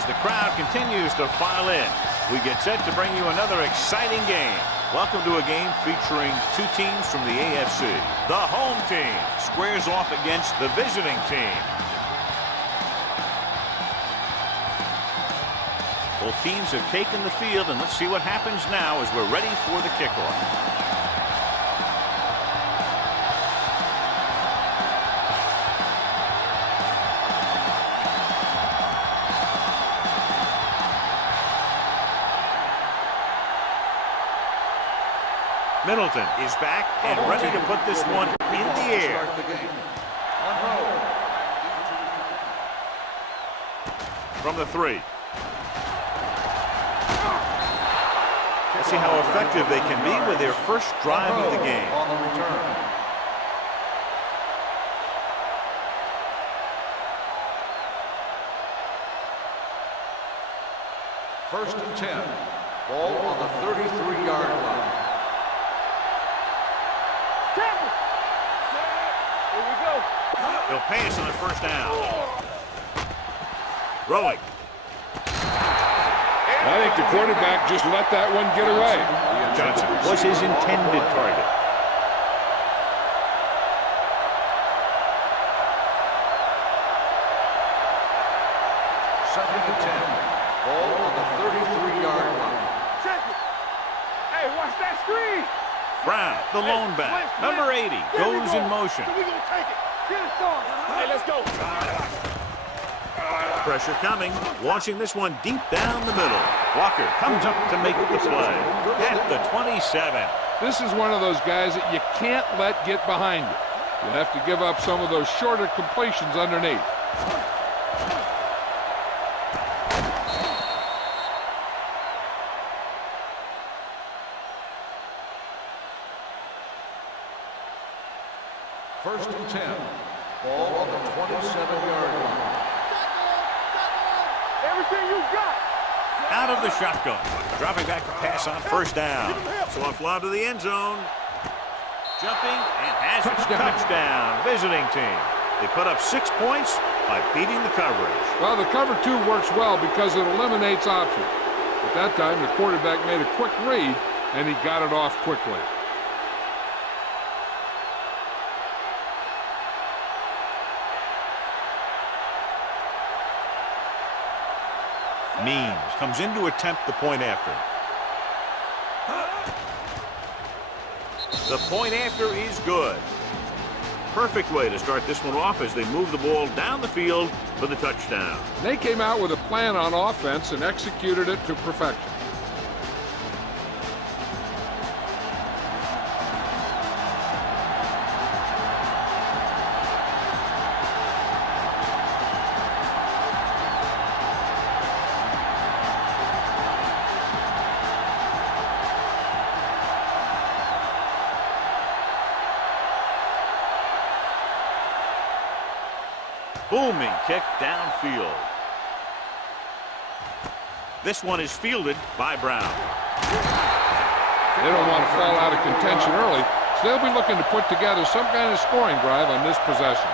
As the crowd continues to file in, we get set to bring you another exciting game. Welcome to a game featuring two teams from the AFC. The home team squares off against the visiting team. Both teams have taken the field, and let's see what happens now as we're ready for the kickoff. Middleton is back and ready to put this one in the air. From the 3. Let's see how effective they can be with their first drive of the game. On the return. First and 10. Ball on the 33-yard line. They'll pass on the first down. Rolling. I think the quarterback just let that one get away. Johnson was his intended target. Second and 10. Ball on the 33-yard line. Check it. Hey, watch that screen. Brown, the lone back, number 80, goes in motion. So we gonna take it. Get it on. Hey, let's go. Pressure coming, launching this one deep down the middle. Walker comes up to make the play at the 27. This is one of those guys that you can't let get behind you. You have to give up some of those shorter completions underneath. First and 10. Ball on the 27-yard line. Everything you got. Out of the shotgun, dropping back to pass on first down. Soft lob to the end zone. Jumping and has a touchdown. Visiting team. They put up 6 points by beating the coverage. Well, the cover 2 works well because it eliminates options. At that time, the quarterback made a quick read, and he got it off quickly. Means comes in to attempt the point after. The point after is good. Perfect way to start this one off as they move the ball down the field for the touchdown. They came out with a plan on offense and executed it to perfection. Booming kick downfield. This one is fielded by Brown. They don't want to fall out of contention early, so they'll be looking to put together some kind of scoring drive on this possession.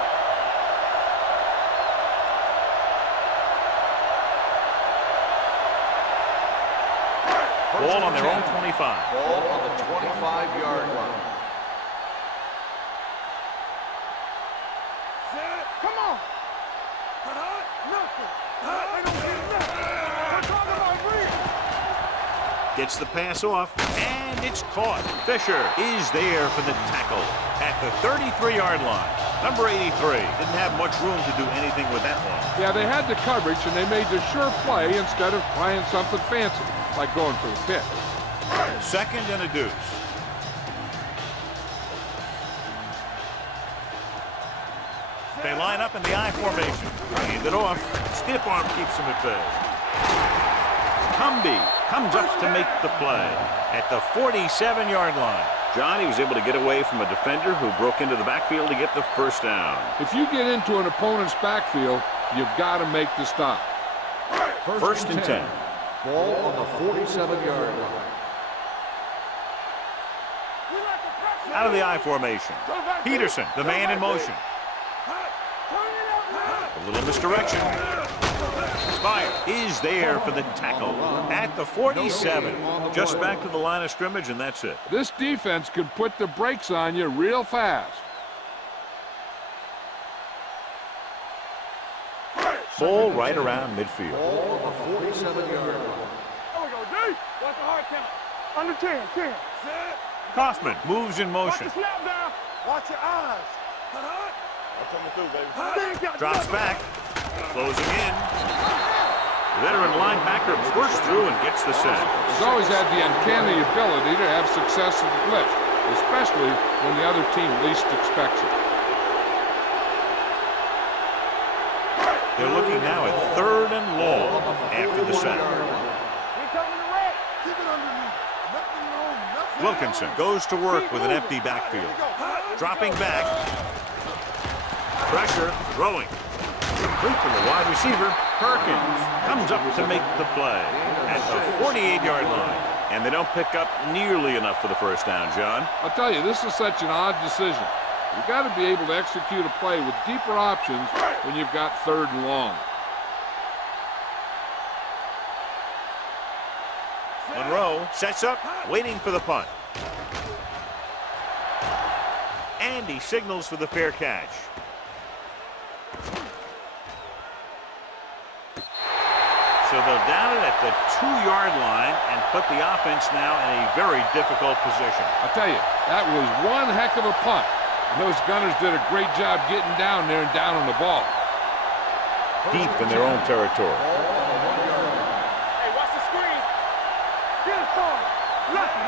Ball on their own 25. Ball on the 25-yard line. Come on. Gets the pass off, and it's caught. Fisher is there for the tackle at the 33-yard line. Number 83 didn't have much room to do anything with that one. Yeah, they had the coverage, and they made the sure play instead of trying something fancy, like going for the pick. Second and a deuce. They line up in the I formation. Hand it off. Stiff arm keeps him at bay. Humby comes up to make the play at the 47-yard line. John, he was able to get away from a defender who broke into the backfield to get the first down. If you get into an opponent's backfield, you've got to make the stop. First and 10. Ball on the 47-yard line. Out of the I formation. Peterson, the man in motion. A little misdirection. Spire is there for the tackle at the 47. Just back to the line of scrimmage, and that's it. This defense can put the brakes on you real fast. Ball right around midfield. Ball on the 47-yard line. There we go, D. Watch the hard count. Under 10, 10. Set. Kaufman moves in Watch motion. the snap down. Watch your eyes. I'm coming through, baby. Drops back. Closing in. Veteran linebacker bursts through and gets the sack. He's always had the uncanny ability to have success in the blitz, especially when the other team least expects it. They're looking now at 3rd and long after the sack. Wilkinson goes to work with an empty backfield. Dropping back. Pressure, throwing. Complete to the wide receiver. Perkins comes up to make the play at the 48-yard line. And they don't pick up nearly enough for the first down, John. I'll tell you, this is such an odd decision. You've got to be able to execute a play with deeper options when you've got 3rd and long. Monroe sets up, waiting for the punt. And he signals for the fair catch. So they'll down it at the 2-yard line and put the offense now in a very difficult position. I'll tell you, that was one heck of a punt. And those gunners did a great job getting down there and down on the ball. Deep in their own territory. Hey, watch the screen. Get it started. Lucky.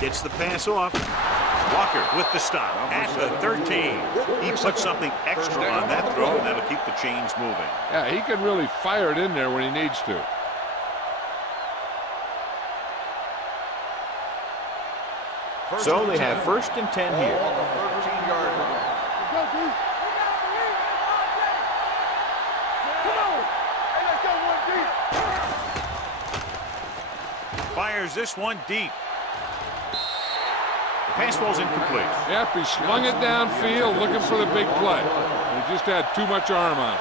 Gets the pass off. Walker with the stop at the 13. He puts something extra on that throw, and that'll keep the chains moving. Yeah, he can really fire it in there when he needs to. So they have 1st and 10 here. On the 13-yard line. Go, D. Come on. Hey, let's go one deep. Fires this one deep. The pass ball's incomplete. Yep, he slung it downfield looking for the big play. He just had too much arm on it.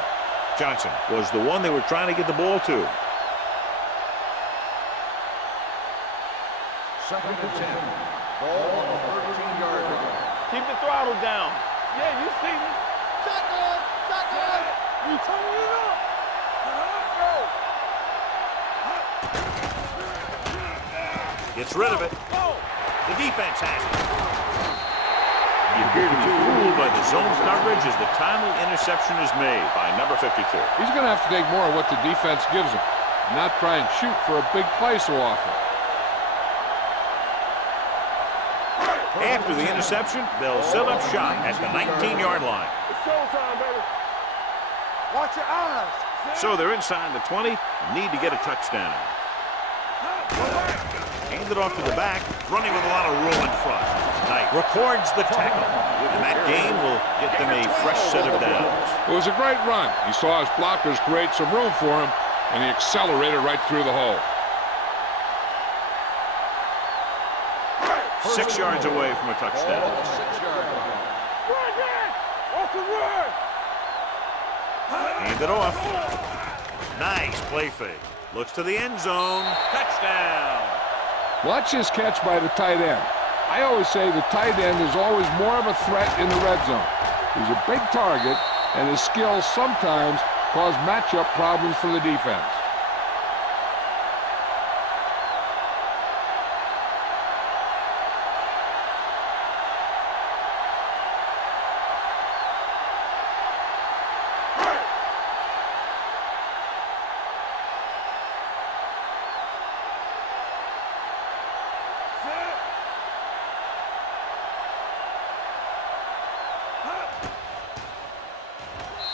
Johnson was the one they were trying to get the ball to. 2nd and 10. Ball on the 13-yard line. Keep the throttle down. Yeah, you see me. Shotgun. You turn it up. Go. Gets rid of it. The defense has it. You appear to be fooled by the zone coverage as the timely interception is made by number 54. He's going to have to take more of what the defense gives him, not try and shoot for a big play so often. After the interception, they'll set up shop at the 19-yard line. It's showtime, baby. Watch your eyes. So they're inside the 20, need to get a touchdown. Handed off to the back, running with a lot of room in front. Knight records the tackle, and that gain will get them a fresh set of downs. It was a great run. He saw his blockers create some room for him, and he accelerated right through the hole. 6 yards away from a touchdown. Ball on the 6-yard line. Run, man. Off the run. Hand it off. Nice play fake. Looks to the end zone. Touchdown. Watch his catch by the tight end. I always say the tight end is always more of a threat in the red zone. He's a big target, and his skills sometimes cause matchup problems for the defense.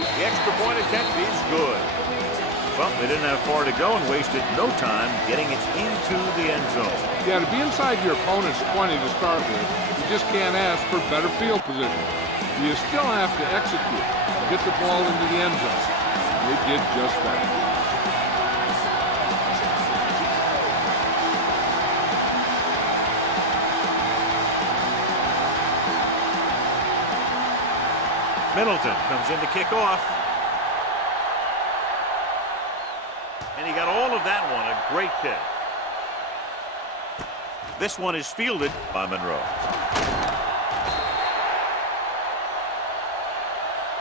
The extra point attempt is good. Well, they didn't have far to go and wasted no time getting it into the end zone. Yeah, to be inside your opponent's 20 to start with, you just can't ask for better field position. You still have to execute, get the ball into the end zone. They did just that. Middleton comes in to kick off. Great kick. This one is fielded by Monroe.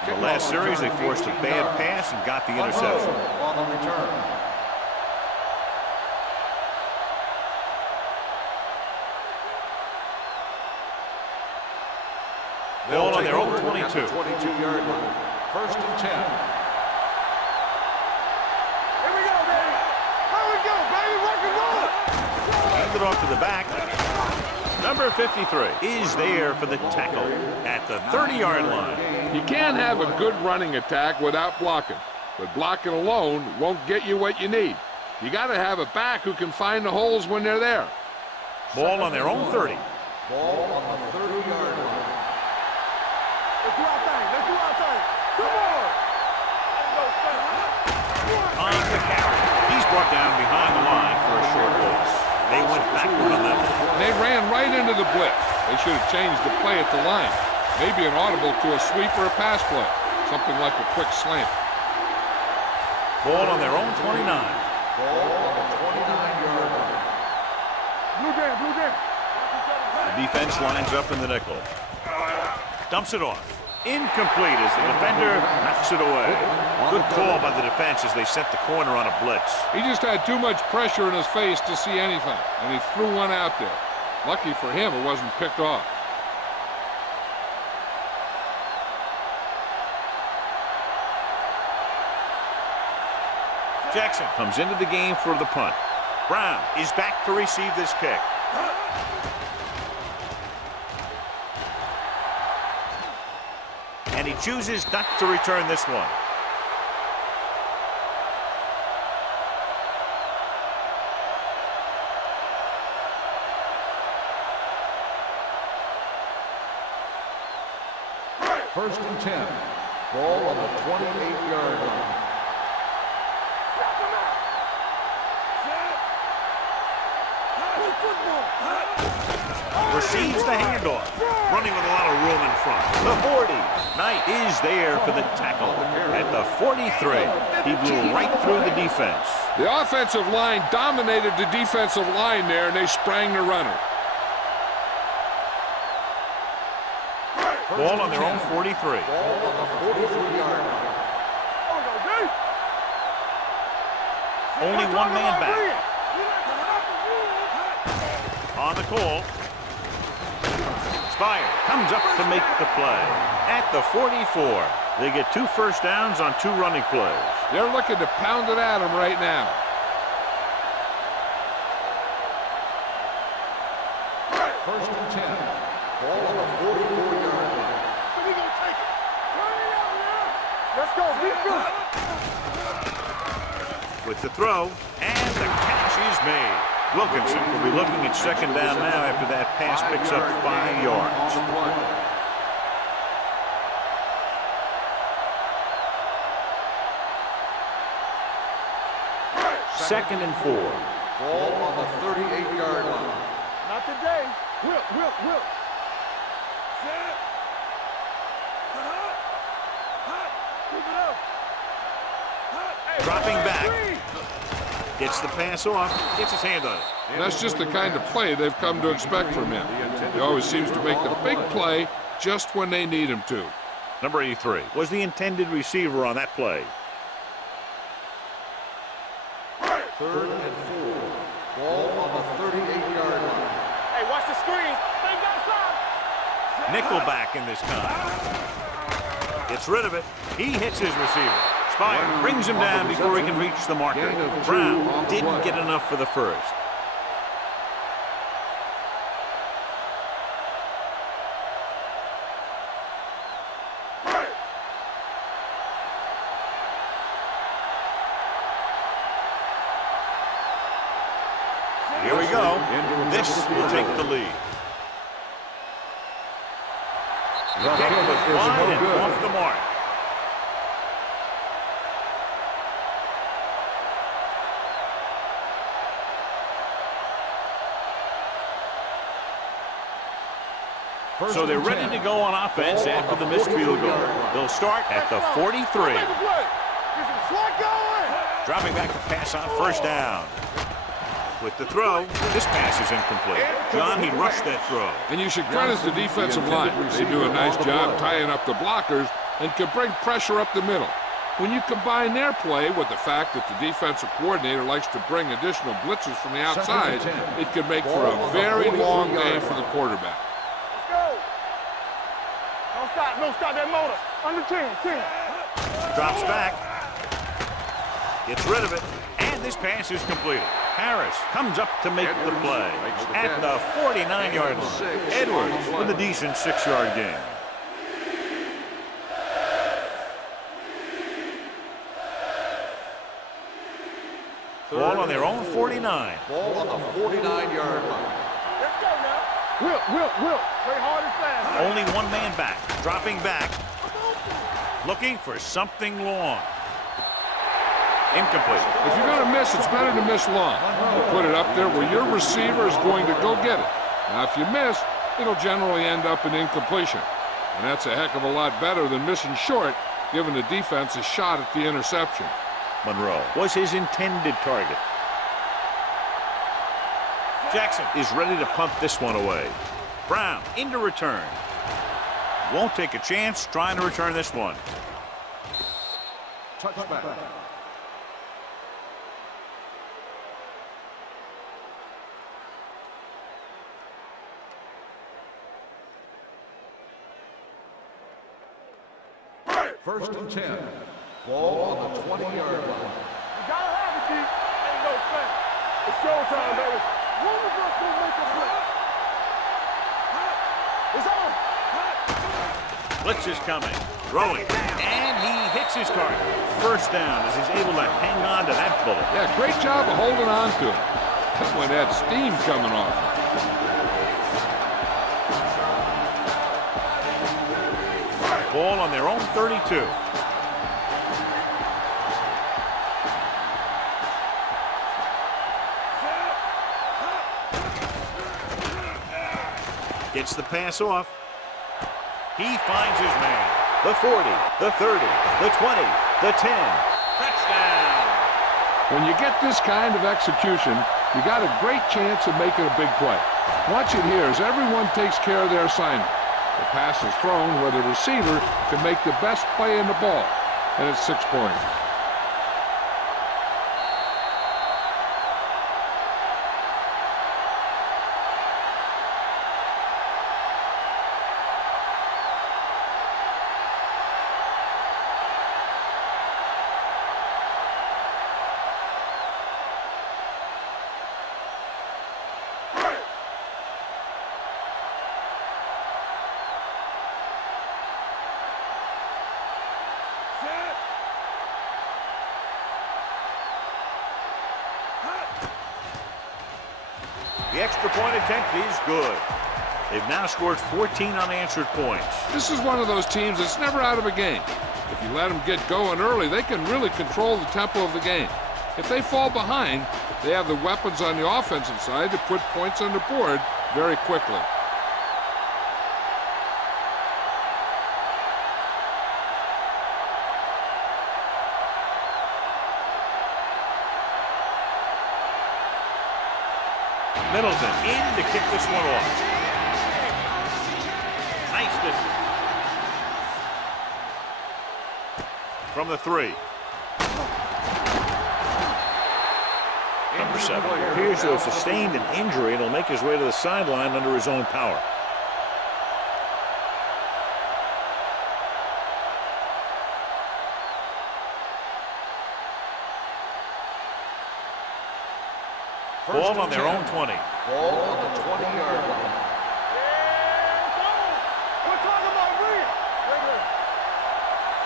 In the last series, they forced a bad pass and got the interception. On the return. Ball on their own 22. 22-yard line. First and 10. Here we go, baby. Here we go, baby. Rock and roll. Hand it off to the back. Number 53 is there for the tackle at the 30-yard line. You can't have a good running attack without blocking, but blocking alone won't get you what you need. You got to have a back who can find the holes when they're there. Ball on their own 30. Ball on the 30-yard line. Let's do our thing. Let's do our thing. Come on. On the carry. He's brought down behind the line for a short loss. They went backward on them. They ran right into the blitz. They should have changed the play at the line. Maybe an audible to a sweep or a pass play. Something like a quick slant. Ball on their own 29. Ball on the 29-yard line. Blue game, blue game. The defense lines up in the nickel. Dumps it off. Incomplete as the defender knocks it away. Good call by the defense as they set the corner on a blitz. He just had too much pressure in his face to see anything, and he threw one out there. Lucky for him, it wasn't picked off. Jackson comes into the game for the punt. Brown is back to receive this kick. And he chooses not to return this one. First and 10. Ball on the 28-yard line. Receives the handoff. Running with a lot of room in front. The 40. Knight is there for the tackle. At the 43. He blew right through the defense. The offensive line dominated the defensive line there, and they sprang the runner. Ball on their own 43. Ball on the 43-yard line. Only one man back. On the call. Spire comes up to make the play. At the 44. They get 2 first downs on 2 running plays. They're looking to pound it at him right now. First and 10. Ball on the 44-yard line. We gonna take it. Let's go. Be good. With the throw, and the catch is made. Wilkinson will be looking at second down now after that pass picks up 5 yards. Second and 4. Ball on the 38-yard line. Not today. Will. Set. Keep it up. Dropping back. Gets the pass off. Gets his hand on it. That's just the kind of play they've come to expect from him. He always seems to make the big play just when they need him to. Number 83 was the intended receiver on that play. Third and 4. Ball on the 38-yard line. Hey, watch the screen. Thank God, sir. Nickelback in this time. Gets rid of it. He hits his receiver. Spire brings him down before he can reach the marker. Brown didn't get enough for the first. Here we go. This will take the lead. The kick was wide and off the mark. So they're ready to go on offense after the missed field goal. They'll start at the 43. Dropping back to pass on first down. With the throw, this pass is incomplete. John, he rushed that throw. And you should credit the defensive line. They do a nice job tying up the blockers and can bring pressure up the middle. When you combine their play with the fact that the defensive coordinator likes to bring additional blitzes from the outside, it can make for a very long game for the quarterback. Let's go. Don't stop that motor. Under 10. Drops back. Gets rid of it. And this pass is completed. Harris comes up to make the play at the 49-yard line. Edwards with a decent 6-yard gain. Ball on their own 49. Ball on the 49-yard line. Let's go now. Will. Play hard and fast. Only one man back. Dropping back. Looking for something long. Incomplete. If you're going to miss, it's better to miss long. You put it up there where your receiver is going to go get it. Now, if you miss, it'll generally end up in incompletion. And that's a heck of a lot better than missing short, giving the defense a shot at the interception. Monroe was his intended target. Jackson is ready to punt this one away. Brown into return. Won't take a chance trying to return this one. Touchback. First and 10. Ball on the 20-yard line. You gotta have it, D. Ain't no thing. It's showtime, baby. One of us will make a play. It's on. Blitz is coming. Throwing. And he hits his target. First down as he's able to hang on to that bullet. Yeah, great job of holding on to it. That one had steam coming off. Ball on their own 32. Gets the pass off. He finds his man. The 40, the 30, the 20, the 10. Touchdown! When you get this kind of execution, you got a great chance of making a big play. Watch it here as everyone takes care of their assignment. The pass is thrown where the receiver can make the best play in the ball, and it's 6 points. The extra point attempt is good. They've now scored 14 unanswered points. This is one of those teams that's never out of a game. If you let them get going early, they can really control the tempo of the game. If they fall behind, they have the weapons on the offensive side to put points on the board very quickly. Middleton in to kick this one off. Nice distance. From the 3. Number 7 appears to have sustained an injury and will make his way to the sideline under his own power. Ball on their own 20. Ball on the 20-yard line.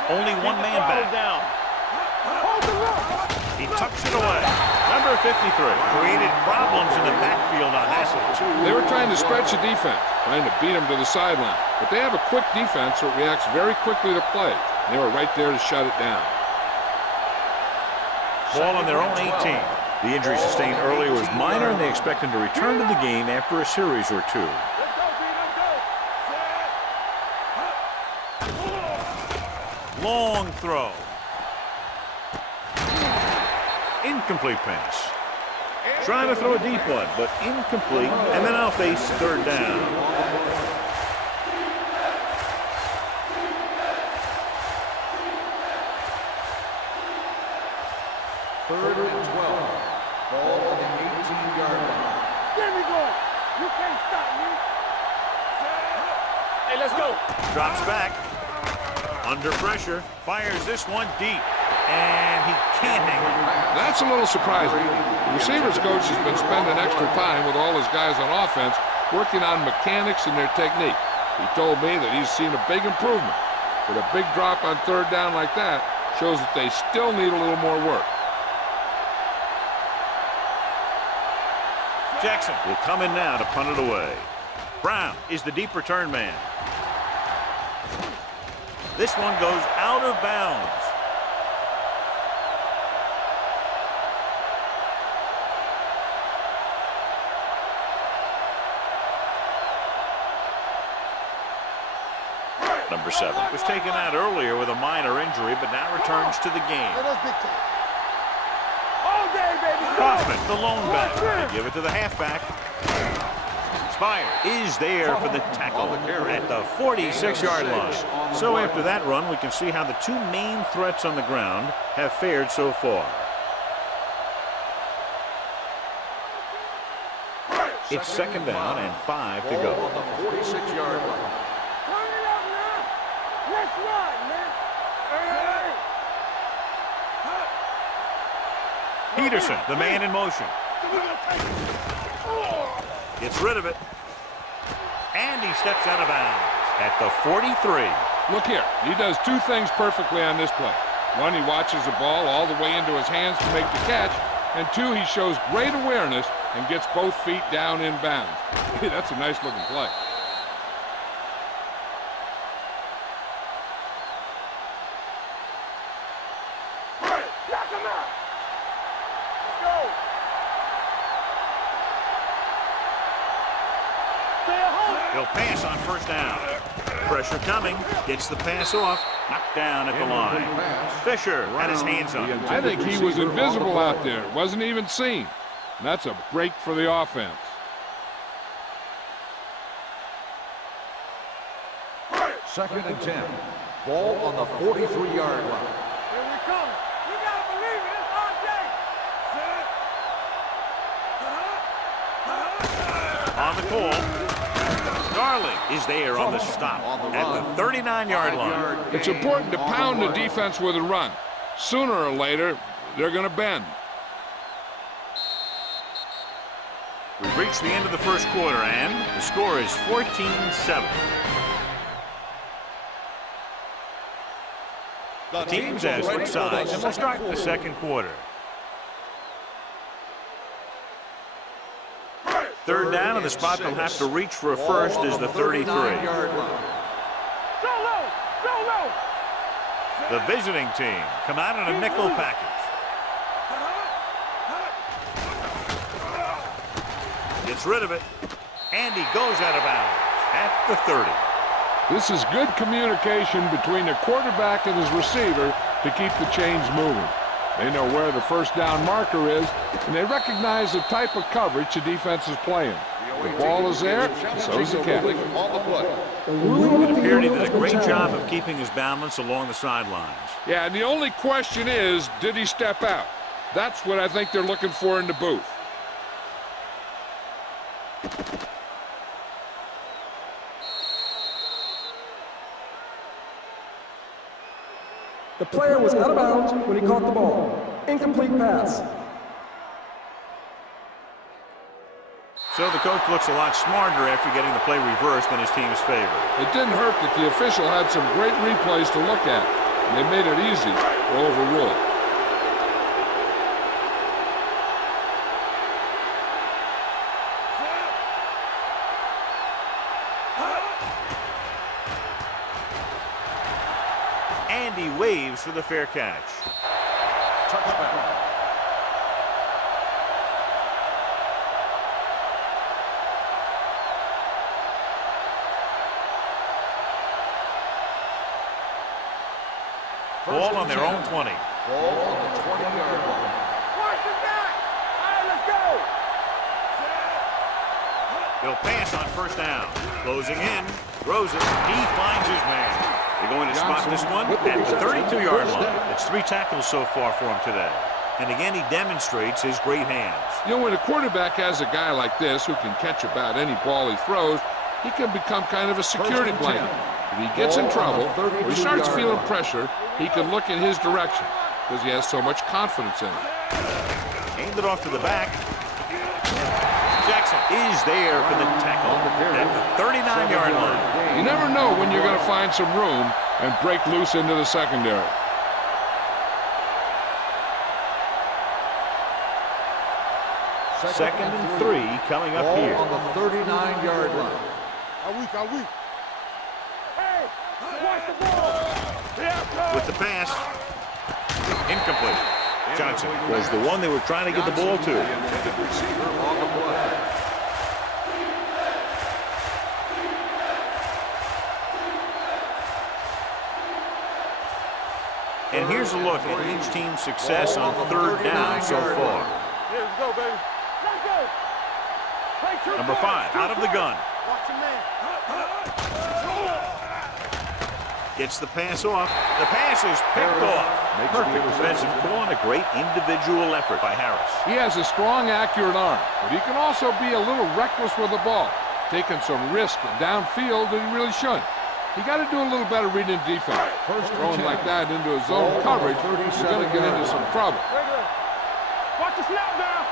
Only one man back. He tucks it away. Number 53 created problems in the backfield on that one. They were trying to stretch the defense, trying to beat him to the sideline. But they have a quick defense that reacts very quickly to play. They were right there to shut it down. Ball on their own 18. The injury sustained earlier was minor, and they expect him to return to the game after a series or 2. Long throw. Incomplete pass. Trying to throw a deep one, but incomplete, and then I'll face third down. Third and 12. Ball on the 18-yard line. Let me go. You can't stop me. Hey, let's go. Drops back. Under pressure. Fires this one deep. And he can't hang it. That's a little surprising. The receivers coach has been spending extra time with all his guys on offense working on mechanics and their technique. He told me that he's seen a big improvement. But a big drop on third down like that shows that they still need a little more work. Jackson will come in now to punt it away. Brown is the deep return man. This one goes out of bounds. Number 7 was taken out earlier with a minor injury, but now returns to the game. All day, baby. Kaufman, the lone back. They give it to the halfback. Spire is there for the tackle at the 46-yard line. So after that run, we can see how the two main threats on the ground have fared so far. It's second down and 5 to go. Ball on the 46-yard line. Turn it up now. Let's run, man. Peterson, the man in motion. Gets rid of it. And he steps out of bounds at the 43. Look here, he does two things perfectly on this play. One, he watches the ball all the way into his hands to make the catch. And two, he shows great awareness and gets both feet down in bounds. Hey, that's a nice looking play. Knock him out. Let's go. Stay at home. He'll pass on first down. Pressure coming. Gets the pass off. Knocked down at the line. Fisher had his hands on it. I think he was invisible out there. Wasn't even seen. And that's a break for the offense. Second and 10. Ball on the 43-yard line. Here we come. You gotta believe it. It's our day. On the call. Darling is there on the stop at the 39-yard line. It's important to pound the defense with a run. Sooner or later, they're going to bend. We've reached the end of the first quarter, and the score is 14-7. The teams as switch sides, and we'll start the second quarter. Third down, and the spot they'll have to reach for a first is the 33. The visiting team come out in a nickel package. Gets rid of it, and he goes out of bounds at the 30. This is good communication between the quarterback and his receiver to keep the chains moving. They know where the first down marker is, and they recognize the type of coverage the defense is playing. The ball is there, and so is the catch. It appeared he did a great job of keeping his balance along the sidelines. Yeah, and the only question is, did he step out? That's what I think they're looking for in the booth. The player was out of bounds when he caught the ball. Incomplete pass. So the coach looks a lot smarter after getting the play reversed in his team's favor. It didn't hurt that the official had some great replays to look at, and they made it easy to overrule. And he waves for the fair catch. Touchdown. Ball on their own 20. Ball on the 20-yard line. Watch the back. All right, let's go. He'll pass on first down. Closing in. Throws it. He finds his man. They're going to spot this one at the 32-yard line. It's 3 tackles so far for him today. And again, he demonstrates his great hands. You know, when a quarterback has a guy like this who can catch about any ball he throws, he can become kind of a security blanket. If he gets in trouble or he starts feeling pressure, he can look in his direction because he has so much confidence in it. Aimed it off to the back. Jackson is there for the tackle at the 39-yard line. You never know when you're going to find some room and break loose into the secondary. Second and 3 coming up here. On the 39-yard line. I'm weak. Hey, watch the ball. With the pass. Incomplete. Johnson was the one they were trying to get the ball to. The intended receiver on the play. And here's a look at each team's success on third down so far. Yeah, let's go, baby. Let's go. Play two Number 5 out of the gun. Watch your man. Gets the pass off. The pass is picked off. Perfect defensive call and a great individual effort by Harris. He has a strong, accurate arm, but he can also be a little reckless with the ball, taking some risk downfield that he really shouldn't. You got to do a little better reading defense. Throwing like that into a zone coverage, you're going to get into some trouble. Watch the snap now.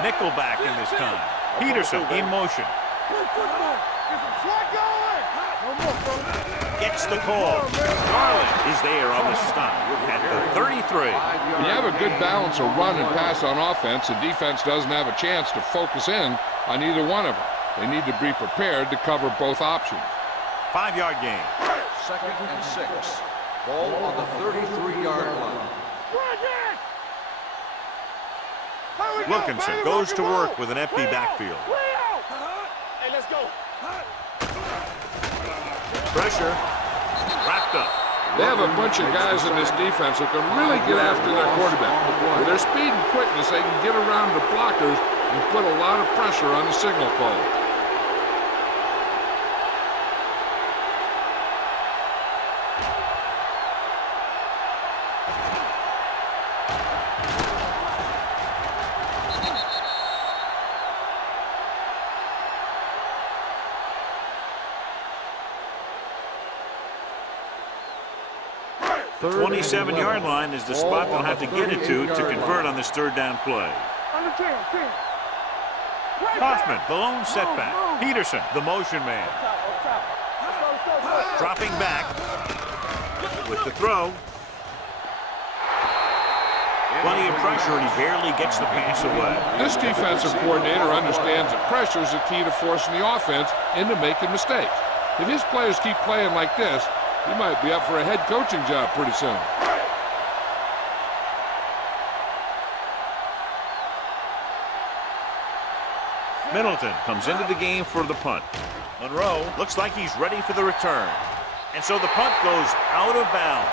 Nickelback in this time. Peterson in motion. Good football. Get some slack going. No more, bro. Gets the call. Garland is there on the stop at the 33. When you have a good balance of run and pass on offense, the defense doesn't have a chance to focus in on either one of them. They need to be prepared to cover both options. 5-yard gain. Second and 6. Ball on the 33-yard line. Wilkinson goes to work with an empty backfield. Hey, let's go. Pressure. Wrapped up. They have a bunch of guys in this defense that can really get after their quarterback. With their speed and quickness, they can get around the blockers and put a lot of pressure on the signal caller. The 27-yard line is the spot they'll have to get it to convert on this third down play. Under 10. Kaufman, the lone setback. Peterson, the motion man. Dropping back with the throw. Plenty of pressure, and he barely gets the pass away. This defensive coordinator understands that pressure is the key to forcing the offense into making mistakes. If his players keep playing like this, he might be up for a head coaching job pretty soon. Middleton comes into the game for the punt. Monroe looks like he's ready for the return. And so the punt goes out of bounds.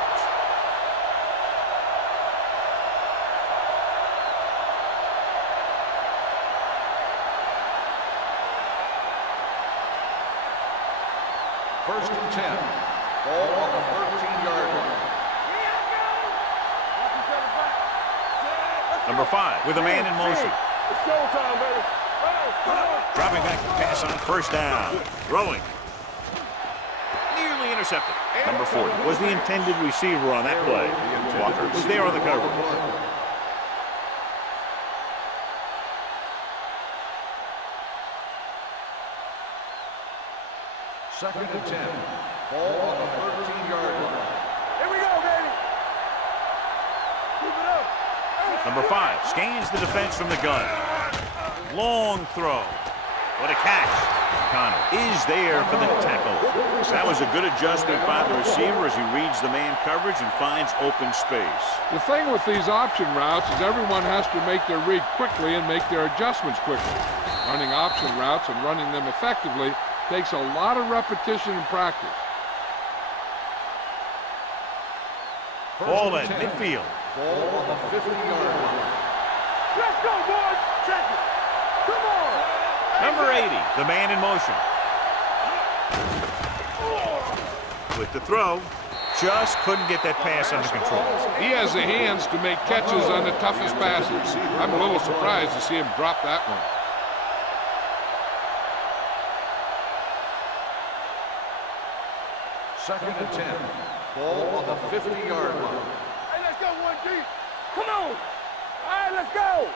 First and 10. Ball on the 13-yard line. Number 5 with a man in motion. It's showtime, baby. Dropping back to pass on first down. Throwing. Nearly intercepted. Number 40 was the intended receiver on that play. Walker was there on the cover. Second and 10. Ball on the 13-yard line. Here we go, baby. Keep it up. Number 5 scans the defense from the gun. Long throw. What a catch. Connor is there for the tackle. That was a good adjustment by the receiver as he reads the man coverage and finds open space. The thing with these option routes is everyone has to make their read quickly and make their adjustments quickly. Running option routes and running them effectively takes a lot of repetition and practice. Ball at midfield. Ball on the 50-yard line. Let's go, boys. Check it. Come on. Number 80, the man in motion. With the throw, just couldn't get that pass under control. He has the hands to make catches on the toughest passes. I'm a little surprised to see him drop that one. Second and 10. Ball on the 50-yard line. Hey, let's go, 1G. Come on. All right, let's go.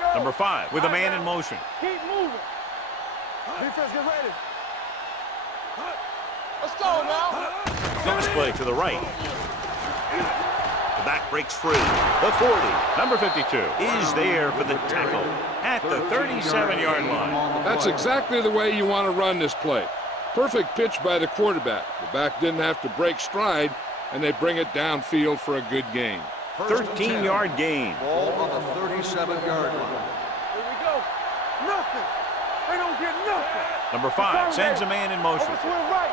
Go. Number 5, with a man in motion. Keep moving. Defense, get ready. Let's go now. Pass play to the right. The back breaks free. The 40, number 52, is there for the tackle at the 37-yard line. That's exactly the way you want to run this play. Perfect pitch by the quarterback. The back didn't have to break stride, and they bring it downfield for a good gain. 13-yard gain. Ball on the 37-yard line. Here we go. Nothing. They don't get nothing. Number 5 sends a man in motion. Over swing right.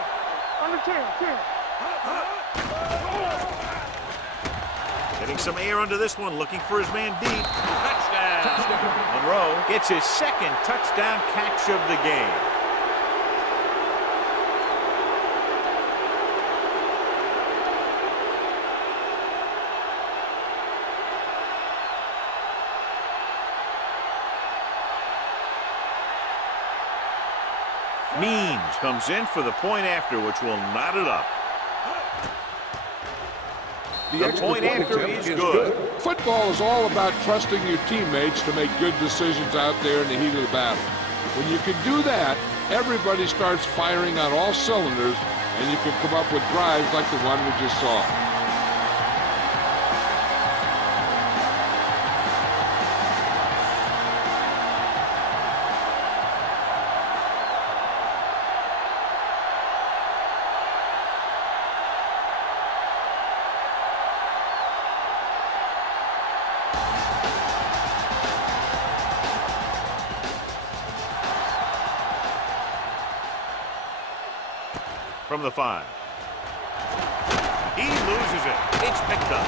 Under 10. Getting some air under this one, looking for his man deep. Touchdown. Monroe gets his second touchdown catch of the game. Means comes in for the point after, which will knot it up. The point after is good. Football is all about trusting your teammates to make good decisions out there in the heat of the battle. When you can do that, everybody starts firing on all cylinders, and you can come up with drives like the one we just saw. From the 5. He loses it. It's picked up.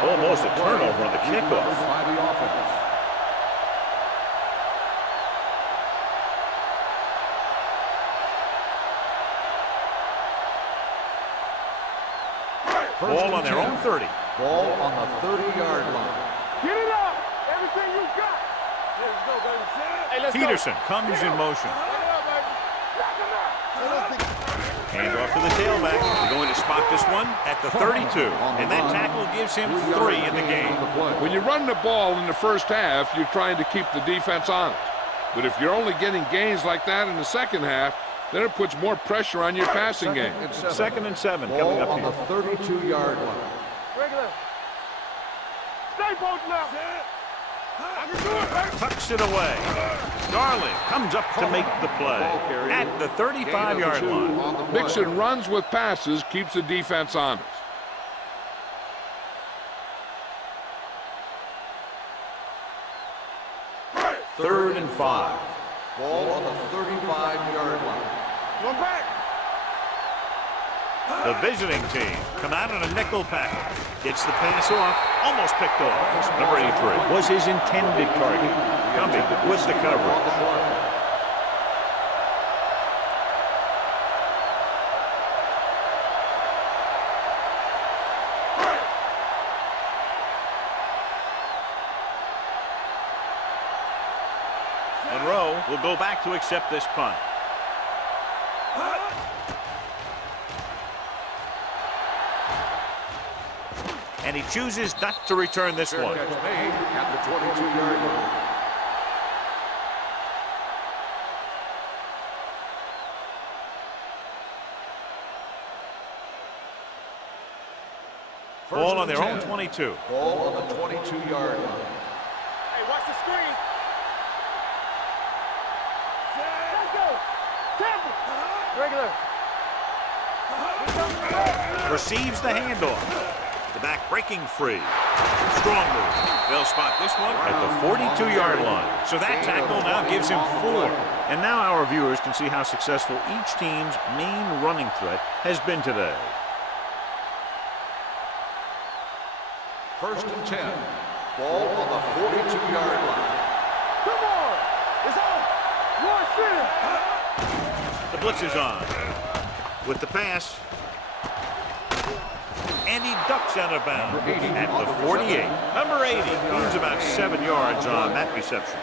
Almost a turnover on the kickoff. By the offense. Ball on their own 30. Ball on the 30-yard line. Get it out. Everything you got. Let's go, baby. Hey, let's Peterson comes in motion. Hand off to the tailback. They're going to spot this one at the 32. And that tackle gives him 3 in the game. When you run the ball in the first half, you're trying to keep the defense honest. But if you're only getting gains like that in the second half, then it puts more pressure on your passing game. Second and 7 Ball coming up on here. the 32-yard line. Regular. Stay posted now. I can do it, baby. Tucks it away. Darling comes up to make the play at the 35-yard line. Mixing runs with passes keeps the defense honest. Third and 5. Ball on the 35-yard line. One back. The visiting team come out on a nickel package. Gets the pass off, almost picked off. Number 83 was his intended target. Coming with the coverage. Monroe will go back to accept this punt. And he chooses not to return this one. Catch made at the 22-yard line. Ball on their own 22. Ball on the 22-yard line. Hey, watch the screen. Let's go. Regular. Receives the handoff. The back breaking free. Strong move. They'll spot this one at the 42-yard line. So that tackle now gives him 4. And now our viewers can see how successful each team's main running threat has been today. First and 10. Ball on the 42-yard line. Come on. It's on. The blitz is on. With the pass. And he ducks out of bounds at the 48. Number 80 gains about 7 yards on that reception.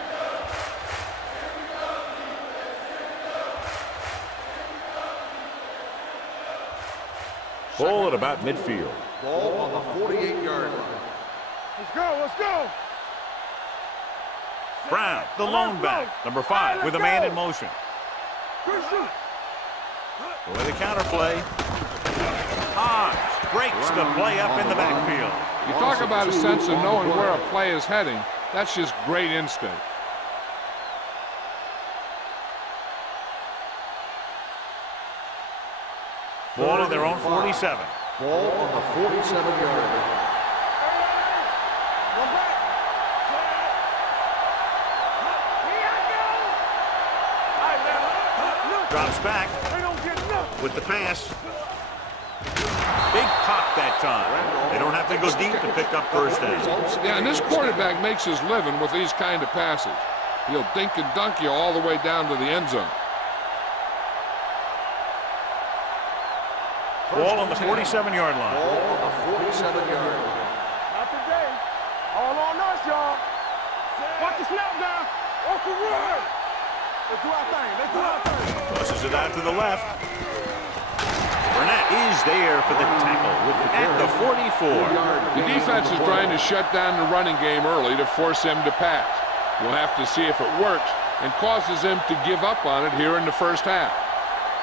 Ball at about midfield. Ball on the 48-yard line. Let's go, let's go. Brown, the lone back, number 5, with a man in motion. Good shoot. With a counter play. Hodge breaks the play up in the backfield. You talk about a sense of knowing where a play is heading. That's just great instinct. Ball on their own 47. Ball on the 47-yard line. One back. Drops back They don't get nothing. with the pass. Big pop that time. They don't have to go deep to pick up first down. Yeah, and this quarterback makes his living with these kind of passes. He'll dink and dunk you all the way down to the end zone. Ball on the 47-yard line. Ball on the 47-yard line. Not today. All on us, y'all. Watch the snap down. Off the run. Let's do our thing. Let's do our thing. Tosses it out to the left. Burnett is there for the tackle at the 44. The defense is trying to shut down the running game early to force him to pass. We'll have to see if it works and causes him to give up on it here in the first half.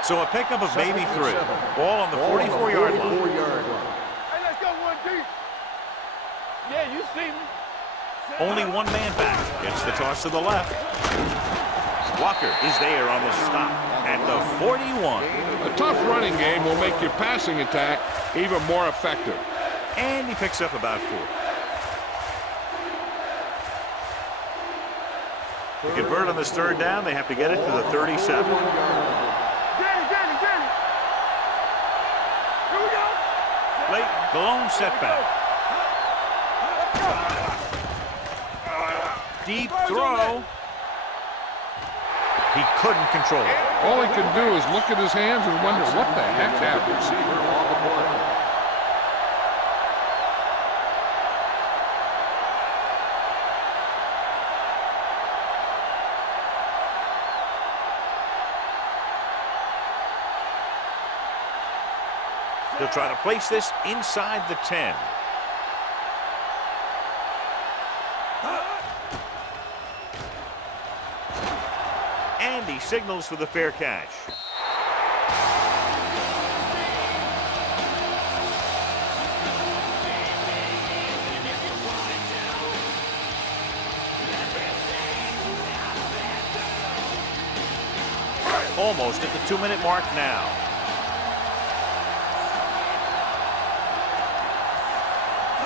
So a pickup of maybe 3. Ball on the 44-yard line. Hey, let's go one deep. Yeah, you see me. Only one man back. Gets the toss to the left. Walker is there on the stop at the 41. A tough running game will make your passing attack even more effective. And he picks up about 4. To convert on this third down, they have to get it to the 37. Danny. Here we go. Late, the lone setback. Deep throw. He couldn't control it. All he can do is look at his hands and wonder what the heck happened. Receiver on the play. He'll try to place this inside the 10. And he signals for the fair catch. Almost at the 2-minute mark now.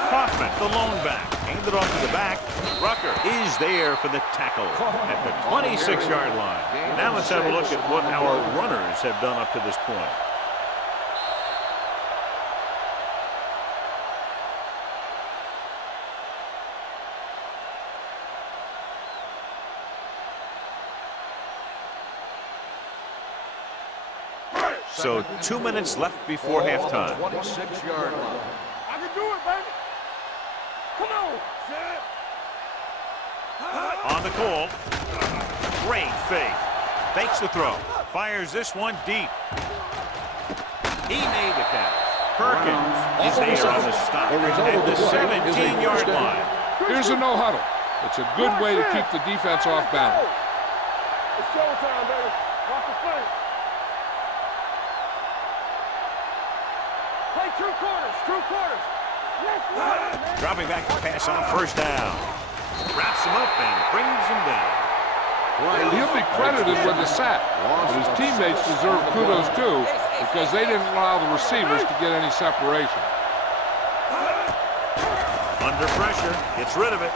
Hoffman, the lone back, handed off to the back. Rucker is there for the tackle at the 26-yard line. Now let's have a look at what our runners have done up to this point. So 2 minutes left before halftime. 26-yard line. I can do it, baby. Come on. On the call. Great fake. Fakes the throw. Fires this one deep. He made the catch. Perkins is there on the stop at the 17-yard line. Here's a no huddle. It's a good way to keep the defense off balance. It's showtime, baby. Watch the play. Play 2 quarters. 2 quarters. Dropping back to pass on first down. Wraps him up and brings him down. He'll be credited with the sack, but his teammates deserve kudos too because they didn't allow the receivers to get any separation. Under pressure, gets rid of it,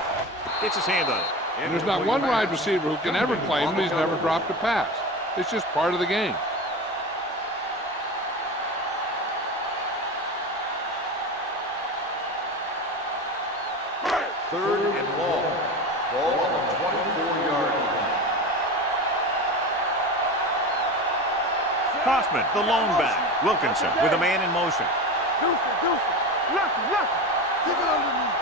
gets his hand on it. And there's not one wide receiver who can ever claim that he's never dropped a pass. It's just part of the game. Third and long. Ball on the 24-yard line. Kaufman, the lone back. Wilkinson with a man in motion. Deuce. Lucky. Take it underneath.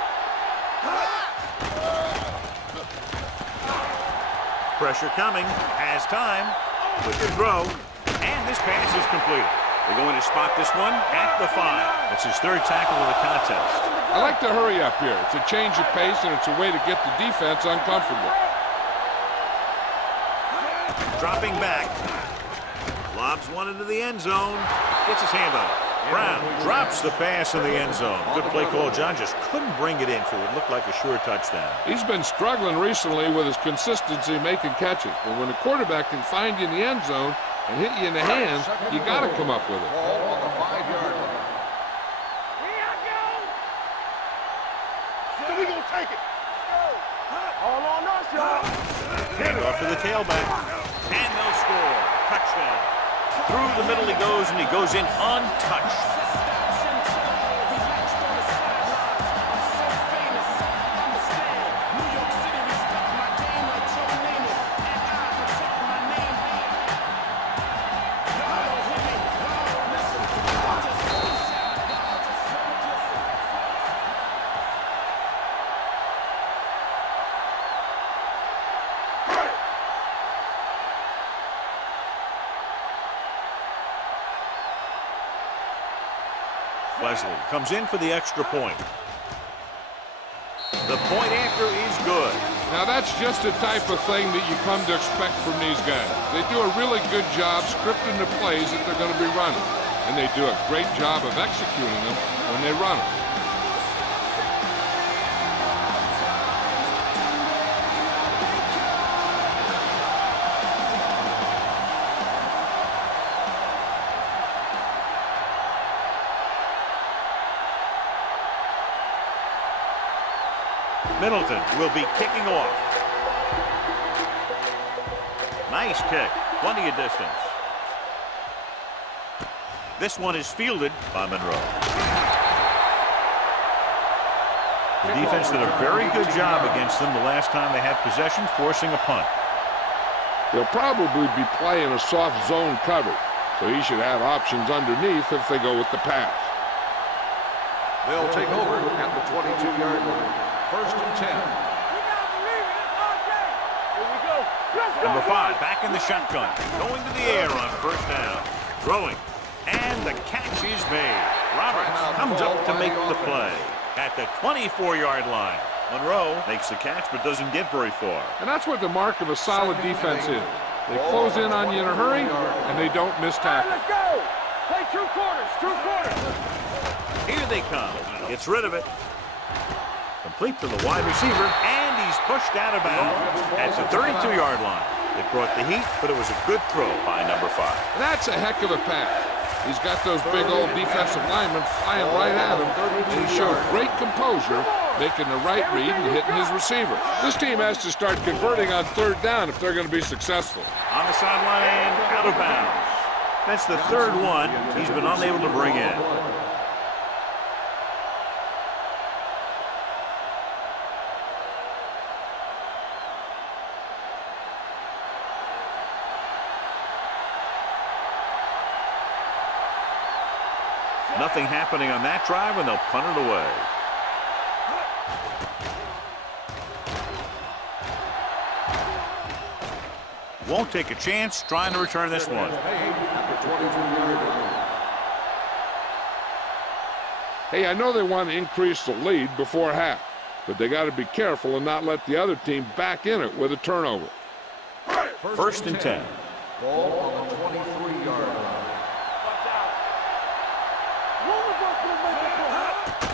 Pressure coming. Has time. With the throw. And this pass is completed. They're going to spot this one at the 5. It's his third tackle of the contest. I like to hurry up here. It's a change of pace, and it's a way to get the defense uncomfortable. Dropping back. Lobs one into the end zone. Gets his hand on it. Brown drops the pass in the end zone. Good play call. John just couldn't bring it in for what looked like a sure touchdown. He's been struggling recently with his consistency making catches. But when a quarterback can find you in the end zone and hit you in the hands, you got to come up with it. Ball on the 5-yard line. So we gonna take it. All on us, y'all. Hand off to the tailback. And they'll score. Touchdown. Through the middle he goes, and he goes in untouched. Wesley comes in for the extra point. The point after is good. Now that's just the type of thing that you come to expect from these guys. They do a really good job scripting the plays that they're going to be running. And they do a great job of executing them when they run them. Middleton will be kicking off. Nice kick. Plenty of distance. This one is fielded by Monroe. The defense did a very good job against them the last time they had possession, forcing a punt. They'll probably be playing a soft zone coverage, so he should have options underneath if they go with the pass. They'll take over at the 22-yard line. First and 10. Number 5 back in the shotgun. Going to the air on first down. Throwing. And the catch is made. Roberts comes up to make the play at the 24-yard line. Monroe makes the catch but doesn't get very far. And that's what the mark of a solid defense is. They close in on you in a hurry, and they don't miss tackle. Let's go. Play 2 quarters. Here they come. Gets rid of it. Complete to the wide receiver, and he's pushed out of bounds at the 32-yard line. It brought the heat, but it was a good throw by number 5. That's a heck of a pass. He's got those big old defensive linemen flying right at him, and he showed great composure, making the right read and hitting his receiver. This team has to start converting on third down if they're going to be successful. On the sideline, out of bounds. That's the third one he's been unable to bring in. Nothing happening on that drive, and they'll punt it away. Won't take a chance trying to return this one. Hey, I know they want to increase the lead before half, but they got to be careful and not let the other team back in it with a turnover. First and 10. Ball on the 23-yard line.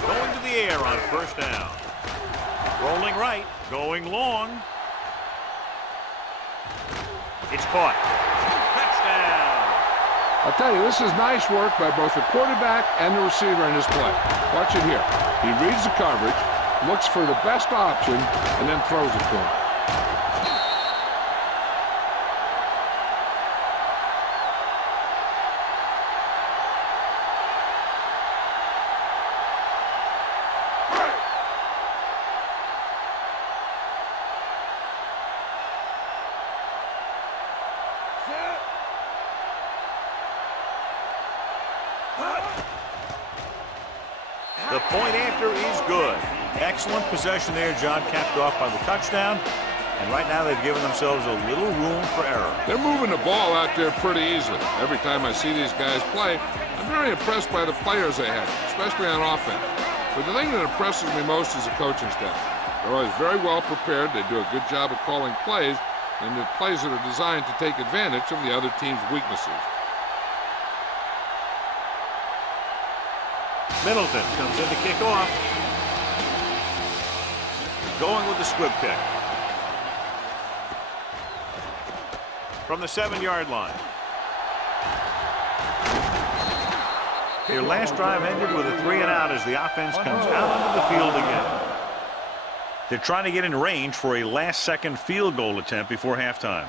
Going to the air on first down. Rolling right, going long. It's caught. Touchdown. I'll tell you, this is nice work by both the quarterback and the receiver in this play. Watch it here. He reads the coverage, looks for the best option, and then throws it to him. point after is good. Excellent possession there, John, capped off by the touchdown. And right now they've given themselves a little room for error. They're moving the ball out there pretty easily. Every time I see these guys play, I'm very impressed by the players they have, especially on offense. But the thing that impresses me most is the coaching staff. They're always very well prepared. They do a good job of calling plays, and the plays that are designed to take advantage of the other team's weaknesses. Middleton comes in to kick off. Going with the squib kick. From the 7-yard line. Their last drive ended with a 3-and-out as the offense comes out onto the field again. They're trying to get in range for a last-second field goal attempt before halftime.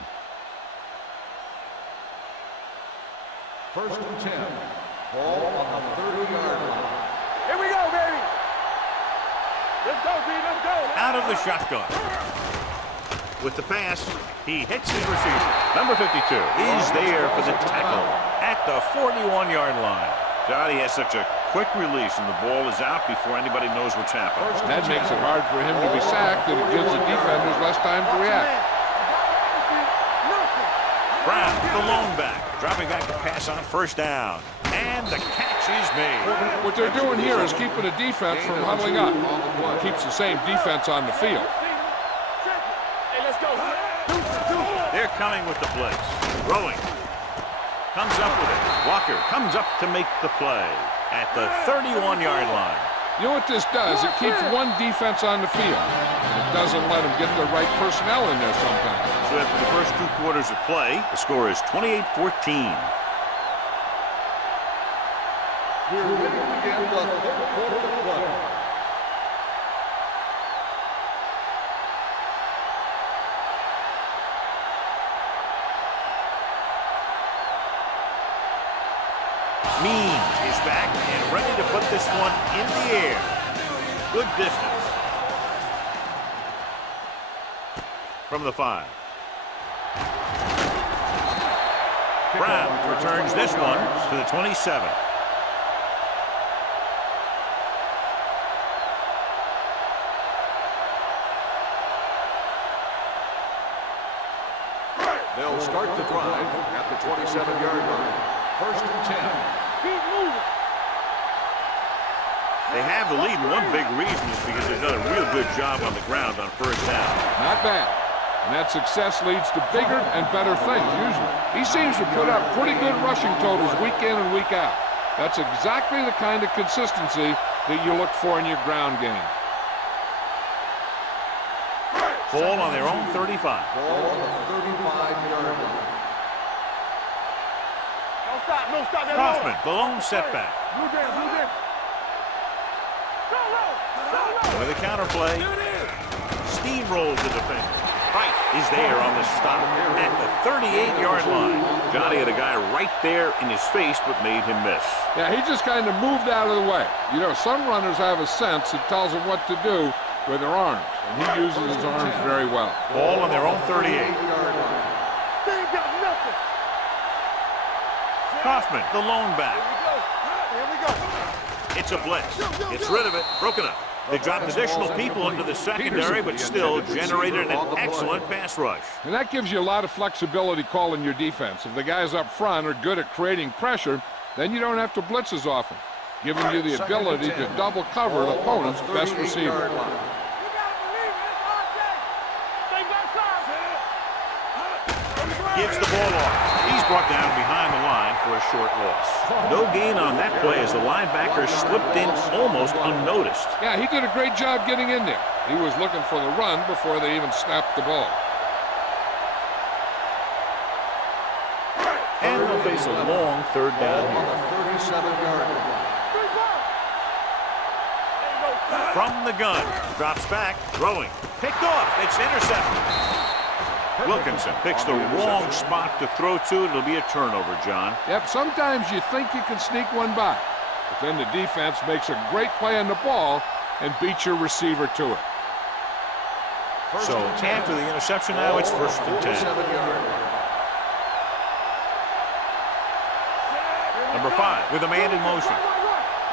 1st and 10. Ball on the 30-yard line. Here we go, baby. Let's go, B. Let's go. Out of the shotgun. With the pass, he hits his receiver. Number 52 is there for the tackle at the 41-yard line. Johnny has such a quick release, and the ball is out before anybody knows what's happened. That makes it hard for him to be sacked, and it gives the defenders less time to react. Brown, the lone back, dropping back to pass on 1st down. And the catch is made. What they're doing here is keeping the defense from huddling up. It keeps the same defense on the field. They're coming with the blitz. Throwing. Comes up with it. Walker comes up to make the play at the 31-yard line. You know what this does? It keeps one defense on the field. It doesn't let them get the right personnel in there sometimes. So after the first 2 quarters of play, the score is 28-14. We're ready to begin the 3rd quarter of play. Means is back and ready to put this one in the air. Good distance. From the 5. Brown returns this one to the 27. They'll start the drive at the 27-yard line. 1st and 10. Keep moving. They have the lead, and one big reason is because they've done a real good job on the ground on 1st down. Not bad. And that success leads to bigger and better things, usually. He seems to put up pretty good rushing totals week in and week out. That's exactly the kind of consistency that you look for in your ground game. Ball on their own 35. Ball on the 35-yard line. Don't stop. No, stop. That Kaufman, the lone setback. Blue jam, blue jam. Go low. Go low. With a counterplay, steamrolls the defender. Price is there on the stop at the 38-yard line. Johnny had a guy right there in his face, but made him miss. Yeah, he just kind of moved out of the way. You know, some runners have a sense that tells them what to do with their arms, and he uses his arms very well. Ball on their own 38. They ain't got nothing. Kaufman, the lone back. Here we go. It's a blitz. Gets rid of it. Broken up. They dropped additional people into the secondary, but still generated an excellent pass rush. And that gives you a lot of flexibility calling your defense. If the guys up front are good at creating pressure, then you don't have to blitz as often, giving you the ability to double cover an opponent's best receiver. Gives the ball off. He's brought down behind the line for a short loss. No gain on that play as the linebacker slipped in almost unnoticed. Yeah, he did a great job getting in there. He was looking for the run before they even snapped the ball. And they'll face a long 3rd down here. 37-yard line. From the gun. Drops back. Throwing. Picked off. It's intercepted. Wilkinson picks the wrong spot to throw to. It'll be a turnover, John. Yep, sometimes you think you can sneak one by, but then the defense makes a great play on the ball and beats your receiver to it. So after the interception now, it's 1st and 10. Number 5 with a man in motion.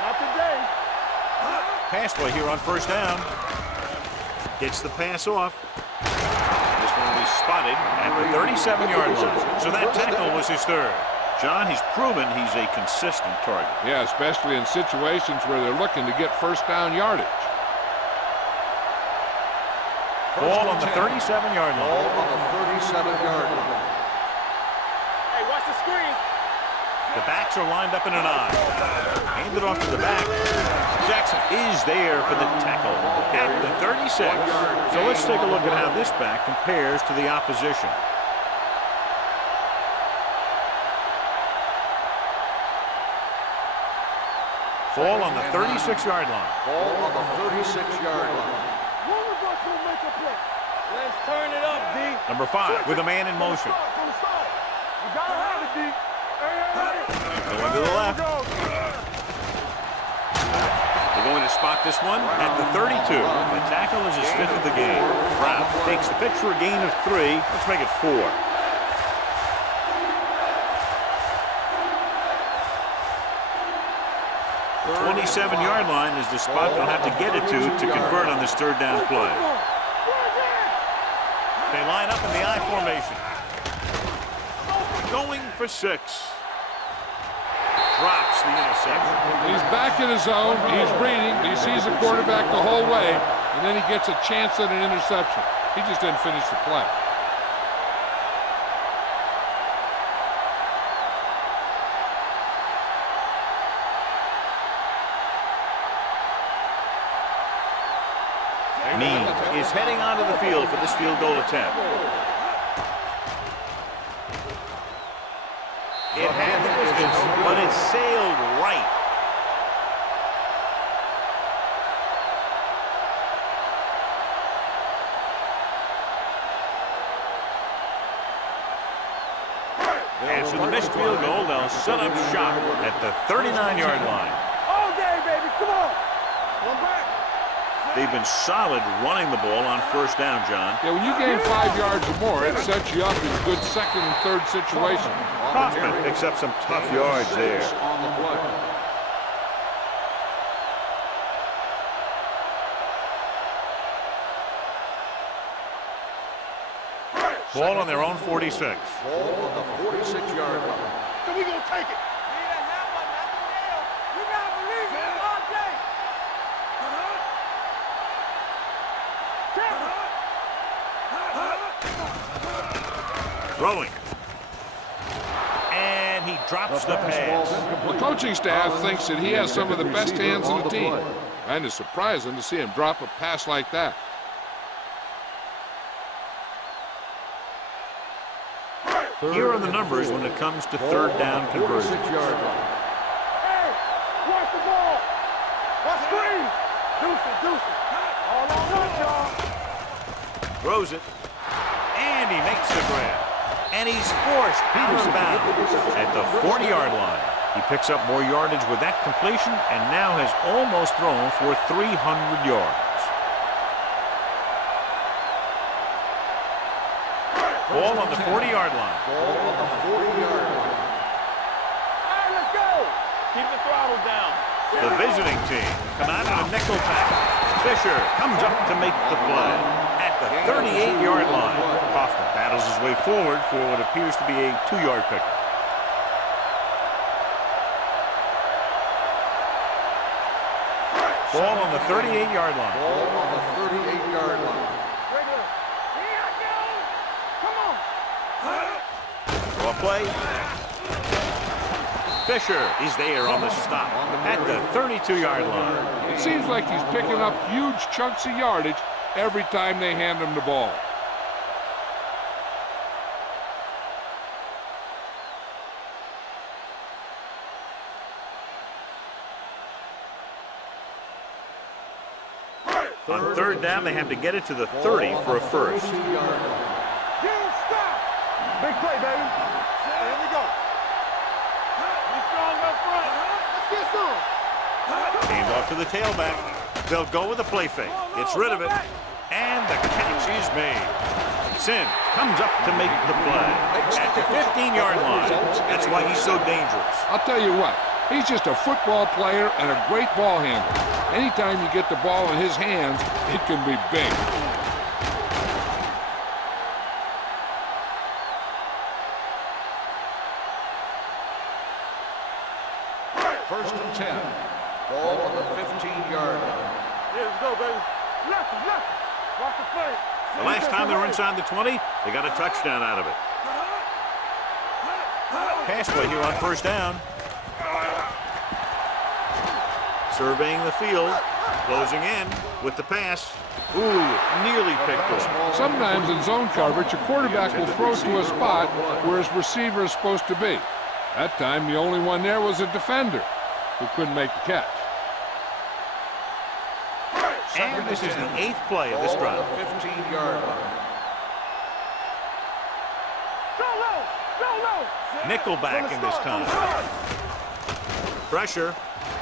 Not today. pass play here on first down. Gets the pass off. This one will be spotted at the 37-yard line. So that tackle was his third. John, he's proven he's a consistent target. Yeah, especially in situations where they're looking to get first down yardage. Ball on the 37-yard line. Ball on the 37-yard line. Hey, watch the screen. The backs are lined up in an I. Hand it off to the back. Jackson is there for the tackle at the 36. So let's take a look at how this back compares to the opposition. Ball on the 36-yard line. Ball on the 36-yard line. One of us will make a play. Let's turn it up, D. Number 5 with a man in motion. From the start. You gotta have it, D. Hey. Going to the left. They're going to spot this one at the 32. The tackle is his 5th of the game. Brown takes the pitch for a gain of 3. Let's make it 4. 27-yard line is the spot they'll have to get it to convert on this third down play. They line up in the I formation. Going for 6. Drops the interception. He's back in his zone. He's reading. He sees the quarterback the whole way, and then he gets a chance at an interception. He just didn't finish the play. Means is heading onto the field for this field goal attempt. It had the distance, but it sailed right. After the missed field goal, they'll set up shop at the 39-yard line. All day, baby. Come on. One back. They've been solid running the ball on first down, John. Yeah, when you gain 5 yards or more, it sets you up in good second and third situations. Kaufman picks up some tough yards there. On the play. Ball on their own 46. Ball on the 46-yard line. So we gonna take it. You gotta believe it all day. Throwing. And he drops the pass. The coaching staff thinks that he has some of the best hands in the team. And it's surprising to see him drop a pass like that. Here are the numbers when it comes to third down conversion. 46-yard line. Hey, watch the ball. Watch screen. Deuce it, deuce it. All on us, y'all. Throws it. And he makes the grab. And he's forced out of bounds at the 40-yard line. He picks up more yardage with that completion and now has almost thrown for 300 yards. Ball on the 40-yard line. Ball on the 40-yard line. All right, let's go. Keep the throttle down. The visiting team come out in a nickel package. Fisher comes up to make the play at the 38-yard line. Kaufman battles his way forward for what appears to be a 2-yard pickup. Ball on the 38-yard line. Ball on the 38-yard line. Regular. Here I go. Come on. Well play. Fisher is there on the stop at the 32-yard line. It seems like he's picking up huge chunks of yardage every time they hand him the ball. On third down, they have to get it to the 30 for a first. Game stop. Big play, baby. Here we go. Be strong up front. Let's get some. Hand off to the tailback. They'll go with a play fake. Gets rid of it. And the catch is made. Sin comes up to make the play at the 15-yard line. That's why he's so dangerous. I'll tell you what, He's just a football player and a great ball handler. Anytime you get the ball in his hands, it can be big. First and 10. Ball on the 15-yard line. Here we go, baby. Left. Watch the play. The last time they were inside the 20, they got a touchdown out of it. Pass play here on first down. Surveying the field, closing in with the pass. Ooh, nearly picked off. Sometimes in zone coverage, a quarterback will throw to a spot where his receiver is supposed to be. That time, the only one there was a defender who couldn't make the catch. And this is the 8th play of this drive. 15-yard line. Go low. Nickel back in this time. Pressure.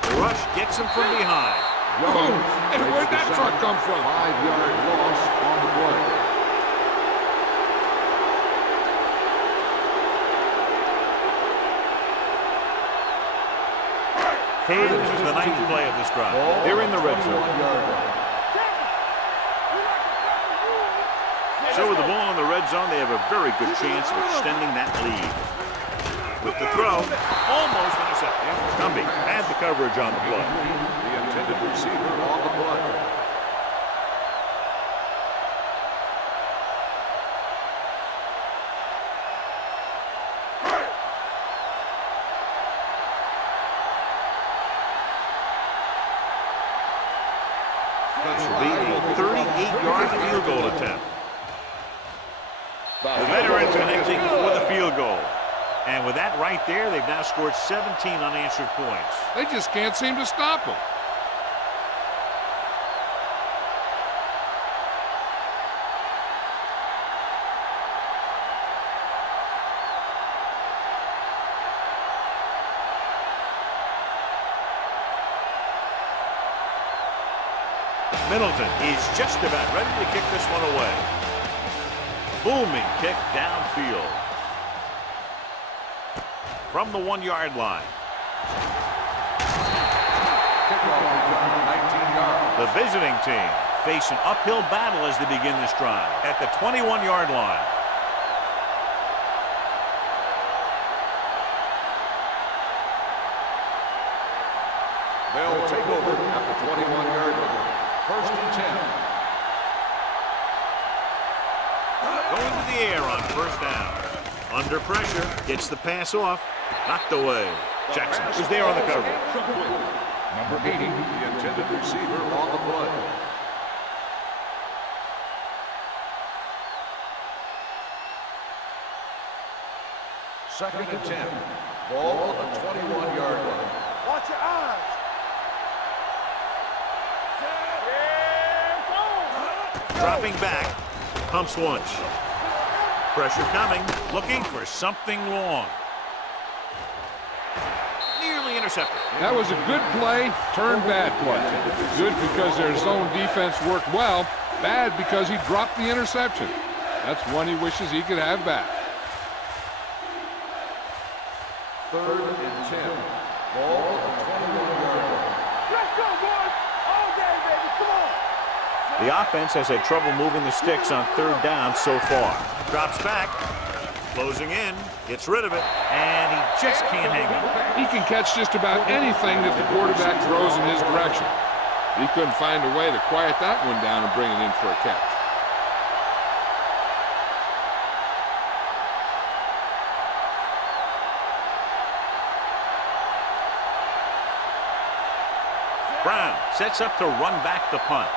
The rush gets him from behind. Boom! And where'd that truck come from? 5-yard loss on the play. And this is the 9th play of this drive. They're in the red zone. So with the ball in the red zone, they have a very good chance of extending that lead. With the throw, almost intercepted. Gumby had the coverage on the play. The intended receiver on the play. This will be a 38-yard field goal attempt. The veterans connecting for the field goal. And with that right there, they've now scored 17 unanswered points. They just can't seem to stop him. Middleton is just about ready to kick this one away. Booming kick downfield. From the 1-yard line. The visiting team face an uphill battle as they begin this drive at the 21-yard line. They'll take over at the 21-yard line. First and 10. Going to the air on first down. Under pressure, gets the pass off, knocked away. Jackson is there on the coverage. Number 80, the intended receiver on the play. Second and 10. Ball on the 21-yard line. Watch your eyes. Dropping back, pumps once. Pressure coming, looking for something long. Nearly intercepted. That was a good play, turned bad play. Good because their zone defense worked well, bad because he dropped the interception. That's one he wishes he could have back. Third and 10. Ball on the 21-yard line. Let's go, boys. All day, baby. Come on. The offense has had trouble moving the sticks on third down so far. Drops back, closing in, gets rid of it, and he just can't hang on. He can catch just about anything that the quarterback throws in his direction. He couldn't find a way to quiet that one down and bring it in for a catch. Brown sets up to run back the punt.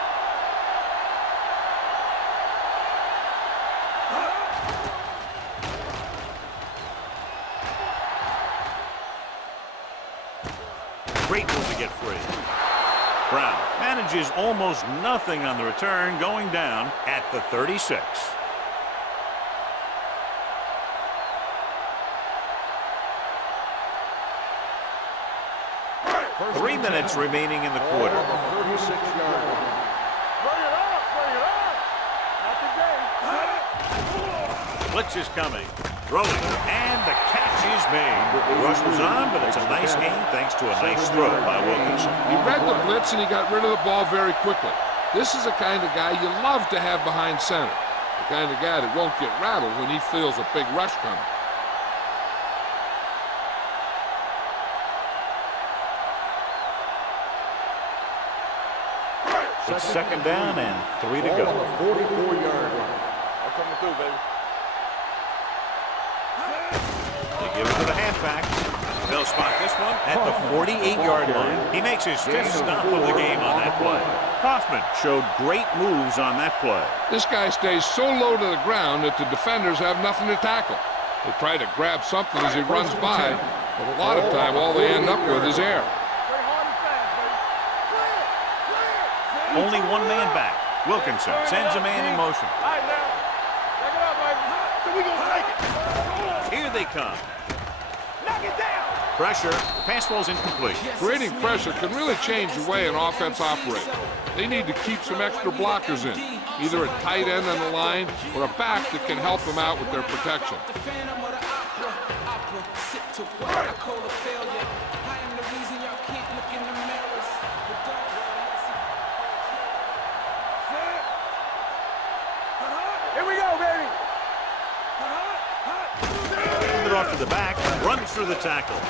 Great move to get free. Brown manages almost nothing on the return, going down at the 36. 3 minutes remaining in the quarter. 36-yard line. Bring it up. Not today. Blitz is coming. Throwing, and the catch catch is made. The rush was on, but it's a nice gain thanks to a nice throw by Wilkinson. He read the blitz and he got rid of the ball very quickly. This is the kind of guy you love to have behind center. The kind of guy that won't get rattled when he feels a big rush coming. It's second down and 3 to go. On the 44-yard line. I'm coming through, baby. They give it to the halfback. They'll spot this one at the 48-yard line. He makes his fifth stop of the game on that play. Kaufman showed great moves on that play. This guy stays so low to the ground that the defenders have nothing to tackle. They try to grab something as he runs by, but a lot of time all they end up with is air. Play hard and fast, baby. Clear. Only one man back. Wilkinson sends a man in motion. All right, now. Check it out, baby. So we gonna take it. Here they come. Knock it down. Pressure. Pass ball's incomplete. Creating pressure can really change the way an offense operates. They need to keep some extra blockers in, either a tight end on the line or a back that can help them out with their protection. Here we go, baby. Hand it off to the back. Runs through the tackle.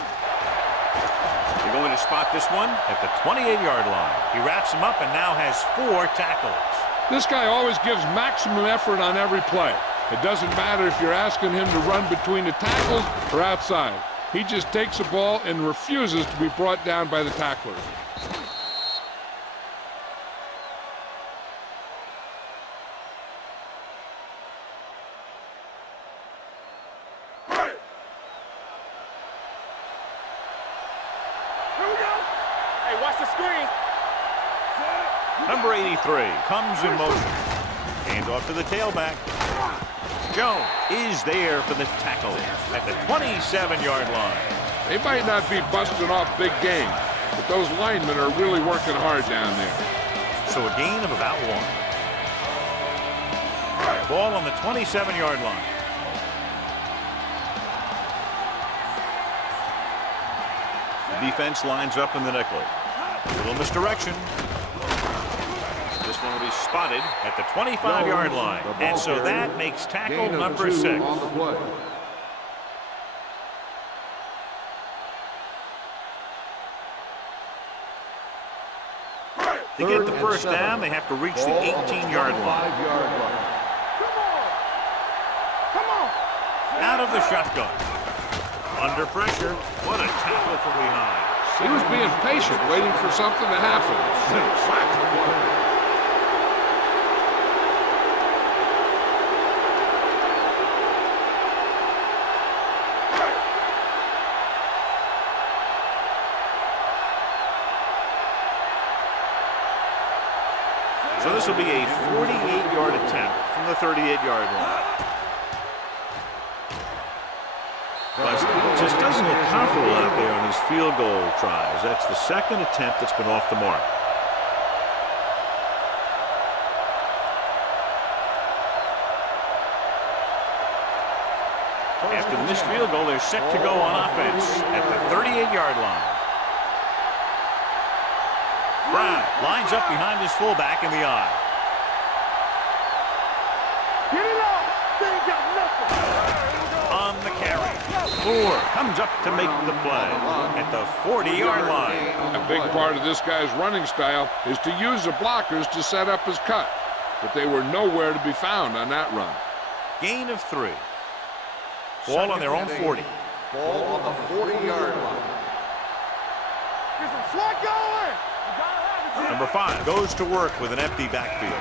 They're going to spot this one at the 28-yard line. He wraps him up and now has 4 tackles. This guy always gives maximum effort on every play. It doesn't matter if you're asking him to run between the tackles or outside. He just takes the ball and refuses to be brought down by the tacklers. Here we go. Hey, watch the screen. Number 83 comes in motion. Hand off to the tailback. Jones is there for the tackle at the 27-yard line. They might not be busting off big game, but those linemen are really working hard down there. So a gain of about 1. Ball on the 27-yard line. The defense lines up in the nickel. A little misdirection. This one will be spotted at the 25-yard line. And so that makes tackle number 6. On the play. To get the first down, they have to reach the 18-yard line. 5-yard line. Come on. Out of the shotgun. Under pressure. What a tackle from behind. He was being patient, waiting for something to happen. So this will be a 48-yard attempt from the 38-yard line. Just doesn't look comfortable out there on these field goal tries. That's the second attempt that's been off the mark. After the missed field goal, they're set to go on offense at the 38-yard line. Brown lines up behind his fullback in the eye. Get it up. They ain't got nothing. On the carry. Moore comes up to make the play at the 40-yard line. A big part of this guy's running style is to use the blockers to set up his cut, but they were nowhere to be found on that run. Gain of 3. Ball on their own 40. Ball on the 40-yard line. Get some slack going. Number 5 goes to work with an empty backfield.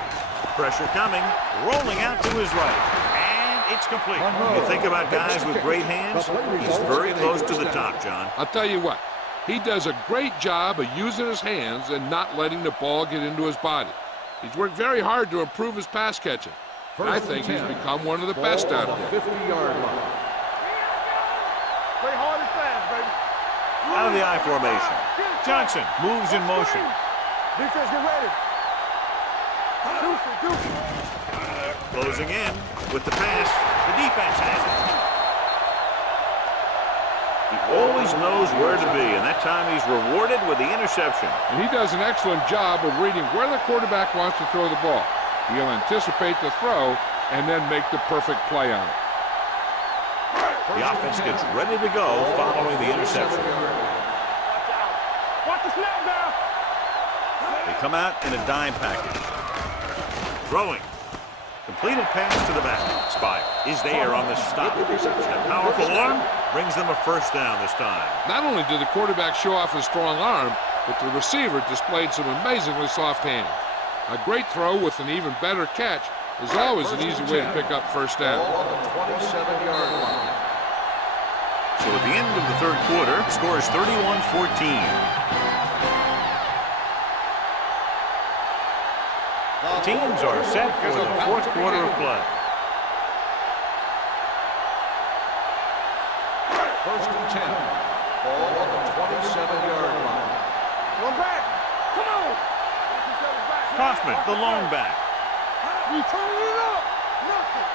Pressure coming, rolling out to his right. And it's complete. You think about guys with great hands, he's very close to the top, John. I'll tell you what, he does a great job of using his hands and not letting the ball get into his body. He's worked very hard to improve his pass catching. I think he's become one of the best out there. 50-yard line. Play hard and fast, baby. Out of the I formation. Johnson moves in motion. Defense, get ready. Deuce it, deuce it. Closing in with the pass. The defense has it. He always knows where to be, and that time he's rewarded with the interception. And he does an excellent job of reading where the quarterback wants to throw the ball. He'll anticipate the throw and then make the perfect play on it. The offense gets ready to go following the interception. Watch the snap now. They come out in a dime package. Throwing. Completed pass to the back. Spire is there on the stop. That powerful arm brings them a first down this time. Not only did the quarterback show off his strong arm, but the receiver displayed some amazingly soft hands. A great throw with an even better catch is always an easy way to pick up first down. On the 27-yard line. So at the end of the third quarter, the score is 31-14. The teams are set for the fourth quarter of play. First and 10. Ball on the 27-yard line. One back. Come on. Kaufman, the lone back. We turning it up. Nothing.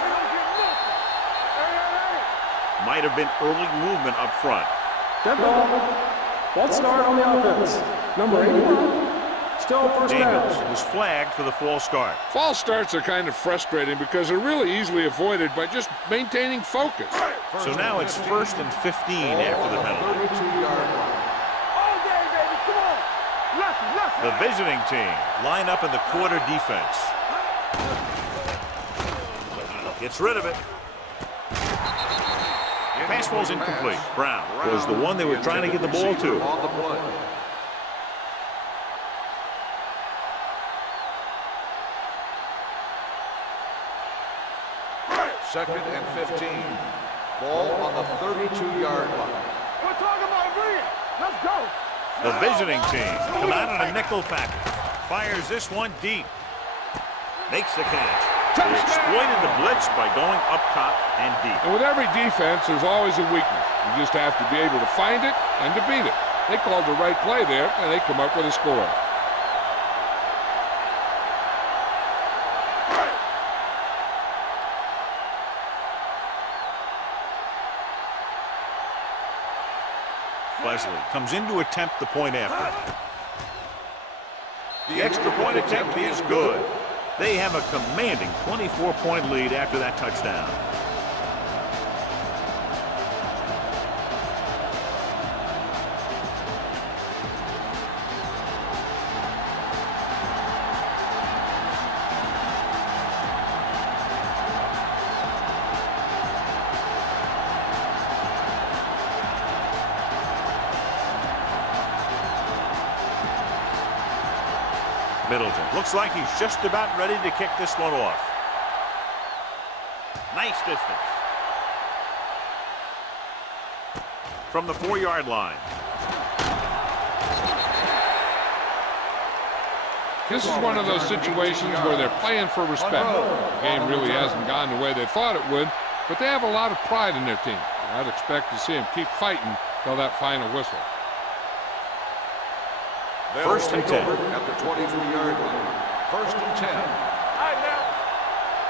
They don't get nothing. Hey. Might have been early movement up front. Dead ball. False start on the offense. Number 81. Still first Daniels down. was flagged for the false start. False starts are kind of frustrating because they're really easily avoided by just maintaining focus. So now it's 1st and 15 after the penalty. 32-yard line. All day, baby. Come on. Listen. The visiting team line up in the quarter defense. Gets rid of it. Pass ball's incomplete. Brown was the one they were trying to get the ball to. On the play. Second and 15. Ball on the 32-yard line. We're talking about agreeing. Let's go. The visiting team come out on a nickel package. Fires this one deep. Makes the catch. They exploited the blitz by going up top and deep. And with every defense, there's always a weakness. You just have to be able to find it and to beat it. They called the right play there, and they come up with a score. Leslie comes in to attempt the point after. The extra point attempt is good. They have a commanding 24-point lead after that touchdown. Middleton looks like he's just about ready to kick this one off. Nice distance. From the 4-yard line. This is one of those situations where they're playing for respect. The game really hasn't gone the way they thought it would, but they have a lot of pride in their team. I'd expect to see them keep fighting till that final whistle. First and 10. At the 23-yard line. First and 10. All right, now.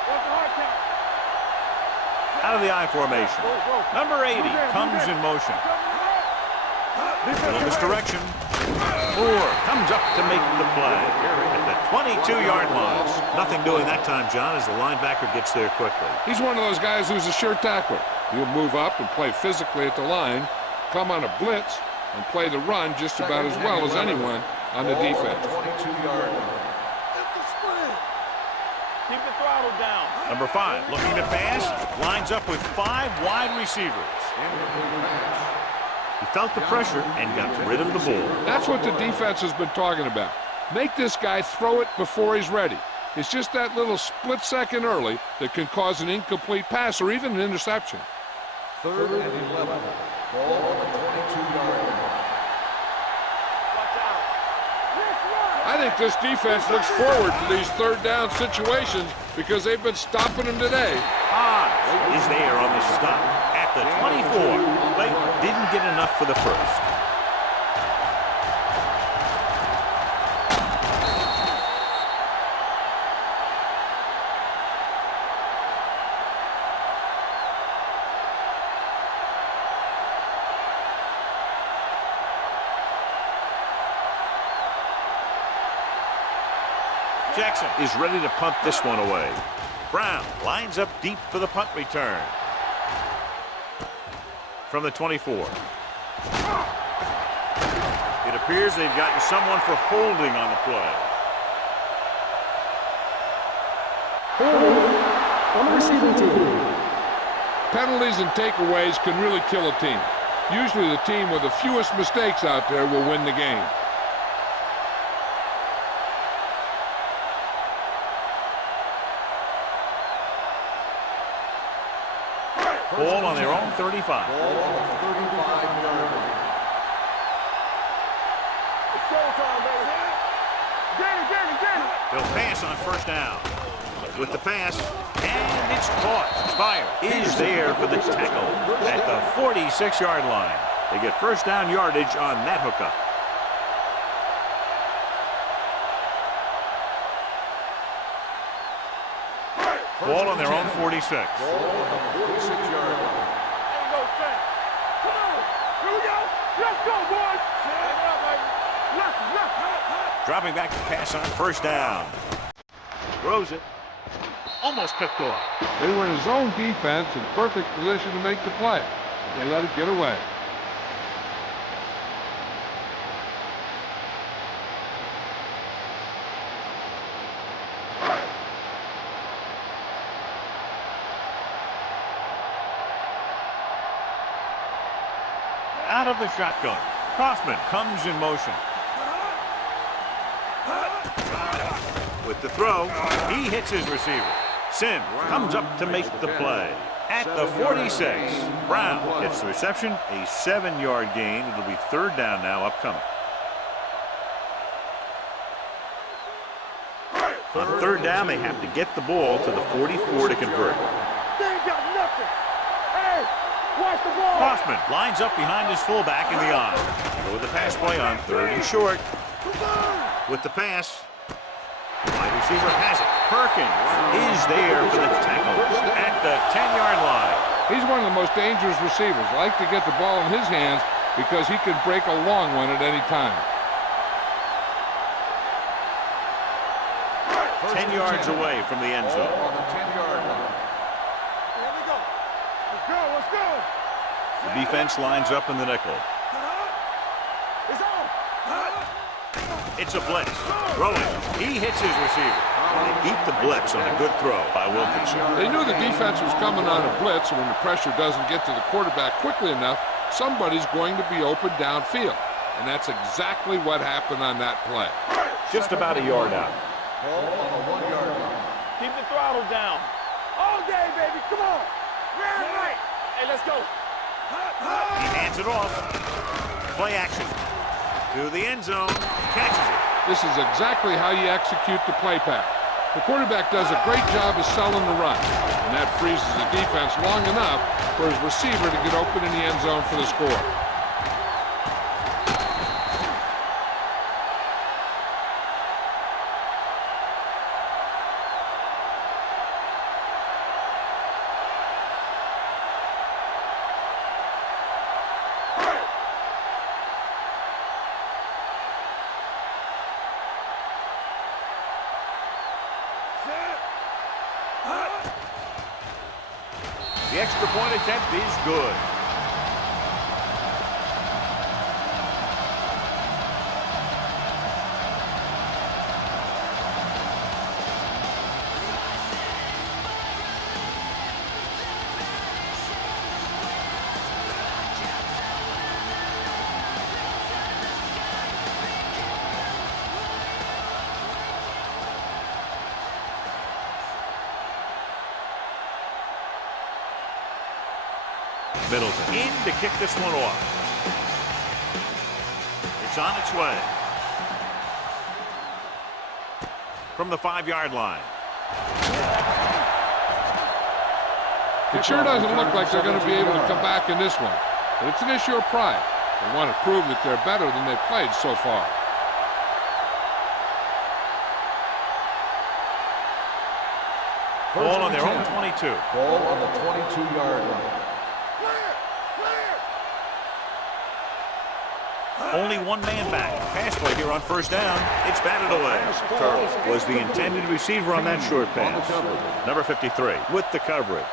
What's the hard count? Out of the I formation. Number 80 comes in motion. Little misdirection. Moore comes up to make the play at the 22-yard line. Nothing doing that time, John, as the linebacker gets there quickly. He's one of those guys who's a sure tackler. He'll move up and play physically at the line, come on a blitz, and play the run just about as well as anyone on the defense. 22-yard line. Keep the throttle down. Number 5 looking to pass, lines up with 5 wide receivers. He felt the pressure and got rid of the ball. That's what the defense has been talking about. Make this guy throw it before he's ready. It's just that little split second early that can cause an incomplete pass or even an interception. Third and 11. Ball on the 22-yard line. I think this defense looks forward to these third down situations because they've been stopping them today. Hodge is there on the stop at the 24. They didn't get enough for the first. Jackson is ready to punt this one away. Brown lines up deep for the punt return. From the 24. It appears they've gotten someone for holding on the play. On the receiving team. Penalties and takeaways can really kill a team. Usually the team with the fewest mistakes out there will win the game. Ball on their own 35. Ball on the 35-yard line. It's showtime, baby. Get it. They'll pass on first down. With the pass, and it's caught. Spire is there for the tackle at the 46-yard line. They get first down yardage on that hookup. Ball on their own 46. Ball on the 46-yard line. Ain't no thing. Come on. Here we go. Let's go, boys. Left. Dropping back to pass on first down. Throws it. Almost picked off. They were in zone defense in perfect position to make the play. They let it get away. Out of the shotgun. Kaufman comes in motion. With the throw, he hits his receiver. Sim comes up to make the play. At the 46, Brown gets the reception, a 7-yard gain. It'll be third down now upcoming. On third down, they have to get the ball to the 44 to convert. They ain't got nothing. Hey, watch the ball. Kaufman lines up behind his fullback in the eye. Go with the pass play on third and short. With the pass, wide receiver has it. Perkins is there for the tackle at the 10-yard line. He's one of the most dangerous receivers. Like to get the ball in his hands because he can break a long one at any time. 10 yards away from the end Ball zone. on the 10-yard line. Here we go. Let's go. The defense lines up in the nickel. It's on. It's a blitz. Throwing. He hits his receiver. They beat the blitz on a good throw by Wilkinson. They knew the defense was coming on a blitz, and when the pressure doesn't get to the quarterback quickly enough, somebody's going to be open downfield. And that's exactly what happened on that play. Just about a yard out. Ball on the 1-yard line. Keep the throttle down. All day, baby. Come on. Right. Hey, let's go. He hands it off. Play action. To the end zone. Catches it. This is exactly how you execute the play pass. The quarterback does a great job of selling the run, and that freezes the defense long enough for his receiver to get open in the end zone for the score. The extra point attempt is good. Middleton in to kick this one off. It's on its way. From the 5-yard line. It sure doesn't look like they're going to be able to come back in this one, but it's an issue of pride. They want to prove that they're better than they've played so far. Ball on their own 22. Ball on the 22-yard line. Only one man back. Pass play here on first down. It's batted away. Turtle was the intended receiver on that short pass. Number 53 with the coverage.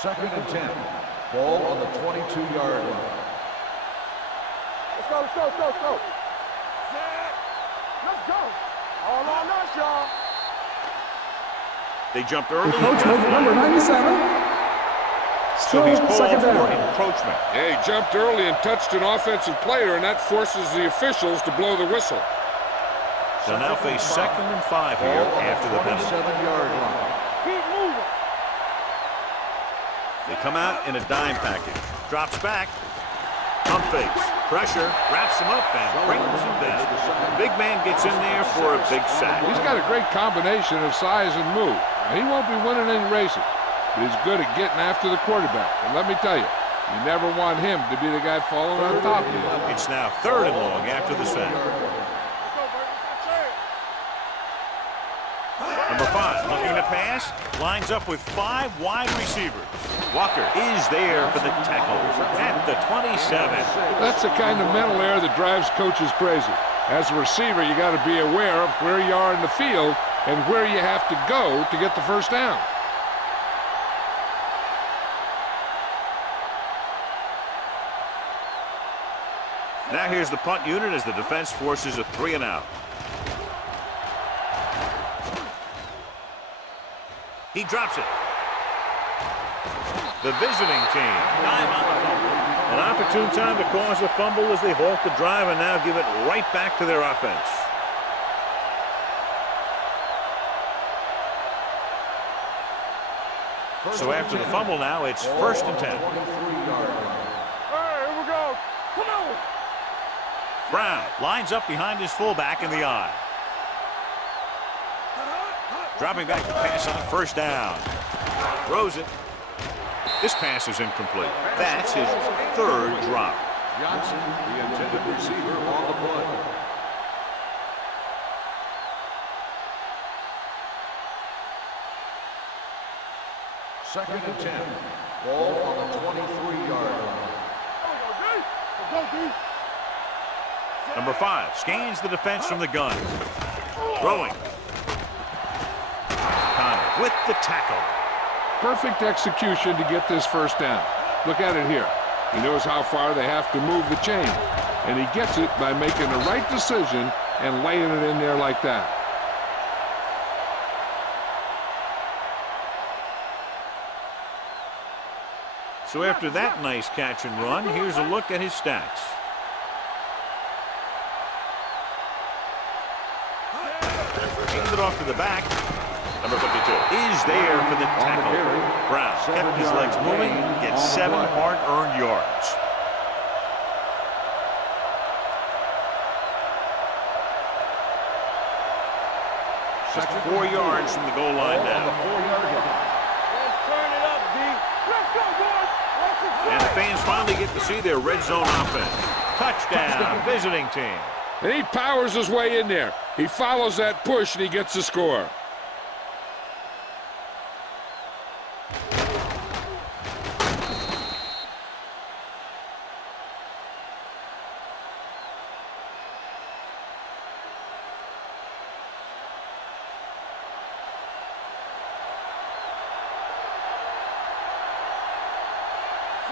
Second and 10. Ball on the 22-yard line. Let's go, let's go, let's go, let's go. Let's go. All on us, y'all. They jumped early. Encroachment, number 97. So he's called Second for down. encroachment. Yeah, he jumped early and touched an offensive player, and that forces the officials to blow the whistle. They'll now face second and 5 here after the penalty. 27-yard line. Keep moving. They come out in a dime package. Drops back. Pump fakes. Pressure. Wraps him up and brings him down. The big man gets in there for a big sack. He's got a great combination of size and move. He won't be winning any races, but he's good at getting after the quarterback. And let me tell you, you never want him to be the guy falling on top of you. It's now third and long after the sack. Number 5 looking to pass. Lines up with 5 wide receivers. Walker is there for the tackle at the 27. That's the kind of mental error that drives coaches crazy. As a receiver, you got to be aware of where you are in the field and where you have to go to get the first down. Now here's the punt unit as the defense forces a 3 and out. He drops it. The visiting team. Dive on the fumble. An opportune time to cause a fumble as they halt the drive and now give it right back to their offense. So after the fumble now, it's first and 10. All right, here we go. Come on. Brown lines up behind his fullback in the I. Dropping back to pass on first down. Throws it. This pass is incomplete. That's his third drop. Johnson, the intended receiver, on the play. Second and 10. Ball on the 23-yard line. Let's go, D. Number 5 scans the defense from the gun. Throwing. Connor with the tackle. Perfect execution to get this first down. Look at it here. He knows how far they have to move the chain, and he gets it by making the right decision and laying it in there like that. So after that nice catch and run, here's a look at his stats. Hands it off to the back. Number 52 is there for the tackle. Brown kept his legs moving, gets 7 hard-earned yards. Just 4 yards from the goal line now. Let's turn it up, D. Let's go, boys. And the fans finally get to see their red zone offense. Touchdown, visiting team. And he powers his way in there. He follows that push and he gets the score.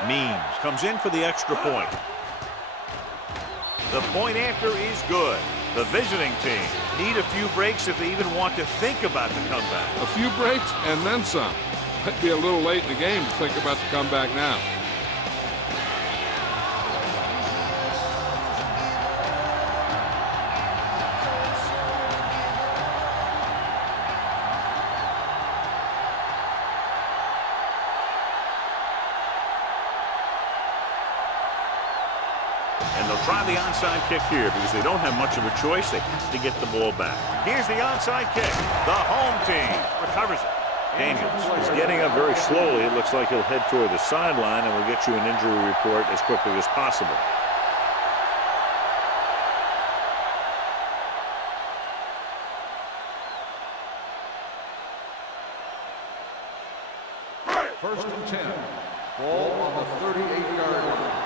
Means comes in for the extra point. The point after is good. The visiting team need a few breaks if they even want to think about the comeback. A few breaks and then some. Might be a little late in the game to think about the comeback now. And they'll try the onside kick here because they don't have much of a choice. They have to get the ball back. Here's the onside kick. The home team recovers it. Daniels is getting up very slowly. It looks like he'll head toward the sideline, and we'll get you an injury report as quickly as possible. First and 10. Ball on the 38-yard line.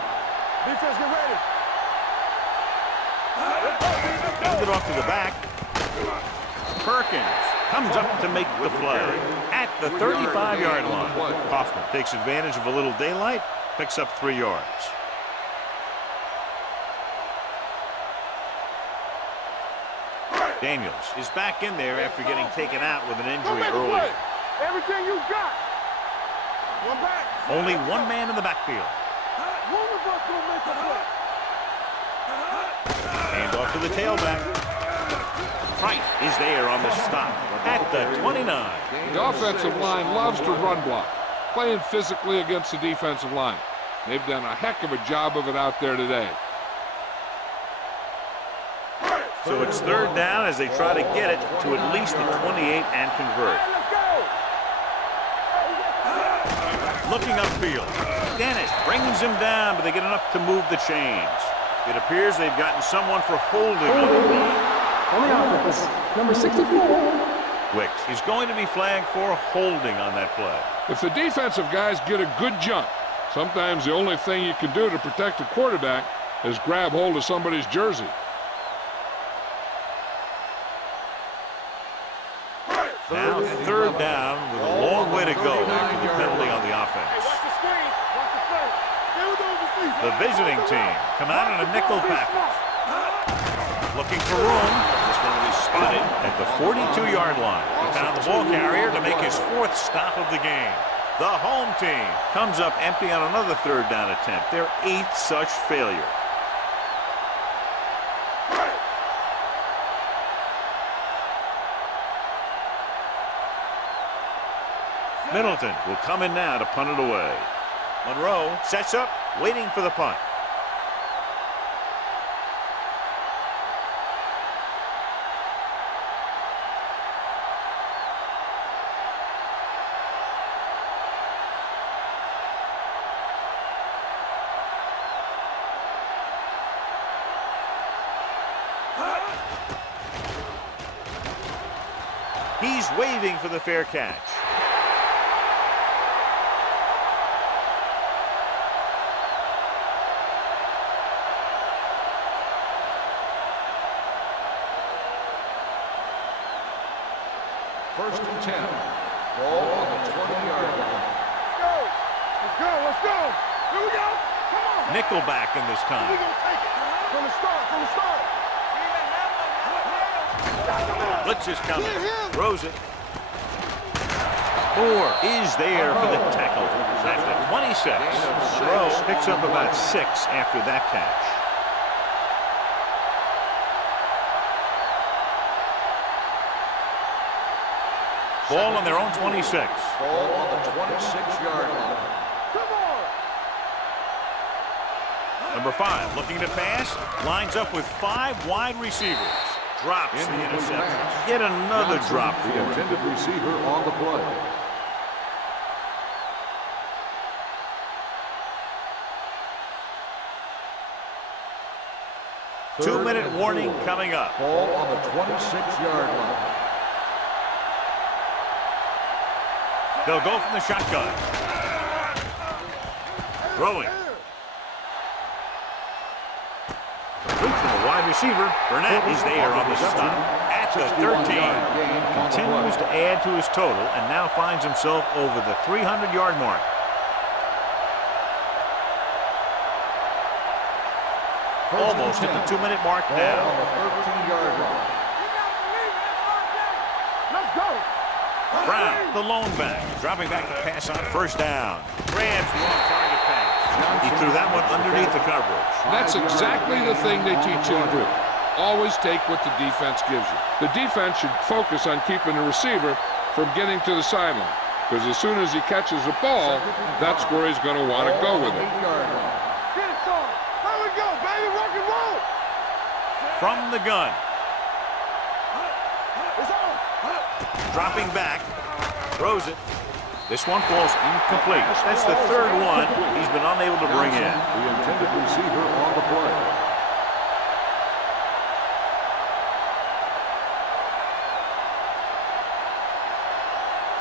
Defense, get ready. Hand it off to the back. Perkins comes up to make the play at the 35-yard line. Hoffman takes advantage of a little daylight, picks up 3 yards. Daniels is back in there after getting taken out with an injury early. Everything you got. One back. Only one man in the backfield. One of us gonna make a play. Hand off to the tailback. Price is there on the stop at the 29. The offensive line loves to run block, playing physically against the defensive line. They've done a heck of a job of it out there today. So it's third down as they try to get it to at least the 28 and convert. Looking upfield. Dennis brings him down, but they get enough to move the chains. It appears they've gotten someone for holding on the ball. On the offense, number 64. Wicks is going to be flagged for holding on that play. If the defensive guys get a good jump, sometimes the only thing you can do to protect the quarterback is grab hold of somebody's jersey. Now third down with a long way to go after the penalty on the offense. Watch the screen. Watch the play. Still those receivers. The visiting team come out in a nickel package. Looking for room. This one will be spotted at the 42-yard line. He found the ball carrier to make his 4th stop of the game. The home team comes up empty on another third down attempt. Their 8th such failure. Middleton will come in now to punt it away. Monroe sets up, waiting for the punt. He's waving for the fair catch. First and 10. Ball on the 20-yard line. Let's go. Let's go. Here we go. Come on. Nickelback in this We're time. gonna take it. From the start. From the start. Blitz is coming. Throws it. Moore is there for the tackle. At the 26. Monroe picks up about 6 after that catch. Ball on their own 26. Ball on the 26-yard line. Come on. Number 5 looking to pass. Lines up with 5 wide receivers. Drops the interception. Yet another drop for The him. intended receiver on the play. Two-minute warning coming up. Ball on the 26-yard line. They'll go from the shotgun. Throwing. Complete from the wide receiver. Burnett is there on the stop. At the 13. Continues to add to his total and now finds himself over the 300-yard mark. Almost at the 2-minute mark Ball now. on the 13-yard line. Let's go. Brown, the lone back, dropping back to pass on first down. Grabs the off-target pass. He threw that one underneath the coverage. That's exactly the thing they teach you to do. Always take what the defense gives you. The defense should focus on keeping the receiver from getting to the sideline, because as soon as he catches the ball, that's where he's going to want to go with it. 8-yard line. Get it, son. There we go, baby. Rock and roll. From the gun, It's on. dropping back, throws it. This one falls incomplete. That's the third one he's been unable to bring in. The intended receiver on the play.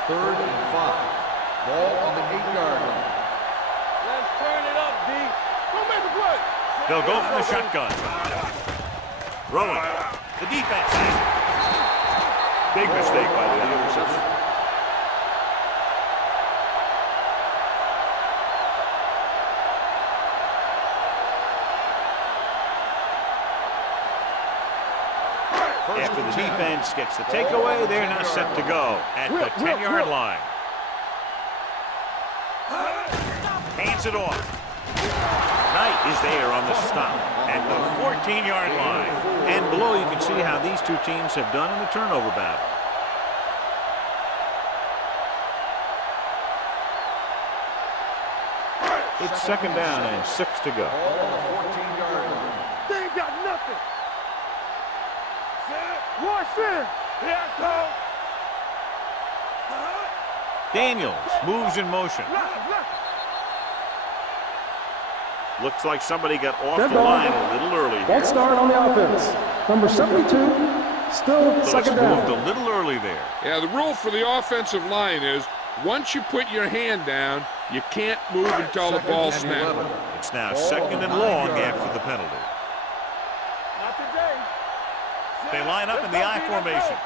Third and 5. Ball on the 8-yard They'll go from the shotgun. Throwing. The defense has it. Big mistake by the interception. After the defense gets the takeaway, they're now set to go at the 10-yard line. Hands it off. Knight is there on the stop at the 14-yard line. And below you can see how these two teams have done in the turnover battle. It's second down and 6 to go. They ain't got nothing. Rush in. Here I come. Daniels moves in motion. Looks like somebody got off the line a little early here. False start on the offense. Number 72, still So second it's down. moved a little early there. Yeah, the rule for the offensive line is once you put your hand down, you can't move until the ball snaps. It's now second and long after the penalty. Not today. They line up in the I formation.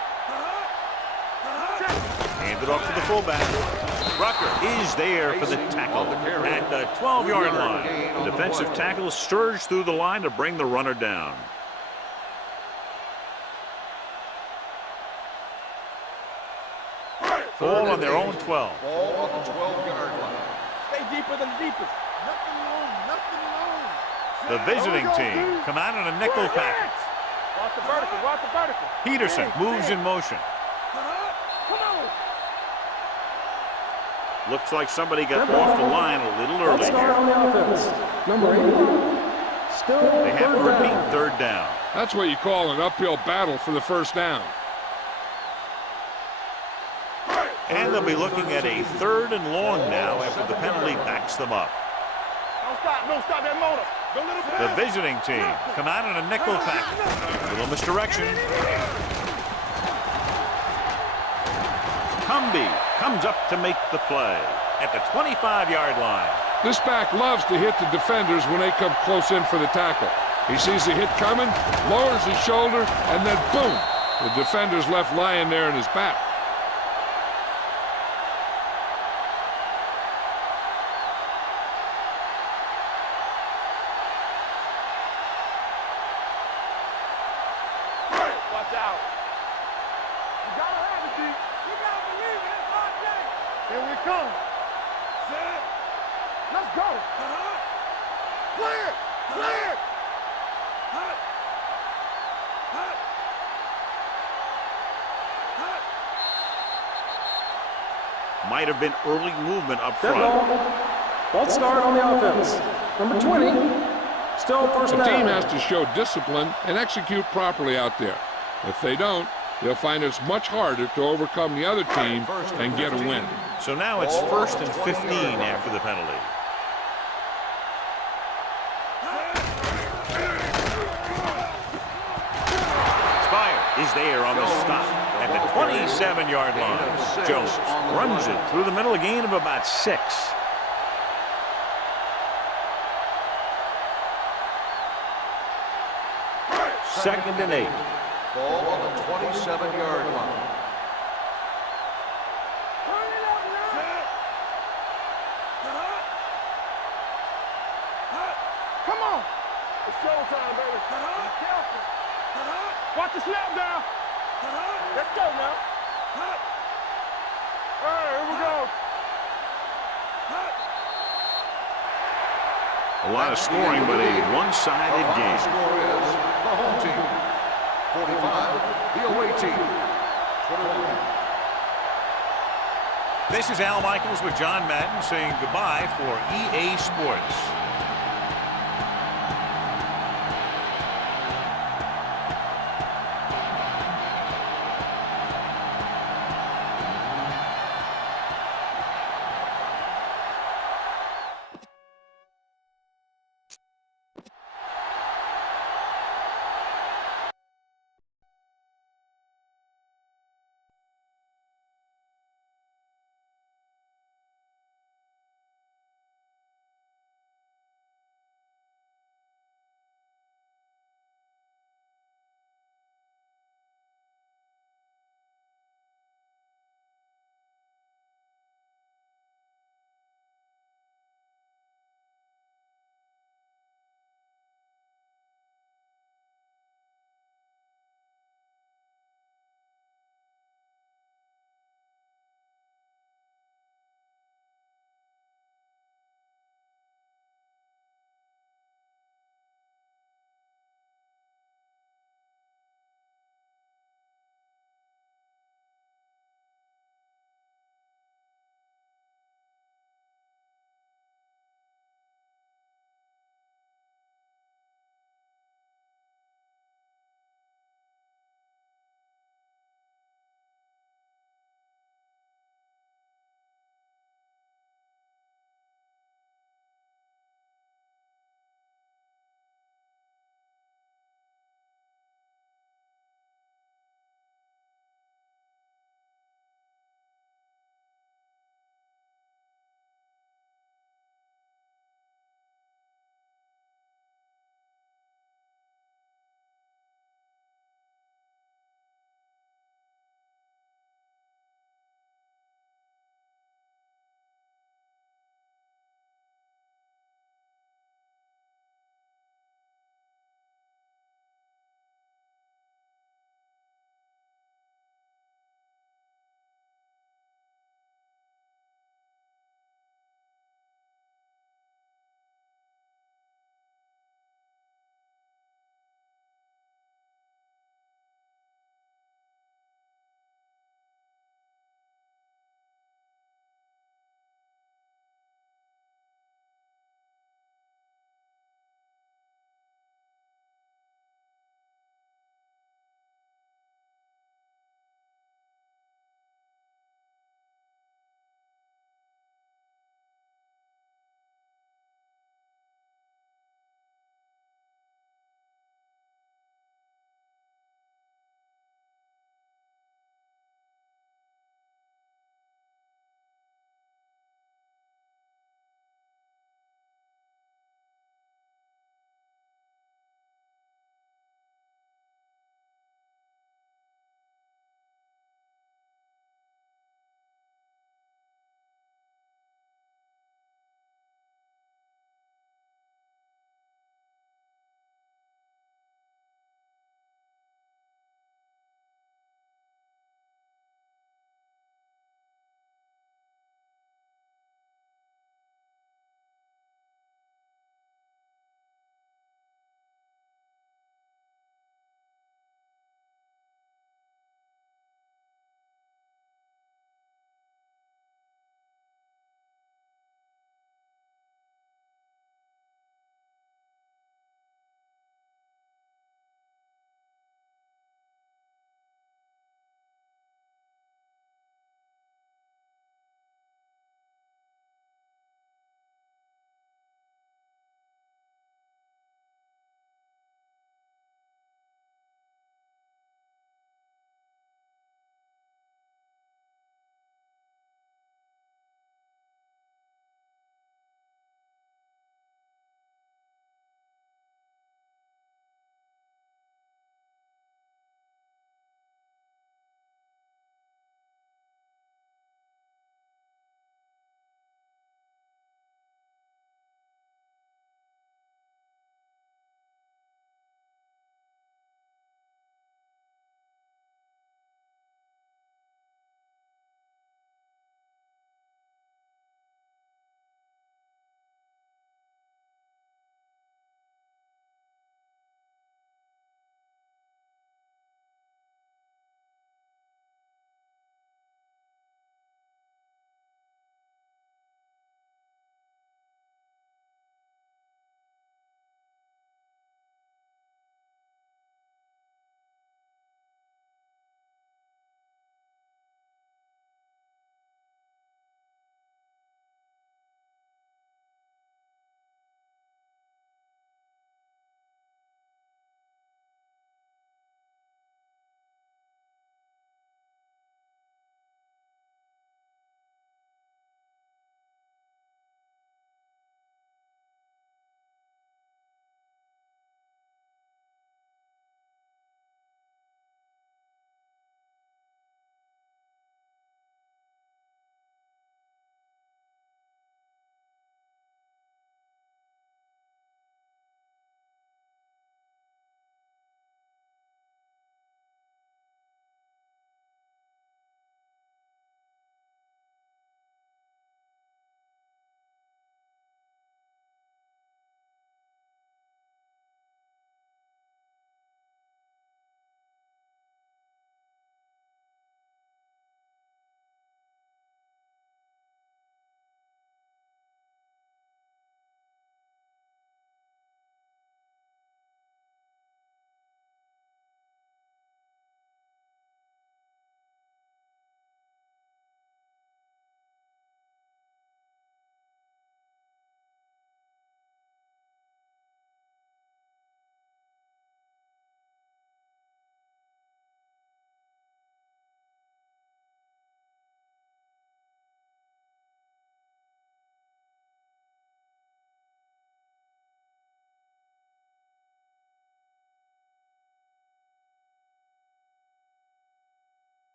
Hand it off to the fullback. Rucker is there for the tackle at the 12-yard line. The defensive tackle surged through the line to bring the runner down. Ball on their own 12. Ball on the 12-yard line. Stay deeper than the deepest. Nothing long, nothing long. The visiting team come out in a nickel package. Watch the vertical, watch the vertical. Peterson moves in motion. Come on. Looks like somebody got off the line a little False early start here. on the offense. Number 81, still They have to third repeat down. third down. That's what you call an uphill battle for the first down. And they'll be looking at a third and long now after the penalty backs them up. Don't stop that motor. Go little bit. The visiting team come out in a nickel package. Little misdirection. Cumby comes up to make the play at the 25-yard line. This back loves to hit the defenders when they come close in for the tackle. He sees the hit coming, lowers his shoulder, and then boom, the defender's left lying there in his back. Watch out. You gotta have it, D. You gotta believe it. It's our day. Here we come. Set. Let's go. Clear. Clear. Might have been early movement up Dead front. ball. False start on the offense. Number 20, still first The team down. has to show discipline and execute properly out there. If they don't, they'll find it's much harder to overcome the other team and get a win. So now it's first and 15 after the penalty. Spire is there on the stop at the 27-yard line. Jones runs it through the middle, a gain of about 6. Second and 8. Ball on the 27-yard line. Come on. It's showtime, baby. Be careful. Watch the snap down. Let's go now. All right, here we go. A lot of scoring, but a one-sided The game. score is the home team 45, the away team 21. This is Al Michaels with John Madden saying goodbye for EA Sports.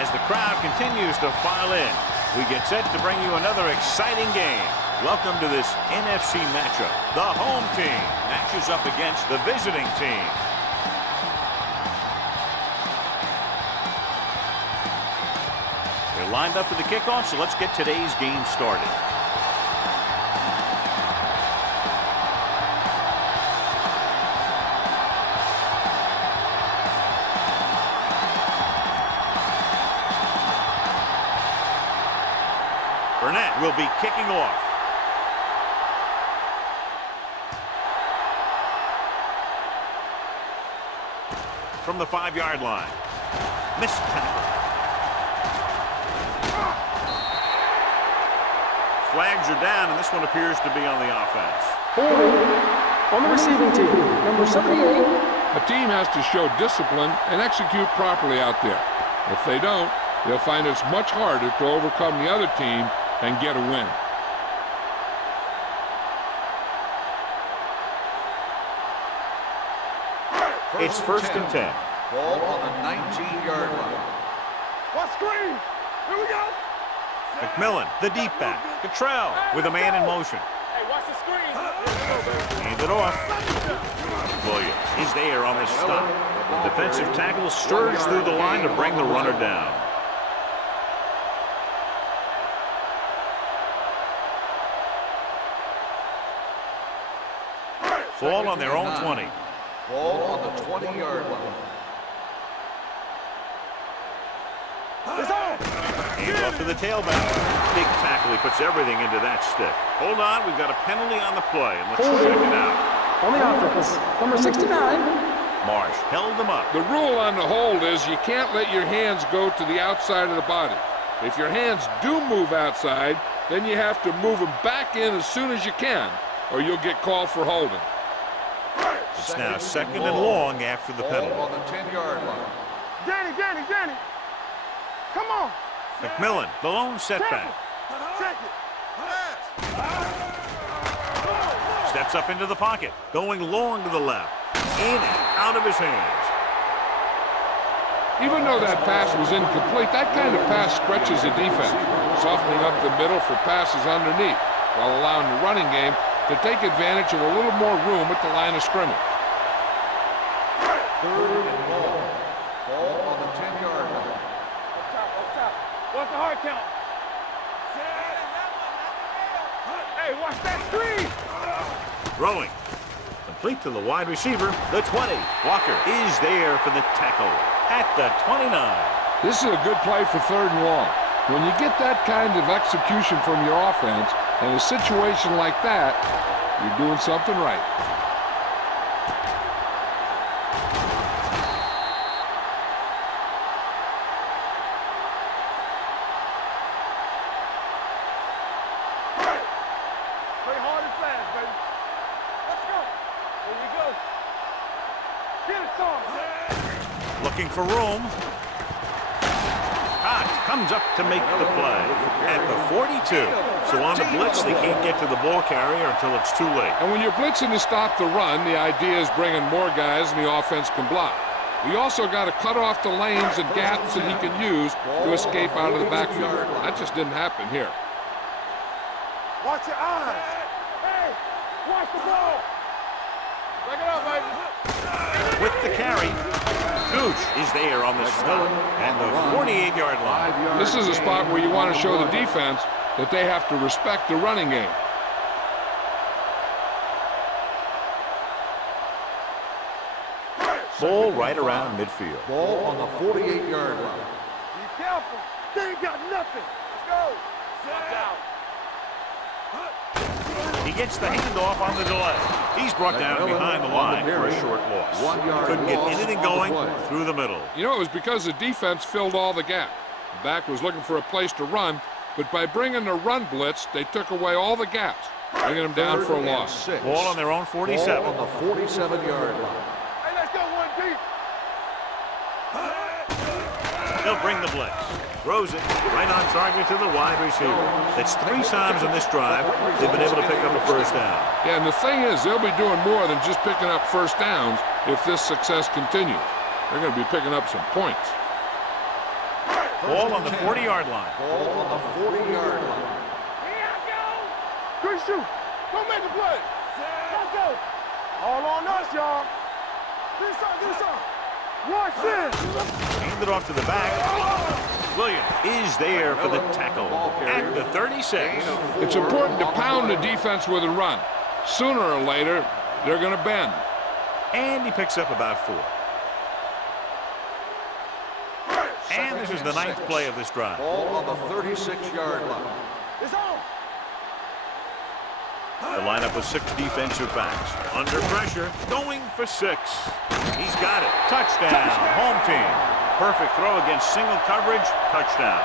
As the crowd continues to file in, we get set to bring you another exciting game. Welcome to this NFC matchup. The home team matches up against the visiting team. They're lined up for the kickoff, so let's get today's game started. Burnett will be kicking off. From the 5-yard line. Missed tackle. Flags are down, and this one appears to be on the offense. On the receiving team, number 78. A team has to show discipline and execute properly out there. If they don't, they'll find it's much harder to overcome the other team and get a win. It's first and 10. Ball on the 19-yard line. What screen? Here we go. McMillan, the deep back. Cottrell with a man in motion. Hey, watch the screen. Hand it off. Williams is there on this stop. The defensive tackle stirs through the line to bring the runner down. Ball on their own 20. Ball on the 20-yard line. Hand off to the tailback. Big tackle. He puts everything into that stick. Hold on. We've got a penalty on the play, and let's check it out. On the offense, number 69. Marsh held them up. The rule on the hold is you can't let your hands go to the outside of the body. If your hands do move outside, then you have to move them back in as soon as you can, or you'll get called for holding. It's now second and long after the penalty. Ball on the 10-yard line. Danny. Come on. McMillan, the lone setback. Check it. Steps up into the pocket, going long to the left. In and out of his hands. Even though that pass was incomplete, that kind of pass stretches the defense, softening up the middle for passes underneath, while allowing the running game to take advantage of a little more room at the line of scrimmage. Third and long. Ball on the 10-yard line. Up top. What's the hard count? Hey, watch that screen. Throwing. Complete to the wide receiver, the 20. Walker is there for the tackle at the 29. This is a good play for third and long. When you get that kind of execution from your offense, in a situation like that, you're doing something right. Play hard and fast, baby. Let's go. There you go. Get it, son. Looking for room. Comes up to make the play at the 42. So on the blitz, they can't get to the ball carrier until it's too late. And when you're blitzing to stop the run, the idea is bringing more guys and the offense can block. We also got to cut off the lanes and gaps that he can use to escape out of the backfield. That just didn't happen here. Watch your eyes. Hey, watch the ball. Break it up, baby. With the carry, Gooch is there on the stop and the 48-yard line. This is a spot where you want to show the defense that they have to respect the running game. Ball right around midfield. Ball on the 48-yard line. Be careful. They ain't got nothing. Let's go. Watch out. He gets the handoff on the delay. He's brought down behind the line for a short loss. Couldn't get anything going through the middle. You know, it was because the defense filled all the gap. The back was looking for a place to run, but by bringing the run blitz, they took away all the gaps, bringing them down for a loss. Ball on their own 47. Ball on the 47-yard line. Hey, let's go one deep. They'll bring the blitz. Throws it right on target to the wide receiver. That's 3 times in this drive they've been able to pick up a first down. Yeah, and the thing is, they'll be doing more than just picking up first downs if this success continues. They're going to be picking up some points. Ball on the 40-yard line. Ball on the 40-yard line. Good shoot. Go make a play. Let's go. All on us, y'all. This on. Watch this. Hand it off to the back. Williams is there for the tackle at the 36. It's important to pound the defense with a run. Sooner or later, they're going to bend. And he picks up about 4. And this is the 9th play of this drive. Ball on the 36-yard line. It's on. The lineup with 6 defensive backs. Under pressure, going for 6. He's got it. Touchdown, home team. Perfect throw against single coverage. Touchdown.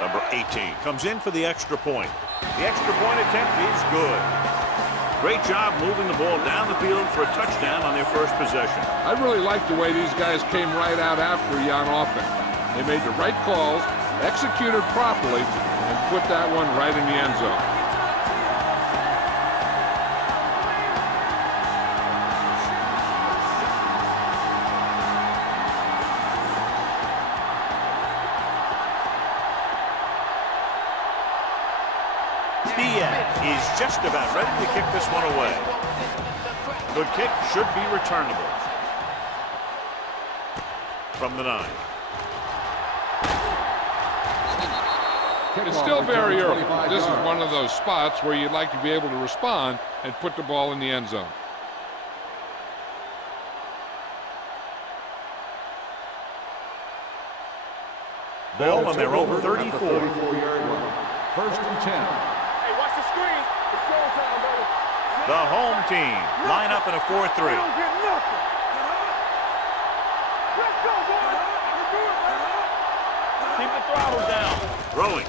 Number 18 comes in for the extra point. The extra point attempt is good. Great job moving the ball down the field for a touchdown on their first possession. I really like the way these guys came right out after you on offense. They made the right calls, executed properly, and put that one right in the end zone. Is just about ready to kick this one away. Good kick, should be returnable. From the 9. It's still very early. This is one of those spots where you'd like to be able to respond and put the ball in the end zone. Ball on their own 34. 34-yard line. First and 10. The home team line up in a 4-3. We don't get nothing. Let's go, boys. Keep the throttle down. Throwing.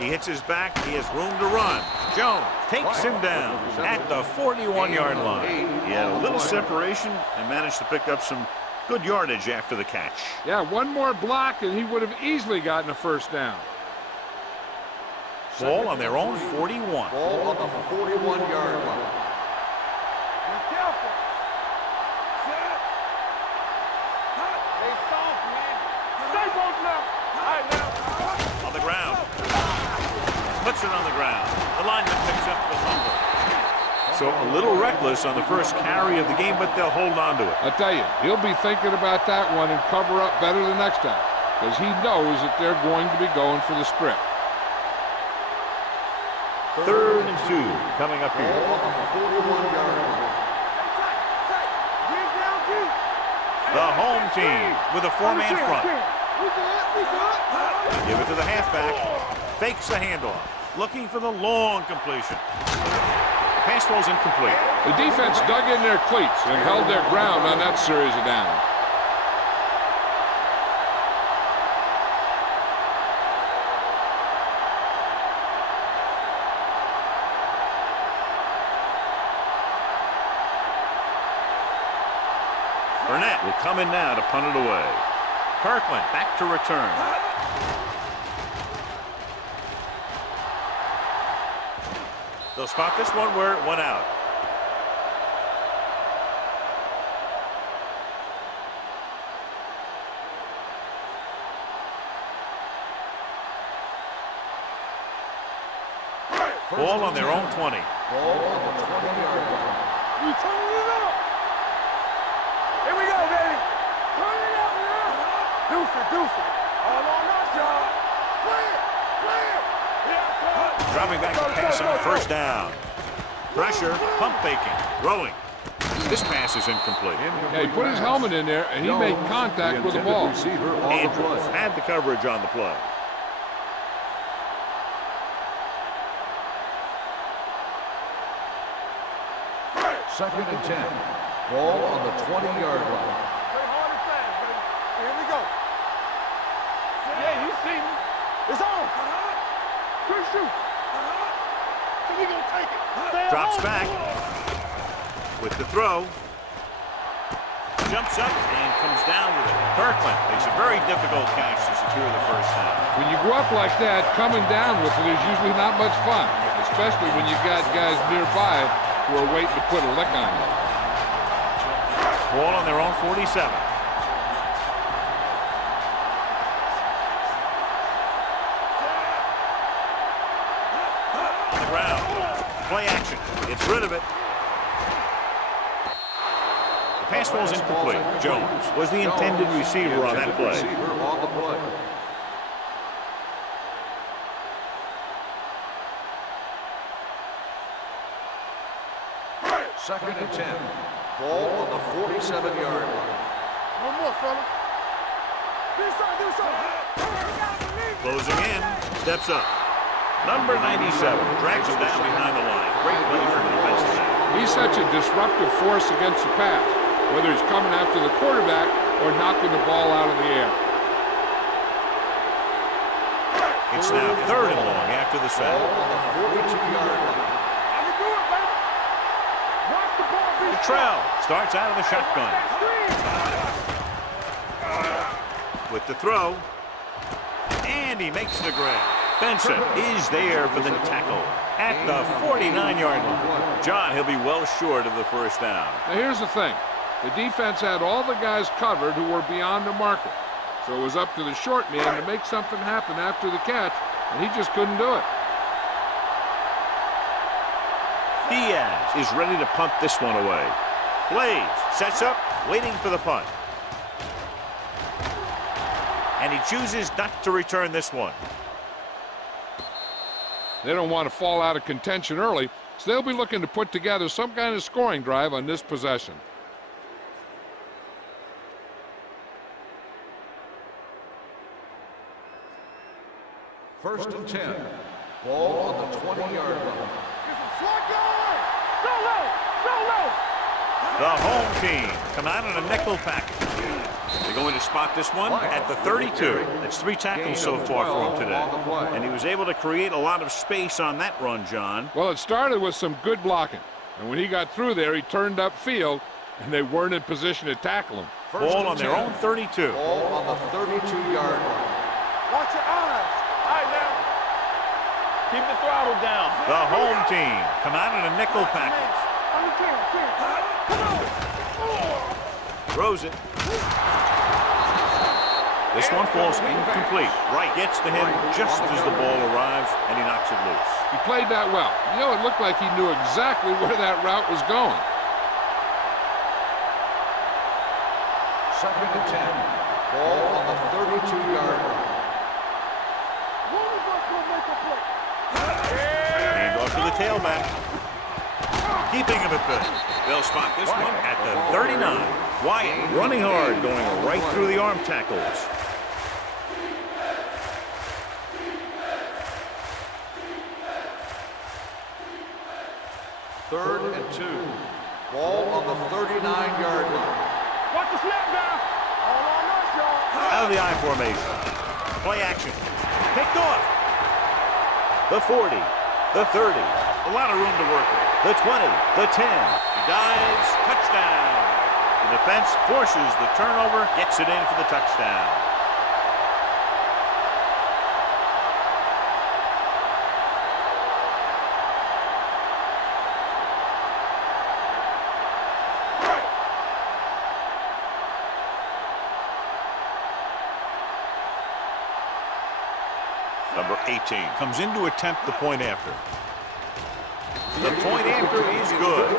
He hits his back. He has room to run. Jones takes him down at the 41-yard line. He had a little separation and managed to pick up some good yardage after the catch. Yeah, one more block and he would have easily gotten a first down. Ball on their own 41. Ball on the 41-yard line. Be careful. Set. Stay soft, man. Stay both now. All right, now. On the ground. Puts it on the ground. The lineman picks up the fumble. So a little reckless on the first carry of the game, but they'll hold on to it. I tell you, he'll be thinking about that one and cover up better the next time because he knows that they're going to be going for the strip. 3rd and 2 coming up here. Ball on the 41-yard line. The home team with a 4-man front. We good. Give it to the halfback. Fakes the handoff. Looking for the long completion. The pass ball's incomplete. The defense dug in their cleats and held their ground on that series of downs. Burnett will come in now to punt it away. Kirkland back to return. They'll spot this one where it went out. Ball on their own 20. Ball on the 20-yard line. We turn it up. Here we go, baby. Turn it up now. Deuce it. All on us, y'all. Play it. Yeah, Dropping back to pass on first down. Pressure, pump faking, throwing. This pass is incomplete. Yeah, he put his helmet in there and he made contact with the ball. Andrews had the coverage on the play. Second and 10. Ball on the 20-yard line. Play hard and fast, baby. Here we go. Yeah, you see me. It's on. Good shoot. So we gonna take it. Drop Steps back with the throw. Jumps up and comes down with it. Kirkland makes a very difficult catch to secure the first down. When you go up like that, coming down with it is usually not much fun, especially when you've got guys nearby who are waiting to put a lick on you. Ball on their own 47. On the ground. Play action. Gets rid of it. Pass falls incomplete. Jones was the intended receiver on that play. Second and 10. Ball on the 47-yard line. One more, fella. Do something. Closing in. Steps up. Number 97 drags him down behind the line. Great play from the defensive end. He's such a disruptive force against the pass, whether he's coming after the quarterback or knocking the ball out of the air. It's now 3rd and long after the sack. On the 42-yard line. Trell starts out of the shotgun. With the throw. And he makes the grab. Benson is there for the tackle at the 49-yard line. John, he'll be well short of the first down. Now here's the thing. The defense had all the guys covered who were beyond the marker. So it was up to the short man to make something happen after the catch, and he just couldn't do it. Diaz is ready to punt this one away. Blaze sets up, waiting for the punt. And he chooses not to return this one. They don't want to fall out of contention early, so they'll be looking to put together some kind of scoring drive on this possession. First and 10. Ball on the 20-yard line. The home team come out in a nickel package. They're going to spot this one at the 32. That's 3 tackles so far for him today. And he was able to create a lot of space on that run, John. Well, it started with some good blocking. And when he got through there, he turned upfield, and they weren't in position to tackle him. Ball on their own 32. Ball on the 32-yard line. Watch your eyes. All right, now. Keep the throttle down. The home team come out in a nickel package. Throws it. This one falls incomplete. Wright gets to him just as the ball arrives, and he knocks it loose. He played that well. You know, it looked like he knew exactly where that route was going. Second and 10. Ball on the 32-yard line. Hand off to the tailback. Keeping him at bay. They'll spot this one at the 39. Wyatt running hard, going right through the arm tackles. Third and 2. Ball on the 39-yard line. Watch the snap down. All on us, y'all. Out of the I formation. Play action. Picked off. The 40. The 30. A lot of room to work with. The 20. The 10. He dives. Touchdown. The defense forces the turnover. Gets it in for the touchdown. Number 18 comes in to attempt the point after. The point after is good.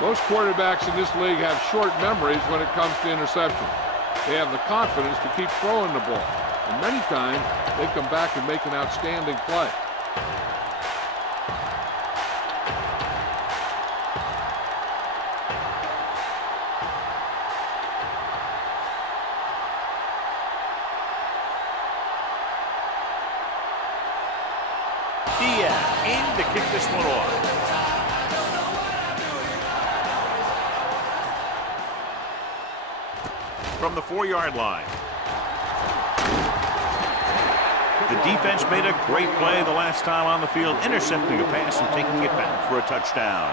Most quarterbacks in this league have short memories when it comes to interception. They have the confidence to keep throwing the ball. And many times, they come back and make an outstanding play. Diaz in to kick this one off. From the 4-yard line. The defense made a great play the last time on the field, intercepting a pass and taking it back for a touchdown.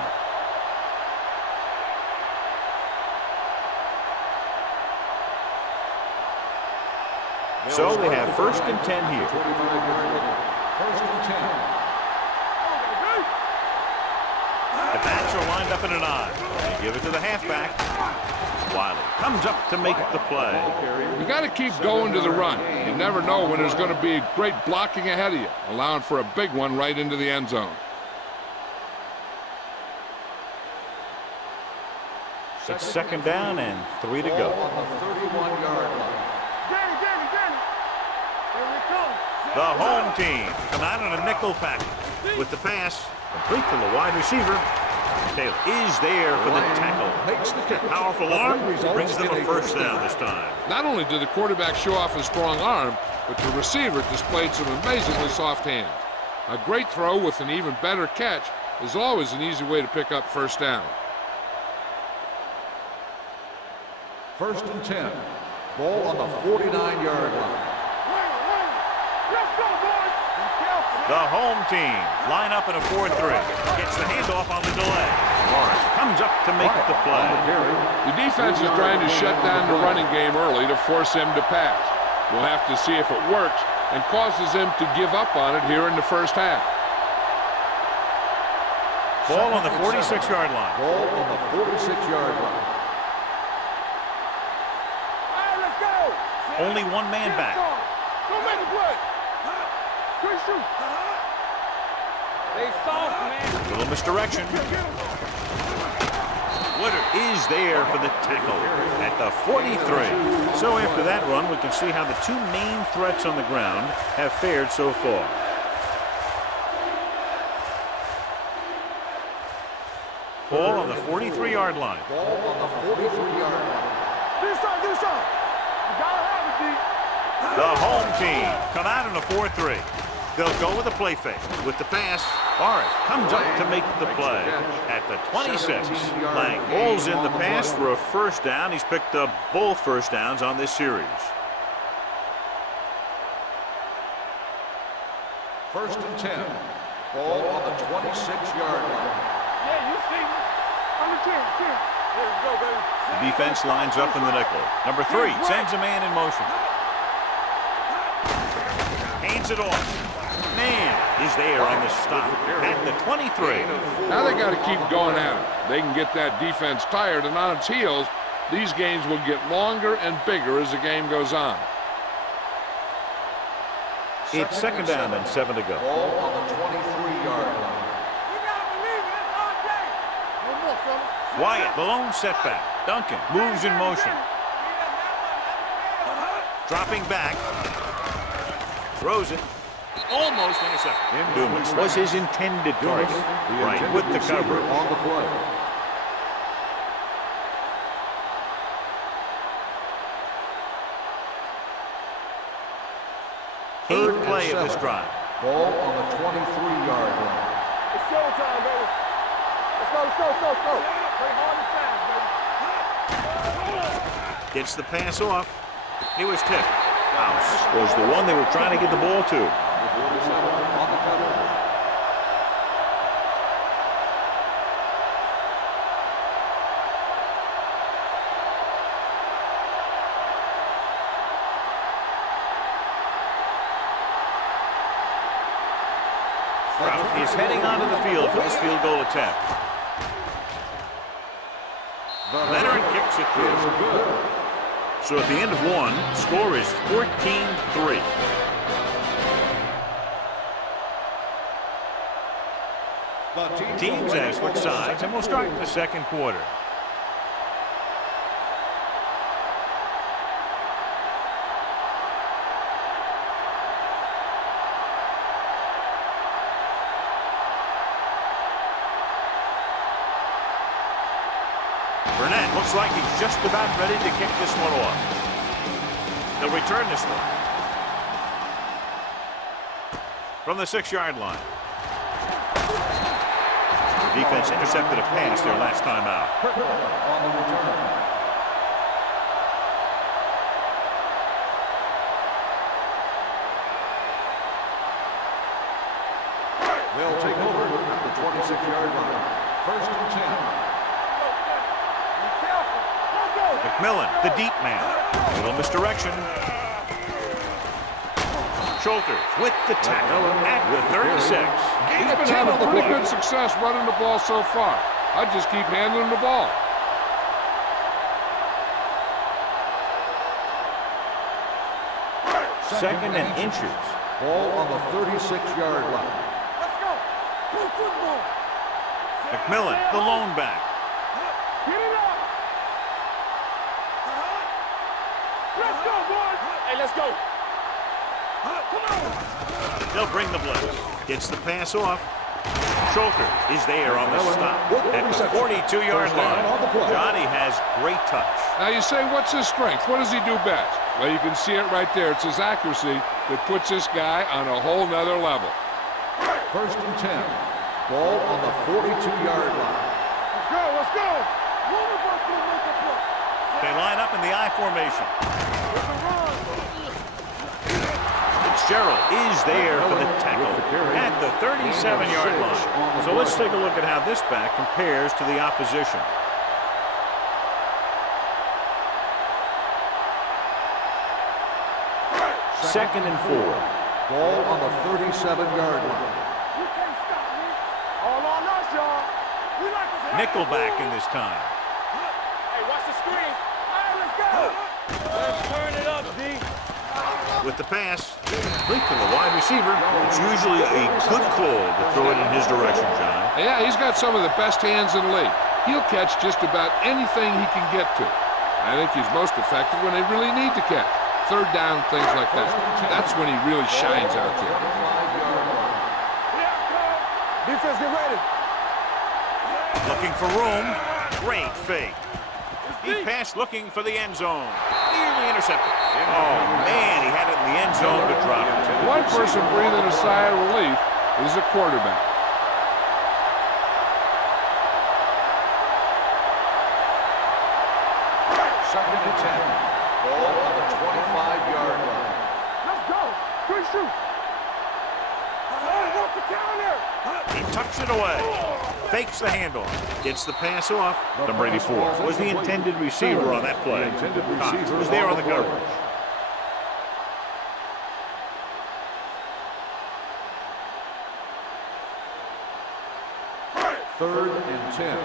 So they have 1st and 10 here. 1st and 10. The backs are lined up in an I. They give it to the halfback. Wiley comes up to make the play. You got to keep going to the run. You never know when there's going to be great blocking ahead of you, allowing for a big one right into the end zone. It's 2nd down and 3 to go. On the 31-yard line. The home team come out in a nickel package with the pass complete to the wide receiver. Taylor is there for the tackle. Makes the catch. Powerful arm brings them a 1st down this time. Not only did the quarterback show off his strong arm, but the receiver displayed some amazingly soft hands. A great throw with an even better catch is always an easy way to pick up 1st down. 1st and 10. Ball on the 49-yard line. The home team line up in a 4-3. Gets the handoff on the delay. Morris comes up to make the play. The defense is trying to shut down the running game early to force him to pass. We'll have to see if it works and causes him to give up on it here in the 1st half. Ball on the 46-yard line. Ball on the 46-yard line. Only one man back. Don't make a play. Good shoot. They soft, man. Little misdirection. Woodard is there for the tackle at the 43. So after that run, we can see how the 2 main threats on the ground have fared so far. Ball on the 43-yard line. Ball on the 43-yard line. Do something. You gotta have it, D. The home team come out in a 4-3. They'll go with a play fake. With the pass, Morris comes up to make the play at the 26. Lang rolls in the pass for a 1st down. He's picked up both 1st downs on this series. 1st and 10. Ball on the 26-yard line. Yeah, you see me. I'm the 10. Here we go, baby. The defense lines up in the nickel. Number 3 sends a man in motion. Hands it off. Man is there on the stop at the 23. Now they got to keep going at it. They can get that defense tired and on its heels. These games will get longer and bigger as the game goes on. It's 2nd down and 7 to go. Ball on the 23-yard line. You gotta believe it. It's all day. No more, fella. Wyatt, the lone setback. Duncan moves in motion. Dropping back. Throws it. Almost intercepted. Dumas was his intended target. Right with the coverage. On the play. Eighth play of this drive. Ball on the 23-yard line. It's showtime, baby. Let's go. Play hard and fast, baby. Gets the pass off. He was tipped. House was the one they were trying to get the ball to. On the cover. Trout is heading onto the field for this field goal attempt. Leonard kicks it through. So at the end of one, score is 14-3. Teams have switched sides, and we'll start in the 2nd quarter. Burnett looks like he's just about ready to kick this one off. He'll return this one from the 6-yard line. Defense intercepted a pass their last time out. On the return. They'll take over at the 26-yard line. First and 10. Be careful. Let's go. McMillan, the deep man. Little misdirection. Schulters with the tackle at the 36. He's been having pretty good success running the ball so far. I just keep handing him the ball. Second and inches. Ball on the 36-yard line. Let's go. Go football. McMillan, the lone back. Get it up. Let's go, boys. Hey, let's go. Come on. They'll bring the blitz. Gets the pass off. Schulter is there on the stop at the 42-yard line. Johnny has great touch. Now you say, what's his strength? What does he do best? Well, you can see it right there. It's his accuracy that puts this guy on a whole nother level. First and 10. Ball on the 42-yard line. Let's go. Let's go. One of us will make a play. They line up in the I formation. It's a run. Fitzgerald is there for the tackle at the 37-yard line. So let's take a look at how this back compares to the opposition. Second and 4. Ball on the 37-yard line. You can't stop me. All on us, y'all. We like to Nickelback in this time. Hey, watch the screen. All right, let's go. Let's turn it up, D. With the pass, complete to the wide receiver. It's usually a good call to throw it in his direction, John. Yeah, he's got some of the best hands in the league. He'll catch just about anything he can get to. I think he's most effective when they really need to catch. Third down, things like that. That's when he really shines out there. Defense, get ready. Looking for room. Great fake. He passed looking for the end zone. Nearly intercepted. Oh, man, he had it in the end zone to drop it. One person breathing a sigh of relief is a quarterback. Second and 10. Ball on the 25-yard line. Let's go. Quick shoot. What's the counter? He tucks it away. Fakes the handoff. Gets the pass off. Number 84 was the intended receiver on that play. Cox was there on the coverage. Third and 10.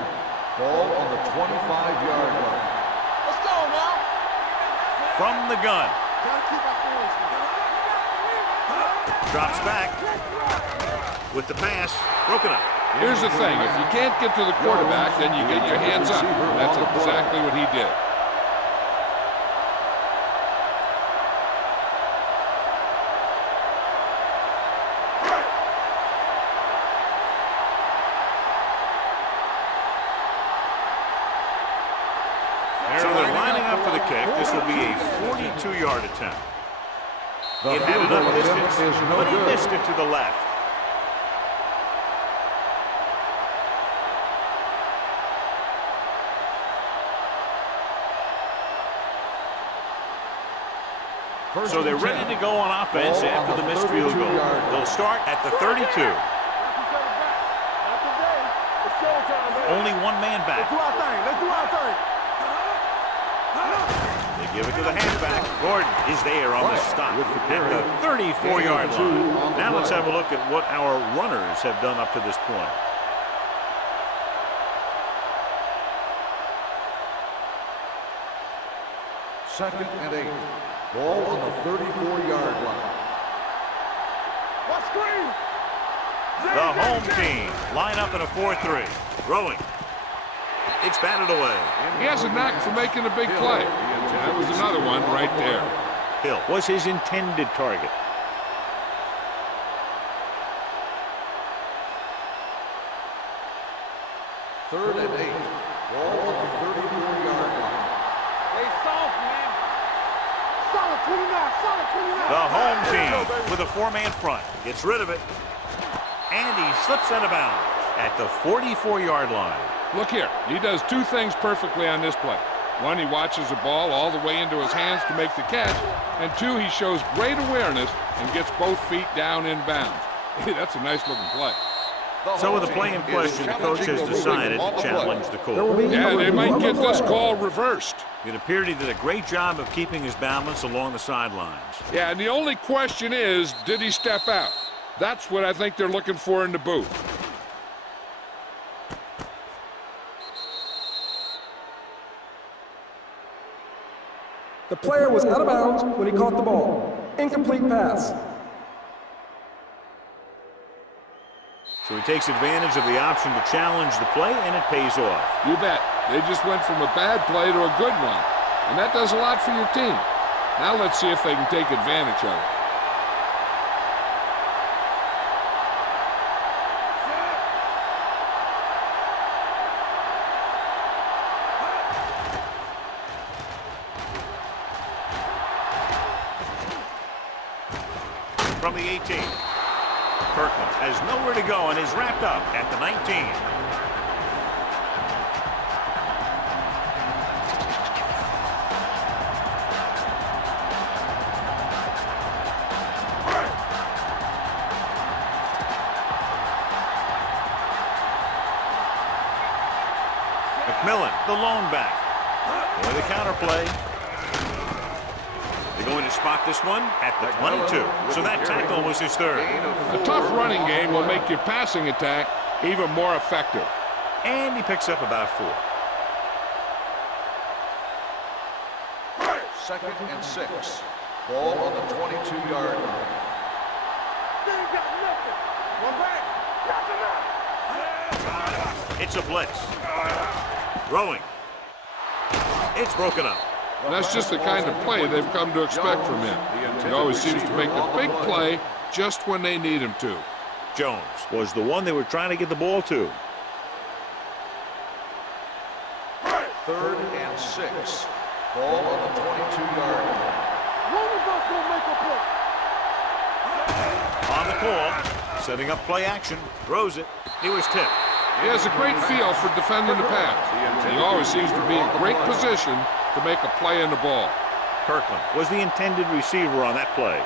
Ball on the 25-yard line. Let's go now. From the gun. Gotta keep our fingers. Drops back. With the pass. Broken up. Here's the thing. If you can't get to the quarterback, then you get your hands up. That's exactly what he did. So they're lining up for the kick. This will be a 42-yard attempt. It had enough distance, but he missed it to the left. So they're ready to go on offense after the missed field goal. They'll start at the 32. Not today. It's showtime, man. Only one man back. Let's do our thing. Let's do our thing. They give it to the halfback. Gordon is there on the stop at the 34-yard line. Now let's have a look at what our runners have done up to this point. Second and 8. Ball on the 34-yard line. What screen? The home team line up in a 4-3. Rolling. It's batted away. He has a knack for making a big play. That was another one right there. Hill was his intended target. Third and 8. Ball on the 34-yard line. They soft, man. Solid 29. Solid 29. The home team with a four-man front gets rid of it. And he slips out of bounds at the 44-yard line. Look here. He does two things perfectly on this play. One, he watches the ball all the way into his hands to make the catch. And two, he shows great awareness and gets both feet down in bounds. Hey, that's a nice-looking play. So with the play in question, the coach has decided to challenge the call. Yeah, they might get this call reversed. It appeared he did a great job of keeping his balance along the sidelines. Yeah, and the only question is, did he step out? That's what I think they're looking for in the booth. The player was out of bounds when he caught the ball. Incomplete pass. So he takes advantage of the option to challenge the play, and it pays off. You bet. They just went from a bad play to a good one. And that does a lot for your team. Now let's see if they can take advantage of it. From the 18. Kirkland has nowhere to go and is wrapped up at the 19. McMillan, the lone back. For the counterplay. They're going to spot this one at the 22. So that tackle was his third. A tough running game will make your passing attack even more effective. And he picks up about 4. 2nd and 6. Ball on the 22-yard line. They ain't got nothing. One back. Got enough. It's a blitz. Throwing. It's broken up. And that's just the kind of play they've come to expect from him. He always seems to make the big play just when they need him to. Jones was the one they were trying to get the ball to. 3rd and 6. Ball on the 22-yard line. One of us gonna make a play. On the call, setting up play action, throws it. He was tipped. He has a great feel for defending the pass. He always seems to be in great position to make a play in the ball. Kirkland was the intended receiver on that play.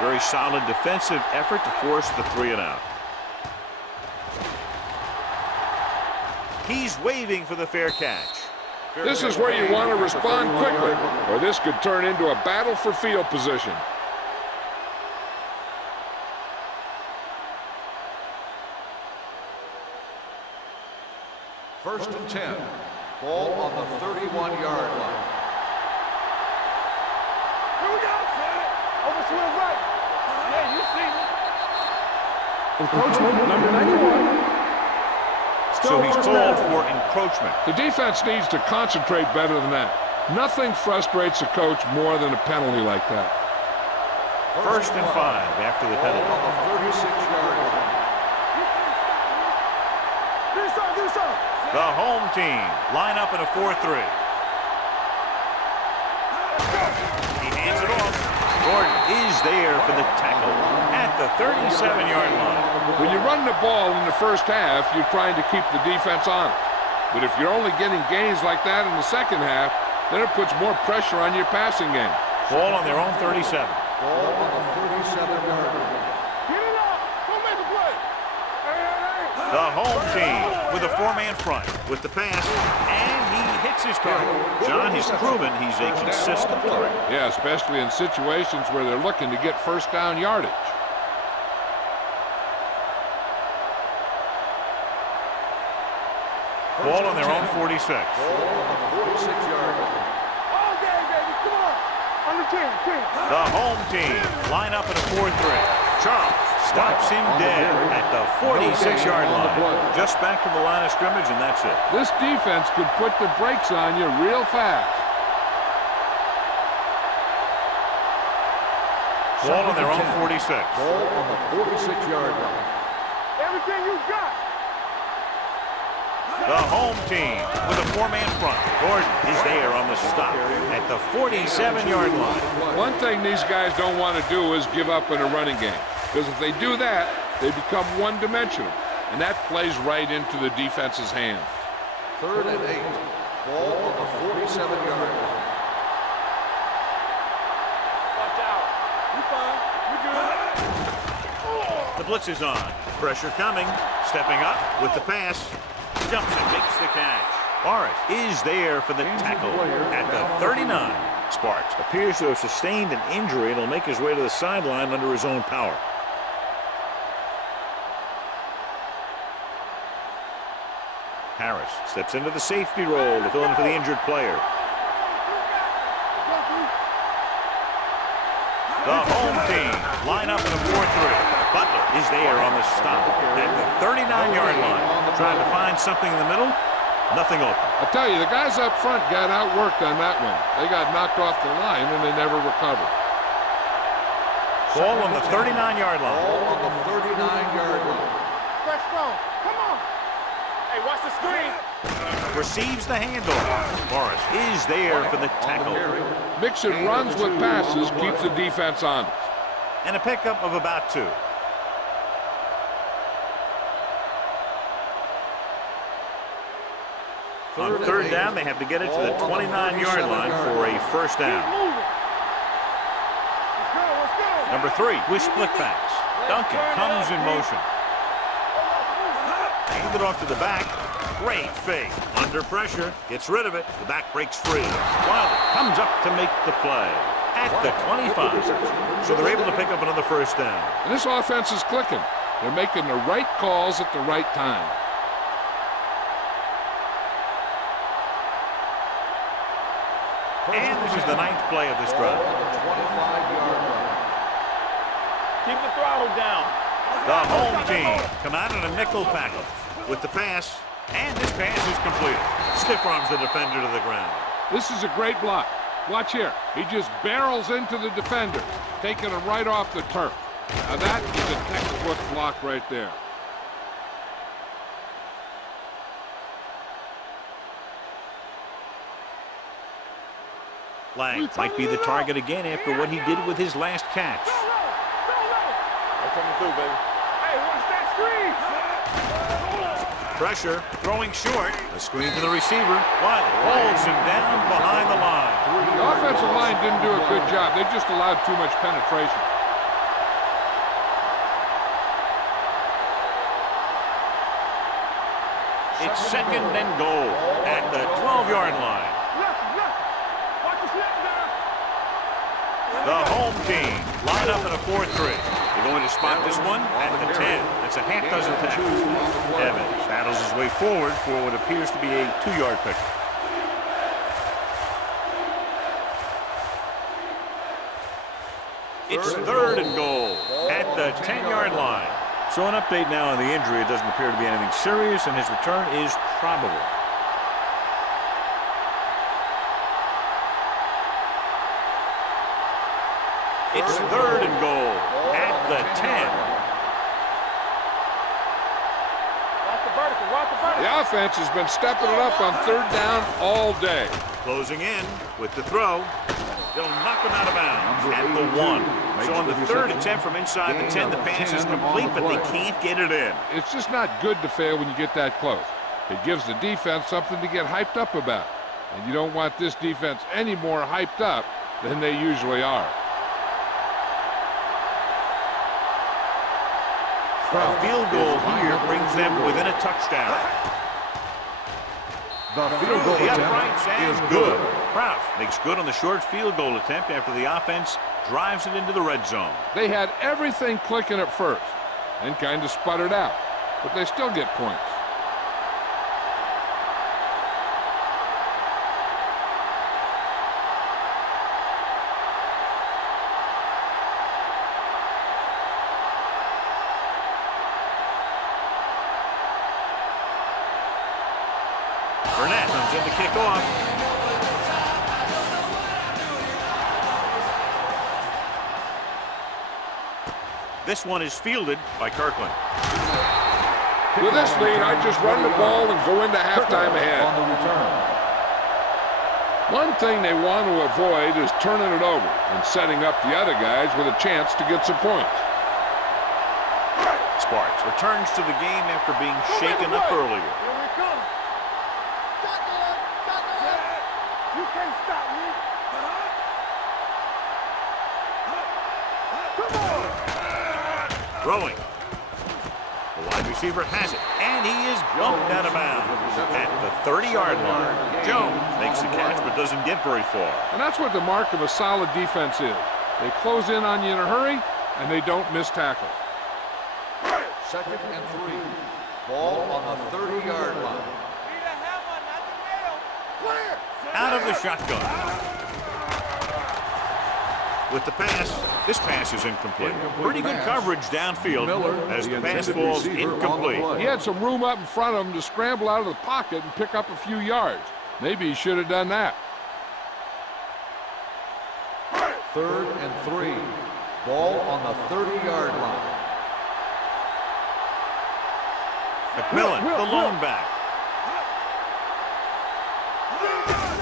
Very solid defensive effort to force the 3 and out. He's waving for the fair catch. This is where you want to respond quickly, or this could turn into a battle for field position. First and 10. Ball on the 31-yard line. Here we go. Over to the right. Yeah, you see me. Encroachment, number 91. So he's called for encroachment. The defense needs to concentrate better than that. Nothing frustrates a coach more than a penalty like that. First and 5 after the penalty. Ball on the 36-yard line. Do something. The home team line up in a 4-3. He hands it off. Gordon is there for the tackle at the 37-yard line. When you run the ball in the first half, you're trying to keep the defense on it. But if you're only getting gains like that in the second half, then it puts more pressure on your passing game. Ball on their own 37. Ball on the 37-yard line. Get it up. Go make a play. Hey. The home team with a 4-man front with the pass, and he hits his target. John has proven he's a consistent threat. Yeah, especially in situations where they're looking to get first down yardage. Ball on their own 46. Ball on the 46-yard line. All game, baby. Come on. On the team. The home team line up in a 4-3. Charles stops him dead at the 46-yard line. Just back to the line of scrimmage, and that's it. This defense could put the brakes on you real fast. Ball on their own 46. Ball on the 46-yard line. Everything you got. The home team with a 4-man front. Gordon is there on the stop at the 47-yard line. One thing these guys don't want to do is give up in a running game. Because if they do that, they become one-dimensional. And that plays right into the defense's hand. 3rd and 8. Ball on the 47-yard line. Watch out. You fine. You good. The blitz is on. Pressure coming. Stepping up with the pass. Jumps and makes the catch. Morris is there for the tackle at the 39. Sparks appears to have sustained an injury and will make his way to the sideline under his own power. Harris steps into the safety role to fill in for the injured player. The home team line up in a 4-3. Butler is there on the stop at the 39-yard line. Trying to find something in the middle. Nothing open. I tell you, the guys up front got outworked on that one. They got knocked off the line and they never recovered. Ball on the 39-yard line. Ball on the 39-yard line. Fresh strong. Come on. Hey, watch the screen. Receives the handoff. Morris is there for the tackle. Mixing runs with passes keeps the defense honest. And a pickup of about 2. On third down, they have to get it to the 29-yard line for a first down. Number 3 with split backs. Duncan comes in motion. Hand it off to the back. Great fake. Under pressure. Gets rid of it. The back breaks free. Wilder comes up to make the play at the 25. So they're able to pick up another first down. And this offense is clicking. They're making the right calls at the right time. And this is the 9th play of this drive. Keep the throttle down. The home team come out in a nickel package with the pass, and this pass is completed. Stiff arms the defender to the ground. This is a great block. Watch here. He just barrels into the defender, taking him right off the turf. Now that is a textbook block right there. Lang might be the target again after what he did with his last catch. They're coming through, baby. Hey, watch that screen. Pressure, throwing short. A screen to the receiver. Wilder holds him down behind the line. The offensive line didn't do a good job. They just allowed too much penetration. It's second and goal at the 12-yard line. The home team line up in a 4-3. They're going to spot this one at the 10. That's a half dozen tackles. Evans battles his way forward for what appears to be a 2-yard pick. It's third and goal at the 10-yard line. So an update now on the injury. It doesn't appear to be anything serious, and his return is probable. It's third and goal at the 10. Watch the vertical. Watch the vertical. The offense has been stepping it up on third down all day. Closing in with the throw. They'll knock him out of bounds at the 1. So on the third attempt from inside the 10, the pass is complete, but they can't get it in. It's just not good to fail when you get that close. It gives the defense something to get hyped up about. And you don't want this defense any more hyped up than they usually are. A field goal here brings them within a touchdown. The field goal The attempt uprights and is good. Prowse makes good on the short field goal attempt after the offense drives it into the red zone. They had everything clicking at first and kind of sputtered out, but they still get points. Burnett comes in to kick off. This one is fielded by Kirkland. With this lead, I just run the ball and go into halftime ahead. on the return. One thing they want to avoid is turning it over and setting up the other guys with a chance to get some points. Sparks returns to the game after being shaken up earlier. Here we come. Shotgun. Shotgun. Throwing. The wide receiver has it, and he is bumped out of bounds at the 30-yard line. Jones makes the catch but doesn't get very far. And that's what the mark of a solid defense is. They close in on you in a hurry, and they don't miss tackle. 2nd and 3. Ball on the 30-yard line. Out of the shotgun. With the pass, this pass is incomplete. Pretty good coverage downfield as the pass falls incomplete. He had some room up in front of him to scramble out of the pocket and pick up a few yards. Maybe he should have done that. 3rd and 3. Ball on the 30-yard line. McMillan, the lone back.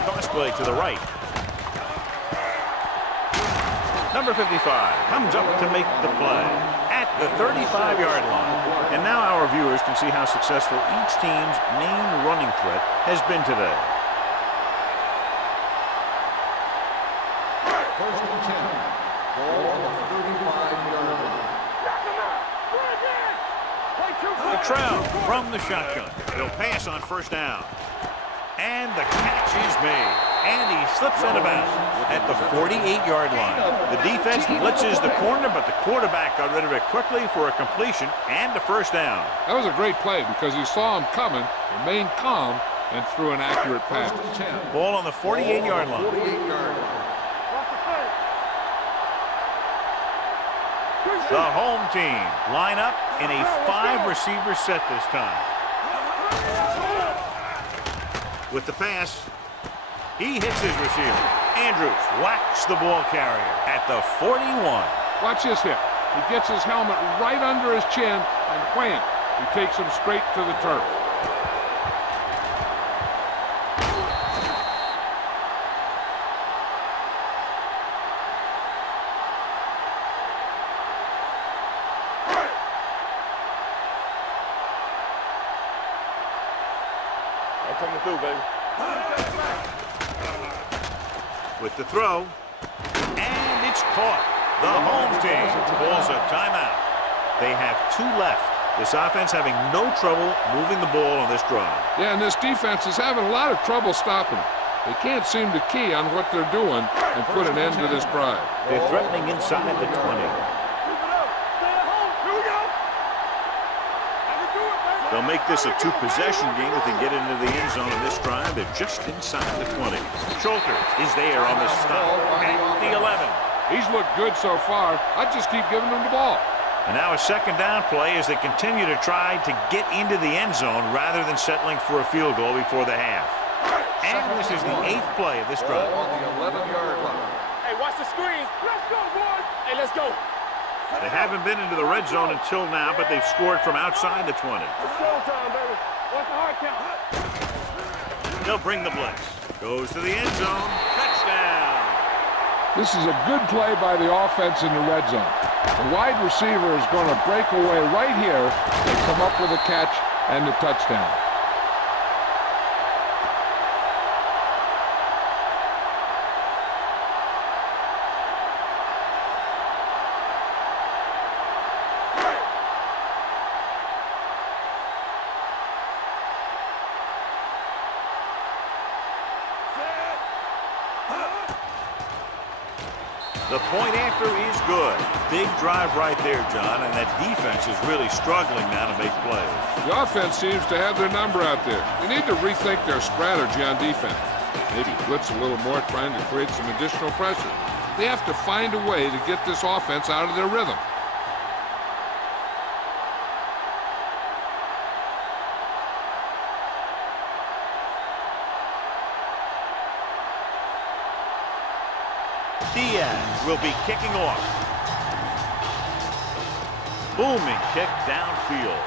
Toss play to the right. Number 55 comes up to make the play at the 35-yard line. And now our viewers can see how successful each team's main running threat has been today. 1st and 10. Ball on the 35-yard line. The trail from the shotgun. They'll pass on 1st down. And the catch is made. And he slips out of bounds at the 48-yard line. The defense blitzes the corner, but the quarterback got rid of it quickly for a completion and a 1st down. That was a great play because he saw him coming, remained calm, and threw an accurate pass. Ball on the 48-yard line. 48-yard line. The home team line up in a 5-receiver set this time. With the pass, he hits his receiver. Andrews whacks the ball carrier at the 41. Watch this hit. He gets his helmet right under his chin, and wham, he takes him straight to the turf. Coming through, baby. With the throw, and it's caught. The home team calls a timeout. They have 2 left. This offense having no trouble moving the ball on this drive. Yeah, and this defense is having a lot of trouble stopping it. They can't seem to key on what they're doing and put an end to this drive. They're threatening inside the 20. They'll make this a 2-possession game if they get into the end zone in this drive. They're just inside the 20. Schulter is there on the stop at the 11. He's looked good so far. I'd just keep giving him the ball. And now a 2nd down play as they continue to try to get into the end zone rather than settling for a field goal before the half. And this is the 8th play of this drive. Ball on the 11-yard line. Hey, watch the screen. Let's go, boys. Hey, let's go. They haven't been into the red zone until now, but they've scored from outside the 20. It's showtime, baby. Watch the hard count. They'll bring the blitz. Goes to the end zone. Touchdown. This is a good play by the offense in the red zone. The wide receiver is going to break away right here and come up with a catch and the touchdown. The point after is good. Big drive right there, John, and that defense is really struggling now to make plays. The offense seems to have their number out there. They need to rethink their strategy on defense. Maybe blitz a little more, trying to create some additional pressure. They have to find a way to get this offense out of their rhythm. Diaz will be kicking off. Booming kick downfield.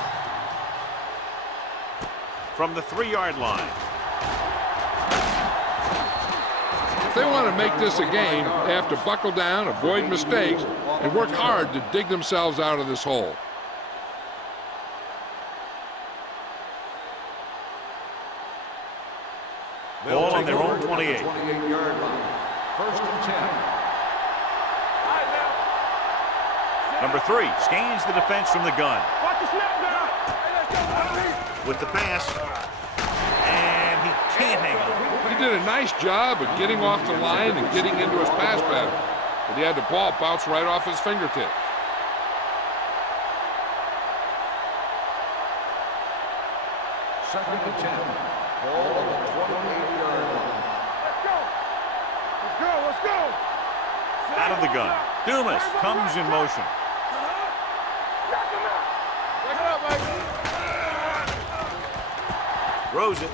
From the 3-yard line. If they want to make this a game, they have to buckle down, avoid mistakes, and work hard to dig themselves out of this hole. Ball on their own 28. 28-yard line. 1st and 10. Number 3 scans the defense from the gun. Watch the snap now. With the pass. And he can't hang on. He did a nice job of getting off the line and getting into his pass pattern. But he had the ball bounce right off his fingertips. Second and 10. Ball on the 28-yard line. Let's go. Let's go. Let's go. Out of the gun. Dumas comes in motion. Knock him out. Take it up, baby. Throws it.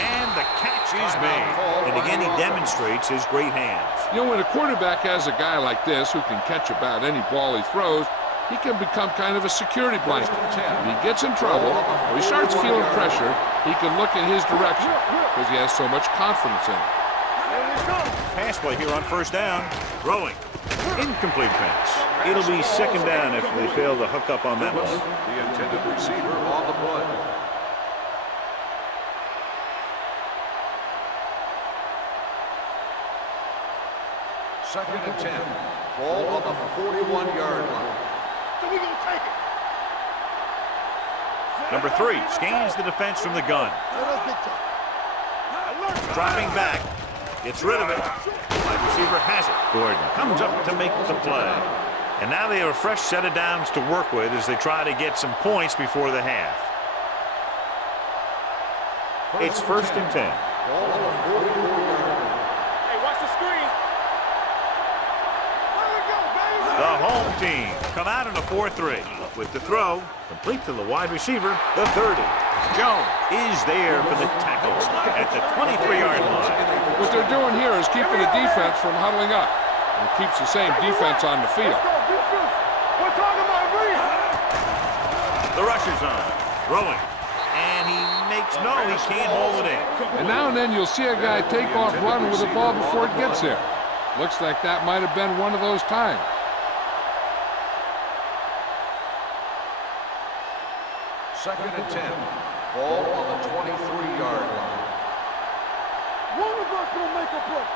And the catch is made. And again, he demonstrates his great hands. You know, when a quarterback has a guy like this who can catch about any ball he throws, he can become kind of a security blanket. When he gets in trouble, or he starts feeling pressure, he can look in his direction because he has so much confidence in it. Pass play here on first down. Throwing. Incomplete pass. It'll be second down if they fail to hook up on that one. The intended receiver on the play. Second and 10. Ball on the 41-yard line. So we gonna take it. Number 3 scans the defense from the gun. Let's get to it. Dropping back. Gets rid of it. Wide receiver has it. Gordon comes up to make the play. And now they have a fresh set of downs to work with as they try to get some points before the half. It's first and 10. Ball on the 44-yard line. Hey, watch the screen. Where we go, baby? The home team come out in a 4-3 with the throw complete to the wide receiver, the 30. Jones is there for the tackle at the 23-yard line. What they're doing here is keeping the defense from huddling up. And it keeps the same defense on the field. Let's go, defense. We're talking about me. The rush is on, throwing, and he makes no, he can't hold it in. And now and then you'll see a guy take off running with the ball before it gets there. Looks like that might have been one of those times. Second and 10. Ball on the 23-yard line. One of us gonna make a play.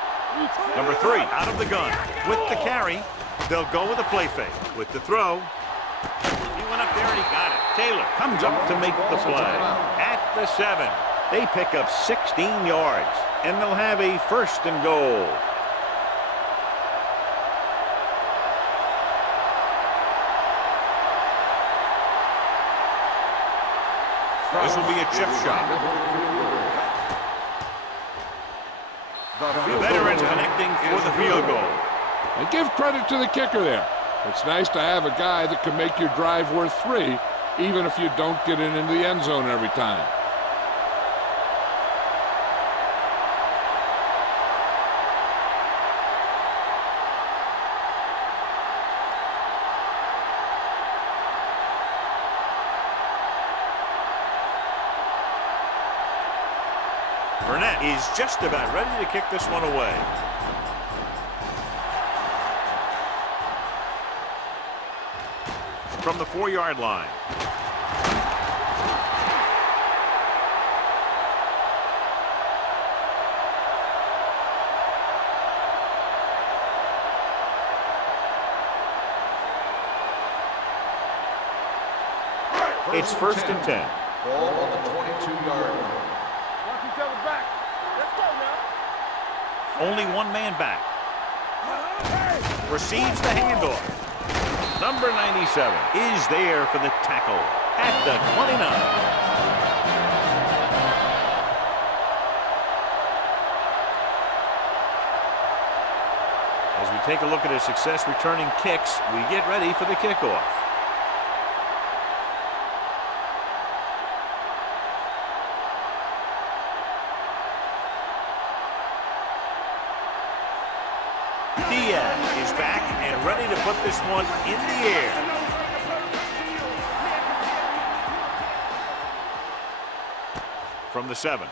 Number 3 out of the gun with the carry. They'll go with a play fake. With the throw, he went up there and he got it. Taylor comes up to make the play. At the 7, they pick up 16 yards, and they'll have a first and goal. This will be a chip shot. The veterans connecting for the field goal. And give credit to the kicker there. It's nice to have a guy that can make your drive worth 3, even if you don't get it into the end zone every time. Burnett is just about ready to kick this one away. From the 4-yard line. It's first and 10. Ball on the 22-yard line. Watch each other back. Let's go now. Only one man back. Receives the handoff. Number 97 is there for the tackle at the 29. As we take a look at his success returning kicks, we get ready for the kickoff. Diaz is back and ready to put this one in the air. From the 7.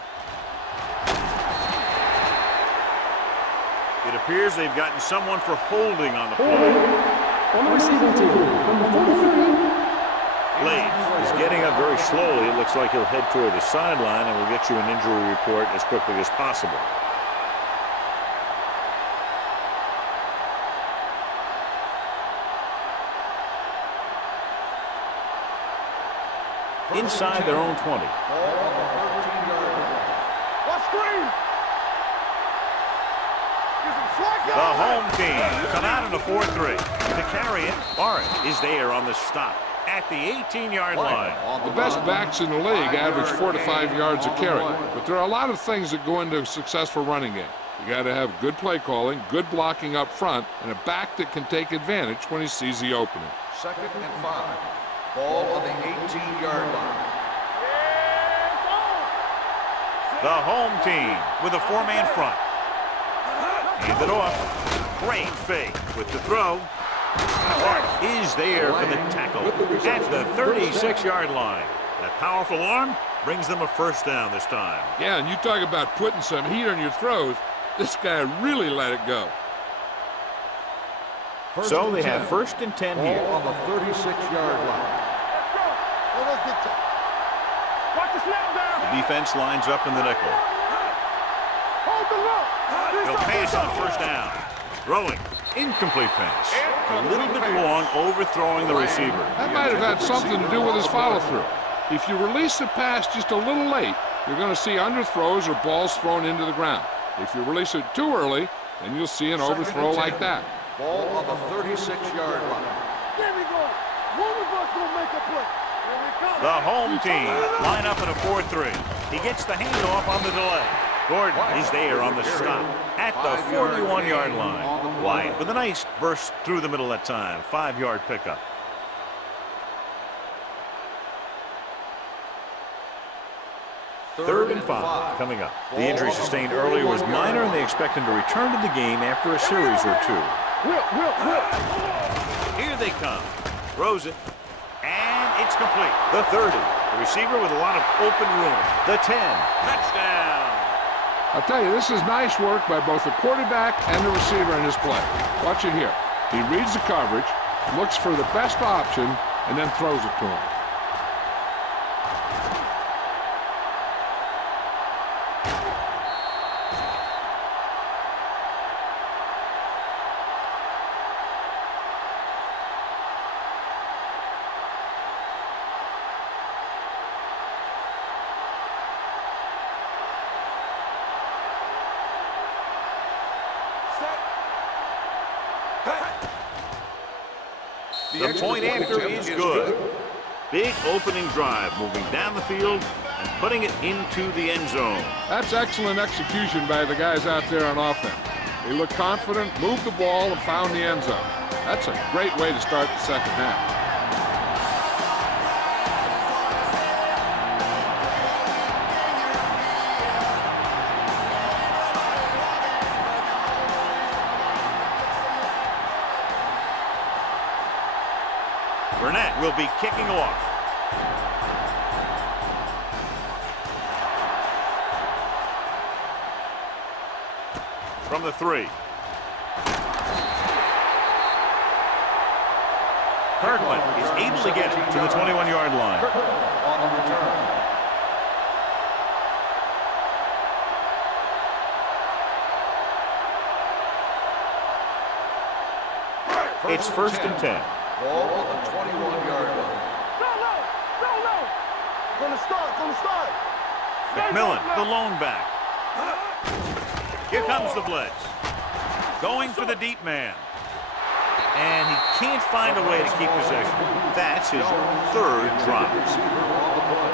It appears they've gotten someone for holding on the play. On the receiving team, number 43. Blades is getting up very slowly. It looks like he'll head toward the sideline, and we'll get you an injury report as quickly as possible. inside their own 20. Ball on the 13-yard line. Watch screen. The home team come out in a 4-3. To carry it, Barrett is there on the stop at the 18-yard line. The best backs in the league average 4 to 5 yards a carry, but there are a lot of things that go into a successful running game. You got to have good play calling, good blocking up front, and a back that can take advantage when he sees the opening. 2nd and 5. Ball on the 18-yard line. The home team with a 4-man front. Hand it off. Great fake with the throw. Clark is there for the tackle at the 36-yard line. That powerful arm brings them a first down this time. Yeah, and you talk about putting some heat on your throws. This guy really let it go. So they have 1st and 10 here. Ball on the 36-yard line. Let's get you. Watch the snap down. The defense lines up in the nickel. Hold the look. He'll pass on 1st down. Throwing. Incomplete pass. A little bit long, overthrowing the receiver. That might have had something to do with his follow-through. If you release the pass just a little late, you're going to see underthrows or balls thrown into the ground. If you release it too early, then you'll see an overthrow like that. Ball on the 36-yard line. There we go. One of us will make a play. Here we come. The home team line up in a 4-3. He gets the handoff on the delay. Gordon is there on the stop at the 41-yard line. Wyatt with a nice burst through the middle that time. 5-yard pickup. Third and 5 coming up. The injury sustained earlier was minor, and they expect him to return to the game after a series or two. Here they come. Throws it. And it's complete. The 30. The receiver with a lot of open room. The 10. Touchdown. I'll tell you, this is nice work by both the quarterback and the receiver in his play. Watch it here. He reads the coverage, looks for the best option, and then throws it to him. The point after is good. Big opening drive, moving down the field and putting it into the end zone. That's excellent execution by the guys out there on offense. They looked confident, moved the ball, and found the end zone. That's a great way to start the second half. Burnett will be kicking off. From the 3. Kirkland is able to get it to the 21-yard line. On the return. It's 1st and 10. Ball on the 21-yard line. So low. From the start. McMillan, the lone back. Here comes the blitz. Going for the deep man. And he can't find a way to keep possession. That's his 3rd drop. Receiver on the play.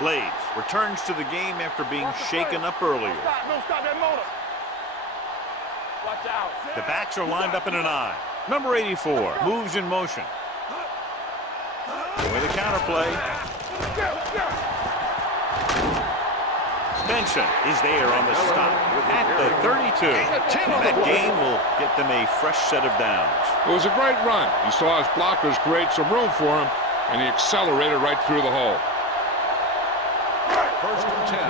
Blades returns to the game after being shaken up earlier. Don't stop that motor. Watch out. The backs are lined up in an I. Number 84 moves in motion. With a counterplay. Benson is there on the stop at the 32. That gain will get them a fresh set of downs. It was a great run. He saw his blockers create some room for him, and he accelerated right through the hole. 1st and 10.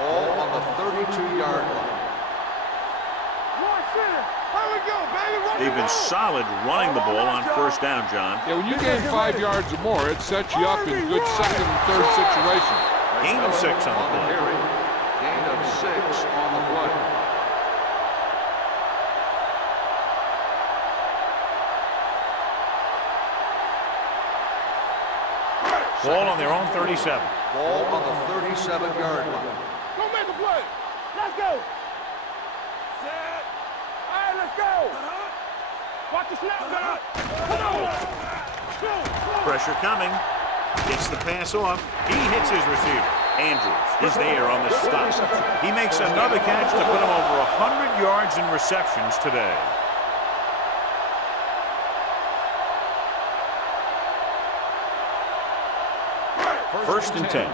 Ball on the 32-yard line. They've been solid running the ball on 1st down, John. Yeah, when you gain 5 yards or more, it sets you up in good 2nd and 3rd situations. Gain of 6 on the play. Gain of 6 on the play. Ball on their own 37. Ball on the 37-yard line. Go make a play. Let's go. Set. All right, let's go. Watch the snap, man. Come on. Go. Pressure coming. Gets the pass off. He hits his receiver. Andrews is there on the stop. He makes another catch to put him over 100 yards in receptions today. First and 10.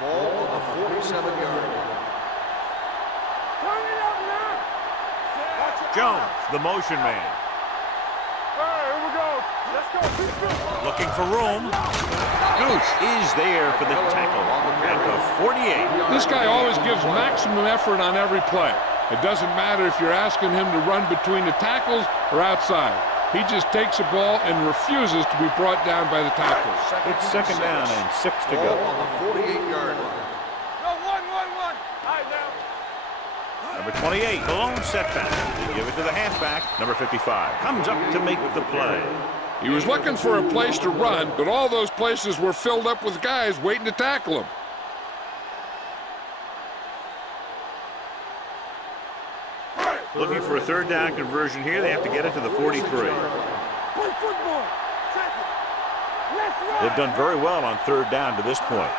Ball on the 47-yard line. Turn it up now. Jones, the motion man. All right, here we go. Let's go. Keep going. Looking for room. Gooch is there for the tackle at the 48. This guy always gives maximum effort on every play. It doesn't matter if you're asking him to run between the tackles or outside. He just takes the ball and refuses to be brought down by the tacklers. It's second down and 6 to Ball go. on the 48-yard line. No, one. All right, now. Number 28, the lone setback. They give it to the halfback. Number 55 comes up to make the play. He was looking for a place to run, but all those places were filled up with guys waiting to tackle him. Looking for a third down conversion here. They have to get it to the 43. Play football. Check it. Let's run. They've done very well on third down to this point.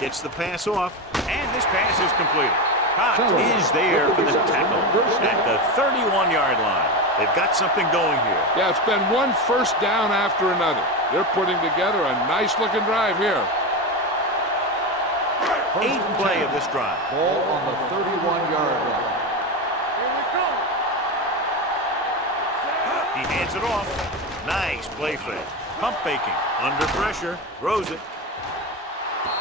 Gets the pass off, and this pass is completed. Cox is there for the tackle at the 31-yard line. They've got something going here. Yeah, it's been one first down after another. They're putting together a nice-looking drive here. 8th play of this drive. Ball on the 31-yard line. Here we come. He hands it off. Nice play fake. Pump faking. Under pressure. Throws it.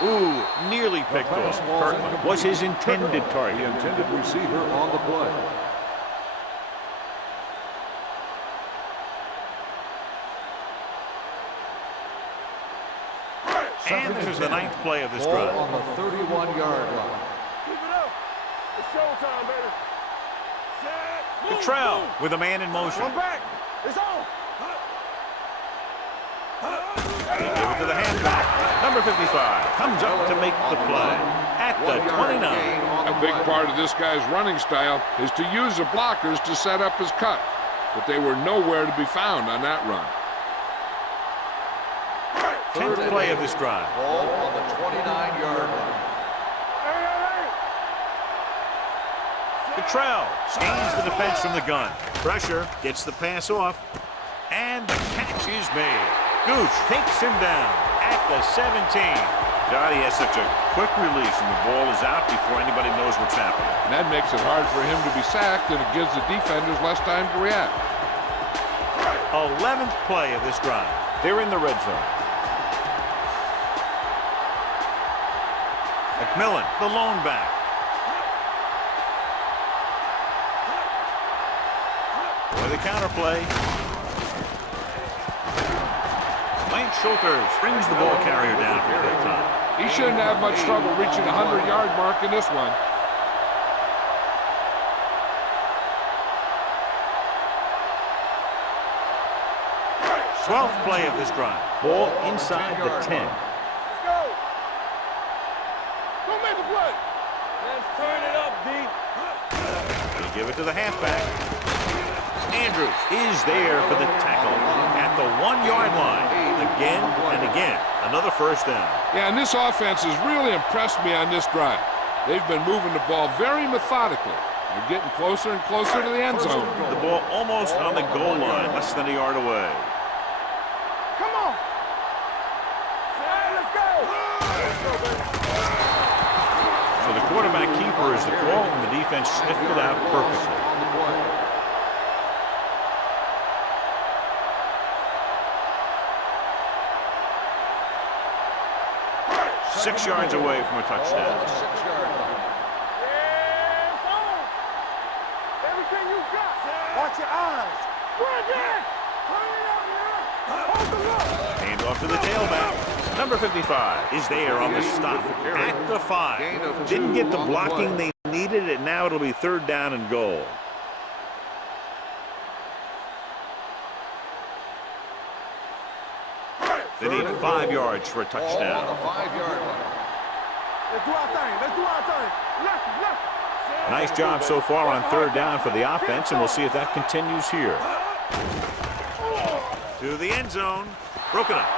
Ooh, nearly picked off. Kirkland was his intended The target. intended receiver on the play. And this is the 9th play of this Ball drive. on the 31-yard line. Keep it up. It's showtime, baby. Set. Move, Cottrell move. with a man in motion. One back. It's on. They give it to the halfback. Number 55 comes up to make the play at the 29. A big part of this guy's running style is to use the blockers to set up his cut, but they were nowhere to be found on that run. 10th play of this drive. Ball on the 29-yard line. Hey. Cottrell scans the defense from the gun. Pressure, gets the pass off, and the catch is made. Gooch takes him down at the 17. God, he has such a quick release, and the ball is out before anybody knows what's happening. And that makes it hard for him to be sacked, and it gives the defenders less time to react. 11th play of this drive. They're in the red zone. McMillan, the lone back. For the counterplay. Lance Schulters brings the ball carrier down for that time. He shouldn't have much trouble reaching the 100-yard mark in this one. 12th play of this drive. Ball inside the 10. Let's go. Go make a play. Let's turn it up, D. They give it to the halfback. Andrews is there for the tackle at the 1-yard line. Again and again. Another first down. Yeah, and this offense has really impressed me on this drive. They've been moving the ball very methodically. They're getting closer and closer to the end zone. The ball almost on the goal line, less than a yard away. Come on. Let's go. So the quarterback keeper is the call, and the defense sniffed it out perfectly. 6 yards away from a touchdown. Yeah, it's on. Everything you got. Watch your eyes. Bring it. Turn it up now. Hold the look. Hand off to the tailback. Number 55 is there on the stop at the 5. Didn't get the blocking they needed, and now it'll be third down and goal. They need 5 yards for a Ball on touchdown. the 5-yard line. Let's do our thing. Let's do our thing. Left. Nice job so far on 3rd down for the offense, and we'll see if that continues here. To the end zone. Broken up.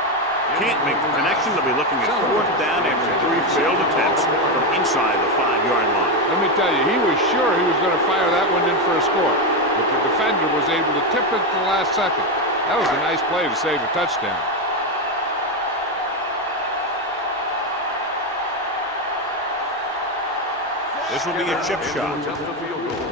Can't make the connection. They'll be looking at 4th down after 3 failed attempts from inside the 5-yard line. Let me tell you, he was sure he was going to fire that one in for a score, but the defender was able to tip it at the last second. That was a nice play to save a touchdown. This will be a chip shot. Attempt a field goal.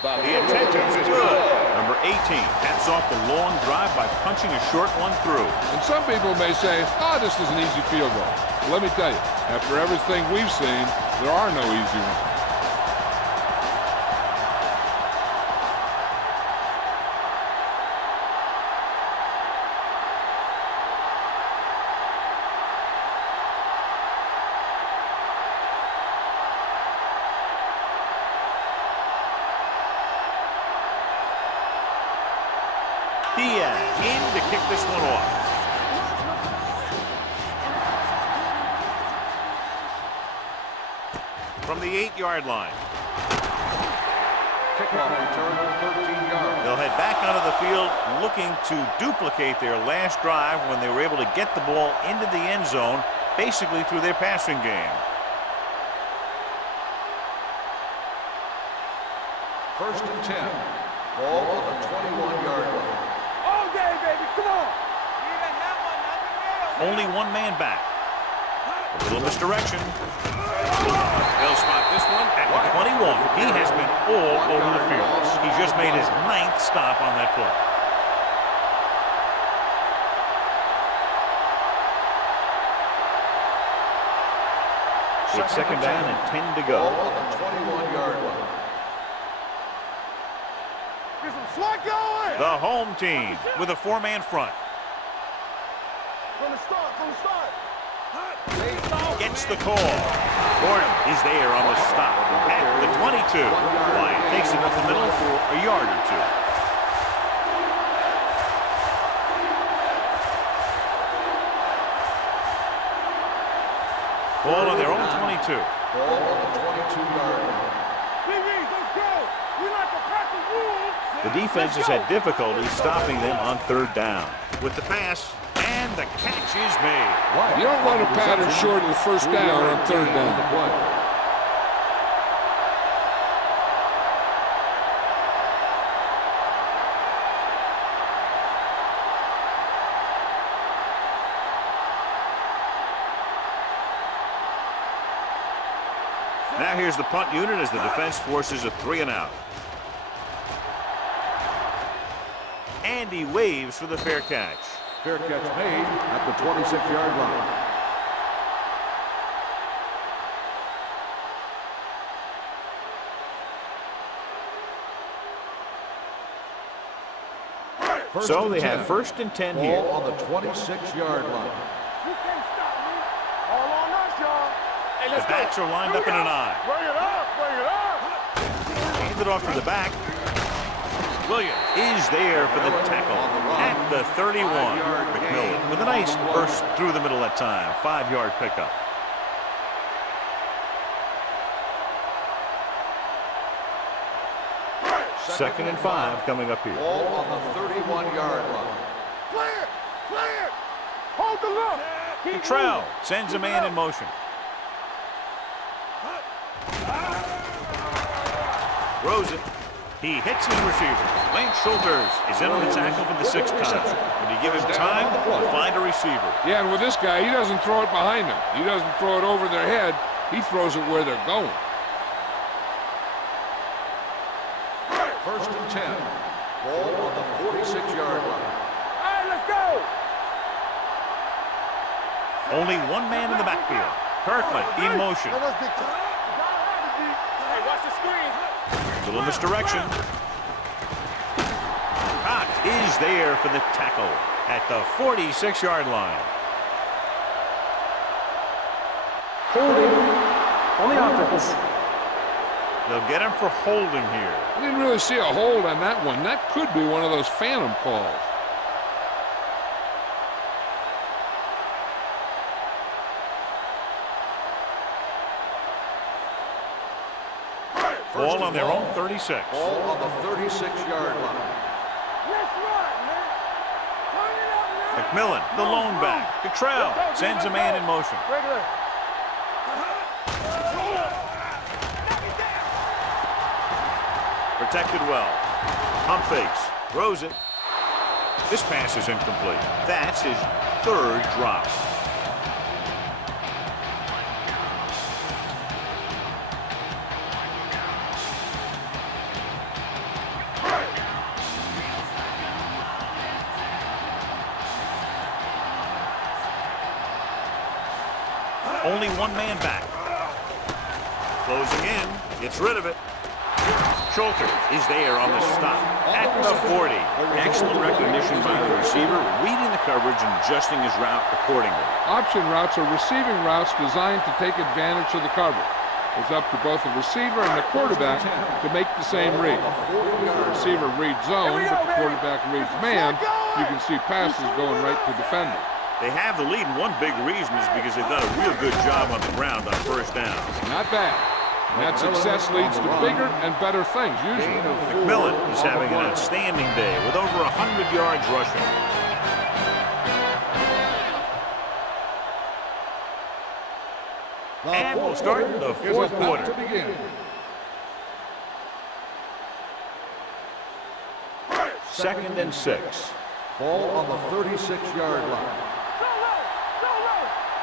The attempt is good. Number 18 caps off the long drive by punching a short one through. And some people may say, oh, this is an easy field goal. Well, let me tell you, after everything we've seen, there are no easy ones. Diaz in to kick this one off. From the 8-yard line. Kickoff return, 13 yards. They'll head back onto the field looking to duplicate their last drive when they were able to get the ball into the end zone, basically through their passing game. 1st and 10. Ball on the 21-yard line. All day, baby. Come on. Only one man back. A little misdirection. They'll spot this one at the 21. He has been all over the field. He just made his 9th stop on that play. It's 2nd down and 10 to go. Ball on the 21-yard line. Get some swat going. The home team with a 4-man front. From the start. Gets the call. Gordon is there on the stop at the 22. Wyatt takes it up the middle for a yard or 2. Ball on their own 22. Ball on the 22-yard line. Let's go. We like to pack the rules. The defense has had difficulty stopping them on 3rd down. With the pass, and the catch is made. You don't run a pattern short of the 1st down on 3rd down. Now here's the punt unit as the defense forces a 3-and-out. And he waves for the fair catch. Fair catch made at the 26-yard line. So they have 1st and 10 here. Ball on the 26-yard line. You can't stop me. All on us, y'all. Hey, The backs are lined up in an eye. Bring it up. Hand it off to the back. Williams is there for the tackle at the 31. McMillan with a nice burst through the middle that time. 5-yard pickup. Second and 5 coming up here. Ball on the 31-yard line. Clear. Hold the look. Keep Trell moving. sends a man in motion. Throws it. He hits his receiver. Lance Schulters is in on the tackle for the 6th time. When you give him time to find a receiver. Yeah, and with this guy, he doesn't throw it behind them. He doesn't throw it over their head. He throws it where they're going. 1st and 10. Ball on the 46-yard line. All right, let's go. Only one man in the backfield. Kirkland in motion. Hey, watch the screen. Little misdirection. Cox is there for the tackle at the 46-yard line. Holding on the offense. They'll get him for holding here. I didn't really see a hold on that one. That could be one of those phantom calls. Ball on their own 36. Ball on the 36-yard line. Let's run, man. Turn it up, man. McMillan, the lone back. Cottrell sends a man in motion. Regular. Protected well. Pump fakes. Throws it. This pass is incomplete. That's his third drop. Only one man back. Closing in. Gets rid of it. Schulter is there on the stop at the 40. Excellent recognition by the receiver, reading the coverage and adjusting his route accordingly. Option routes are receiving routes designed to take advantage of the coverage. It's up to both the receiver and the quarterback to make the same read. If the receiver reads zone, but the quarterback reads man, you can see passes going right to defender. They have the lead, and one big reason is because they've done a real good job on the ground on first down. Not bad. And that success leads to bigger and better things, usually. McMillan is having an outstanding day with over 100 yards rushing. And we'll start the fourth quarter. To begin. Second and 6. Ball on the 36-yard line.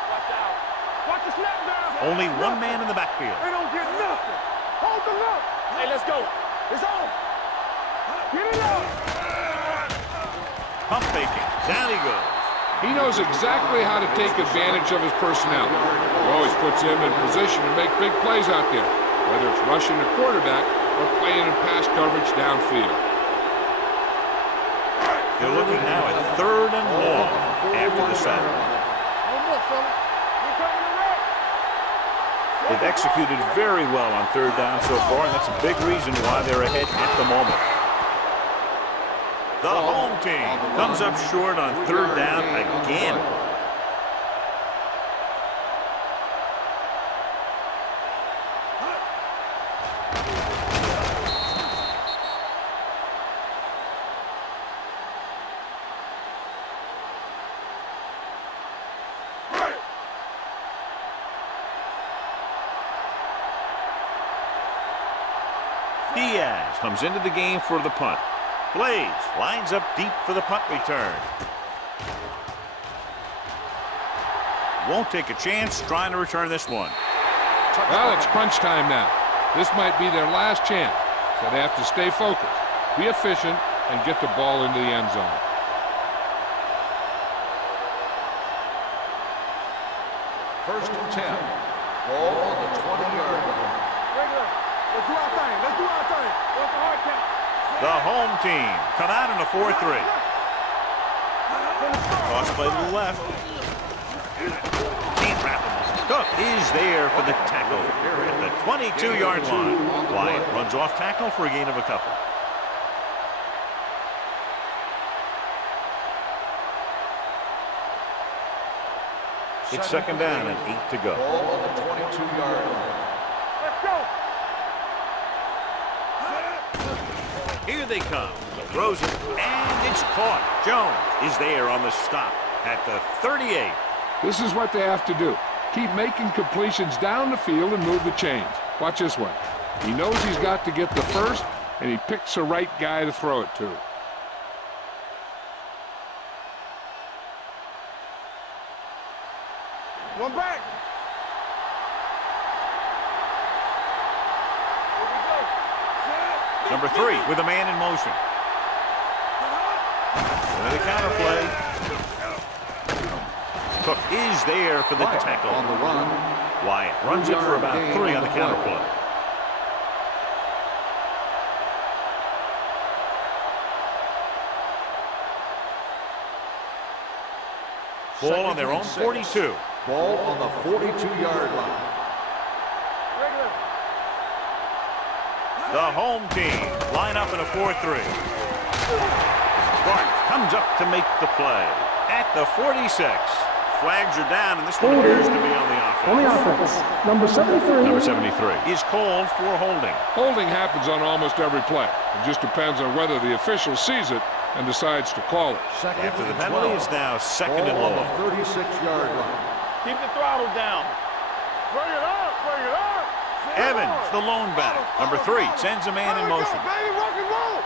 Watch out. Watch the snap down. Only one man in the backfield. They don't get nothing. Hold the look. Hey, let's go. It's on. Get it out. Pump faking. Down he goes. He knows exactly how to take advantage of his personnel. He always puts him in position to make big plays out there, whether it's rushing the quarterback or playing in pass coverage downfield. They're looking now at third and long after the sack. They've executed very well on third down so far, and that's a big reason why they're ahead at the moment. The home team comes up short on third down again. Diaz comes into the game for the punt. Blades lines up deep for the punt return. Won't take a chance trying to return this one. Well, it's crunch time now. This might be their last chance, so they have to stay focused, be efficient, and get the ball into the end zone. First and 10. Ball on the 20-yard line. Regular. Let's do our thing. Let's do our thing. What's the hard count? The home team come out in a 4-3. Cross play to the left. Can't wrap him. Cook is there for the tackle at the 22-yard line. Wyatt runs off tackle for a gain of a couple. It's second down and 8 to go. Ball on the 22-yard line. Let's go. Here they come. Throws it, and it's caught. Jones is there on the stop at the 38. This is what they have to do. Keep making completions down the field and move the chains. Watch this one. He knows he's got to get the first, and he picks the right guy to throw it to. One back. Number 3 with a man in motion. And the counter play. Cook is there for the tackle. On the run. Wyatt runs it for about 3 on the counter play. Ball on their own 42. Ball on the 42-yard line. Regular. The home team line up in a 4-3. Clark comes up to make the play at the 46. Flags are down, and this one appears to be on the offense. On the offense, number 73. Number 73 is called for holding. Holding happens on almost every play. It just depends on whether the official sees it and decides to call it. After the penalty, it's now second and Ball long. on the 36-yard line. Keep the throttle down. Bring it up, bring it up. Evans, the lone back. Number 3 sends a man in motion. Baby, rock and roll.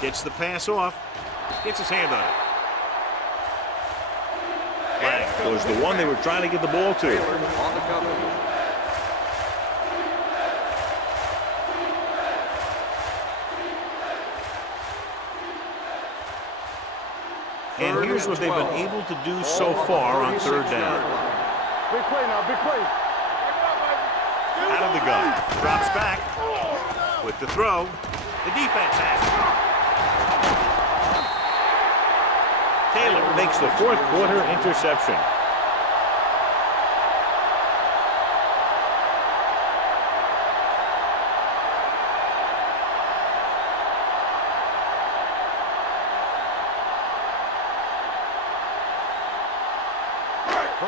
Gets the pass off. Gets his hand on it. Flag was the one they were trying to get the ball to. On the coverage. And here's what they've been able to do so far on third down. Big play now, big play. Out of the gun. Drops back. With the throw. The defense has it. Taylor makes the fourth quarter interception.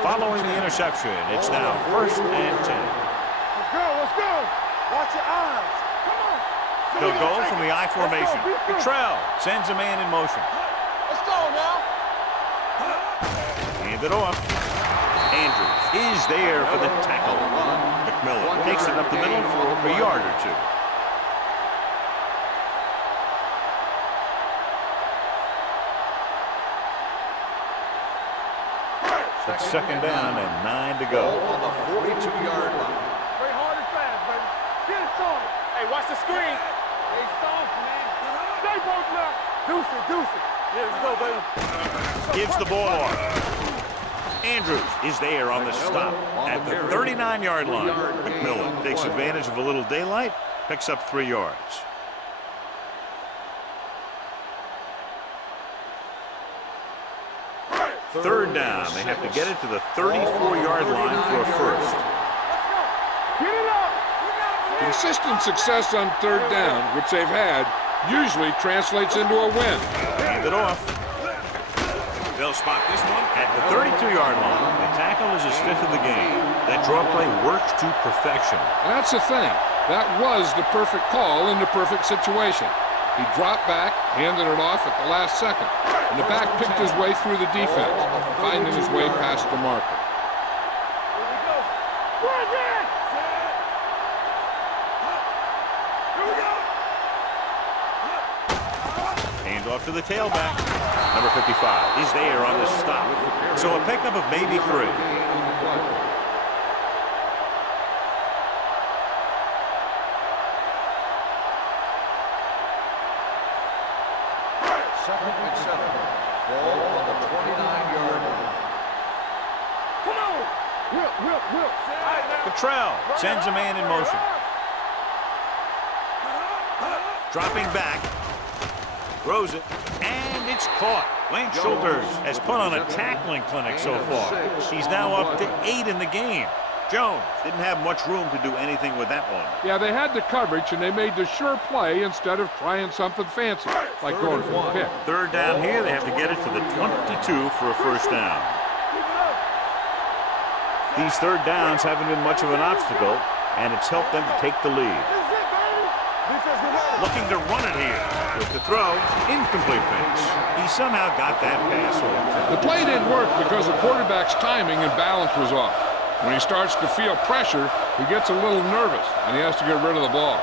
Following the interception, it's now 1st and 10. Let's go, let's go. Watch your eyes. Come on. They'll go from the I formation. Cottrell sends a man in motion. Let's go now. Hand it off. Andrews is there for the tackle. McMillan takes it up the middle for a yard or two. It's second down and 9 to go. Ball on the 42-yard line. Play hard and fast, baby. Get it soft. Hey, watch the screen. Hey, soft, man. Stay both now. Deuce it, deuce it. Yeah, let's go, baby. Gives the ball off. Andrews is there on the stop at the 39-yard line. McMillan takes advantage of a little daylight, picks up 3 yards. Third down. They have to get it to the 34-yard line for a first. Get it up. Consistent success on third down, which they've had, usually translates into a win. Hand it off. They'll spot this one at the 32-yard line. The tackle is his 5th of the game. That draw play works to perfection. That's the thing. That was the perfect call in the perfect situation. He dropped back, handed it off at the last second, and the back picked his way through the defense, finding his way past the marker. Here we go. Bring it. Here we go. Hand off to the tailback. Number 55 is there on the stop. So a pickup of maybe 3. Second and 7. Ball on the 29-yard line. Come on. Whip. Cottrell sends a man in motion. Dropping back. Throws it. And it's caught. Lance Schulters has put on a tackling clinic so far. He's now up to 8 in the game. Jones didn't have much room to do anything with that one. Yeah, they had the coverage, and they made the sure play instead of trying something fancy, like going for a pick. Third down here, they have to get it to the 22 for a first down. These third downs haven't been much of an obstacle, and it's helped them to take the lead. Looking to run it here. With the throw, incomplete pass. He somehow got that pass off. The play didn't work because the quarterback's timing and balance was off. When he starts to feel pressure, he gets a little nervous, and he has to get rid of the ball.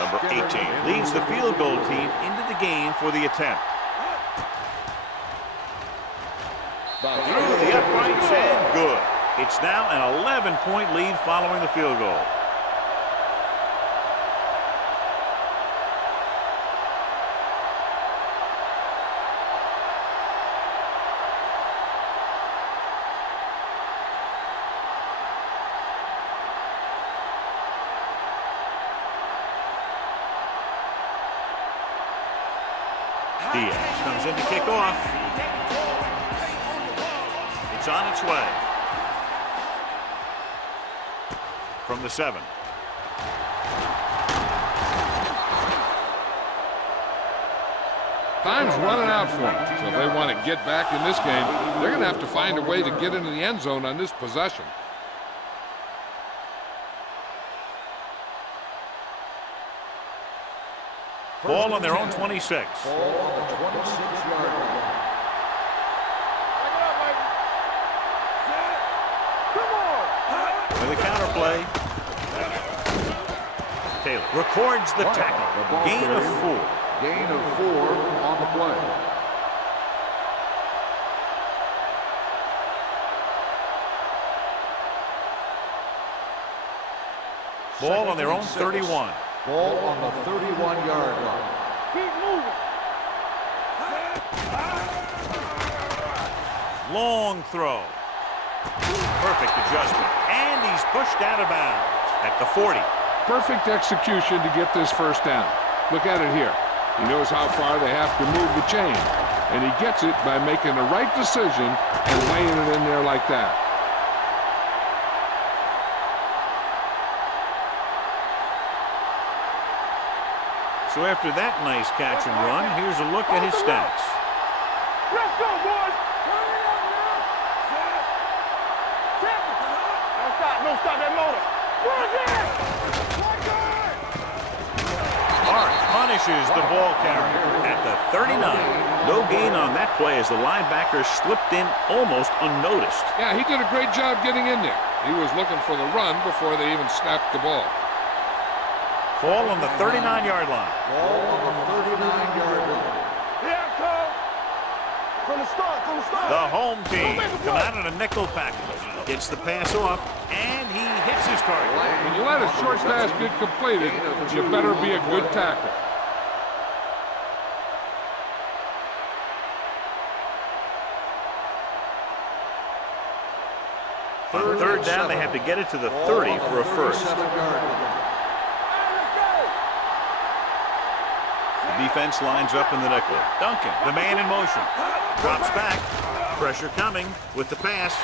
Number 18 leads the field goal team into the game for the attempt. Through the uprights and good. It's now an 11-point lead following the field goal. Diaz comes in to kick off. It's on its way. from the 7. Time's running out for them, so if they want to get back in this game, they're going to have to find a way to get into the end zone on this possession. Ball on their own 26. Ball on the 26-yard line. With a counter play. Taylor records the tackle. Gain of 4. Gain of 4 on the play. Ball on their own 31. Ball on the 31-yard line. Keep moving. Long throw. Perfect adjustment. And he's pushed out of bounds at the 40. Perfect execution to get this first down. Look at it here. He knows how far they have to move the chain, and he gets it by making the right decision and laying it in there like that. So after that nice catch and run, here's a look at his stats. Let's go, boys. Hurry up now. Set. Tap it. Don't stop. Don't stop that motor. Run it. Hart punishes the ball carrier at the 39. No gain on that play as the linebacker slipped in almost unnoticed. Yeah, he did a great job getting in there. He was looking for the run before they even snapped the ball. Ball on the 39-yard line. Ball on the 39-yard line. Here it comes. From the start. The home team come out in a nickel package. Gets the pass off, and he hits his target. When you let a short pass get completed, you better be a good tackle. On third down, they have to get it to the 30 for a first. The defense lines up in the nickel. Duncan, the man in motion. Drops back. Pressure coming with the pass.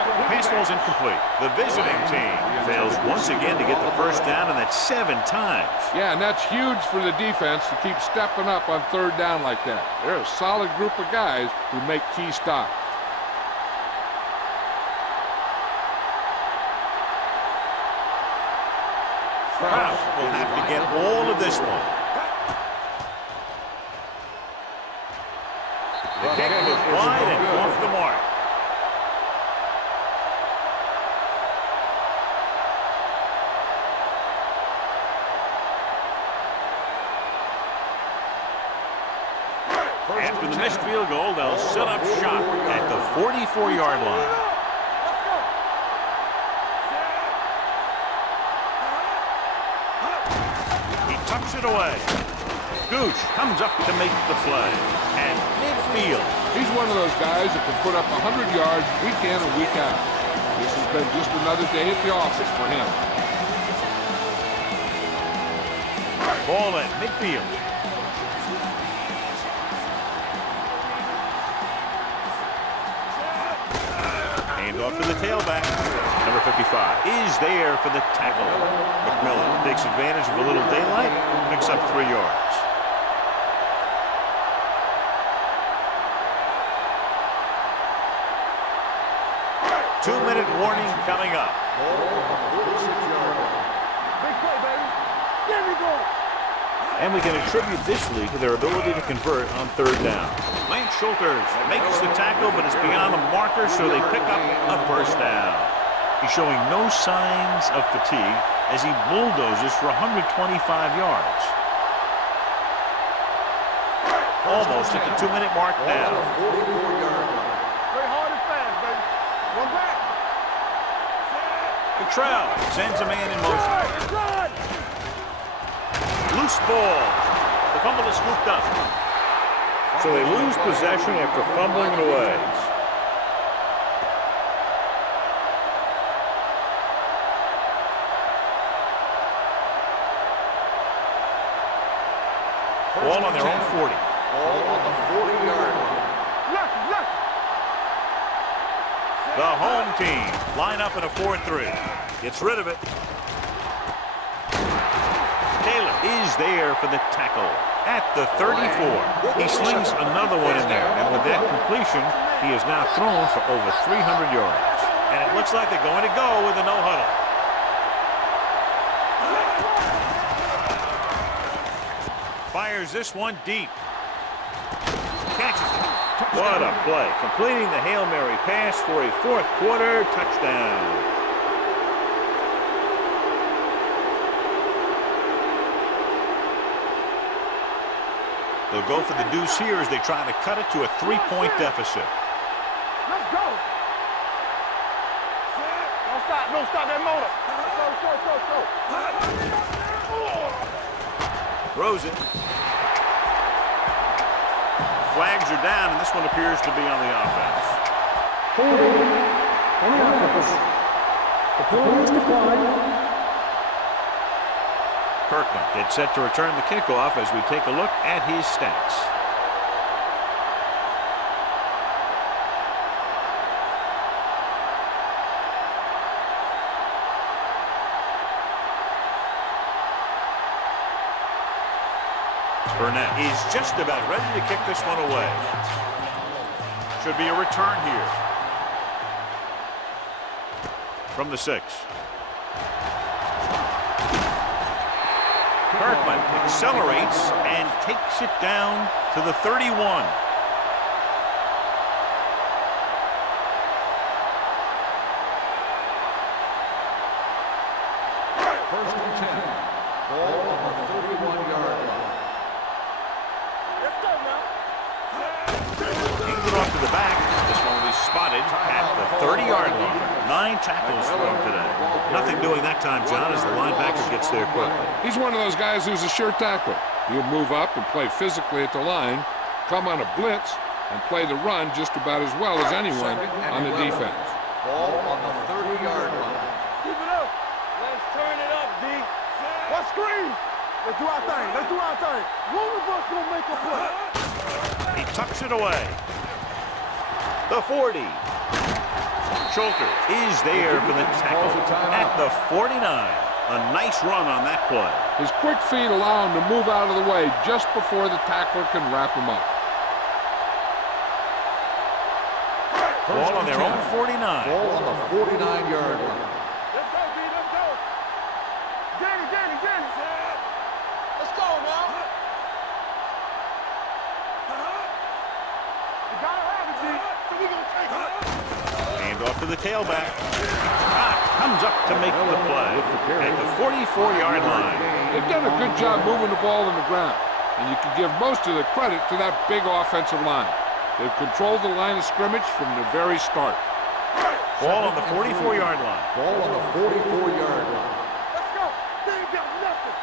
The pass falls incomplete. The visiting team fails once again to get the first down, and that's 7 times. Yeah, and that's huge for the defense to keep stepping up on third down like that. They're a solid group of guys who make key stops. Krause will have to get all of this one. The kick was wide and off the mark. After the missed field goal, they'll set up shop at the 44-yard line. He tucks it away. Gooch comes up to make the play. At midfield. He's one of those guys that can put up 100 yards week in and week out. This has been just another day at the office for him. Ball at midfield. Hand off to the tailback. Number 55 is there for the tackle. McMillan takes advantage of a little daylight, picks up 3 yards. Two-minute warning coming up. Big play, baby. There we go. And we can attribute this lead to their ability to convert on third down. Lance Schulters makes the tackle, but it's beyond the marker, so they pick up a first down. He's showing no signs of fatigue as he bulldozes for 125 yards. Almost at the 2-minute mark now. Play hard and fast, baby. One back. Cottrell sends a man in motion. Loose ball. The fumble is scooped up. So they lose possession after fumbling it away. Ball on their own 40. Ball on the 40-yard line. The home team line up in a 4-3. Gets rid of it. Taylor is there for the tackle at the 34. He slings another one in there, and with that completion, he is now thrown for over 300 yards. And it looks like they're going to go with a no-huddle. Fires this one deep. Catches it. What a play. Completing the Hail Mary pass for a fourth quarter touchdown. They'll go for the deuce here as they try to cut it to a 3-point deficit. Let's go. Don't stop that motor. Let's go. Throws it. Flags are down, and this one appears to be on the offense. Holding on the offense. The penalty is declined. Kirkland gets set to return the kickoff as we take a look at his stats. Burnett is just about ready to kick this one away. Should be a return here. From the 6. Kirkman accelerates and takes it down to the 31. First and 10. Ball on the 31-yard line. Let's go now. Hangs it off to the back. This one will be spotted at the 30-yard line. 9 tackles for him today. Nothing doing that time, John, as the linebacker gets there quickly. He's one of those guys who's a sure tackler. He'll move up and play physically at the line, come on a blitz, and play the run just about as well as anyone on the defense. Ball on the 30-yard line. Keep it up. Let's turn it up, D. Let's scream. Let's do our thing. One of us will make a play. He tucks it away. The 40. Schulter is there for the tackle at the 49. A nice run on that play. His quick feet allow him to move out of the way just before the tackler can wrap him up. Ball on their own 49. Ball on the 49-yard line. Let's go, D. Let's go. Danny. Let's go now. You gotta have it, D. So we're gonna take it. Hand off to the tailback. Comes up to make the play at the 44-yard line. They've done a good job moving the ball on the ground, and you can give most of the credit to that big offensive line. They've controlled the line of scrimmage from the very start. Ball on the 44-yard line. Ball on the 44-yard line. Let's go. They ain't got nothing.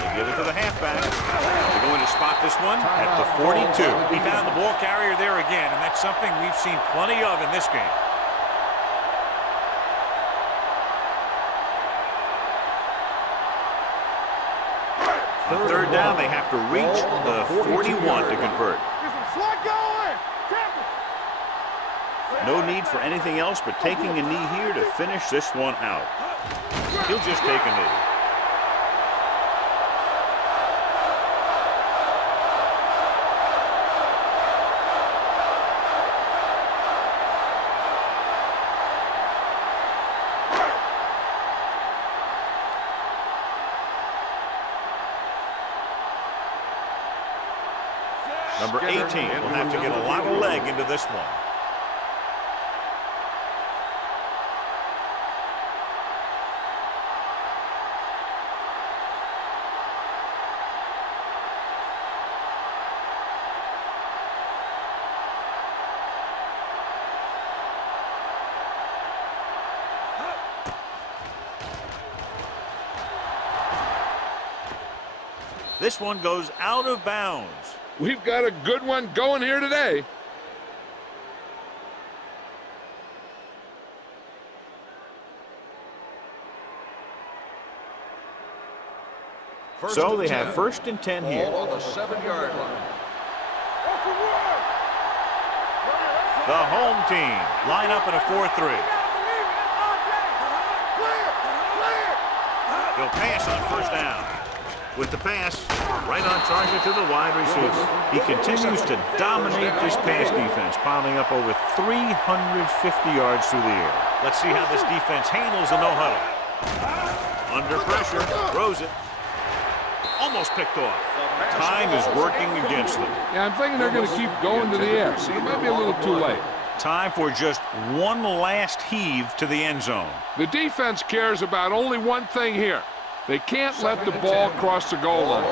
They give it to the halfback. They're going to spot this one at the 42. He found the ball carrier there again, and that's something we've seen plenty of in this game. On third down, they have to reach the 41 to convert. Get some slack going. Tackle. No need for anything else but taking a knee here to finish this one out. He'll just take a knee. Number 18 will have to get a lot of leg into this one. This one goes out of bounds. We've got a good one going here today. So they have first and 10 here. Ball on the 7-yard line. Off the word. The home team line up in a 4-3. He'll pass on first down. With the pass, right on target to the wide receiver. He continues to dominate this pass defense, piling up over 350 yards through the air. Let's see how this defense handles the no-huddle. Under pressure, throws it. Almost picked off. Time is working against them. Yeah, I'm thinking they're going to keep going to the air. So it might be a little too late. Time for just one last heave to the end zone. The defense cares about only one thing here. They can't let the ball cross the goal line.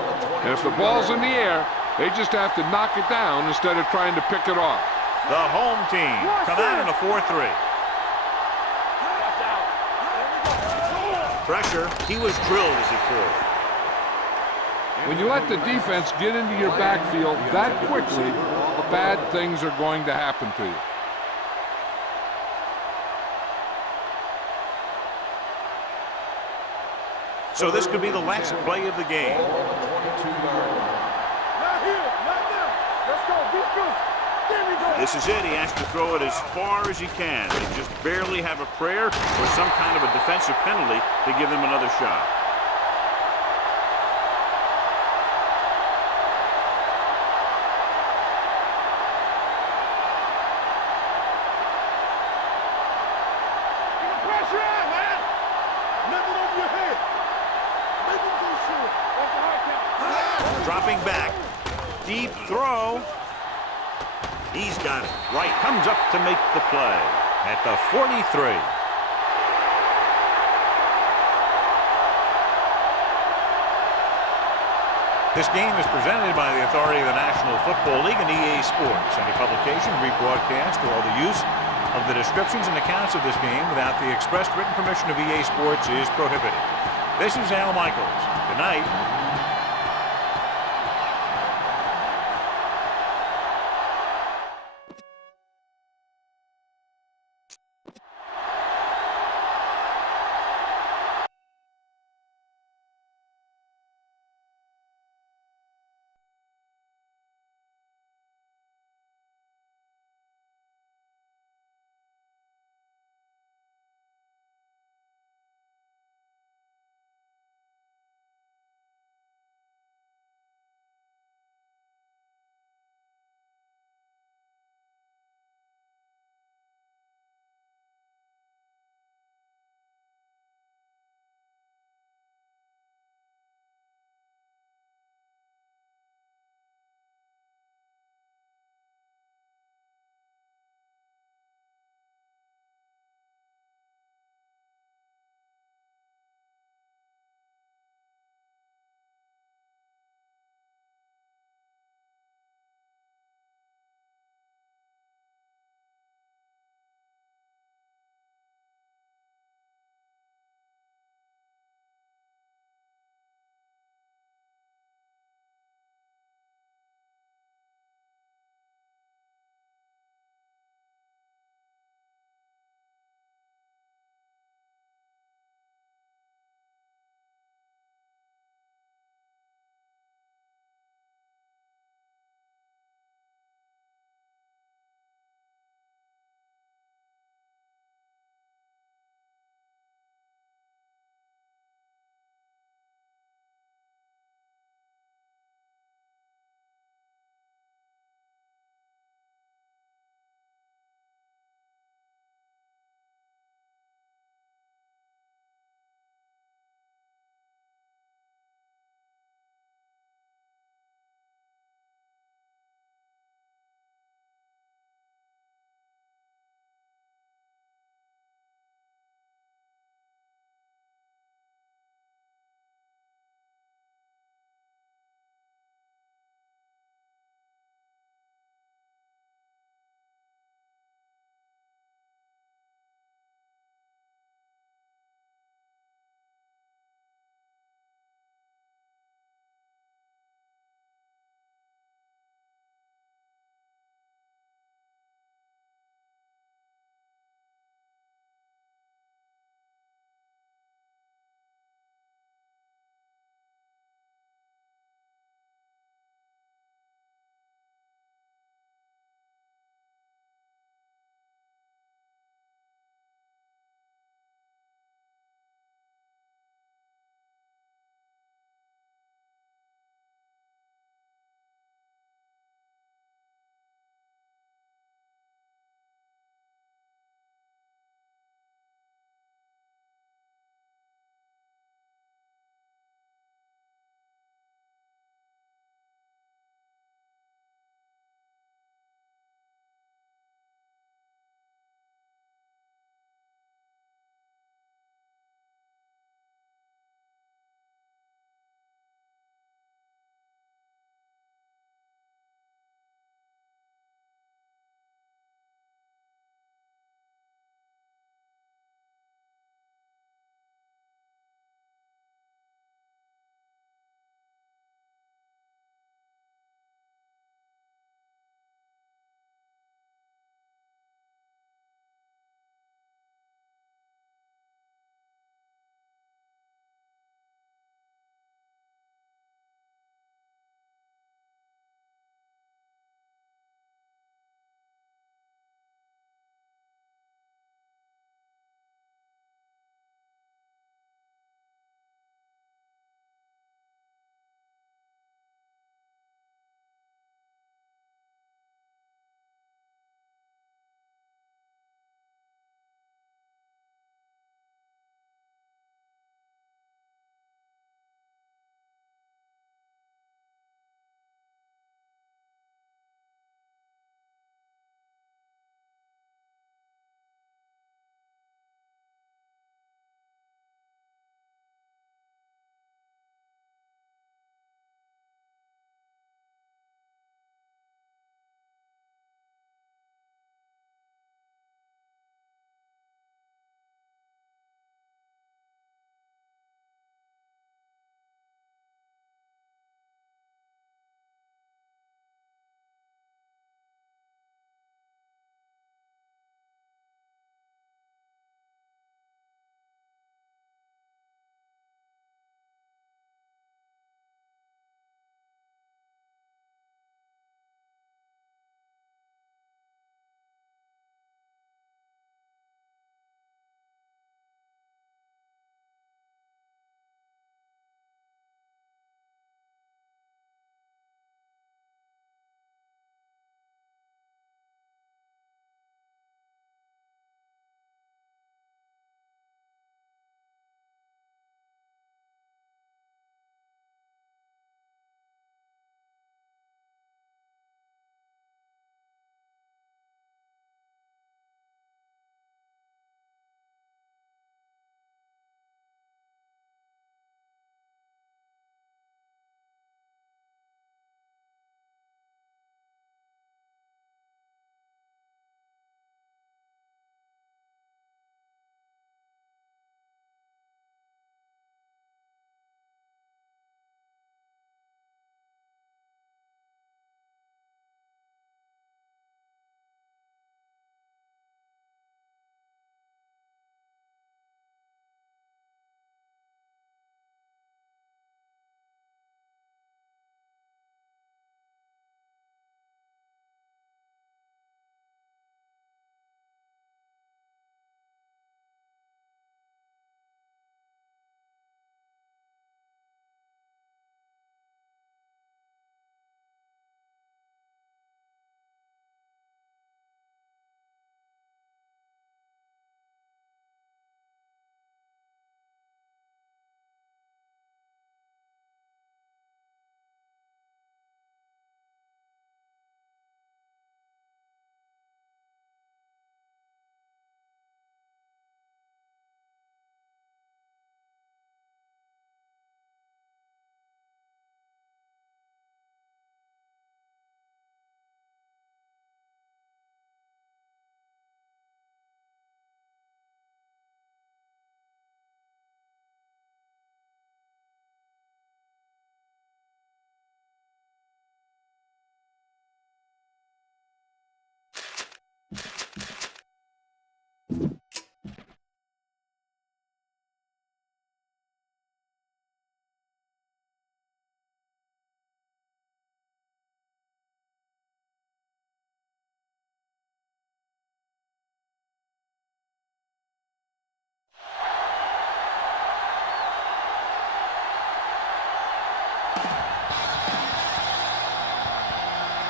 And if the ball's in the air, they just have to knock it down instead of trying to pick it off. The home team come out in a 4-3. Pressure. He was drilled as he threw. When you let the defense get into your backfield that quickly, bad things are going to happen to you. So this could be the last play of the game. Not here, not now. Let's go, defense. There we go. This is it. He has to throw it as far as he can. They just barely have a prayer or some kind of a defensive penalty to give them another shot. Pressure on, man. Nothing over your head. Make him go short. That's a hard count. Dropping back. Deep throw. He's got it. Right. Comes up to make the play at the 43. This game is presented by the authority of the National Football League and EA Sports. Any publication, rebroadcast, or all the use of the descriptions and accounts of this game without the express written permission of EA Sports is prohibited. This is Al Michaels. Good night.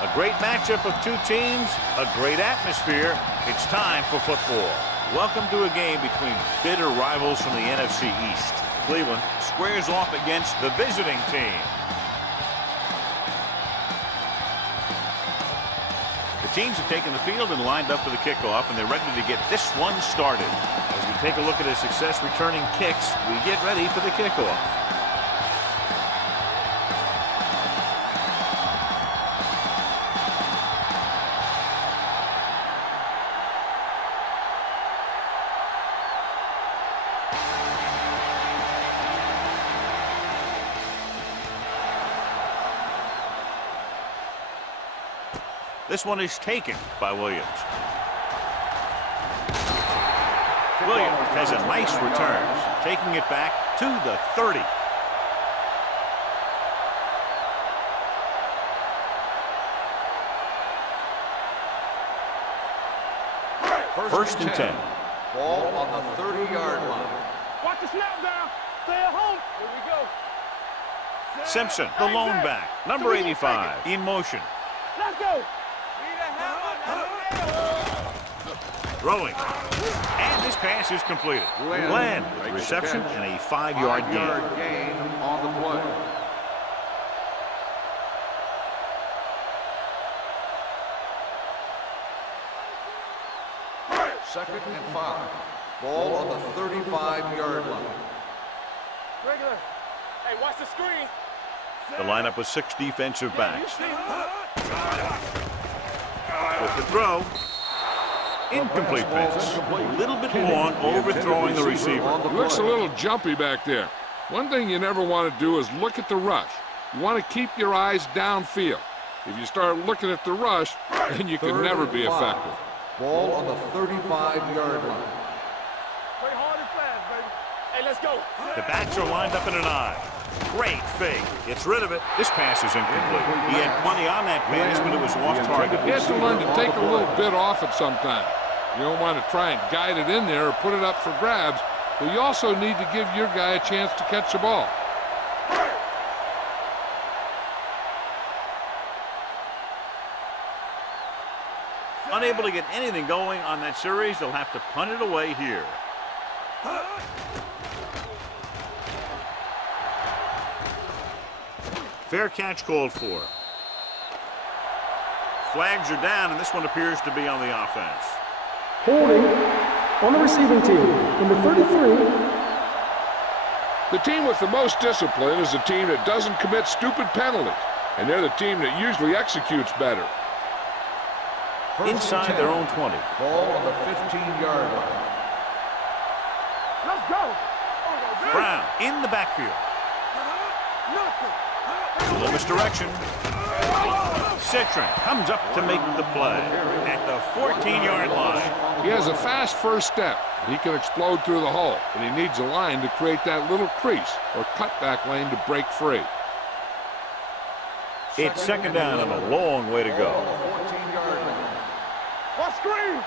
A great matchup of two teams, a great atmosphere. It's time for football. Welcome to a game between bitter rivals from the NFC East. Cleveland squares off against the visiting team. The teams have taken the field and lined up for the kickoff, and they're ready to get this one started. As we take a look at his success returning kicks, we get ready for the kickoff. This one is taken by Williams. Williams has a nice return, taking it back to the 30. First and 10. Ball on the 30-yard line. Watch the snap down. Stay at home. Here we go. Simpson, the lone back, number 85, in motion. Let's go. Throwing. And this pass is completed. Glenn with reception and a 5-yard gain on the play. Second and 5. Ball on the 35-yard line. Regular. Hey, watch the screen. The lineup with 6 defensive backs. With the throw. Incomplete pass. A little bit long, overthrowing the receiver. Looks a little jumpy back there. One thing you never want to do is look at the rush. You want to keep your eyes downfield. If you start looking at the rush, then you can never be effective. Ball on the 35-yard line. Play hard and fast, baby. Hey, let's go. The backs are lined up in an I. Great fake. Gets rid of it. This pass is incomplete. He had plenty on that pass, but it was off target. He has to learn to take a little bit off it sometime. You don't want to try and guide it in there or put it up for grabs, but you also need to give your guy a chance to catch the ball. Unable to get anything going on that series, they'll have to punt it away here. Fair catch called for. Flags are down, and this one appears to be on the offense. Holding on the receiving team, number 33. The team with the most discipline is the team that doesn't commit stupid penalties, and they're the team that usually executes better. Inside their own 20. Ball on the 15-yard line. Let's go. Brown in the backfield. A little misdirection. Citron comes up to make the play at the 14-yard line. He has a fast first step. He can explode through the hole, but he needs a line to create that little crease or cutback lane to break free. It's second down and a long way to go. What screen?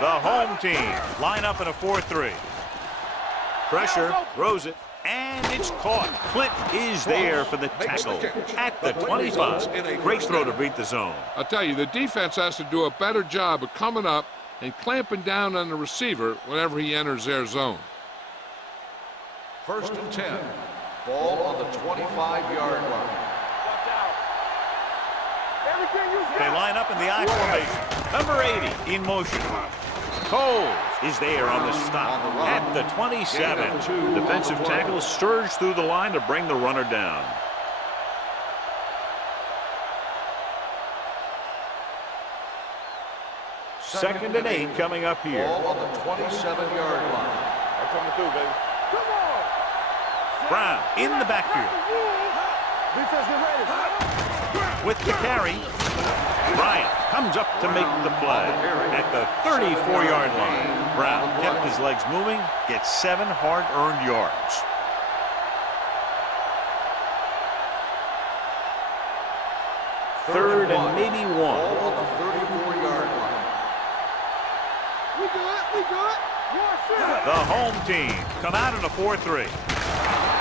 The home team line up in a 4-3. Pressure, throws it, and it's caught. Clint is there for the tackle at the 25. Great throw to beat the zone. I'll tell you, the defense has to do a better job of coming up and clamping down on the receiver whenever he enters their zone. First and 10. Ball on the 25-yard line. They line up in the I formation. Number 80 in motion. Coles is there on the stop at the 27. Defensive tackle surge through the line to bring the runner down. Second and 8 coming up here. Ball on the 27-yard line. They're coming through, baby. Come on. Brown in the backfield. Defense, get ready. With the carry, Bryant comes up to make the play at the 34-yard line. Brown kept his legs moving, gets 7 hard-earned yards. Third and maybe 1. Ball on the 34-yard line. We good. The home team come out in a 4-3.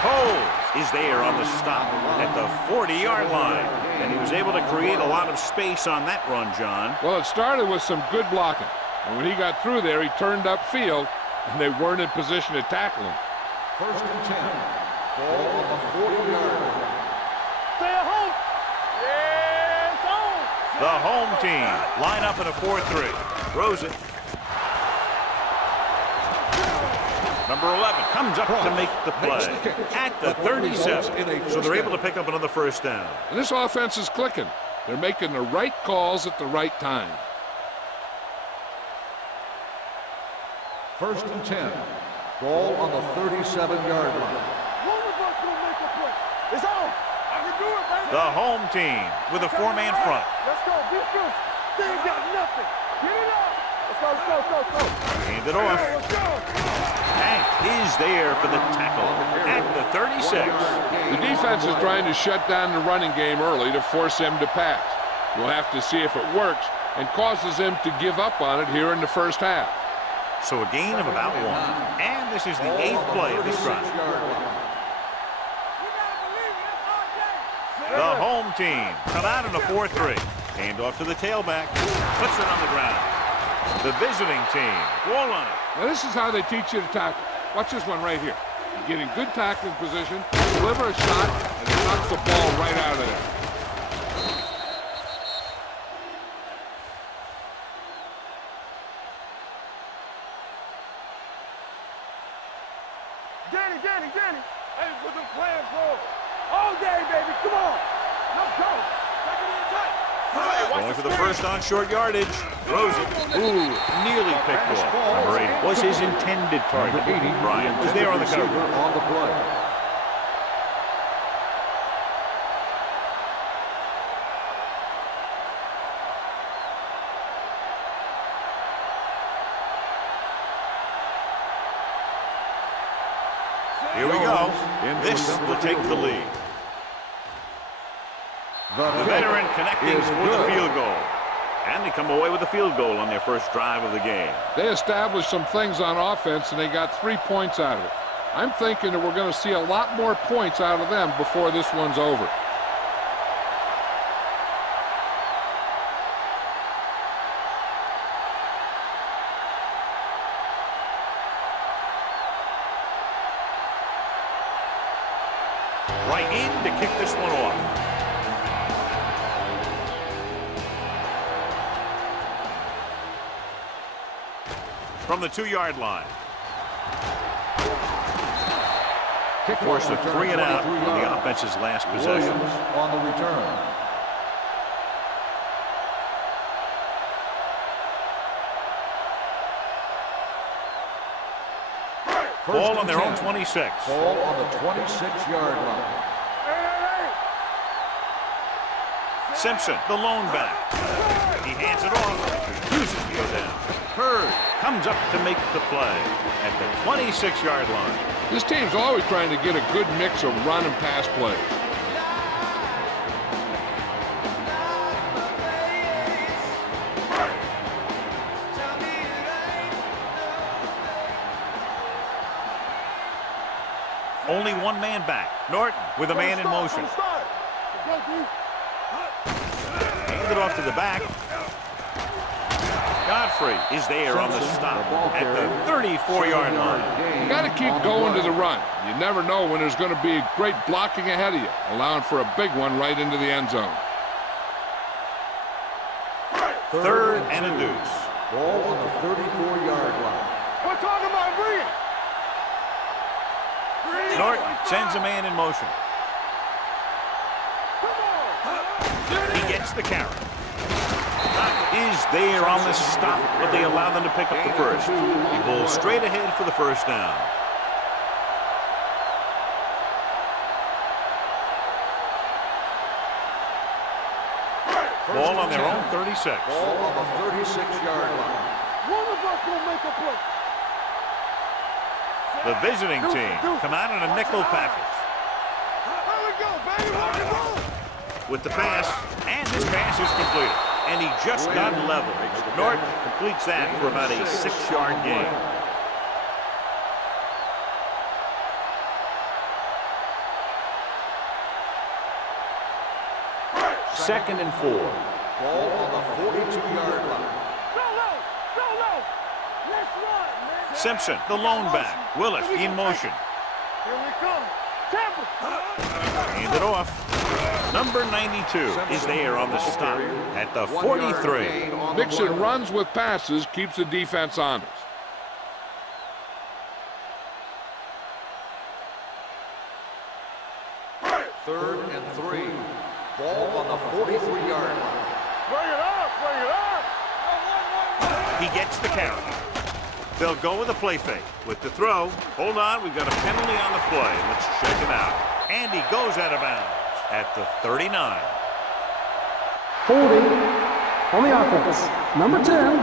Coles is there on the stop at the 40-yard line. And he was able to create a lot of space on that run, John. Well, it started with some good blocking. And when he got through there, he turned upfield, and they weren't in position to tackle him. First and 10. Ball on the 40-yard line. Stay at home. Yeah, it's on. The home team line up in a 4-3. Throws it. Number 11 comes up to make the play at the 37. So they're able to pick up another first down. And this offense is clicking. They're making the right calls at the right time. First and 10. Ball on the 37-yard line. One of us will make a play. It's on. I can do it, baby. The home team with a 4-man front. Let's go. Be fierce. They ain't got nothing. Get it up. Let's go, let's go, let's go, let's go. Hand it off. Let's go. Hank is there for the tackle at the 36. The defense is trying to shut down the running game early to force him to pass. We'll have to see if it works and causes him to give up on it here in the first half. So a gain of about 1. And this is the 8th play of this drive. The home team come out in a 4-3. Hand off to the tailback. Puts it on the ground. The visiting team roll on it. Now this is how they teach you to tackle. Watch this one right here. You get in good tackling position, deliver a shot, and it knocks the ball right out of there. Danny. Hey, put them plans for all day, baby. Come on. Let's go. Back in the attack. Going for the first on short yardage. Throws it. Ooh, nearly picked off. Number 8 was his intended target. Bryant was there on the cover. On the play. Here we go. This will take the lead. The veteran connecting for the field goal. And they come away with a field goal on their first drive of the game. They established some things on offense, and they got 3 points out of it. I'm thinking that we're going to see a lot more points out of them before this one's over. Right in to kick this one off. From the 2-yard line. Force of 3 and out on the offense's last possession. On the return. Ball on their own 26. Ball on the 26-yard line. Simpson, the lone back. He hands it off. Refuses to go down. Hurd comes up to make the play at the 26-yard line. This team's always trying to get a good mix of run and pass plays. Only one man back. Norton with a man in motion. Hand it off to the back. Godfrey is there on the stop at the 34-yard line. You got to keep going to the run. You never know when there's going to be great blocking ahead of you, allowing for a big one right into the end zone. 3rd and a deuce. Ball on the 34-yard line. We're talking about Bree. Norton sends a man in motion. He gets the carry. Is there on the stop, but they allow them to pick up the first. He pulls straight ahead for the first down. Ball on their own 36. Ball on the 36-yard line. One of us will make a play. The visiting team come out in a nickel package. There we go, baby. Rock and roll. With the pass, and this pass is completed. And he just got level. Norton completes that for about a 6-yard gain. 2nd and 4. Ball on the 42-yard line. Solo. Let's run, man. Simpson, the lone back. Willis in motion. Here we come. Tampa. Hand it off. Number 92 is there on the stop at the 43. Mixing runs with passes keeps the defense honest. Third and 3. Ball on the 43-yard line. Bring it up. He gets the count. They'll go with a play fake. With the throw, hold on, we've got a penalty on the play. Let's check it out. And he goes out of bounds at the 39. Holding on the offense. Number 10.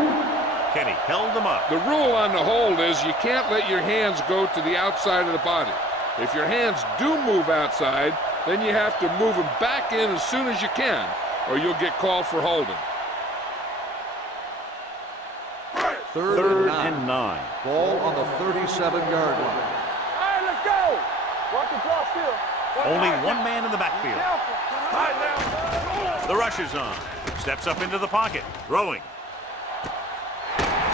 Kenny held them up. The rule on the hold is you can't let your hands go to the outside of the body. If your hands do move outside, then you have to move them back in as soon as you can, or you'll get called for holding. Third and 9. Ball on the 37-yard line. All right, let's go. Watch the draw still. Only one man in the backfield. Careful. All right, now. The rush is on. Steps up into the pocket. Throwing.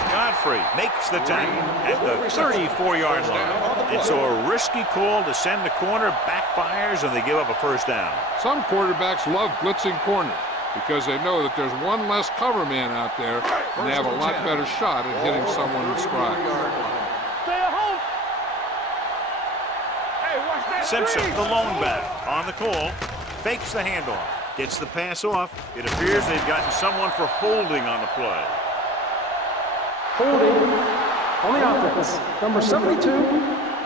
Godfrey makes the tackle at the 34-yard line. And so a risky call to send the corner backfires, and they give up a first down. Some quarterbacks love blitzing corners because they know that there's one less cover man out there, and they have a lot better shot at hitting someone in stride. Stay at home. Hey, watch that. Simpson, three. the lone back, on the call, fakes the handoff, gets the pass off. It appears they've gotten someone for holding on the play. Holding on the offense. Number 72.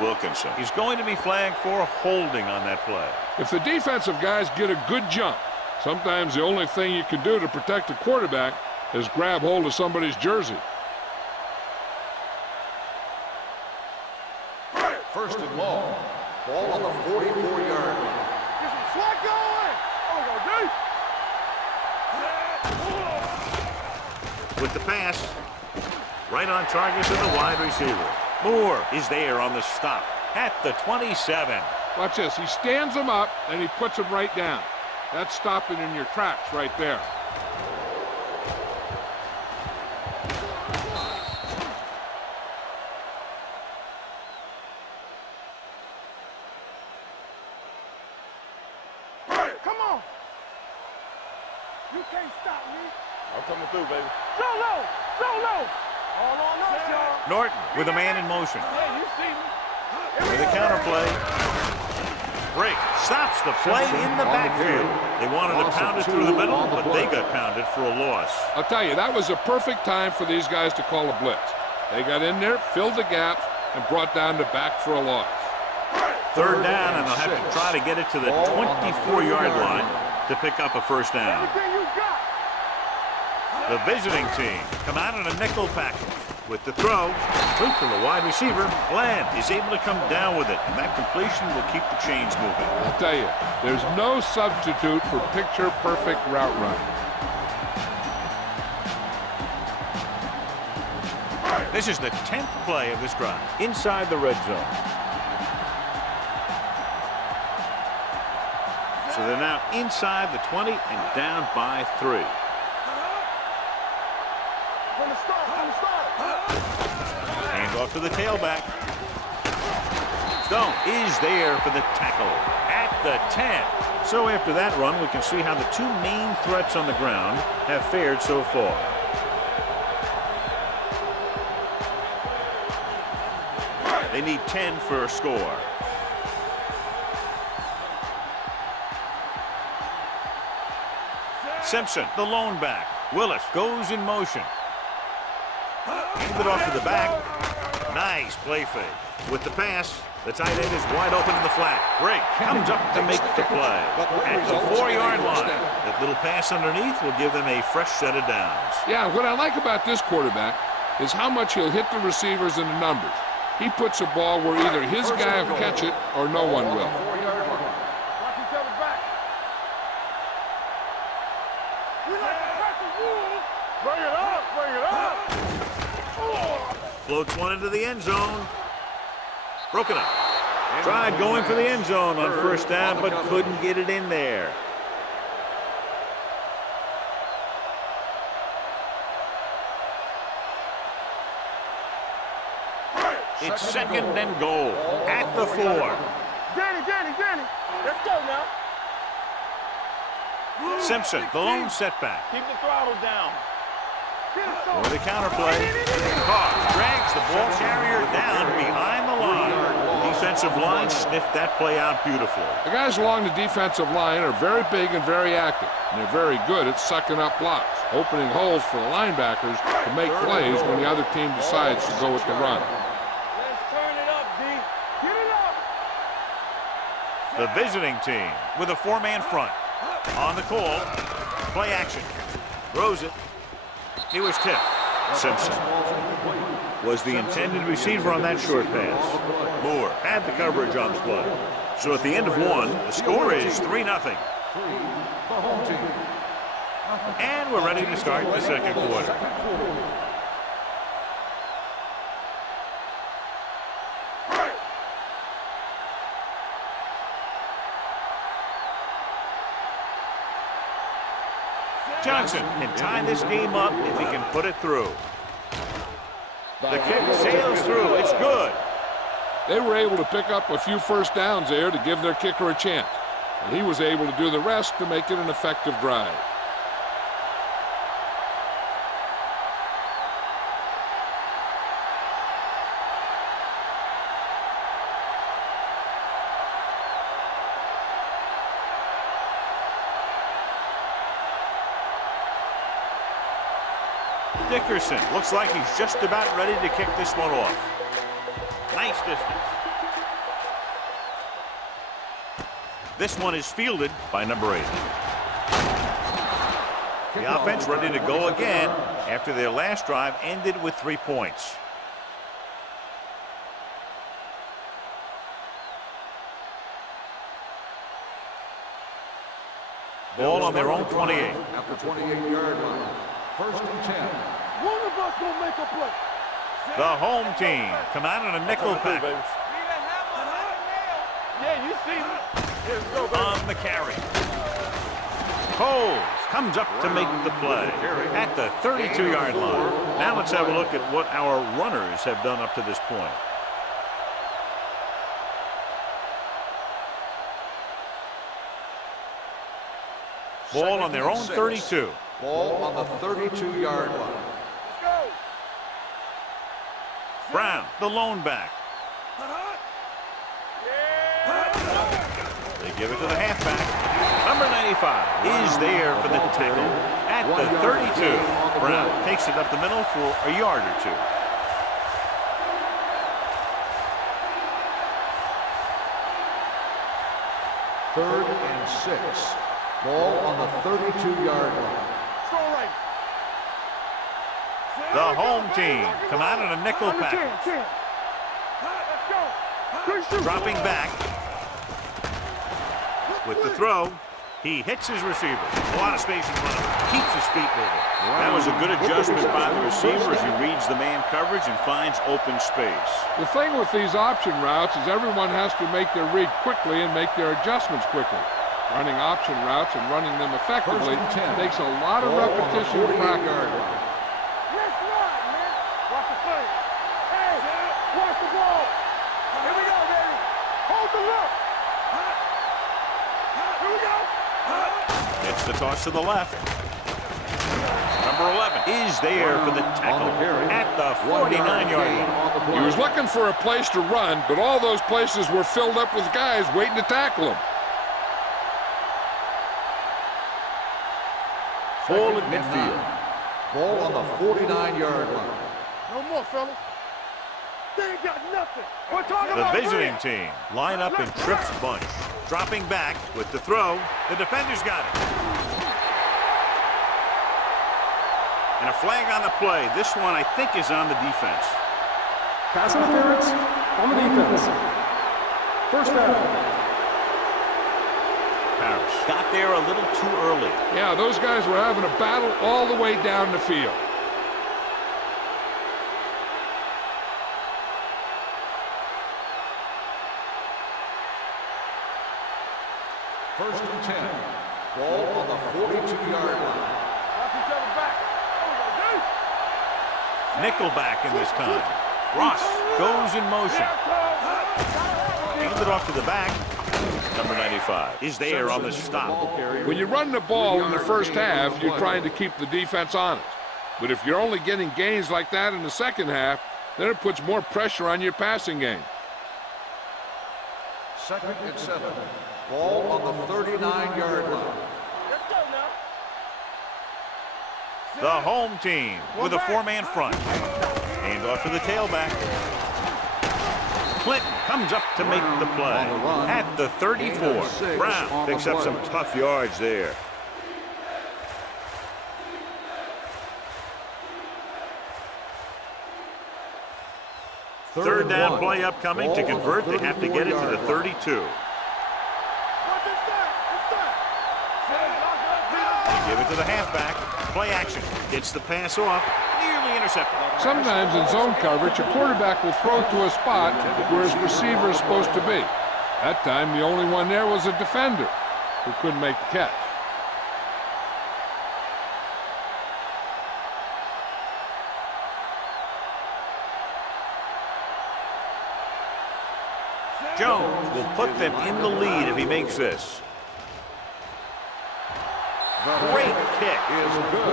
Wilkinson. He's going to be flagged for holding on that play. If the defensive guys get a good jump, sometimes the only thing you can do to protect the quarterback is grab hold of somebody's jersey. First and long. Ball on the 44-yard line. Get some slack going. With the pass, right on target to the wide receiver. Moore is there on the stop at the 27. Watch this. He stands them up, and he puts them right down. That's stopping in your tracks right there. Come on. You can't stop me. I'm coming through, baby. Solo. All on us, y'all. Norton with a man in motion. Hey, you see me. With a counterplay. Break stops the play in the backfield. They wanted to pound it through the middle, but they got pounded for a loss. I'll tell you, that was a perfect time for these guys to call a blitz. They got in there, filled the gaps, and brought down the back for a loss. Third down, and they'll have to try to get it to the 24-yard line to pick up a first down. Everything you got. The visiting team come out in a nickel package. With the throw, quick to the wide receiver, Bland is able to come down with it, and that completion will keep the chains moving. I'll tell you, there's no substitute for picture-perfect route running. This is the 10th play of this drive inside the red zone. So they're now inside the 20 and down by 3. From the start. Hand off to the tailback. Stone is there for the tackle at the 10. So after that run, we can see how the two main threats on the ground have fared so far. They need 10 for a score. Simpson, the lone back. Willis goes in motion. Hand it off to the back. Nice play fake. With the pass, the tight end is wide open in the flat. Greg comes up to make the play. At the 4-yard line, that little pass underneath will give them a fresh set of downs. Yeah, what I like about this quarterback is how much he'll hit the receivers and the numbers. He puts a ball where either his guy will catch it or no one will. Watch each other back. We like to crack the rules. Bring it up. Floats one into the end zone. Broken up. Tried going for the end zone on first down, but couldn't get it in there. It's second and goal at the 4. Danny. Let's go now. Simpson, the lone setback. Keep the throttle down. For the counterplay. Carr drags the ball carrier down behind the line. The defensive line sniffed that play out beautifully. The guys along the defensive line are very big and very active, and they're very good at sucking up blocks, opening holes for the linebackers to make plays when the other team decides to go with the run. Let's turn it up, D. Get it up. The visiting team with a 4-man front. On the call, play action. Throws it. He was tipped. Simpson was the intended receiver on that short pass. Moore had the coverage on the play. So at the end of 1, the score is 3-0. And we're ready to start the second quarter. Johnson can tie this game up if he can put it through. The kick sails through. It's good. They were able to pick up a few first downs there to give their kicker a chance. And he was able to do the rest to make it an effective drive. Dickerson looks like he's just about ready to kick this one off. Nice distance. This one is fielded by number 8. The offense ready to go again after their last drive ended with 3 points. Ball on their own 28. At the 28-yard line. First and 10. One of us gonna make a play. The home team come out in a nickel package. Yeah, you see me. Let's go, baby. On the carry. Coles comes up to make the play at the 32-yard line. Now let's have a look at what our runners have done up to this point. Ball on their own 32. Ball on the 32-yard line. Let's go. Brown, the lone back. They give it to the halfback. Number 95 is there for the tackle at the 32. Brown takes it up the middle for a yard or 2. Third and 6. Ball on the 32-yard line. The home team come out in a nickel package. Dropping back. With the throw, he hits his receiver. A lot of space in front of him. Keeps his feet moving. That was a good adjustment by the receiver as he reads the man coverage and finds open space. The thing with these option routes is everyone has to make their read quickly and make their adjustments quickly. Running option routes and running them effectively takes a lot of repetition and practice. Watch the play. Hey, watch the ball. Here we go, baby. Hold the look. Here we go. It's the toss to the left. Number 11 is there for the tackle at the 49-yard line. He was looking for a place to run, but all those places were filled up with guys waiting to tackle him. Ball at midfield. Ball on the 49-yard line. No more, fellas. They ain't got nothing. We're talking The about visiting team line up in trips bunch. Dropping back with the throw. The defender's got it. And a flag on the play. This one, I think, is on the defense. Pass interference on the defense. First down. Paris got there a little too early. Yeah, those guys were having a battle all the way down the field. First and 10. Ball on the 42-yard line. Watch each other back. Nickelback in this time. Ross goes in motion. Handed off to the back. Number 95 is there on the stop. When you run the ball in the first half, you're trying to keep the defense honest. But if you're only getting gains like that in the second half, then it puts more pressure on your passing game. 2nd and 7. Ball on the 39-yard line. Let's go now. The home team with a 4-man front. Hand off to the tailback. Clinton comes up to make the play at the 34. Brown picks up some tough yards there. Third down play upcoming. To convert, they have to get it to the 32. They give it to the halfback. Play action. Gets the pass off. Nearly intercepted. Sometimes in zone coverage, a quarterback will throw to a spot where his receiver is supposed to be. That time, the only one there was a defender who couldn't make the catch. Jones will put them in the lead if he makes this. Great kick.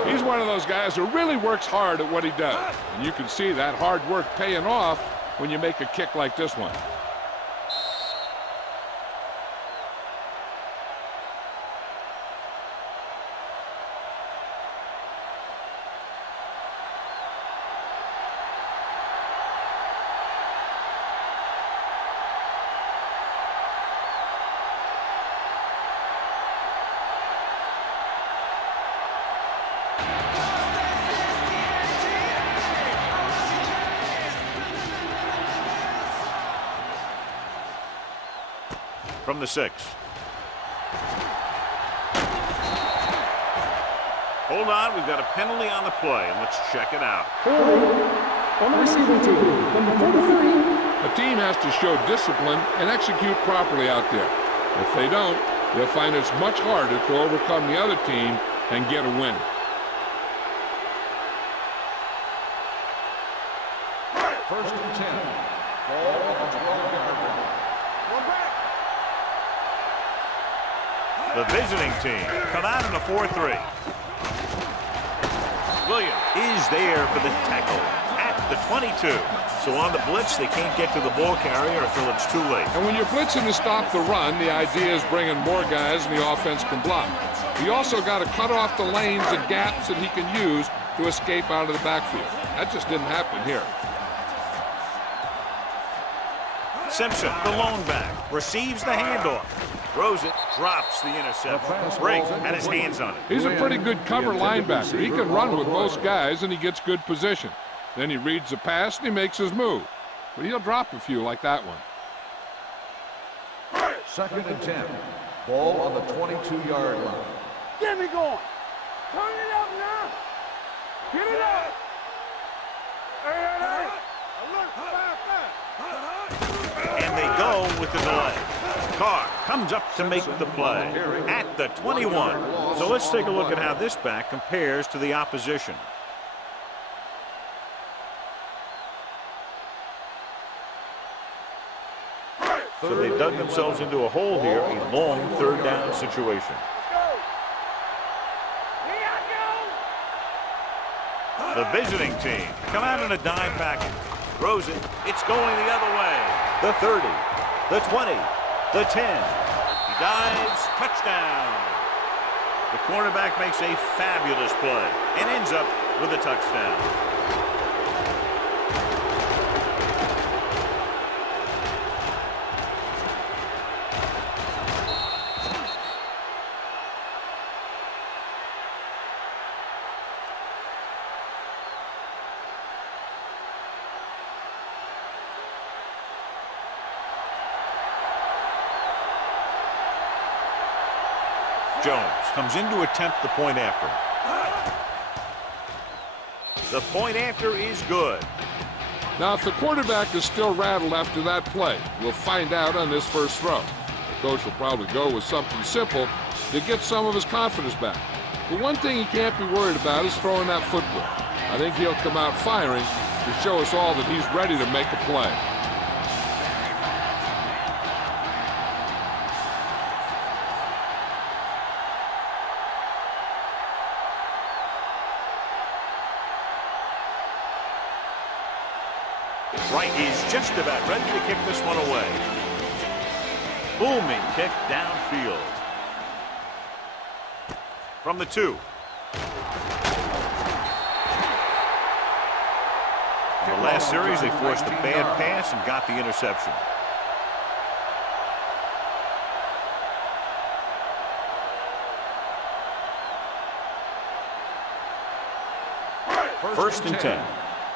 He's one of those guys who really works hard at what he does. And you can see that hard work paying off when you make a kick like this one. From the 6. Hold on, we've got a penalty on the play, and let's check it out. On the receiving team, number 43. A team has to show discipline and execute properly out there. If they don't, they'll find it's much harder to overcome the other team and get a win. First and 10. Ball on the 12-yard line. The visiting team come out in a 4-3. Williams is there for the tackle at the 22. So on the blitz, they can't get to the ball carrier until it's too late. And when you're blitzing to stop the run, the idea is bringing more guys and the offense can block. You also got to cut off the lanes and gaps that he can use to escape out of the backfield. That just didn't happen here. Simpson, the lone back, receives the handoff. Throws it, drops the interception. Brink had his hands on it. He's a pretty good cover linebacker. He can run with most guys, and he gets good position. Then he reads the pass, and he makes his move. But he'll drop a few like that one. 2nd and 10. Ball on the 22-yard line. Get me going. Turn it up now. Get it up. Hey. Look, And they go with the delay. Carr comes up to make the play at the 21. So let's take a look at how this back compares to the opposition. So they dug themselves into a hole here, a long third down situation. The visiting team come out in a dime package. Throws it. It's going the other way. The 30, the 20, the 10. He dives. Touchdown. The cornerback makes a fabulous play and ends up with a touchdown. Jones comes in to attempt the point after. The point after is good. Now, if the quarterback is still rattled after that play, we'll find out on this first throw. The coach will probably go with something simple to get some of his confidence back. The one thing he can't be worried about is throwing that football. I think he'll come out firing to show us all that he's ready to make a play. Wright is just about ready to kick this one away. Booming kick downfield. From the 2. In the last series, they forced a bad pass and got the interception. First and 10.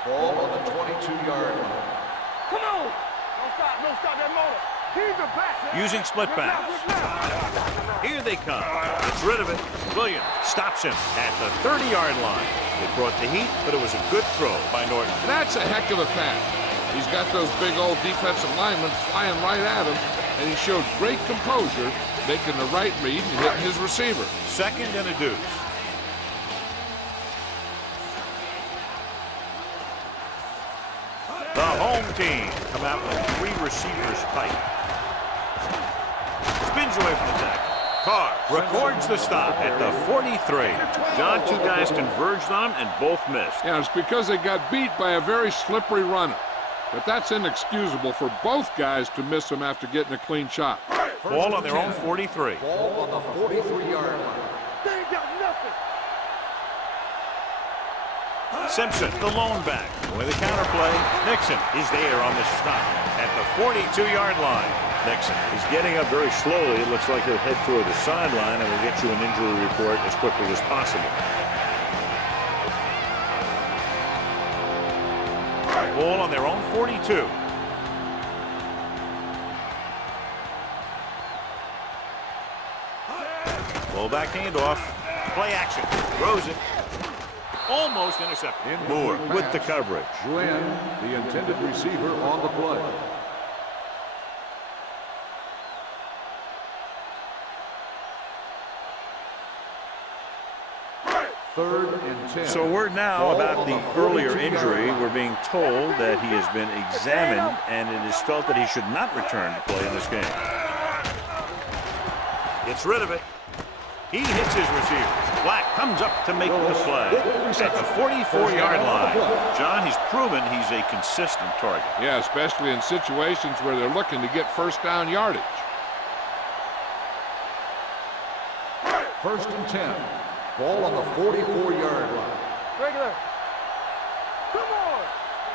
Ball on the 22-yard line. Come on! Don't stop that motor. He's the back. Using split backs. Here they come. Gets rid of it. Williams stops him at the 30-yard line. It brought the heat, but it was a good throw by Norton. And that's a heck of a pass. He's got those big old defensive linemen flying right at him, and he showed great composure, making the right read and hitting his receiver. Second and a deuce. The home team come out with 3 receivers tight. Spins away from the tackle. Carr records the stop at the 43. John, 2 guys converged on him and both missed. Yeah, it's because they got beat by a very slippery runner. But that's inexcusable for both guys to miss him after getting a clean shot. Ball on their own 43. Ball on the 43-yard line. They ain't got nothing. Simpson, the lone back. With the counterplay, Nixon is there on the stop at the 42-yard line. Nixon is getting up very slowly. It looks like he'll head toward the sideline, and we'll get you an injury report as quickly as possible. Ball on their own 42. Fullback handoff. Play action. Throws it. Almost intercepted. Moore with the coverage. Glenn, the intended receiver on the play. Third and 10. So word now about the earlier injury. We're being told that he has been examined and it is felt that he should not return to play in this game. Gets rid of it. He hits his receiver. Black comes up to make the play at the 44-yard line. John, he's proven he's a consistent target. Yeah, especially in situations where they're looking to get first down yardage. First and 10. Ball on the 44-yard line. Regular. Come on.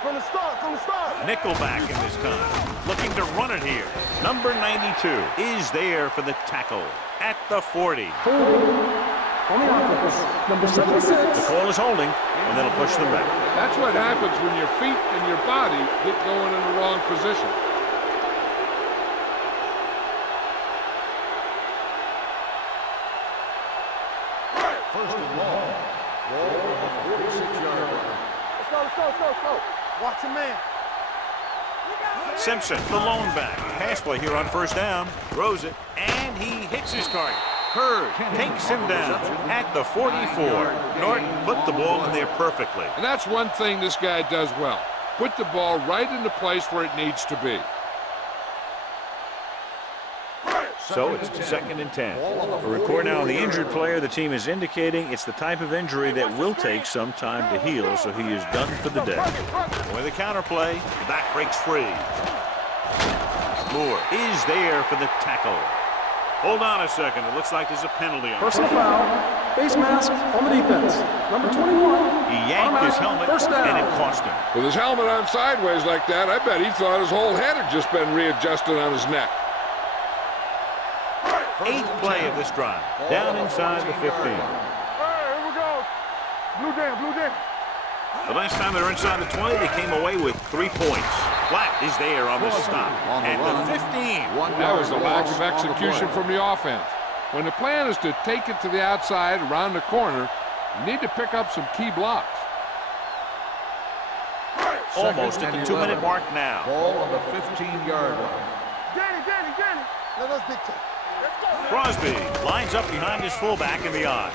From the start. Nickelback in this time. Looking to run it here. Number 92 is there for the tackle at the 40. On the offense, number 76. The call is holding, and then he'll push them back. That's what happens when your feet and your body get going in the wrong position. First and long. Ball on the 46-yard line. Let's go. Watch your man. Simpson, the lone back. Pass play here on first down. Throws it, and he hits his target. Hurd takes him down at the 44. Norton put the ball in there perfectly. And that's one thing this guy does well. Put the ball right in the place where it needs to be. So it's second and 10. A report now on the injured player. The team is indicating it's the type of injury that will take some time to heal, so he is done for the day. With a counterplay, the back breaks free. Moore is there for the tackle. Hold on a second. It looks like there's a penalty on. Personal foul. Face mask on the defense. Number 21. He yanked his helmet, and it cost him. With his helmet on sideways like that, I bet he thought his whole head had just been readjusted on his neck. 8th play of this drive. Down inside the 15. All right, here we go. Blue down. The last time they were inside the 20, they came away with 3 points. Black is there on the stop at the 15. That was a lack of execution from the offense. When the plan is to take it to the outside, around the corner, you need to pick up some key blocks. Almost at the 2-minute mark now. Ball on the 15-yard line. Danny. Let us dictate. Crosby lines up behind his fullback in the eye.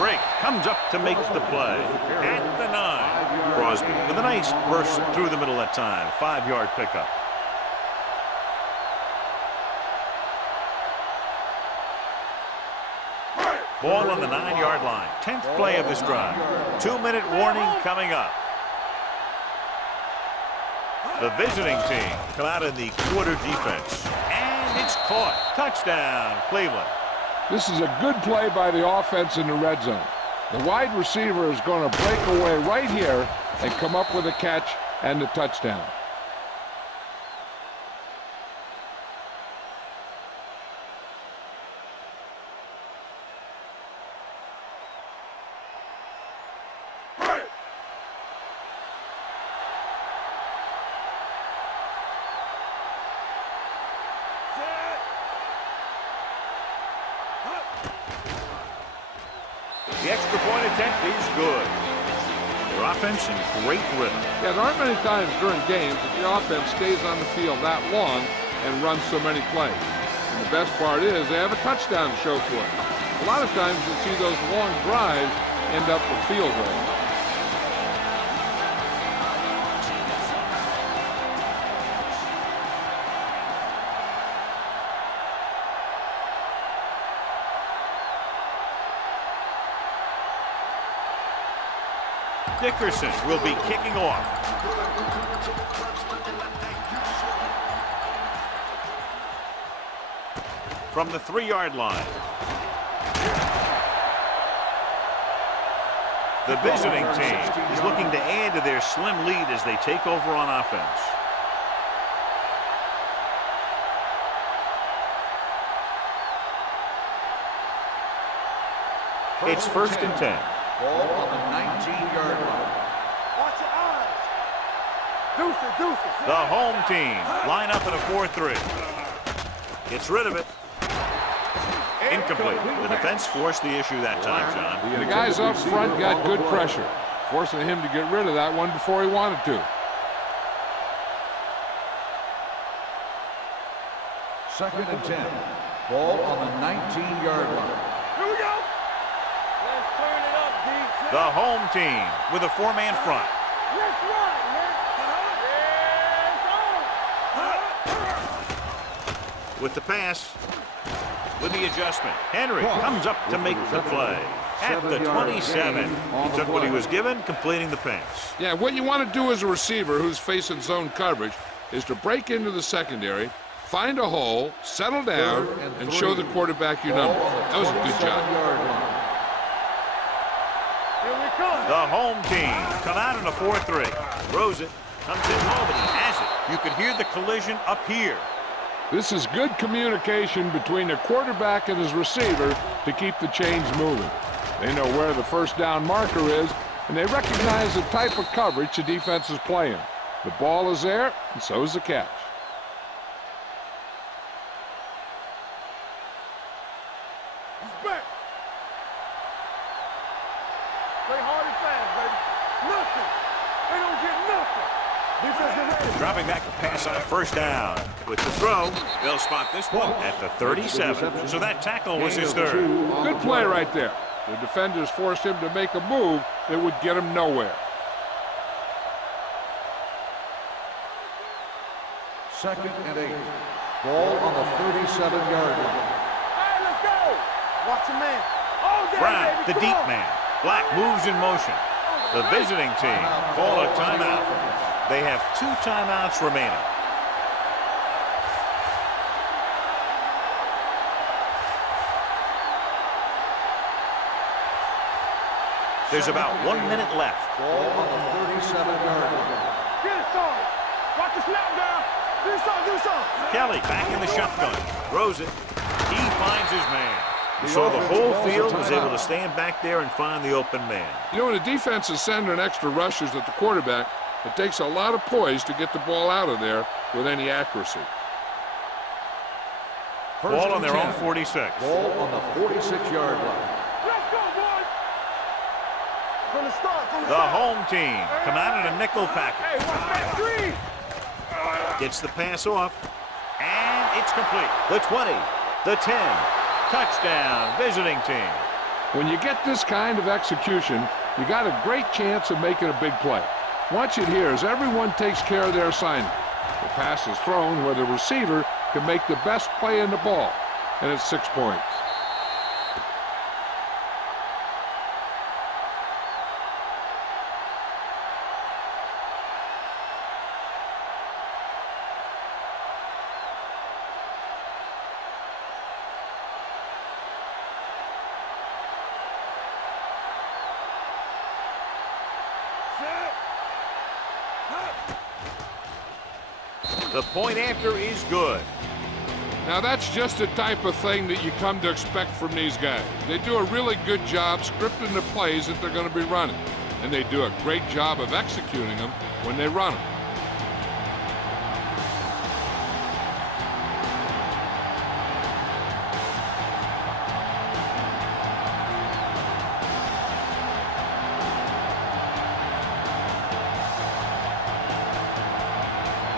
break. Comes up to make the play. At the 9. Crosby with a nice burst through the middle that time. 5-yard pickup. Ball on the 9-yard line. 10th play of this drive. 2-minute warning coming up. The visiting team come out in the quarter defense. And it's caught. Touchdown, Cleveland. This is a good play by the offense in the red zone. The wide receiver is going to break away right here and come up with a catch and the touchdown. The extra point attempt is good. Their offense in great rhythm. Yeah, there aren't many times during games that the offense stays on the field that long and runs so many plays. And the best part is they have a touchdown to show for it. A lot of times you see those long drives end up with field goals. Dickerson will be kicking off. From the 3-yard line. The visiting team is looking to add to their slim lead as they take over on offense. It's 1st and 10. Ball on the 19-yard line. Watch your eyes. Deuces. The home team line up in a 4-3. Gets rid of it. Incomplete. The defense forced the issue that time, John. The guys up front got good pressure, forcing him to get rid of that one before he wanted to. 2nd and 10. Ball on the 19-yard line. Here we go. Let's turn it up, D. The home team with a 4-man front. Let's run, man. With the pass. With the adjustment. Henry comes up to make the play. At the 27. He took what he was given, completing the pass. Yeah, what you want to do as a receiver who's facing zone coverage is to break into the secondary, find a hole, settle down, and show the quarterback your number. That was a good job. Here we come. The home team come out in a 4-3. Throws it. Comes in low, but he has it. You can hear the collision up here. This is good communication between the quarterback and his receiver to keep the chains moving. They know where the first down marker is, and they recognize the type of coverage the defense is playing. The ball is there, and so is the catch. He's back. Play hard and fast, baby. Nothing. They don't get nothing. Dropping back to pass on a 1st down. With the throw, they'll spot this one at the 37. So that tackle was his 3rd. Good play right there. The defenders forced him to make a move that would get him nowhere. 2nd and 8. Ball on the 37-yard line. Hey, let's go. Watch your man. Oh, there, Brown, baby. the Come deep on. man. Black moves in motion. The visiting team call a timeout. They have 2 timeouts remaining. There's about 1 minute left. Ball on the 37-yard line. Get it, son. Watch the snap down. Do something. Kelly back in the shotgun. Throws it. He finds his man. So the whole field was able to stand back there and find the open man. You know, when the defense is sending extra rushers at the quarterback, it takes a lot of poise to get the ball out of there with any accuracy. Ball on their own 46. Ball on the 46-yard line. Let's go, boys. From the start. The home team come out in a nickel package. Hey, watch that screen. Gets the pass off. And it's complete. The 20. The 10. Touchdown, visiting team. When you get this kind of execution, you got a great chance of making a big play. Watch it here as everyone takes care of their assignment. The pass is thrown where the receiver can make the best play in the ball, and it's 6 points. The point after is good. Now that's just the type of thing that you come to expect from these guys. They do a really good job scripting the plays that they're going to be running, and they do a great job of executing them when they run them.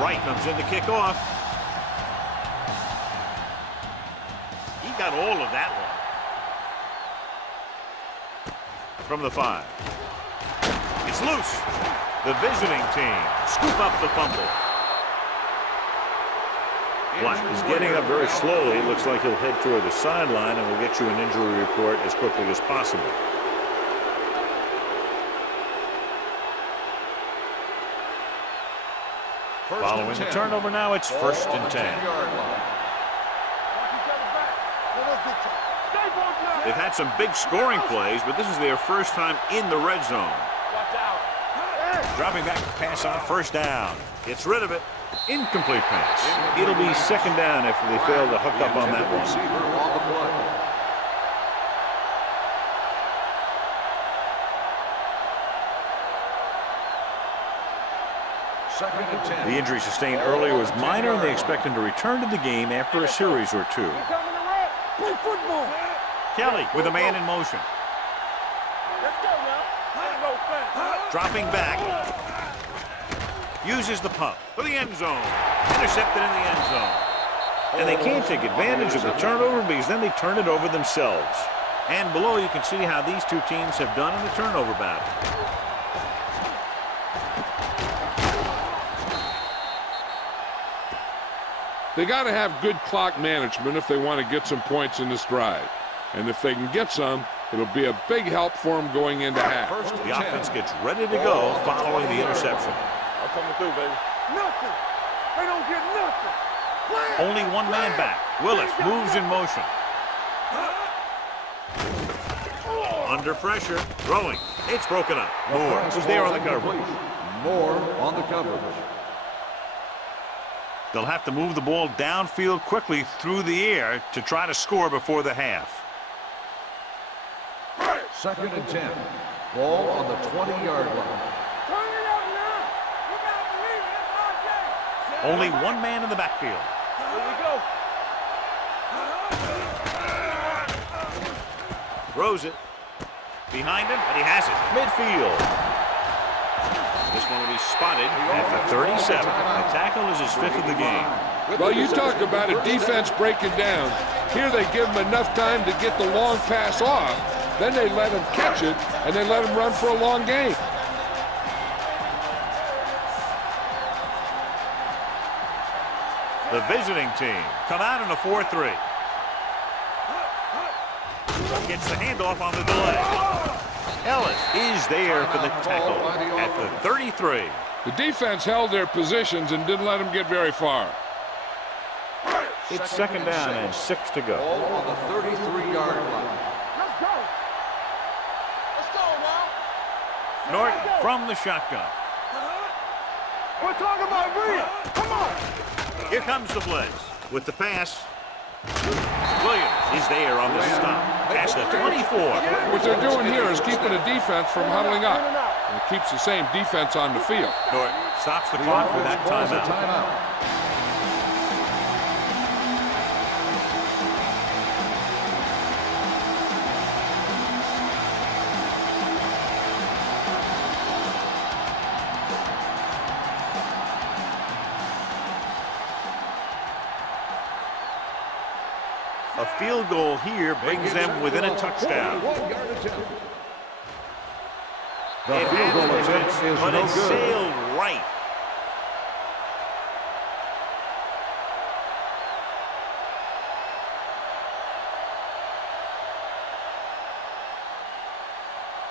Wright comes in to kick off. He got all of that one. From the 5. It's loose. The visiting team scoop up the fumble. Black is getting up very slowly. It looks like he'll head toward the sideline, and we'll get you an injury report as quickly as possible. Following the turnover now, it's 1st and 10. They've had some big scoring plays, but this is their first time in the red zone. Dropping back to pass on 1st down. Gets rid of it. Incomplete pass. It'll be 2nd down after they fail to hook up on that one. 2nd and 10. The injury sustained earlier was minor, and they expect him to return to the game after a series or 2. Play football. Kelly with a man in motion. Let's go now. Dropping back. Uses the pump for the end zone. Intercepted in the end zone. And they can't take advantage of the turnover because then they turn it over themselves. And below you can see how these two teams have done in the turnover battle. They got to have good clock management if they want to get some points in this drive. And if they can get some, it'll be a big help for them going into half. The offense gets ready to go following the interception. I'm coming through, baby. Nothing. They don't get nothing. Play. Only one man back. Willis moves in motion. Under pressure, throwing. It's broken up. Moore is there on the coverage. Moore on the coverage. They'll have to move the ball downfield quickly through the air to try to score before the half. 2nd and 10. Ball on the 20-yard line. Turn it up now. You gotta believe it. It's our day. Only one man in the backfield. Here we go. Throws it. Behind him, and he has it. Midfield. This one will be spotted at the 37. The tackle is his 5th of the game. Well, you talk about a defense breaking down. Here they give him enough time to get the long pass off. Then they let him catch it, and they let him run for a long game. The visiting team come out in a 4-3. Gets the handoff on the delay. Ellis is there for the tackle at the 33. The defense held their positions and didn't let them get very far. It's 2nd down and 6 to go. Ball on the 33-yard line. Let's go. Let's go now. Norton from the shotgun. We're talking about real. Come on. Here comes the blitz with the pass. Williams is there on the stop. That's the 24. What they're doing here is keeping the defense from huddling up. And it keeps the same defense on the field. Norton stops the clock for that timeout. A field goal here brings them within a touchdown. 41-yard attempt. The It field had goal the attempt distance, is but no it good. sailed right.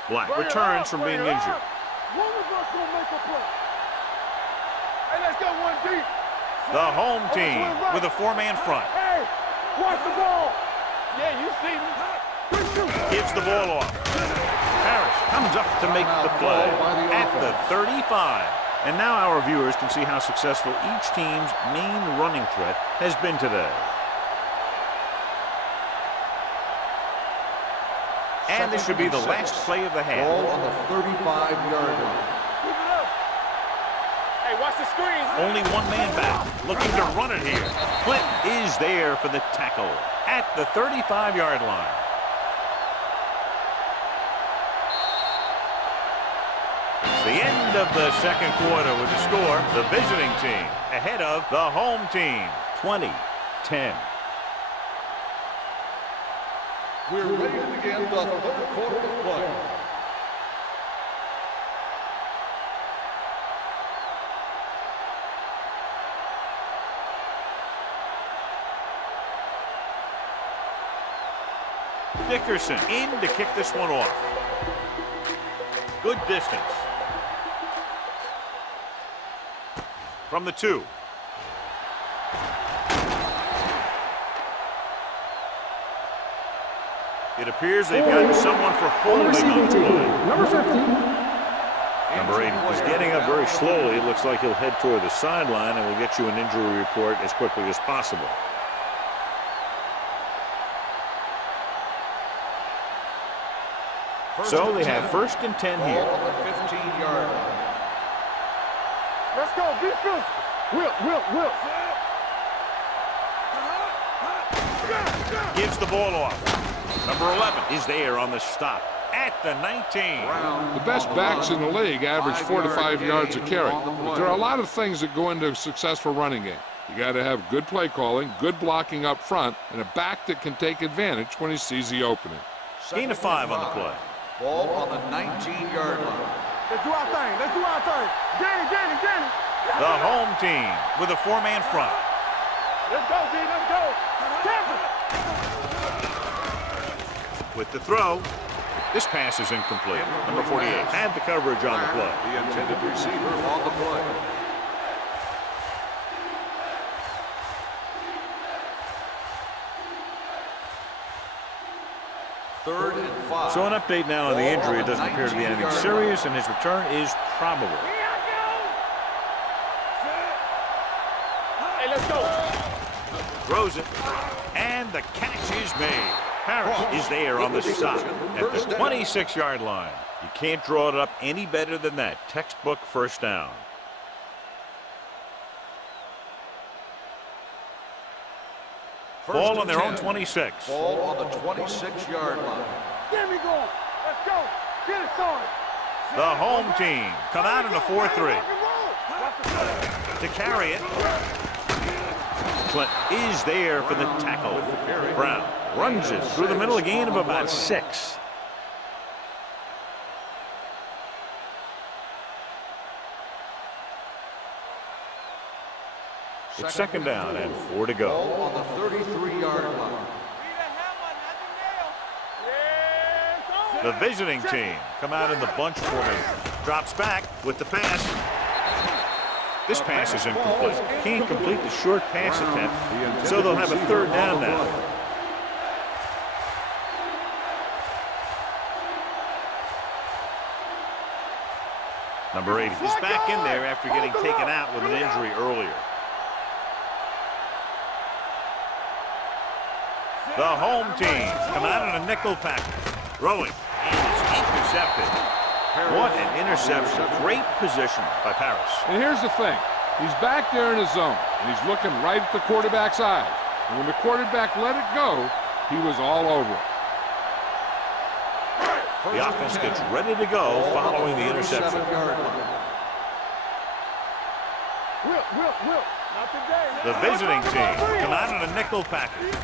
Black returns from being injured. One of us gonna make a play. Hey, let's go one deep. The home team with a four-man front. Hey, watch the ball. Yeah, you see me. Gives the ball off. Harris comes up to make the play at the 35. And now our viewers can see how successful each team's main running threat has been today. And this should be the last play of the half. Ball on the 35-yard line. Keep it up. Hey, watch the screens. Only one man back, looking to run it here. Clint is there for the tackle at the 35-yard line. It's the end of the second quarter with the score, the visiting team ahead of the home team, 20-10. We're ready to begin the third quarter of play. Dickerson in to kick this one off. Good distance. From the 2. It appears they've gotten someone for On the holding receiving on the team, play. number 50. Number 8 is getting up very slowly. It looks like he'll head toward the sideline, and we'll get you an injury report as quickly as possible. So they have 1st and 10 Ball here. on the 15-yard line. Let's go. Be physical. Will. Gives the ball off. Number 11 is there on the stop at the 19. The best backs in the league average 4 to 5 yards a carry. But there are a lot of things that go into a successful running game. You got to have good play calling, good blocking up front, and a back that can take advantage when he sees the opening. Gain of 5 on the play. Ball on the 19-yard line. Let's do our thing. Get it. The home team with a 4-man front. Let's go, D. Let's go. With the throw, this pass is incomplete. Number 48 had the coverage on the play. The intended receiver on the play. Third and 5. So an update now on the injury. It doesn't appear to be anything serious, and his return is probable. Hey, let's go. Throws it, and the catch is made. Harris is there on the stop at the 26-yard line. You can't draw it up any better than that. Textbook first down. Ball on their own 26. Ball on the 26-yard line. Get me going. Let's go. Get it started. The home team come out in a 4-3. To carry it, Clint is there for the tackle. Brown runs it through the middle, a gain of about 6. It's second down and 4 to go. Ball on the 33-yard line. The visiting team come out in the bunch formation. Drops back with the pass. This pass is incomplete. Can't complete the short pass attempt, so they'll have a third down now. Number 80 is back in there after getting taken out with an injury earlier. The home team come out in a nickel package. Throwing, and it's intercepted. What an interception. Great position by Paris. And here's the thing. He's back there in his zone, and he's looking right at the quarterback's eyes. And when the quarterback let it go, he was all over it. The offense gets ready to go following the interception. Will. The visiting team come out in a nickel package.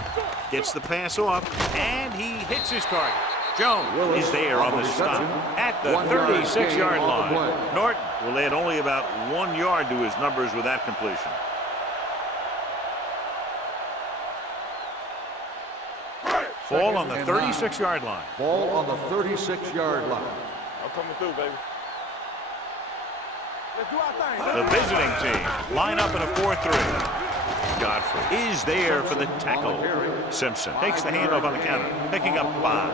Gets the pass off, and he hits his target. Jones is there on the stop at the 36-yard line. Norton will add only about 1 yard to his numbers with that completion. Ball on the 36-yard line. Ball on the 36-yard line. I'm coming through, baby. Let's do our thing. The visiting team line up in a 4-3. Godfrey is there for the tackle. Simpson takes the handoff on the counter, picking up 5.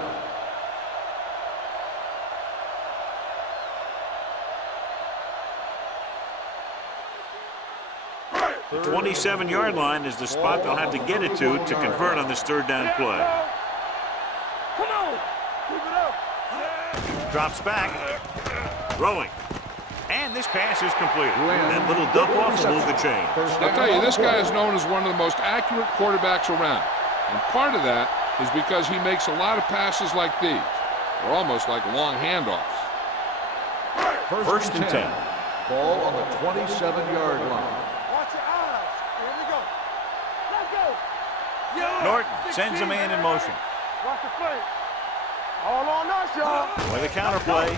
The 27-yard line is the spot they'll have to get it to convert on this third down play. Come on. Keep it up. Drops back. Throwing. And this pass is completed. That little dump off will move the chain. I'll tell you, this guy is known as one of the most accurate quarterbacks around. And part of that is because he makes a lot of passes like these. They're almost like long handoffs. First and 10. Ball on the 27-yard line. Watch your eyes. Here we go. Let's go. Norton sends a man in motion. Watch the play. All on us, y'all. With a counterplay.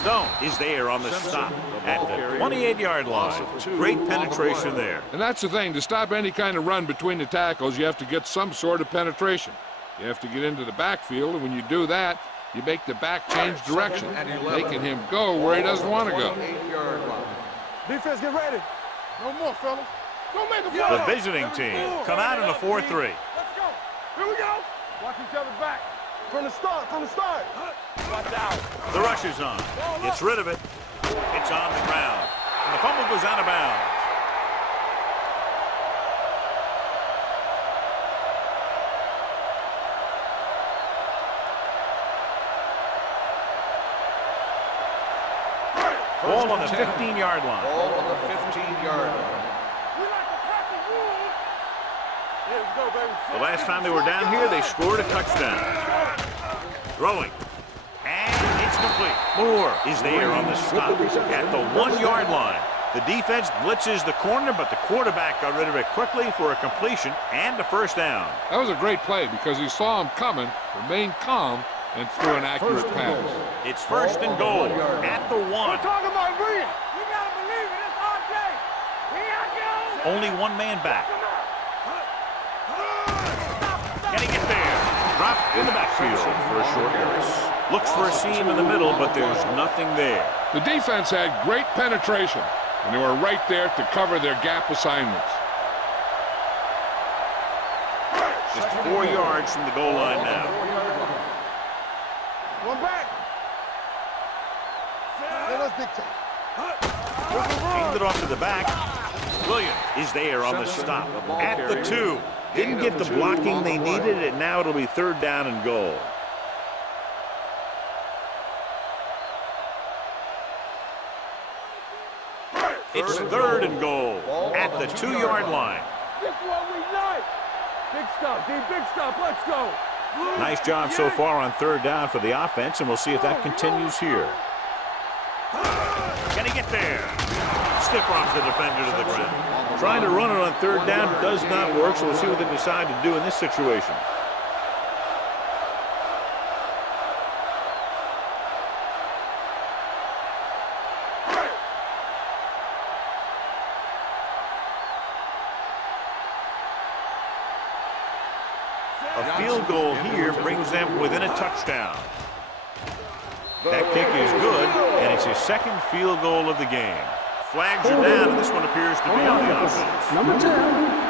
Stone is there on the stop at the 28-yard line. Great penetration there. And that's the thing. To stop any kind of run between the tackles, you have to get some sort of penetration. You have to get into the backfield, and when you do that, you make the back change direction, making him go where he doesn't want to go. Defense, get ready. No more, fellas. Don't make a The foul. visiting team come out in a 4-3. Let's go. Here we go. Watch each other back. From the start, Watch out. The rush is on. Gets rid of it. It's on the ground. And the fumble goes out of bounds. Ball on the 15-yard line. Ball on the 15-yard line. We like to crack the rules. Here we go, baby. The last time they were down here, they scored a touchdown. Throwing. And it's complete. Moore is there on the stop at the 1-yard line. The defense blitzes the corner, but the quarterback got rid of it quickly for a completion and a first down. That was a great play because he saw him coming, remained calm, and threw an accurate pass. It's first and goal at the 1. We're talking about Reed. You gotta believe it. It's RJ. Here I go. Only one man back. Can he get there? Dropped in the backfield for a short loss. Looks for a seam in the middle, but there's nothing there. The defense had great penetration, and they were right there to cover their gap assignments. Just 4 yards from the goal line now. One back. Let us dictate. Handed it off to the back. Williams is there on the stop at the 2. Didn't get the blocking they needed, and now it'll be third down and goal. It's third and goal at the 2-yard line. This is what we like. Big stop, D. Big stop. Let's go. Nice job so far on third down for the offense, and we'll see if that continues here. Can he get there? Stiff arms the defender to the ground. Trying to run it on third down does not work, so we'll see what they decide to do in this situation. A field goal here brings them within a touchdown. That kick is good, and it's his second field goal of the game. Flags are down, and this one appears to be on the offense. Number 10.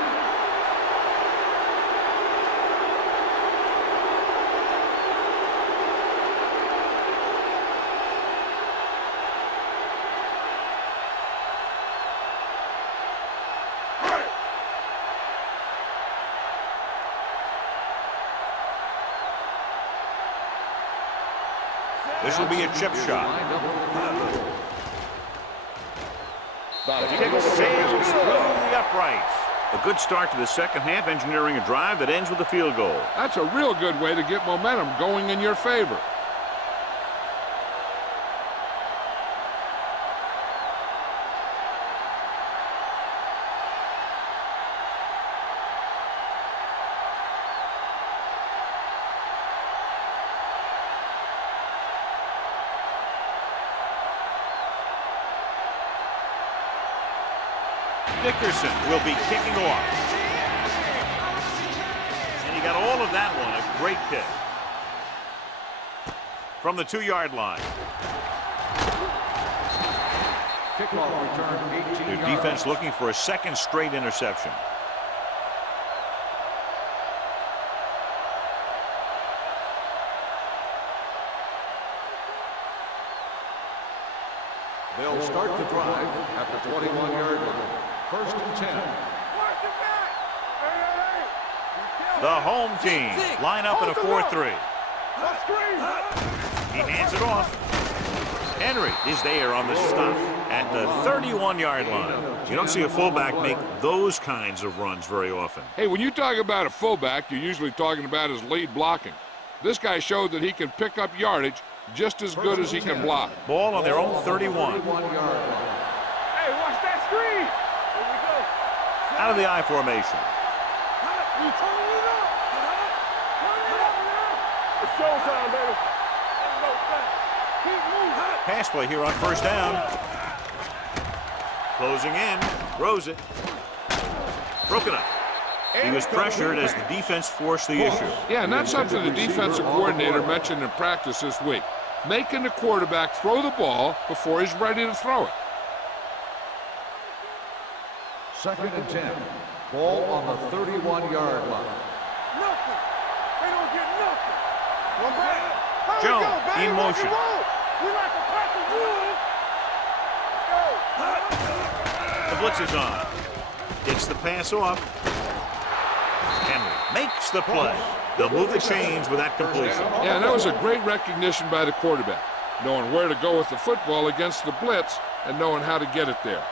This will be a chip shot. The kick sails through the uprights. A good start to the second half, engineering a drive that ends with a field goal. That's a real good way to get momentum going in your favor. Dickerson will be kicking off. And he got all of that one. A great kick. From the 2-yard line. Kickoff return 18 Their yards. defense looking for a second straight interception. They'll start the drive at the 21-yard line. First and 10. The home team line up in a 4-3. He hands it off. Henry is there on the stop at the 31-yard line. You don't see a fullback make those kinds of runs very often. Hey, when you talk about a fullback, you're usually talking about his lead blocking. This guy showed that he can pick up yardage just as good as he can block. Ball on their own 31. 31-yard line. Hey, watch that screen. Here we go. Out of the I formation. You turn it up. Turn it up now. It's showtime, baby. Let's go back. Keep moving. Pass play here on first down. Closing in. Throws it. Broken up. He was pressured as the defense forced the issue. Yeah, and that's something the defensive coordinator mentioned in practice this week. Making the quarterback throw the ball before he's ready to throw it. Second and 10. Ball on the 31-yard line. Nothing. They don't get nothing. One back. Jones in motion. We like to pack the rules. The blitz is on. Gets the pass off. Henry makes the play. They'll move the chains with that completion. Yeah, and that was a great recognition by the quarterback, knowing where to go with the football against the blitz and knowing how to get it there.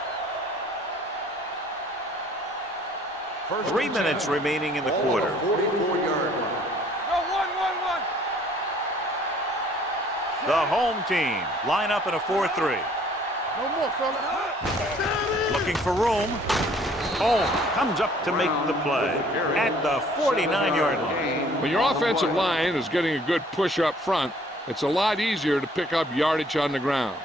3 minutes remaining in the quarter. 44-yard line. Go, one. The home team line up in a 4-3. No more, fella. Looking for room. Holmes comes up to make the play at the 49-yard line. When your offensive line is getting a good push up front, it's a lot easier to pick up yardage on the ground.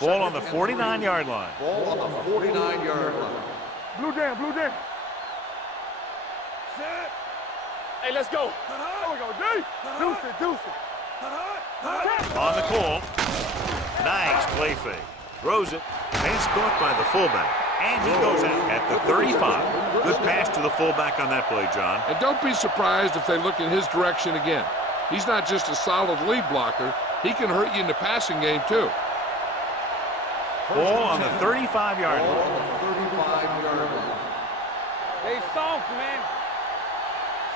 Ball on the 49-yard line. Ball on the 49-yard line. Blue down. Set. Hey, let's go. There we go, D. Deuce it. On the call. Nice play fake. Throws it. Pass caught by the fullback. And he goes out at the 35. Good pass to the fullback on that play, John. And don't be surprised if they look in his direction again. He's not just a solid lead blocker. He can hurt you in the passing game, too. Ball on the 35-yard Ball line. on the 35-yard line. They soft, man.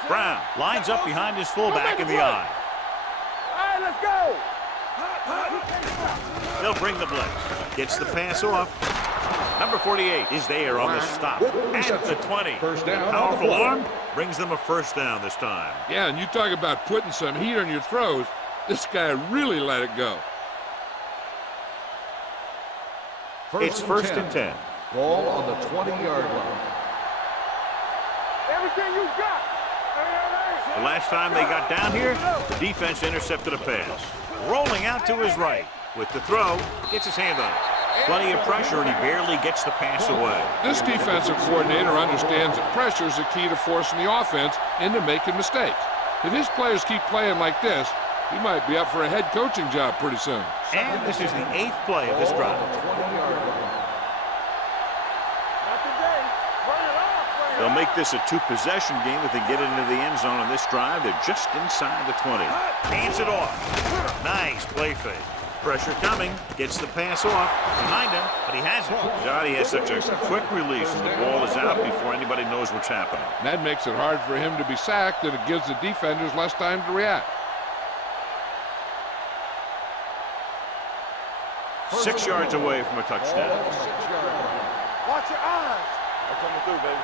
Brown lines up behind his fullback in the eye. All right, let's go. They'll bring the blitz. Gets the pass off. Number 48 is there on the stop at the 20. First down. Powerful arm brings them a first down this time. Yeah, and you talk about putting some heat on your throws. This guy really let it go. It's first and 10. Ball on the 20-yard line. Everything you got. The last time they got down here, the defense intercepted a pass. Rolling out to his right. With the throw, gets his hand on it. Plenty of pressure, and he barely gets the pass away. This defensive coordinator understands that pressure is the key to forcing the offense into making mistakes. If his players keep playing like this, he might be up for a head coaching job pretty soon. And this is the 8th play of this drive. Not today. Run it off. They'll make this a 2-possession game if they get it into the end zone on this drive. They're just inside the 20. Hands it off. Nice play fake. Pressure coming. Gets the pass off. Behind him, but he has it. Johnny has such a quick release, and the ball is out before anybody knows what's happening. That makes it hard for him to be sacked, and it gives the defenders less time to react. 6 yards away from a touchdown. Watch your eyes. They're coming through, baby.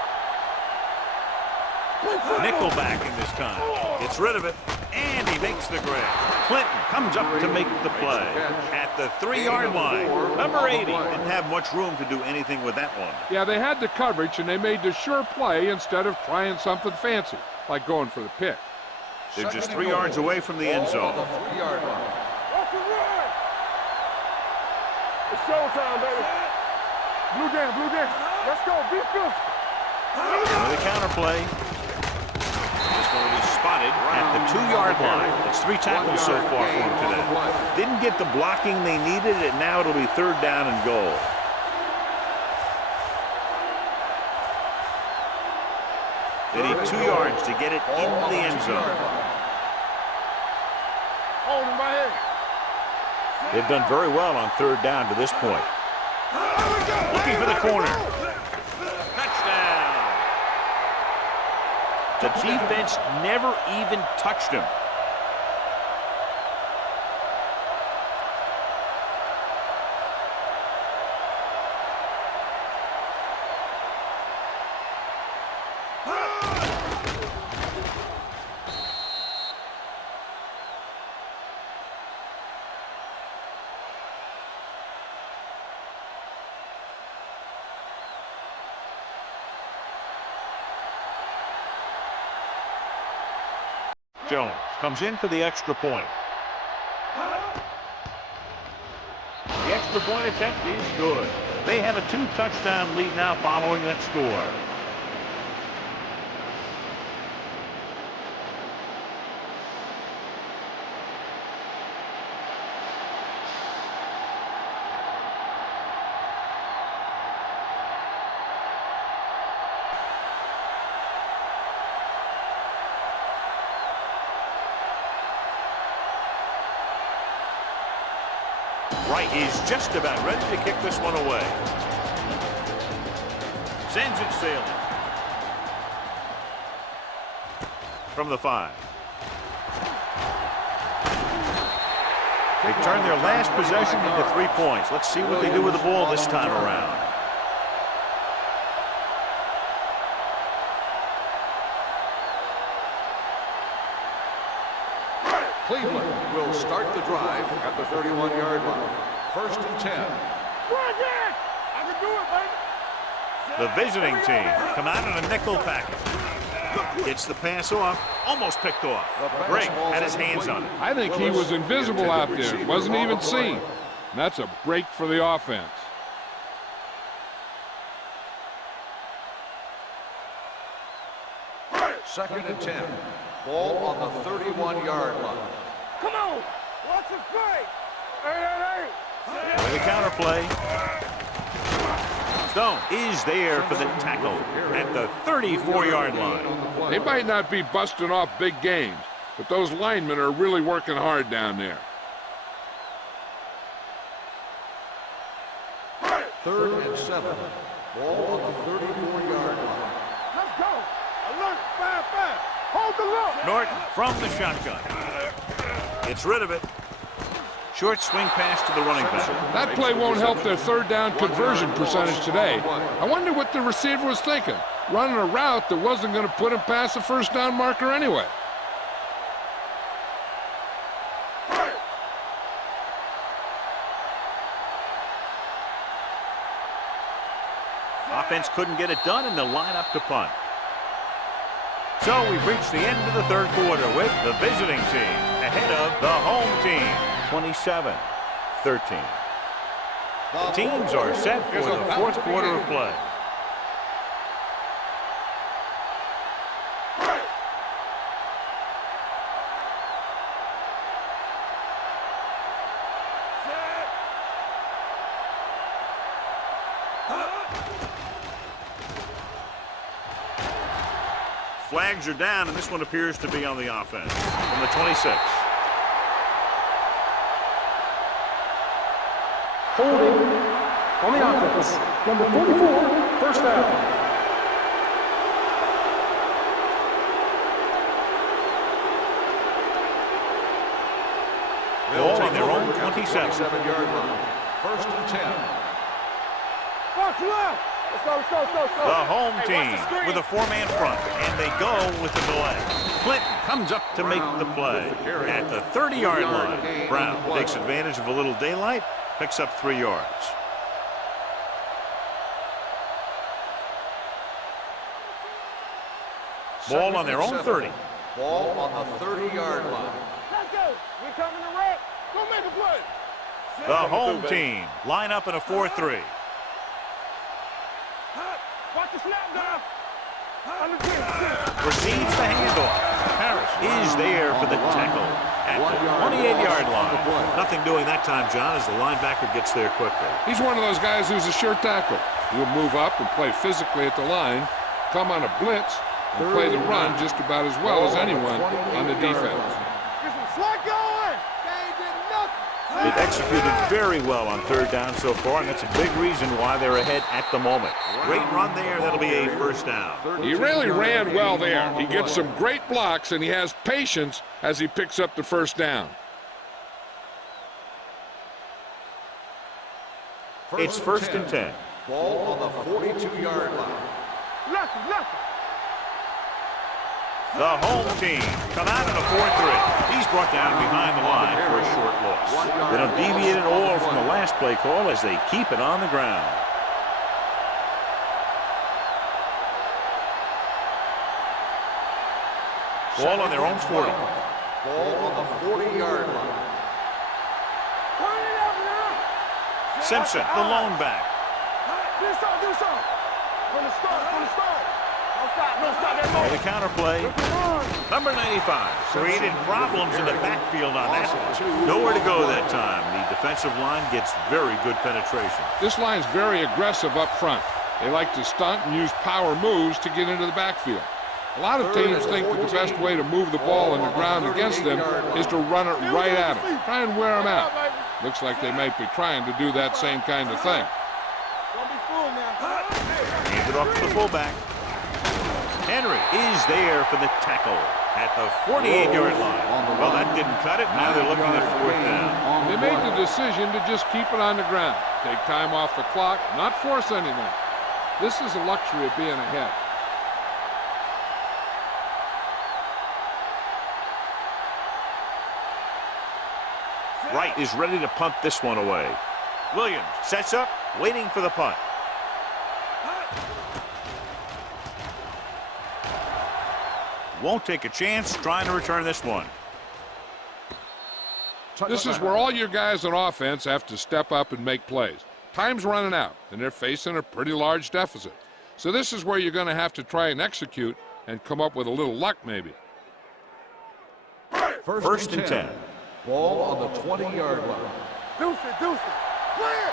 Nickelback in this time. Gets rid of it, and he makes the grab. Clinton comes up to make the play at the 3-yard line. Number 80 didn't have much room to do anything with that one. Yeah, they had the coverage, and they made the sure play instead of trying something fancy, like going for the pick. They're just 3 yards away from the end zone. Watch the run. It's showtime, baby. Blue game, blue game. Let's go, be physical. With a counterplay. He's going to be spotted at the 2-yard line. It's 3 tackles so far for him today. Didn't get the blocking they needed, and now it'll be 3rd down and goal. They need 2 yards to get it into the end zone. Hold him right here. They've done very well on 3rd down to this point. Looking for the corner. Touchdown. The defense never even touched him. Jones comes in for the extra point. The extra point attempt is good. They have a 2-touchdown lead now following that score. Wright is just about ready to kick this one away. Sends it sailing. From the 5. They turn their last possession into 3 points. Let's see what they do with the ball this time around. Cleveland will start the drive at the 31-yard line. 1st and 10. I can do it, baby. The visiting team come out in a nickel package. Gets the pass off, almost picked off. Greg had his hands on it. I think he was invisible out there. Wasn't even seen. And that's a break for the offense. Second and 10. Ball on the 31-yard line. Come on. Watch the play. Hey. With the counterplay. Stone is there for the tackle at the 34-yard line. They might not be busting off big games, but those linemen are really working hard down there. 3rd and 7. Ball on the 34-yard line. Let's go. Alert, 5-5. Hold the look. Norton from the shotgun. Gets rid of it. Short swing pass to the running back. That play won't help their 3rd down conversion percentage today. I wonder what the receiver was thinking, running a route that wasn't going to put him past the 1st down marker anyway. Offense couldn't get it done, and they'll line up to punt. So we've reached the end of the 3rd quarter with the visiting team ahead of the home team, 27-13. The teams are set for the 4th quarter of play. Flags are down, and this one appears to be on the offense from the 26. Holding on the offense. Number 44, 1st down. Ball on their own 27. 27-yard line. 1st and 10. Watch left. Let's go. The home team with a 4-man front, and they go with the delay. Clinton comes up to make the play at the 30-yard line. Brown takes advantage of a little daylight, picks up 3 yards. Ball on their own 30. Ball on the 30-yard line. Let's go. We coming to wreck. Go make a play. The home team line up in a 4-3. Watch the snap down. Receives the handoff. Harris is there for the tackle at the 28-yard line. Nothing doing that time, John, as the linebacker gets there quickly. He's one of those guys who's a sure tackle. He'll move up and play physically at the line, come on a blitz, and play the run just about as well as anyone on the defense. They've executed very well on third down so far, and that's a big reason why they're ahead at the moment. Great run there. That'll be a first down. He really ran well there. He gets some great blocks, and he has patience as he picks up the first down. It's 1st and 10. Ball on the 42-yard line. The home team come out in a 4-3. He's brought down behind the line for a short loss. They don't deviate at all from the last play call as they keep it on the ground. Ball on their own 40. Ball on the 40-yard line. Simpson, the lone back. Do something. From the start. And the counterplay. Number 95 created problems in the backfield on that one. Nowhere to go that time. The defensive line gets very good penetration. This line's very aggressive up front. They like to stunt and use power moves to get into the backfield. A lot of teams think that the best way to move the ball on the ground against them is to run it right at them. Try and wear them out. Looks like they might be trying to do that same kind of thing. Hands it off to the fullback. Henry is there for the tackle at the 48-yard line. Well, that didn't cut it. Now they're looking at 4th down. They made the decision to just keep it on the ground. Take time off the clock, not force anything. This is the luxury of being ahead. Wright is ready to punt this one away. Williams sets up, waiting for the punt. Won't take a chance trying to return this one. This is where all your guys on offense have to step up and make plays. Time's running out, and they're facing a pretty large deficit. So this is where you're going to have to try and execute and come up with a little luck maybe. 1st and 10. Ball on the 20-yard line. Deuce it. Clear.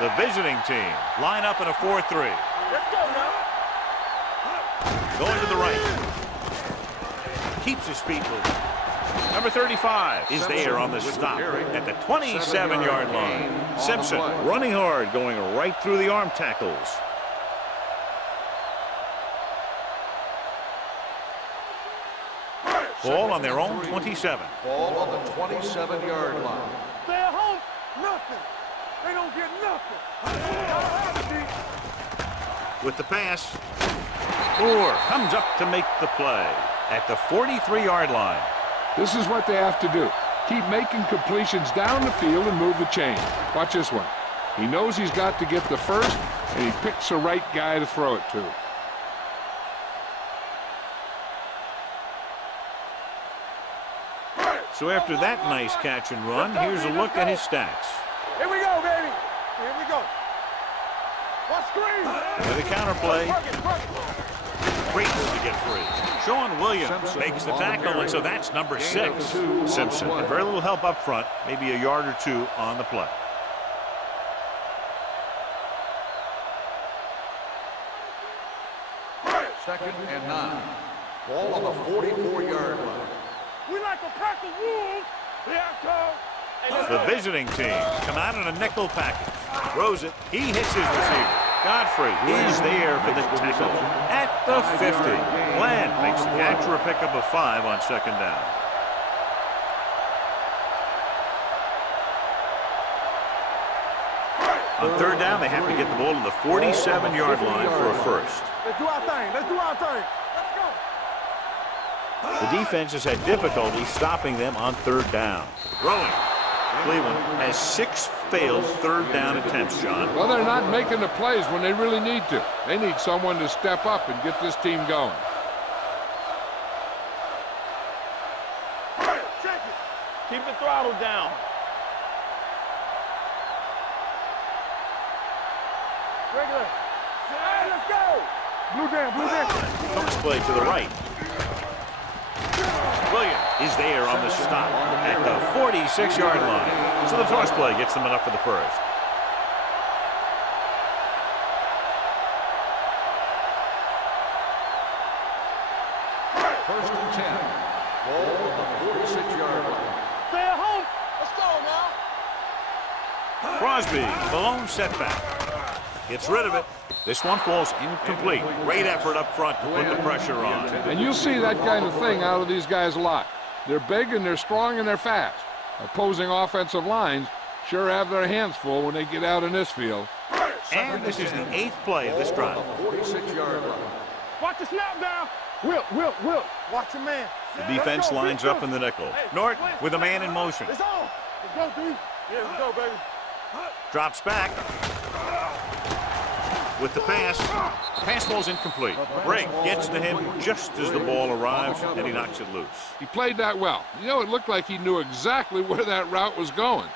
The visiting team line up in a 4-3. Let's go now. Going to the right. Keeps his feet moving. Number 35 is there on the stop at the 27-yard line. Simpson running hard, going right through the arm tackles. Ball on their own 27. Ball on the 27-yard line. Stay at home. Nothing. They don't get nothing. With the pass, Moore comes up to make the play at the 43-yard line. This is what they have to do. Keep making completions down the field and move the chain. Watch this one. He knows he's got to get the first, and he picks the right guy to throw it to. So after that nice catch and run, here's a look at his stats. Here we go, baby. Here we go. Watch screen. With a counterplay, great to get free. Sean Williams makes the tackle, and so that's number 6. Simpson, and very little help up front, maybe a yard or two on the play. Second and 9. Ball on the 44-yard line. We like a pack of wolves. The visiting team come out in a nickel package. Throws it. He hits his receiver. Godfrey is there for the tackle at the 50. Bland makes the catch for a pickup of 5 on 2nd down. On 3rd down, they have to get the ball to the 47-yard line for a first. Let's do our thing. Let's go. The defense has had difficulty stopping them on 3rd down. Throwing. Cleveland has 6 failed 3rd down attempts, John. Well, they're not making the plays when they really need to. They need someone to step up and get this team going. Keep the throttle down. Regular. Hey, let's go. Blue down. Toss play to the right. Williams is there on the stop at the 46-yard line. So the toss play gets them enough for the first. First and 10. Ball on the 46-yard line. Stay at home. Let's go now. Crosby, the lone setback. Gets rid of it. This one falls incomplete. Great effort up front to put the pressure on. And you'll see that kind of thing out of these guys a lot. They're big and they're strong and they're fast. Opposing offensive lines sure have their hands full when they get out in this field. And this is the 8th play of this drive. 46-yard line. Watch the snap down. Will. Watch your man. The defense lines up in the nickel. Norton with a man in motion. It's on. Let's go, D. Yeah, let's go, baby. Drops back. With the pass. Pass falls incomplete. Brink gets to him just as the ball arrives, and he knocks it loose. He played that well. You know, it looked like he knew exactly where that route was going.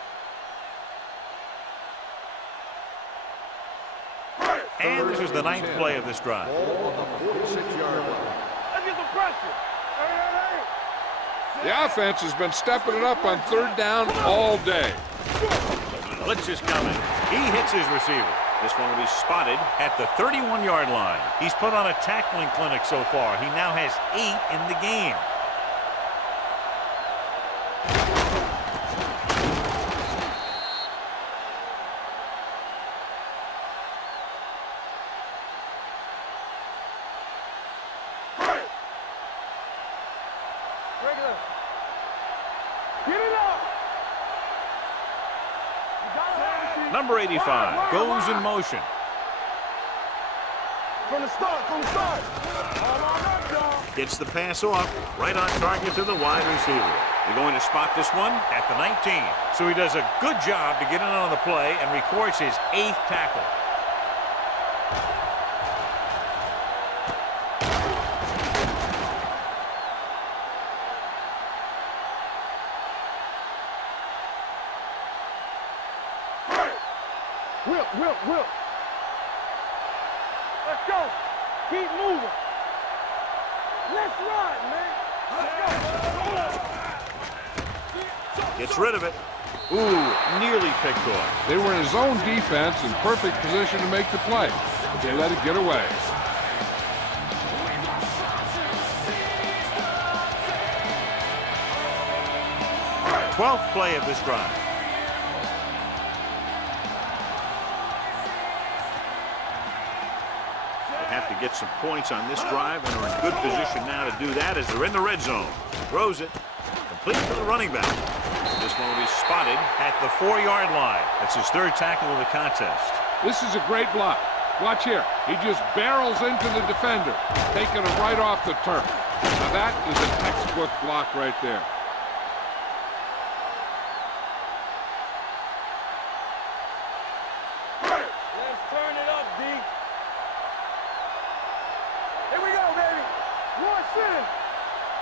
And this is the 9th play of this drive. Ball on the 46-yard line. Let's get some pressure. The offense has been stepping it up on 3rd down all day. Blitz is coming. He hits his receiver. This one will be spotted at the 31-yard line. He's put on a tackling clinic so far. He now has 8 in the game. Regular. Get it up. Number 85 goes in motion. From the start. All on up, y'all. Gets the pass off, right on target to the wide receiver. They're going to spot this one at the 19. So he does a good job to get in on the play and records his 8th tackle. Will. Let's go. Keep moving. Let's run, man. Let's go. Gets rid of it. Ooh, nearly picked off. They were in his own defense in perfect position to make the play, but they let it get away. Twelfth play of this drive. Have to get some points on this drive and are in good position now to do that as they're in the red zone. Throws it. Complete to the running back. This one will be spotted at the 4-yard line. That's his 3rd tackle of the contest. This is a great block. Watch here. He just barrels into the defender, taking him right off the turf. Now that is a textbook block right there. Let's turn it up, D. Here we go, baby. One sin.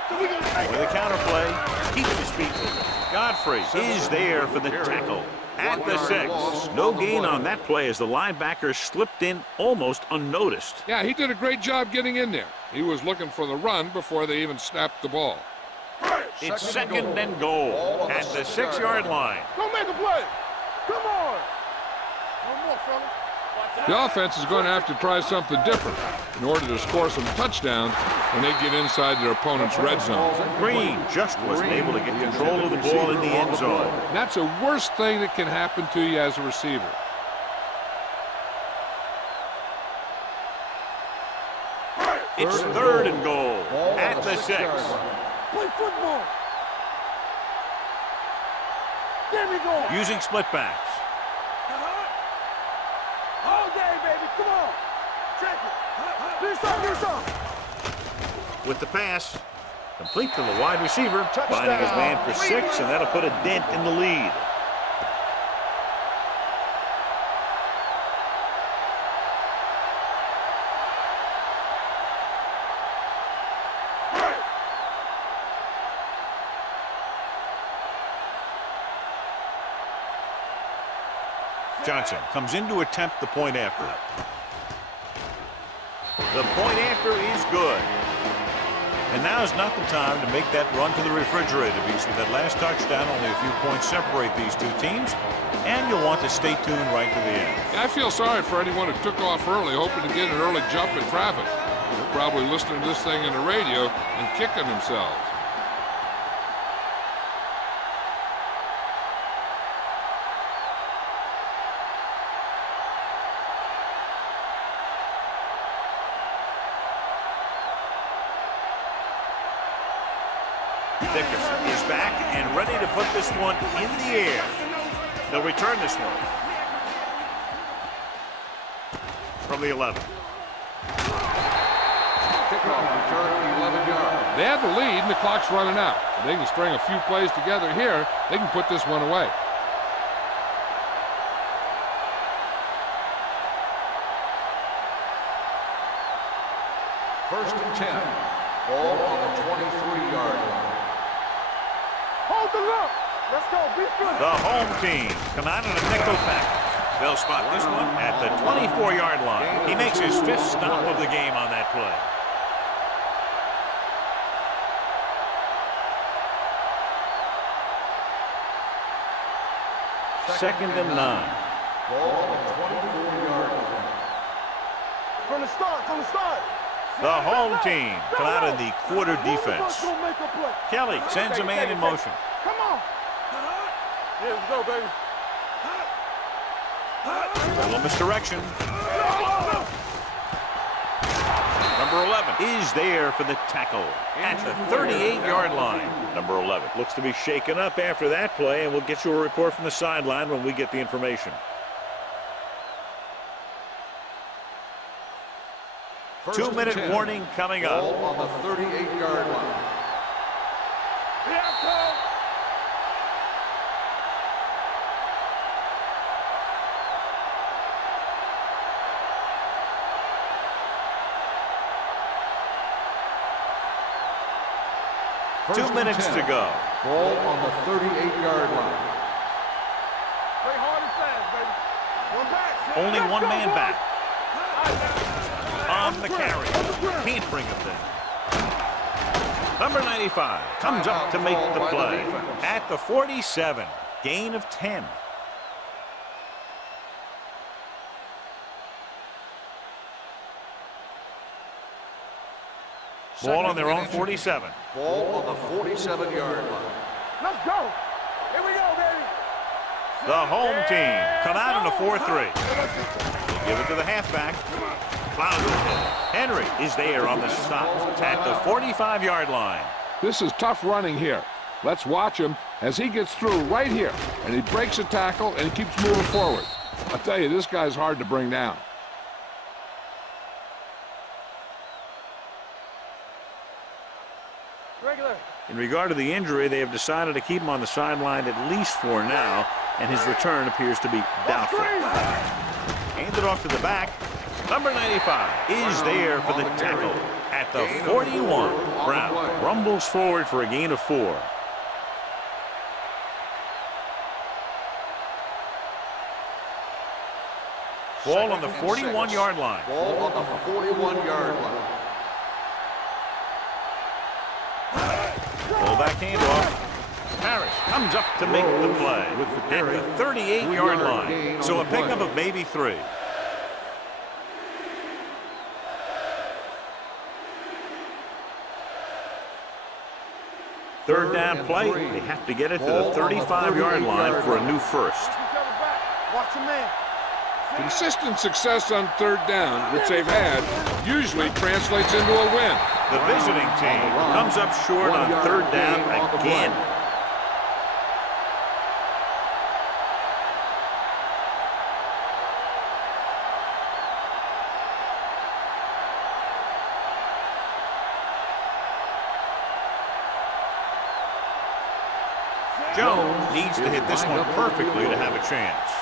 So we gonna take With a counterplay, keeps his feet moving. Godfrey is there for the tackle. At the 6. No gain on that play as the linebacker slipped in almost unnoticed. Yeah, he did a great job getting in there. He was looking for the run before they even snapped the ball. It's second and goal at the 6-yard line. Go make a play. Come on. No more, fella. The offense is going to have to try something different in order to score some touchdowns when they get inside their opponent's red zone. Green just wasn't able to get control of the ball in the end zone. That's the worst thing that can happen to you as a receiver. It's 3rd and goal at the 6. Play football. There we go. Using split backs. All day, baby. Come on. Check it. Do some. With the pass, complete to the wide receiver, finding his man for 6, and that'll put a dent in the lead. Johnson comes in to attempt the point after. The point after is good. And now's not the time to make that run to the refrigerator, because with that last touchdown, only a few points separate these two teams, and you'll want to stay tuned right to the end. I feel sorry for anyone who took off early, hoping to get an early jump in traffic. They're probably listening to this thing in the radio and kicking themselves. Dickerson is back and ready to put this one in the air. They'll return this one from the 11. Kickoff return, 11 yards. They have the lead and the clock's running out. If they can string a few plays together here, they can put this one away. First and 10. Ball on the 23-yard line. Hold the look. Let's go. Be good. The home team come out in a nickel package. They'll spot this one at the 24-yard line. He makes his 5th stop of the game on that play. Second and 9. Ball on the 24-yard line. From the start. The home team come out in the quarter defense. Kelly sends a man in motion. Come on. Yeah, let's go, baby. A little misdirection. Number 11 is there for the tackle at the 38-yard line. Number 11 looks to be shaken up after that play, and we'll get you a report from the sideline when we get the information. First and 2-minute 10. warning coming up. Ball on the 38-yard line. First 2 and minutes 10. to go. Ball on the 38-yard line. Play hard and fast, baby. One back. Only Let's one go, man boy. back on the carry. Can't bring him down. Number 95 comes up to make the play at the 47. Gain of 10. Ball on their own 47. Ball on the 47-yard line. Let's go. Here we go, baby. The home team come out in a 4-3. They give it to the halfback. Plows it. Henry is there on the stop at the 45-yard line. This is tough running here. Let's watch him as he gets through right here. And he breaks a tackle and he keeps moving forward. I'll tell you, this guy's hard to bring down. Regular. In regard to the injury, they have decided to keep him on the sideline at least for now, and his return appears to be doubtful. Handed off to the back. Number 95 is there for the tackle at the 41. Brown rumbles forward for a gain of 4. Ball on the 41-yard line. Ball on the 41-yard line. Fullback handoff. Harris comes up to make the play at the 38-yard line. So a pickup of maybe 3. Third down play. They have to get it to the 35-yard line for a new first. Watch your man. Consistent success on third down, which they've had, usually translates into a win. The visiting team comes up short on third down again. Jones needs to hit this one perfectly to have a chance.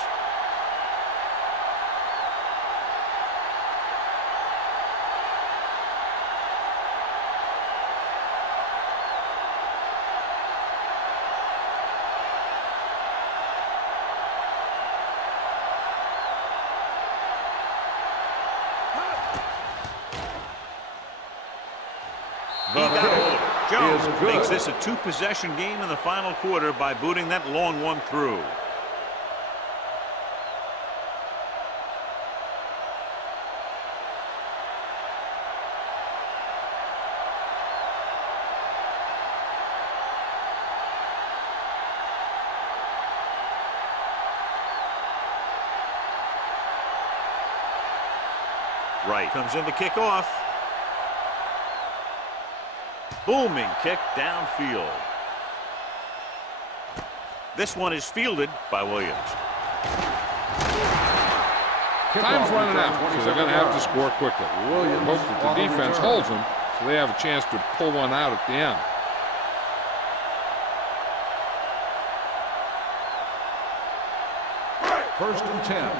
He got hold of it. Jones is good. makes this a two-possession game in the final quarter by booting that long one through. Right comes in to kick off. Booming kick downfield. This one is fielded by Williams. Time's running out, so they're going to have to score quickly. Williams Hope that the defense holds them so they have a chance to pull one out at the end. First and 10.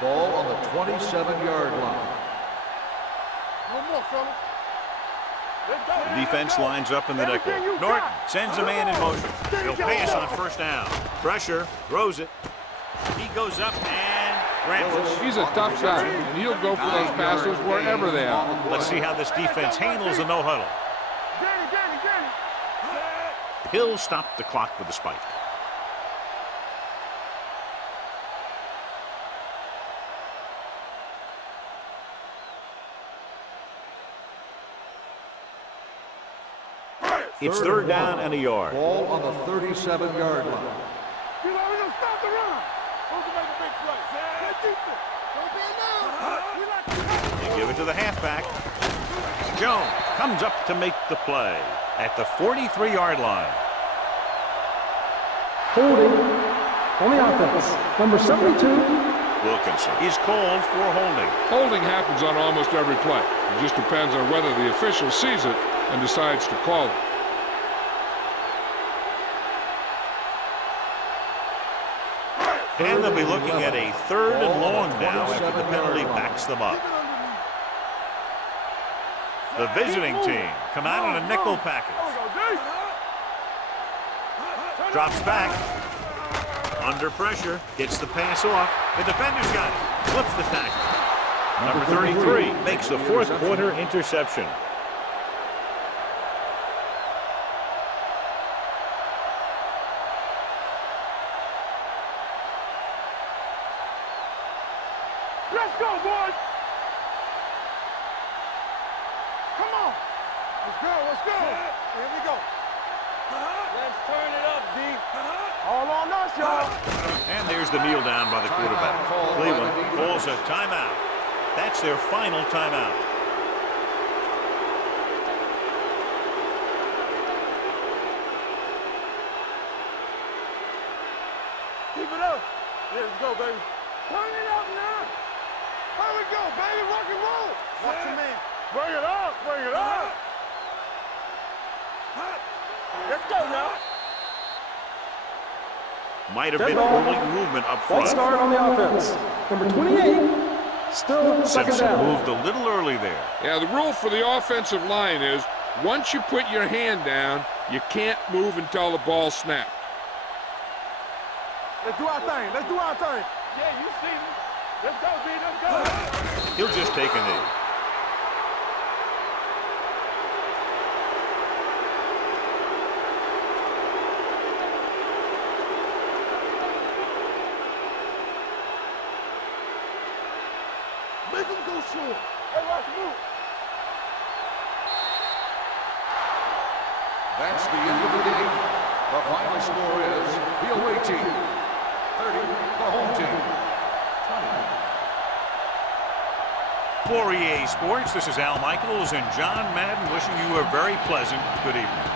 Ball on the 27-yard line. No more, fellas. Let's go. The defense lines up in the nickel. Norton sends a man in motion. He'll pass on first down. Pressure, throws it. He goes up and grabs it. He's a tough guy, and he'll go for those passes wherever they are. Let's see how this defense handles the no-huddle. Get it. He'll stop the clock with a spike. It's third down and a yard. Ball on the 37-yard line. You know, we're going to stop the run. Who's going to make a big play? That defense. Don't be now. We like to They give it to the halfback. Jones comes up to make the play at the 43-yard line. Holding on the offense. Number 72. Wilkinson is called for holding. Holding happens on almost every play. It just depends on whether the official sees it and decides to call it. And they'll be looking at a third and long now after the penalty backs them up. The visiting team come out in a nickel package. Drops back. Under pressure. Gets the pass off. The defender's got it. Flips the tackle. Number 33 makes the fourth quarter interception. Let's go, boys. Come on. Let's go. Here we go. Let's turn it up, D. All on us, y'all. And there's the kneel down by the quarterback. Cleveland calls a timeout. That's their final timeout. Keep it up. Let's go, baby. Turn it up now. Here we go, baby. Rock and roll. Watch your man. Bring it up. Let's go now. Might have Dead been ball. early movement up False front. start on the offense. Number 28. Still second Simpson down. moved a little early there. Yeah, the rule for the offensive line is once you put your hand down, you can't move until the ball snapped. Let's do our thing. Yeah, you see me. Let's go, B. Let's go. He'll just take a knee. Make him go short. Hey, watch move. That's the end of the game. The final score is the away team 30, the home team 20. For EA Sports, this is Al Michaels and John Madden wishing you a very pleasant good evening.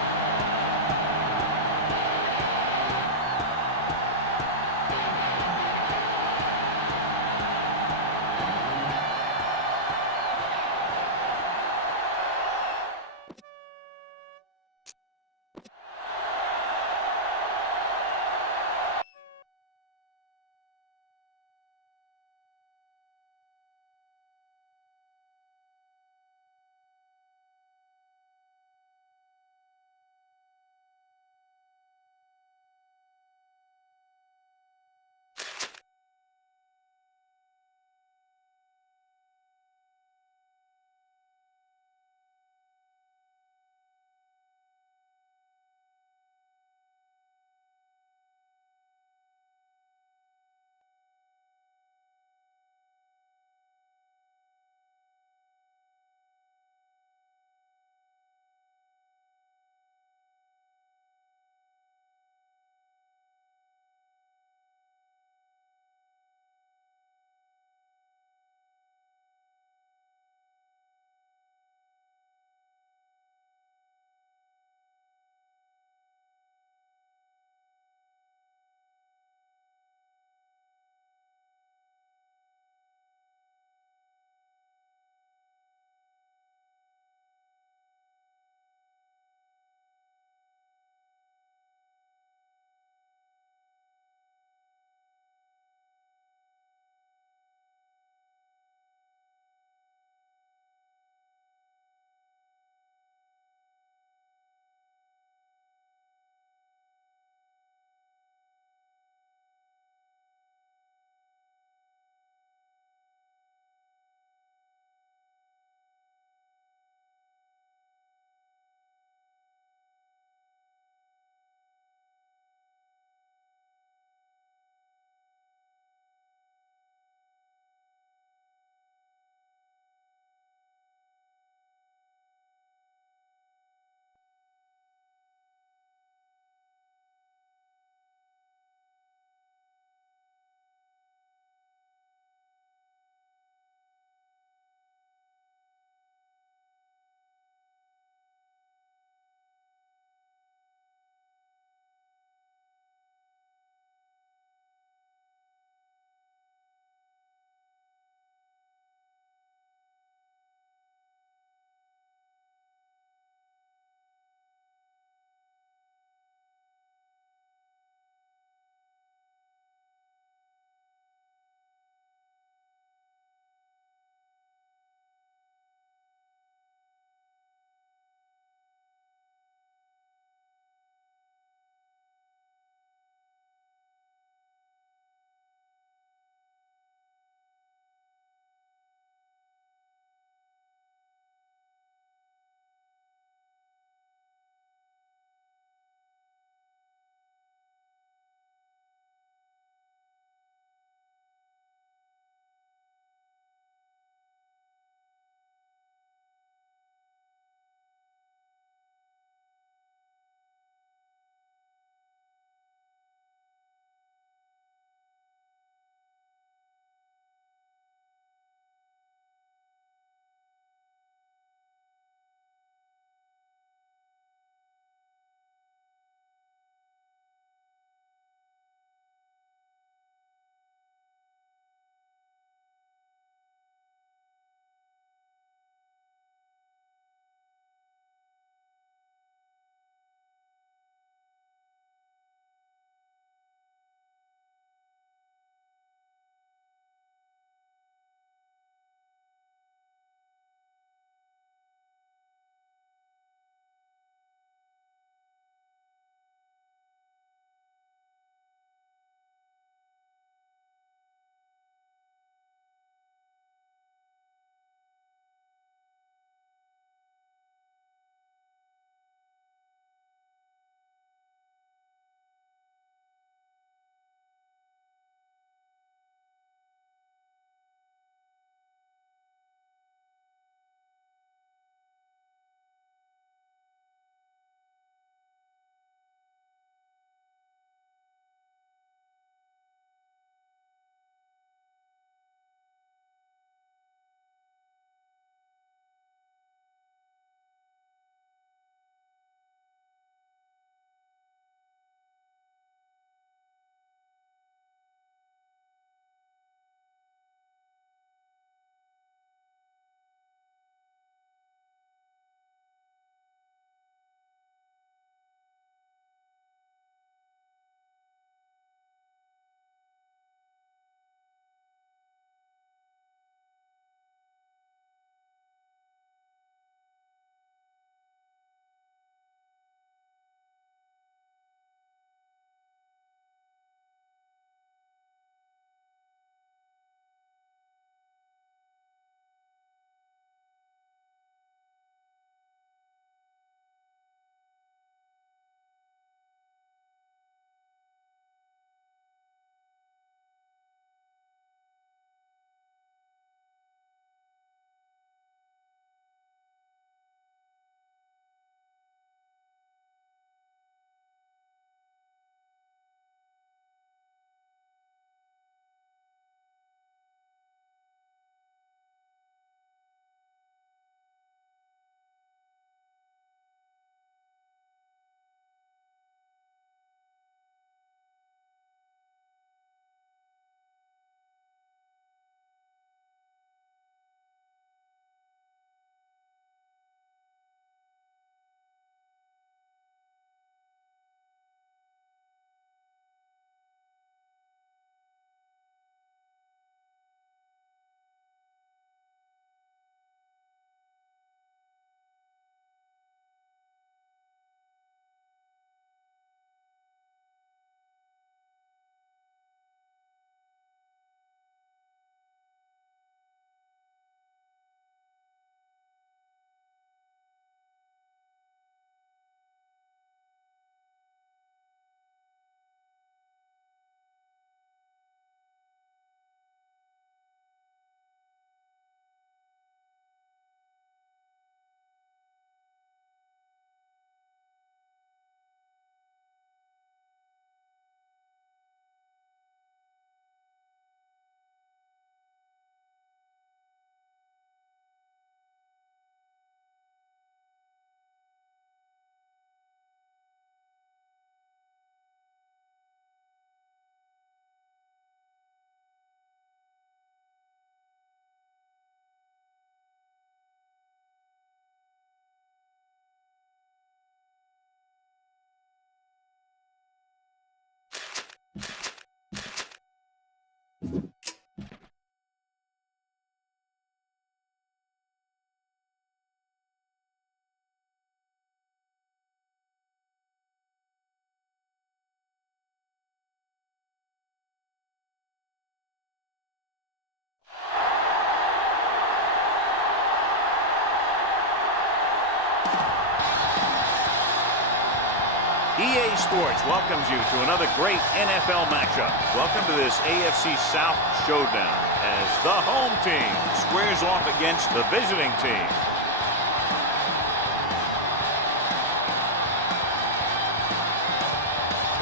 EA Sports welcomes you to another great NFL matchup. Welcome to this AFC South showdown as the home team squares off against the visiting team.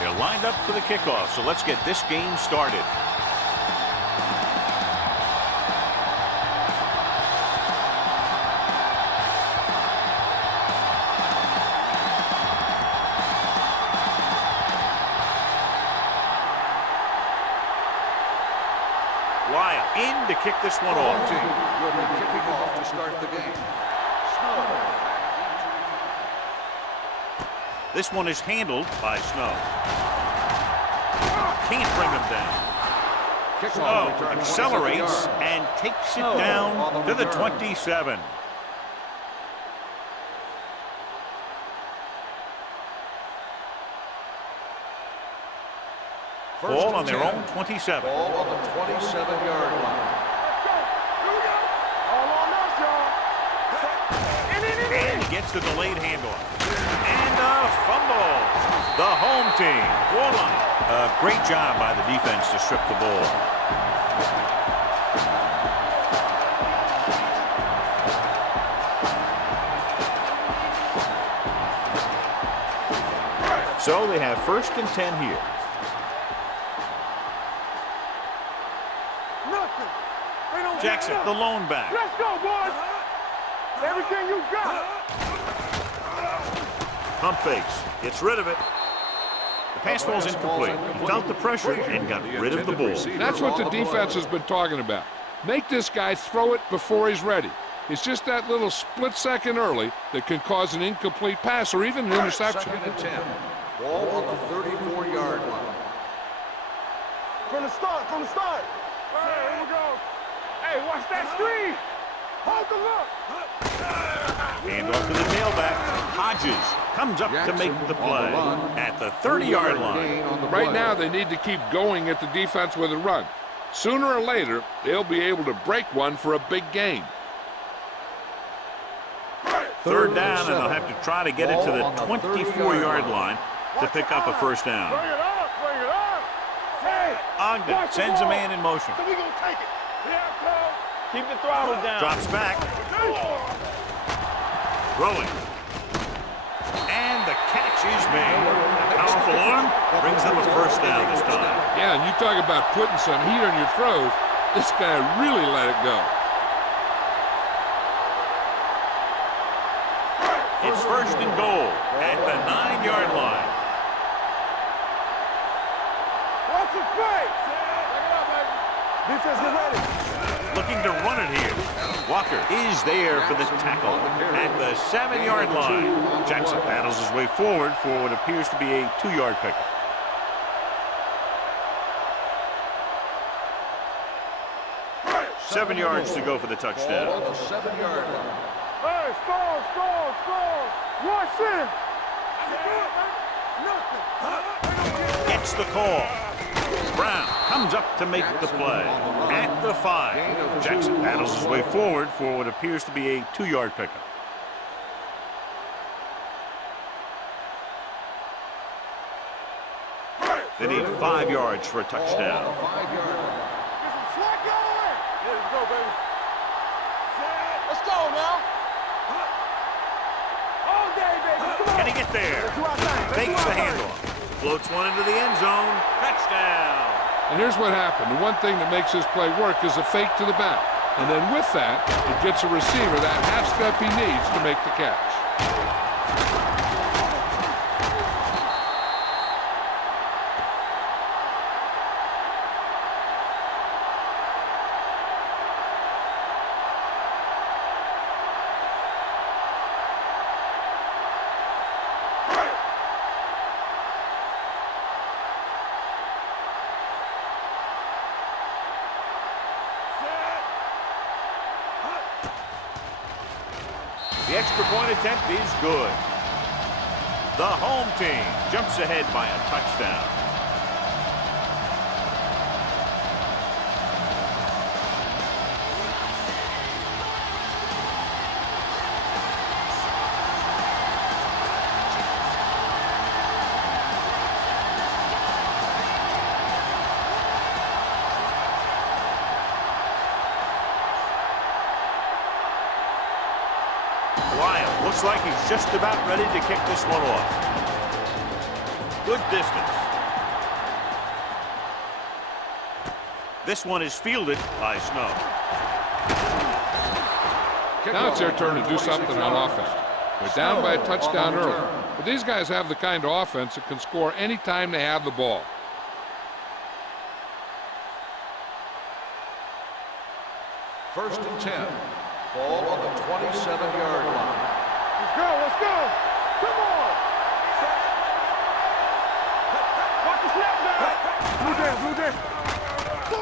They're lined up for the kickoff, so let's get this game started. In to kick this one off. Team will be kicking off to start the game. Snow. This one is handled by Snow. Can't bring him down. Snow accelerates and takes it down to the 27. Ball on their own 27. Ball on the 27-yard line. And he gets the delayed handoff. And a fumble. The home team. Goal line. Great job by the defense to strip the ball. So they have 1st and 10 here. Jackson, the lone back. Let's go, boys. Everything you got. Pump fakes. Gets rid of it. The pass ball's incomplete. He felt the pressure and got rid of the ball. That's what the defense has been talking about. Make this guy throw it before he's ready. It's just that little split second early that can cause an incomplete pass or even an interception. 2nd and 10. Ball on the 34-yard line. From the start. Hey, here we go. Hey, watch that screen. Hold the look. Hand off to the tailback. Hodges comes up to make the play at the 30-yard line. Right now, they need to keep going at the defense with a run. Sooner or later, they'll be able to break one for a big gain. 3rd down, and they'll have to try to get it to the 24-yard line to pick up a 1st down. Bring it up. Hey, Ogden sends a man in motion. so we gonna take it. Keep the throttle down. Drops back. Throwing. And the catch is made. A powerful arm brings them a 1st down this time. Yeah, and you talk about putting some heat on your throws. This guy really let it go. It's 1st and goal at the 9-yard line. Watch your face. Defense, get ready. Looking to run it here. Walker is there for the tackle at the 7-yard line. Jackson battles his way forward for what appears to be a 2-yard pickup. Seven yards to go for the touchdown. Ball on the 7-yard line. Hey, score. Rush in. Nothing. Gets the call. Brown comes up to make the play at the 5. Jackson battles his way forward for what appears to be a 2-yard pickup. They need 5 yards for a touchdown. Ball on the 5-yard line. Get some slack going. Yeah, let's go, baby. Let's go now. All day, baby. Come on. Can he get there? Fakes the handoff. Floats one into the end zone. Touchdown. And here's what happened. The one thing that makes this play work is a fake to the back. And then with that, it gets a receiver that half step he needs to make the catch. The extra point attempt is good. The home team jumps ahead by a touchdown. Looks like he's just about ready to kick this one off. Good distance. This one is fielded by Snow. Now it's their turn to do something on offense. They're down by a touchdown early. But these guys have the kind of offense that can score any time they have the ball. First and 10. Ball on the 27-yard line. Let's go, let's go. Come on. Watch the snap now. Blue down.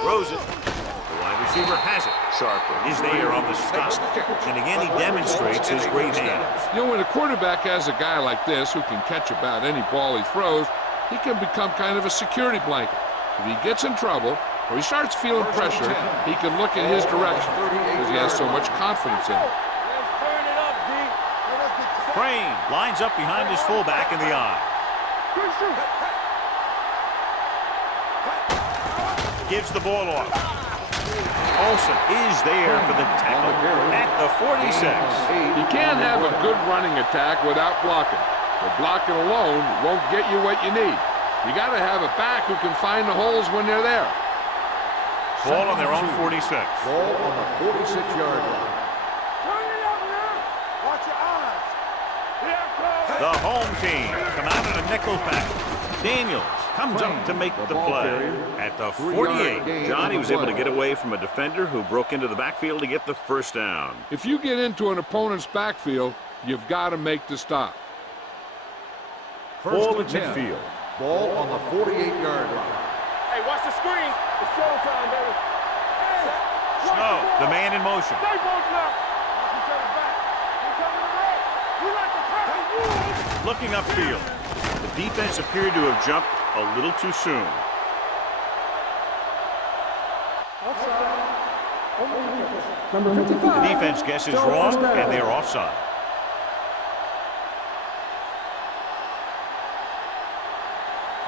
Throws it. The wide receiver has it. Sharper is there on the stop. And again, he demonstrates his great hands. You know, when a quarterback has a guy like this who can catch about any ball he throws, he can become kind of a security blanket. If he gets in trouble or he starts feeling pressure, he can look in his direction because he has so much confidence in him. Let's turn it up, D. Crane lines up behind his fullback in the eye. Good shoot. Gives the ball off. Olsen is there for the tackle at the 46. You can't have a good running attack without blocking. But blocking alone won't get you what you need. You got to have a back who can find the holes when they're there. Ball on their own 46. Ball on the 46-yard line. Turn it up now. Watch your eyes. Here it comes. The home team come out in a nickel pack. Daniels comes up to make the play at the 48. John, he was able to get away from a defender who broke into the backfield to get the first down. If you get into an opponent's backfield, you've got to make the stop. Ball at midfield. Ball on the 48-yard line. Hey, watch the screen. It's showtime, baby. Hey, Snow, the man in motion. Stay both now. Watch each other back. We coming to right. We like to tackle you. Looking upfield. The defense appeared to have jumped a little too soon. Number The 55. defense guesses Still wrong, first down. and they are offside.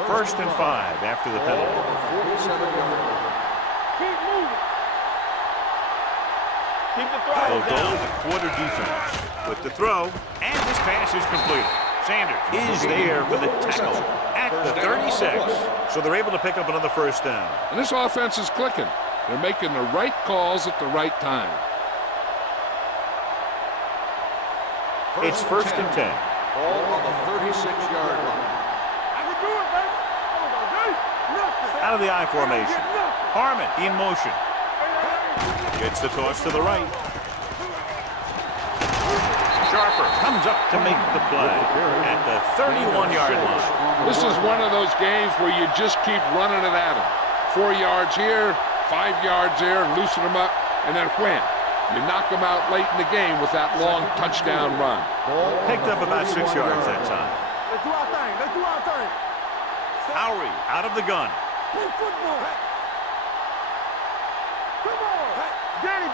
First and 5 after the Ball penalty. on the 47-yard line. Keep moving. Keep the throw They'll go down. with the quarter defense with the throw, and this pass is completed. Sanders is there for the tackle at the 36. So they're able to pick up another first down. And this offense is clicking. They're making the right calls at the right time. It's first and 10. Ball on the 36-yard line. I can do it, baby. Hold on, baby. Nothing. Out of the I formation. Harmon in motion. Gets the toss to the right. Sharper comes up to make the play at the 31-yard line. This is one of those games where you just keep running it at them. 4 yards here, 5 yards there, loosen them up, and then wham. You knock them out late in the game with that long touchdown run. Picked up about 6 yards that time. Let's do our thing. Let's do our thing. Howry out of the gun. Play football. Come on. Danny.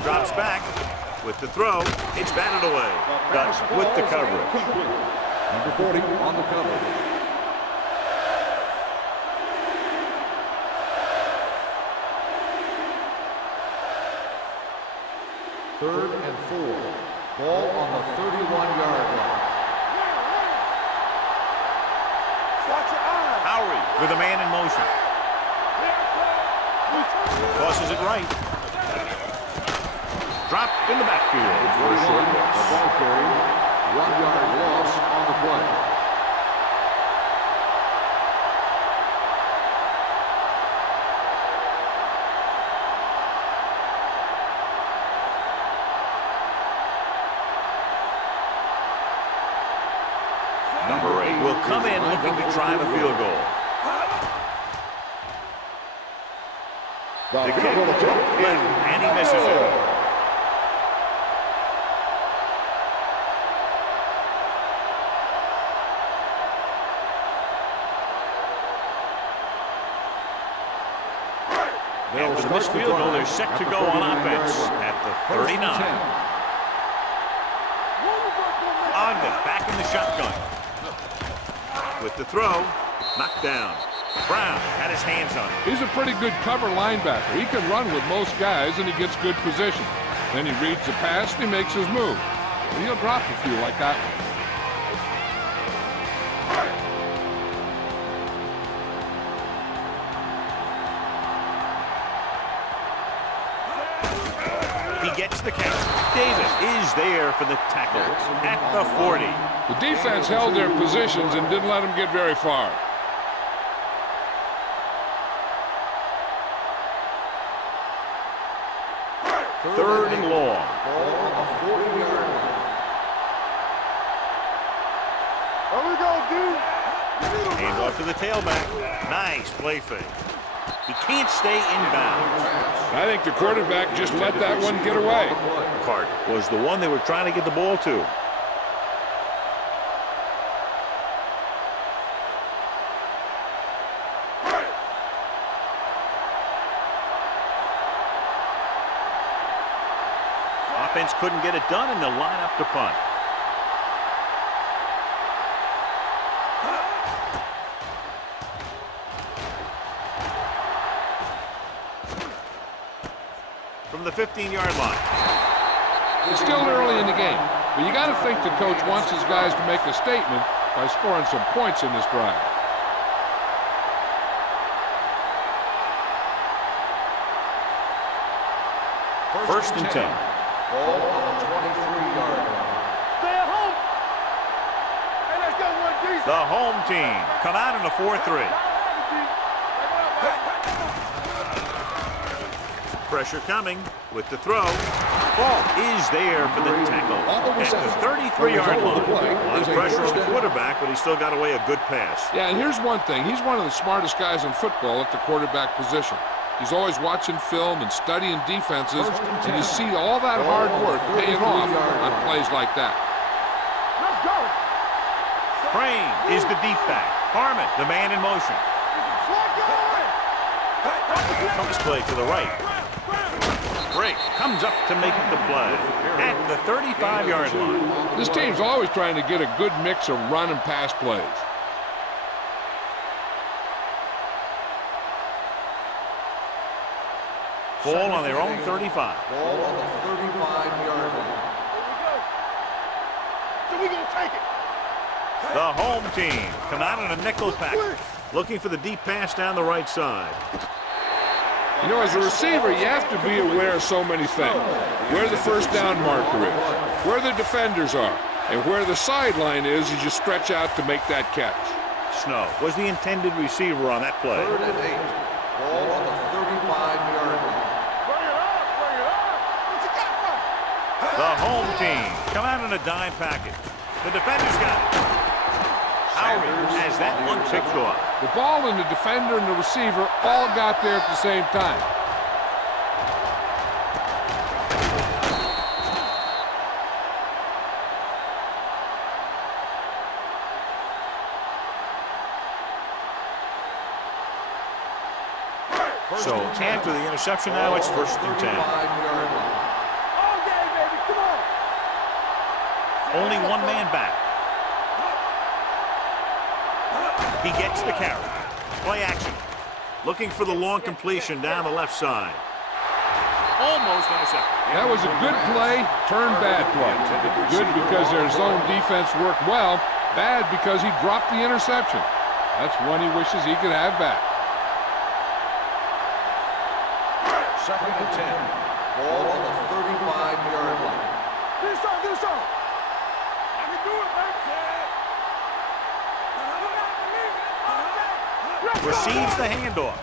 Drops back with the throw. It's batted away. Dutch with the coverage. Number 40 on the coverage. Third and 4. Ball on the 31-yard line. Watch your eyes. Howry with a man in motion. Tosses it right. Dropped in the backfield for a short The loss. ball carrier. 1-yard loss on the play. Number 8 will come in looking to try the field goal. The kick left, and he misses it. After this field goal, they're set to go on offense at the 39. Ogden back in the shotgun. With the throw, knocked down. Brown had his hands on it. He's a pretty good cover linebacker. He can run with most guys, and he gets good position. Then he reads the pass, and he makes his move. He'll drop a few like that one. He gets the catch. Davis is there for the tackle at the 40. The defense held their positions and didn't let them get very far. Third and long. Ball on the 40-yard line. There we go, dude. Hand off to the tailback. Nice play fake. He can't stay inbounds. I think the quarterback just let that one get away. Cart was the one they were trying to get the ball to. Offense couldn't get it done, and they'll line up to punt. From the 15-yard line. It's still early in the game, but you got to think the coach wants his guys to make a statement by scoring some points in this drive. First and 10. Ball on the 23-yard line. Stay at home. Hey, let's go, 1D. The home team come out in a 4-3. Pressure coming with the throw. Ball is there for the tackle at the 33-yard line. A lot of pressure on the quarterback, but he still got away a good pass. Yeah, and here's one thing. He's one of the smartest guys in football at the quarterback position. He's always watching film and studying defenses, and you see all that hard work paying off on plays like that. Let's go. Crane is the deep back. Harmon, the man in motion. Comes play to the right. Break comes up to make the play at the 35-yard line. This team's always trying to get a good mix of run and pass plays. Ball on their own 35. Ball on the 35-yard line. So we gonna take it. The home team come out in a nickel package, looking for the deep pass down the right side. You know, as a receiver, you have to be aware of so many things. Where the first down marker is, where the defenders are, and where the sideline is as you stretch out to make that catch. Snow was the intended receiver on that play. 3rd and 8. Ball on the 35-yard line. Bring it up, bring it up. What you got for me? The home team come out in a dime package. The defenders got it. Howry has that one picked off. The ball and the defender and the receiver all got there at the same time. So after the interception now, it's 1st and 10. Yard line. All day, baby, come on. Only one man back. He gets the carry. Play action. Looking for the long completion down the left side. Almost intercepted. That was a good play, turned bad play. Good because their zone defense worked well, bad because he dropped the interception. That's one he wishes he could have back. 2nd and 10. Ball on the 35-yard line. Do something. I can do it, baby. Receives the handoff.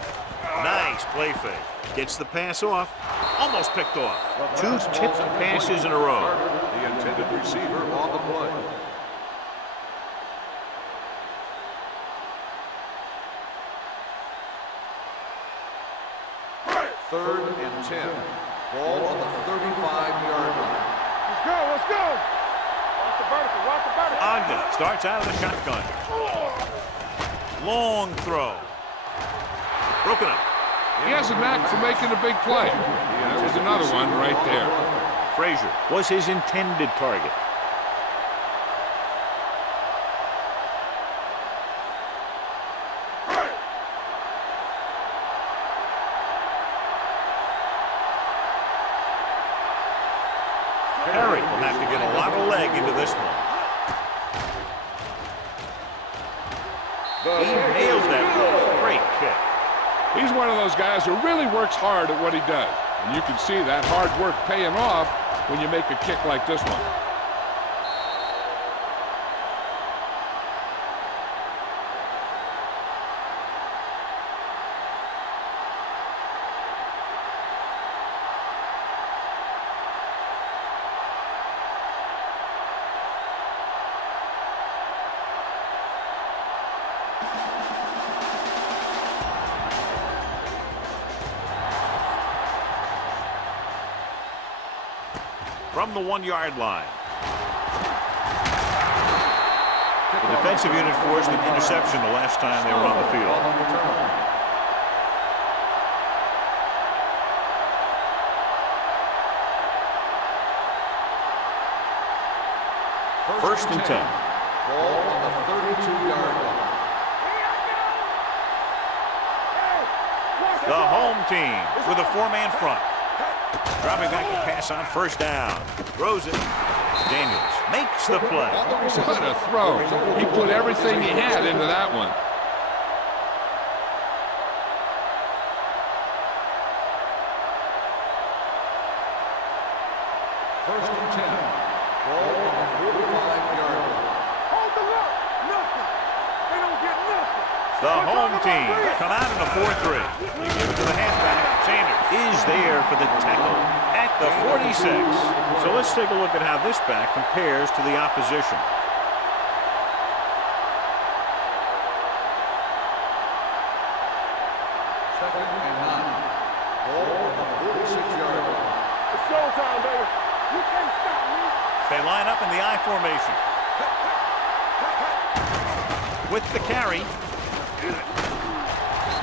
Nice play fake. Gets the pass off. Almost picked off. 2 tipped passes in a row. The intended receiver on the play. Third and 10. Ball on the 35-yard line. Let's go. Watch the vertical. Ogden starts out of the shotgun. Long throw. Broken up. He has a knack for making a big play. That was another one right there. Frazier was his intended target. Perry will have to get a lot of legs He nails that ball. Great kick. He's one of those guys who really works hard at what he does. And you can see that hard work paying off when you make a kick like this one. From the 1-yard line. The defensive unit forced an interception the last time they were on the field. First and 10. Ball on the 32-yard line. The home team with a 4-man front. Dropping back to pass on first down. Throws it. Daniels makes the play. What a throw. He put everything he had into that one. First and 10. Ball on the 45-yard line. Hold the look. Nothing. They don't get nothing. The home team come out in a 4-3. They give it to the halfback. Sanders is there for the tackle at the 46. So let's take a look at how this back compares to the opposition. Second and 9. Ball on the 46-yard line. It's showtime, baby. You can't stop me. They line up in the I formation. With the carry.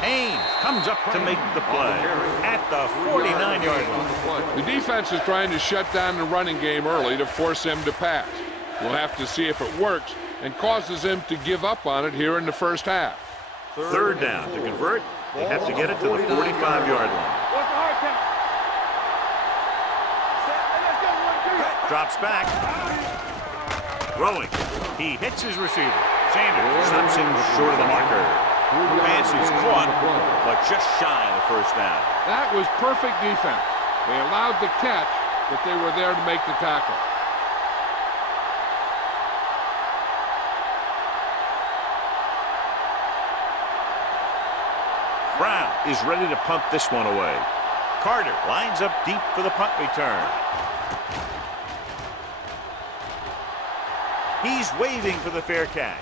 Haynes comes up to make the play at the 49-yard line. The defense is trying to shut down the running game early to force him to pass. We'll have to see if it works and causes him to give up on it here in the first half. Third down. To convert, they have to get it to the 45-yard line. What's the hard count? Let's go, 1-2. Drops back. Throwing. He hits his receiver. Sanders stops him short of the marker. Pass is caught, but just shy of the first down. That was perfect defense. They allowed the catch, but they were there to make the tackle. Brown is ready to punt this one away. Carter lines up deep for the punt return. He's waving for the fair catch.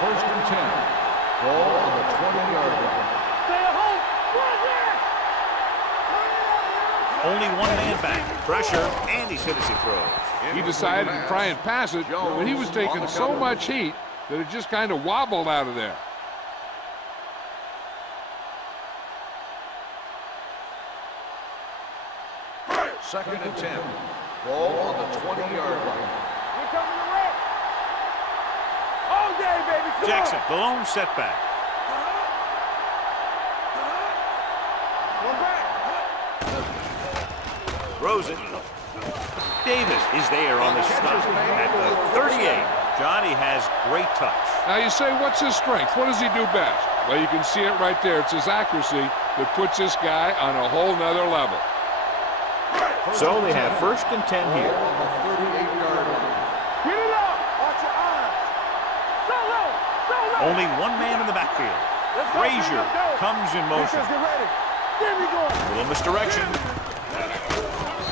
First and 10. Ball on the 20-yard line. Stay at home. Only one man back. Pressure, and he's hit as he throws. He decided to try and pass it, but he was taking so much heat that it just kind of wobbled out of there. Second and 10. Ball on the 20-yard line. We're coming to wreck. All day, baby. Come Jackson, on. the lone setback. One back. Throws it. Davis is there on the stop at the 38. Johnny has great touch. Now you say, what's his strength? What does he do best? Well, you can see it right there. It's his accuracy that puts this guy on a whole nother level. So they have first and 10 here. On the 38-yard line. Get it up. Watch your eyes. So low. So low. Only one man in the backfield. Let's go, Frazier let's go. comes in motion. Defense, get ready. There we go. Little misdirection.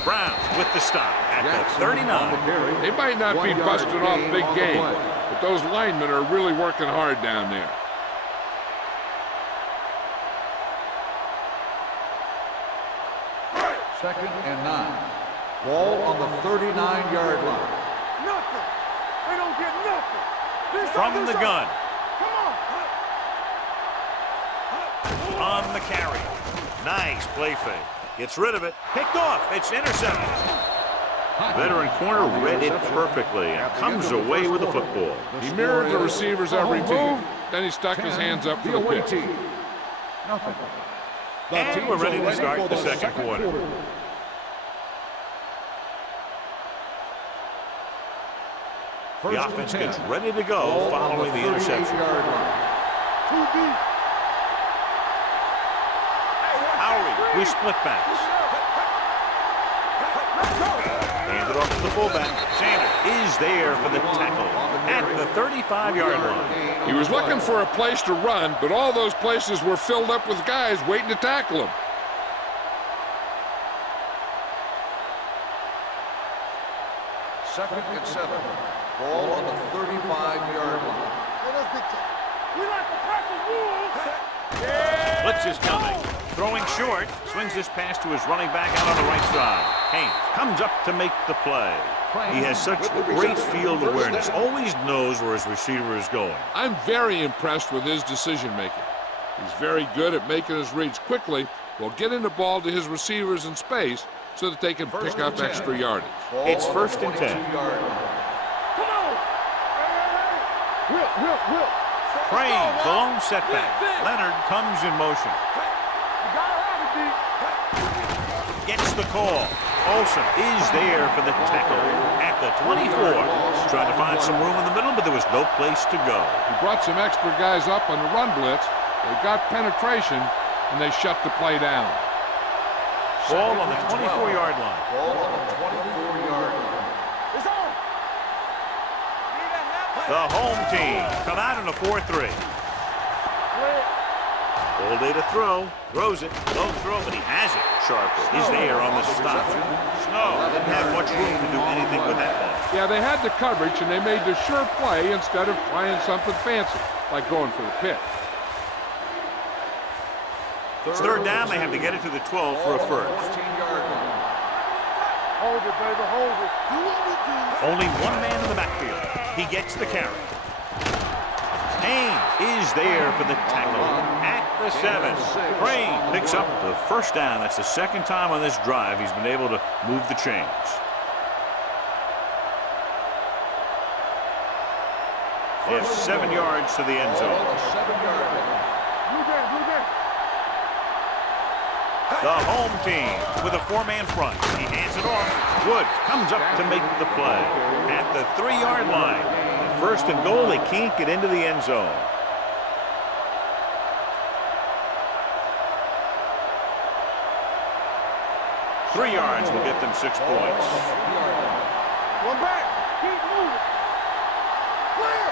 Brown with the stop at the 39. They might not be busting off big game, but those linemen are really working hard down there. Second and 9. Ball on the 39-yard line. Nothing. They don't get nothing. This From the gun. Come on. On the carry. Nice play fake. Gets rid of it. Picked off. It's intercepted. Veteran corner read it perfectly and comes away with the football. He mirrored the receiver's every move then he stuck his hands up for the away pitch. team. Nothing. And we're ready to start the second quarter. The offense gets ready to go following the interception. Hyrule with split backs. Hand it off to the fullback. Sanders is there for the tackle at the 35-yard line. He was looking for a place to run, but all those places were filled up with guys waiting to tackle him. Second and 7. Ball on the 35-yard line. We like to practice rules. Blitz is coming. Throwing short. Swings this pass to his running back out on the right side. Haynes comes up to make the play. He has such great field awareness. Always knows where his receiver is going. I'm very impressed with his decision-making. He's very good at making his reads quickly while getting the ball to his receivers in space so that they can pick up extra yardage. It's first and 10. Come on. Will. Crane, the lone setback. Leonard comes in motion. You gotta have it, D. Gets the call. Olsen is there for the tackle at the 24. Trying to find some room in the middle, but there was no place to go. He brought some extra guys up on the run blitz. They got penetration, and they shut the play down. Ball on the 24-yard line. Ball on the 24-yard line. It's on. The home team come out in a 4-3. All day to throw. Throws it. Low throw, but he has it. Sharper is there on the stop. Snow didn't have much room to do anything with that one. Yeah, they had the coverage, and they made the sure play instead of trying something fancy, like going for the pick. It's third down. They have to get it to the 12 for a first. 14-yard line. Hold it, baby, hold it. Do what we do. Only one man in the backfield. He gets the carry. Haynes is there for the tackle at the 7. Crane picks up the first down. That's the second time on this drive he's been able to move the chains. They have 7 yards to the end zone. 7-yard line. The home team with a 4-man front. He hands it off. Woods comes up to make the play at the 3-yard line. First and goal, they can't get into the end zone. Three yards will get them 6 points. One back. Keep moving. Clear.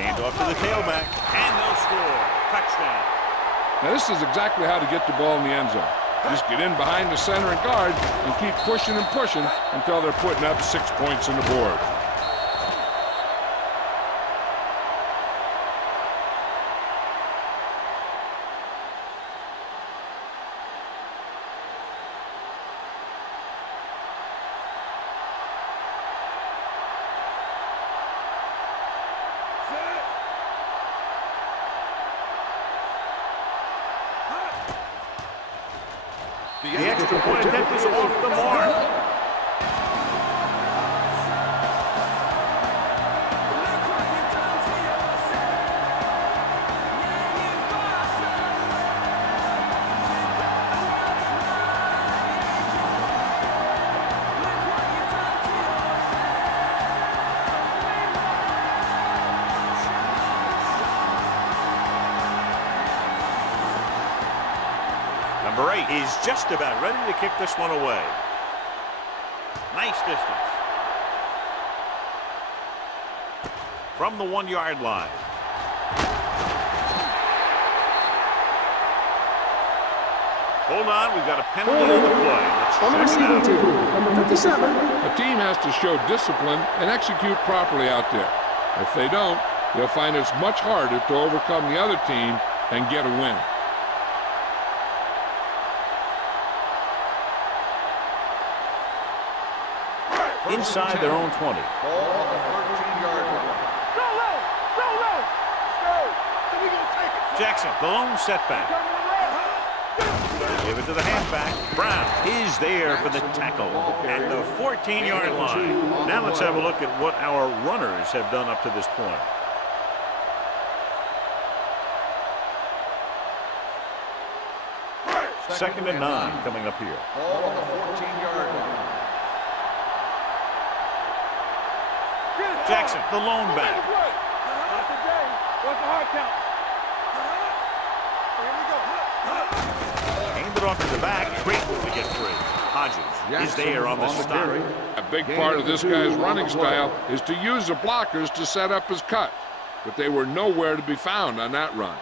Hand off to the tailback, and they'll score. Touchdown. Now, this is exactly how to get the ball in the end zone. Just get in behind the center and guard and keep pushing and pushing until they're putting up 6 points on the board. The extra point attempt is off the mark. Number 8 is just about ready to kick this one away. Nice distance. From the 1-yard line. Hold on, we've got a penalty on the play. On the Let's check it receiving out. team, number 57. A team has to show discipline and execute properly out there. If they don't, they'll find it's much harder to overcome the other team and get a win. Inside their own 20. Ball on the 13-yard line. Go low. So we gonna take it. Jackson, the lone setback. Give it to the halfback. Brown is there for the tackle at the 14-yard line. Now let's have a look at what our runners have done up to this point. Second and 9 coming up here. Ball on the 14-yard line. Jackson, the lone back. Not today. What's the hard count? Here we go. Aimed it off to the back. Creighton to get free. Hodges is there on the stop. A big part of this guy's running style is to use the blockers to set up his cut, but they were nowhere to be found on that run.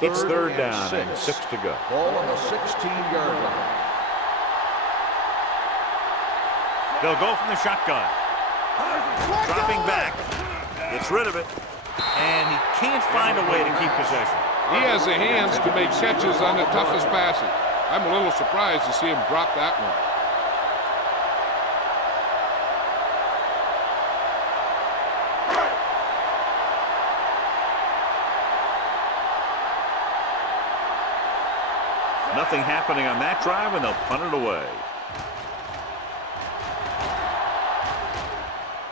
It's third down and 6 to go. Ball on the 16-yard line. They'll go from the shotgun. Dropping back. Gets rid of it. And he can't find a way to keep possession. He has the hands to make catches on the toughest passes. I'm a little surprised to see him drop that one. Nothing happening on that drive, and they'll punt it away.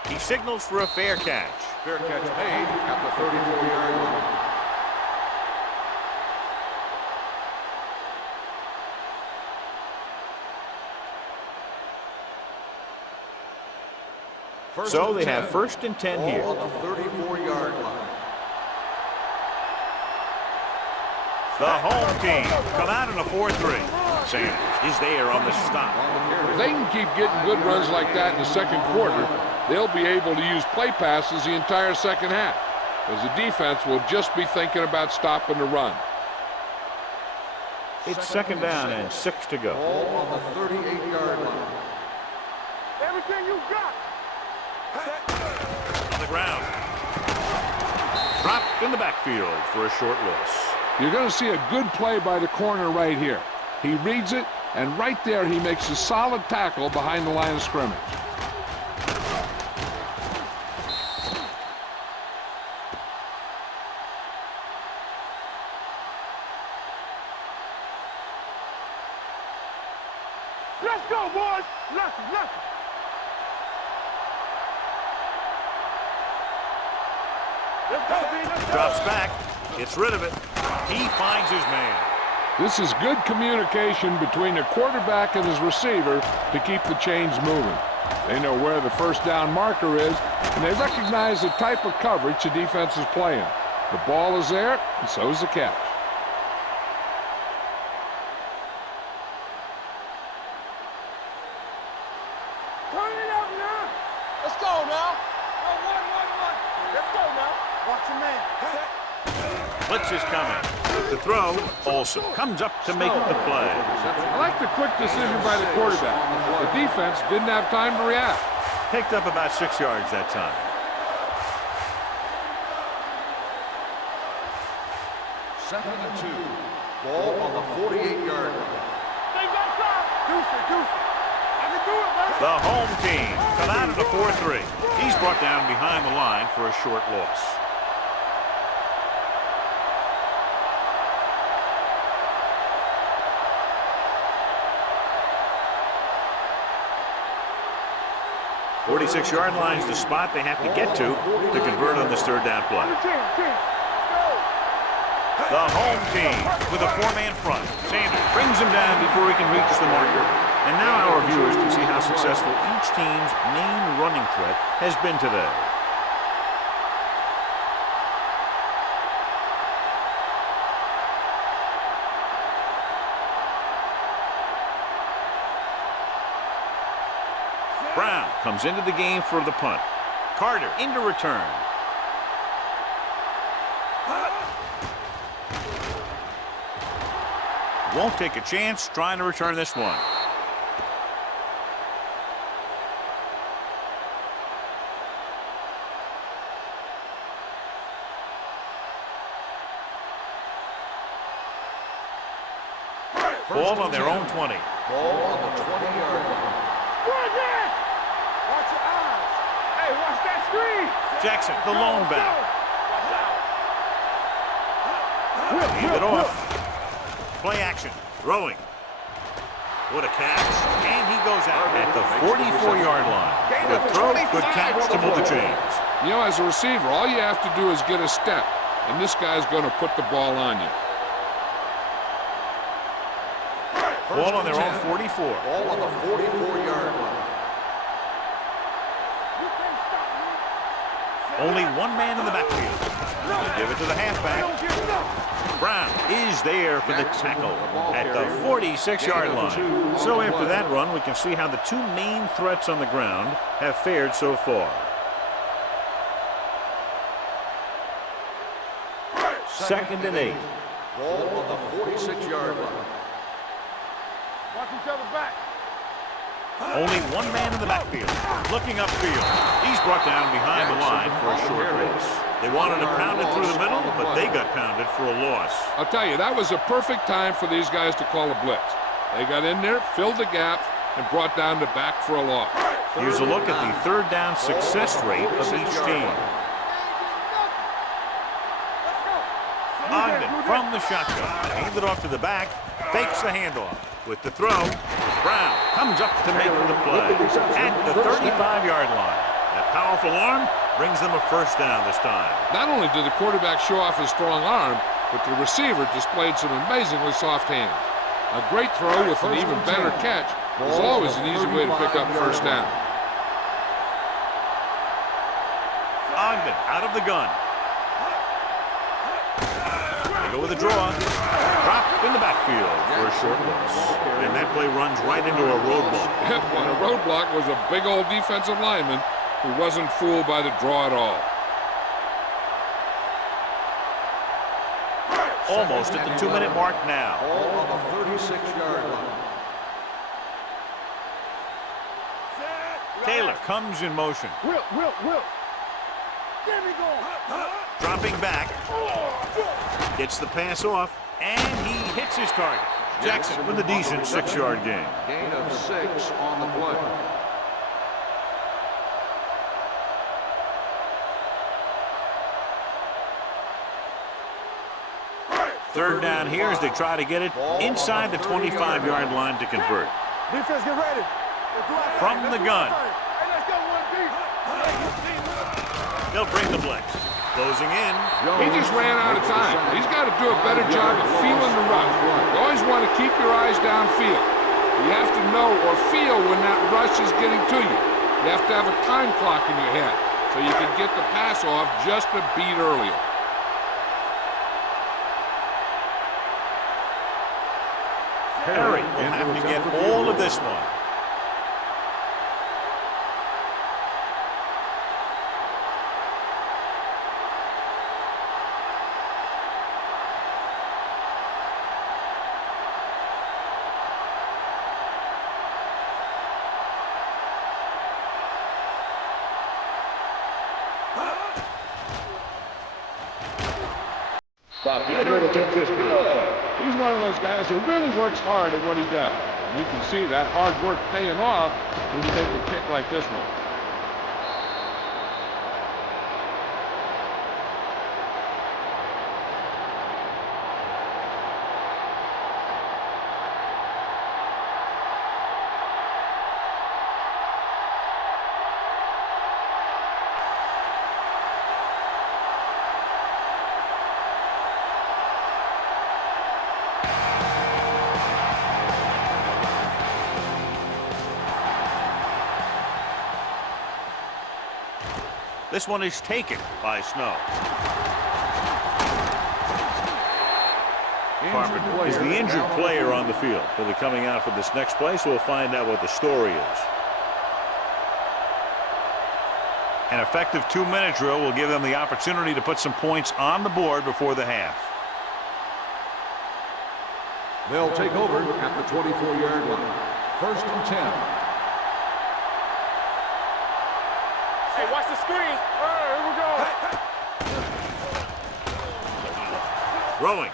He signals for a fair catch. Fair catch made at the 34-yard line. So they have first and 10 here. Ball on the 34-yard line. The home team come out in a 4-3. Sanders is there on the stop. If they can keep getting good runs like that in the second quarter, they'll be able to use play passes the entire second half, as the defense will just be thinking about stopping the run. It's second down and 6 to go. Ball on the 38-yard line. Everything you got. On the ground. Dropped in the backfield for a short loss. You're going to see a good play by the corner right here. He reads it, and right there he makes a solid tackle behind the line of scrimmage. Let's go, boys. Let's. Drops back. Gets rid of it. He finds his man. This is good communication between the quarterback and his receiver to keep the chains moving. They know where the first down marker is, and they recognize the type of coverage the defense is playing. The ball is there, and so is the catch. Turn it up now. Let's go now. One. Let's go now. Watch your man. Blitz is coming. The throw, Olsen comes up to make the play. I like the quick decision by the quarterback. The defense didn't have time to react. Picked up about 6 yards that time. Second and 2. Ball on the 48-yard line. They got time. Deuce it. I can do it, man. The home team come out at a 4-3. He's brought down behind the line for a short loss. .46-yard line's the spot they have to get to convert on this third down play. The home team with a 4-man front. Sanders brings him down before he can reach the marker. And now our viewers can see how successful each team's main running threat has been today. Brown comes into the game for the punt. Carter into return. Won't take a chance trying to return this one. Ball on their own 20. Ball on the 20-yard line. Watch your eyes. Hey, watch that screen. Jackson, the lone back. Leave it off. Play action. Throwing. What a catch. And he goes out at the 44-yard line. Good throw, good catch to move the chains. You know, as a receiver, all you have to do is get a step. and this guy's going to put the ball on you. Ball on their own 44. Ball on the 44-yard line. Only one man in the backfield. They give it to the halfback. Brown is there for the tackle at the 46-yard line. So after that run, we can see how the two main threats on the ground have fared so far. Second and 8. Ball on the 46-yard line. Watch each other back. Only one man in the backfield. Looking upfield. He's brought down behind the line for a short loss. They wanted to pound it through the middle, but they got pounded for a loss. I'll tell you, that was a perfect time for these guys to call a blitz. They got in there, filled the gap, and brought down the back for a loss. Here's a look at the third down success rate of each team. Ogden from the shotgun. Handed off to the back. Fakes the handoff. With the throw, Brown comes up to make the play at the 35-yard line. That powerful arm brings them a first down this time. Not only did the quarterback show off his strong arm, but the receiver displayed some amazingly soft hands. A great throw with an even better catch is always an easy way to pick up first down. Ogden out of the gun. They go with a draw. Drop in the backfield for a short loss. And that play runs right into a roadblock. And a roadblock was a big old defensive lineman who wasn't fooled by the draw at all. Almost at the 2-minute mark now. Ball on the 36-yard line. Taylor comes in motion. Will. Get me going. Dropping back. Gets the pass off. And he hits his target. Jackson with a decent 6-yard gain. Gain of 6 on the play. Third down here as they try to get it inside the 25-yard line to convert. Defense, get ready. From the gun. Hey, let's go, 1B. They'll bring the blitz. Closing in. He just ran out of time. He's got to do a better job of feeling the rush. You always want to keep your eyes downfield. You have to know or feel when that rush is getting to you. You have to have a time clock in your head so you can get the pass off just a beat earlier. Harry will have to get all of this one. He's one of those guys who really works hard at what he does. You can see that hard work paying off when you take a kick like this one. This one is taken by Snow. Carpenter is the injured player on the field. He'll be coming out for this next play, so we'll find out what the story is. An effective 2-minute drill will give them the opportunity to put some points on the board before the half. They'll take over at the 24-yard line. First and 10. Hey, watch the screen. All right, here we go. Throwing.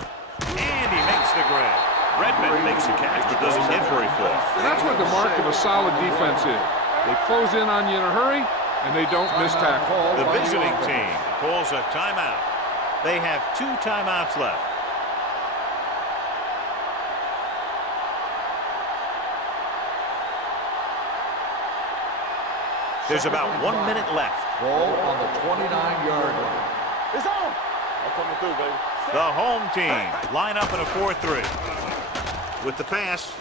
And he makes the grab. Redmond makes the catch, but doesn't get very far. That's what the mark of a solid defense is. They close in on you in a hurry, and they don't miss tackle. The visiting team calls a timeout. They have 2 timeouts left. There's about 1 minute left. Ball on the 29-yard line. It's on. coming through, baby. The home team line up in a 4-3. With the pass.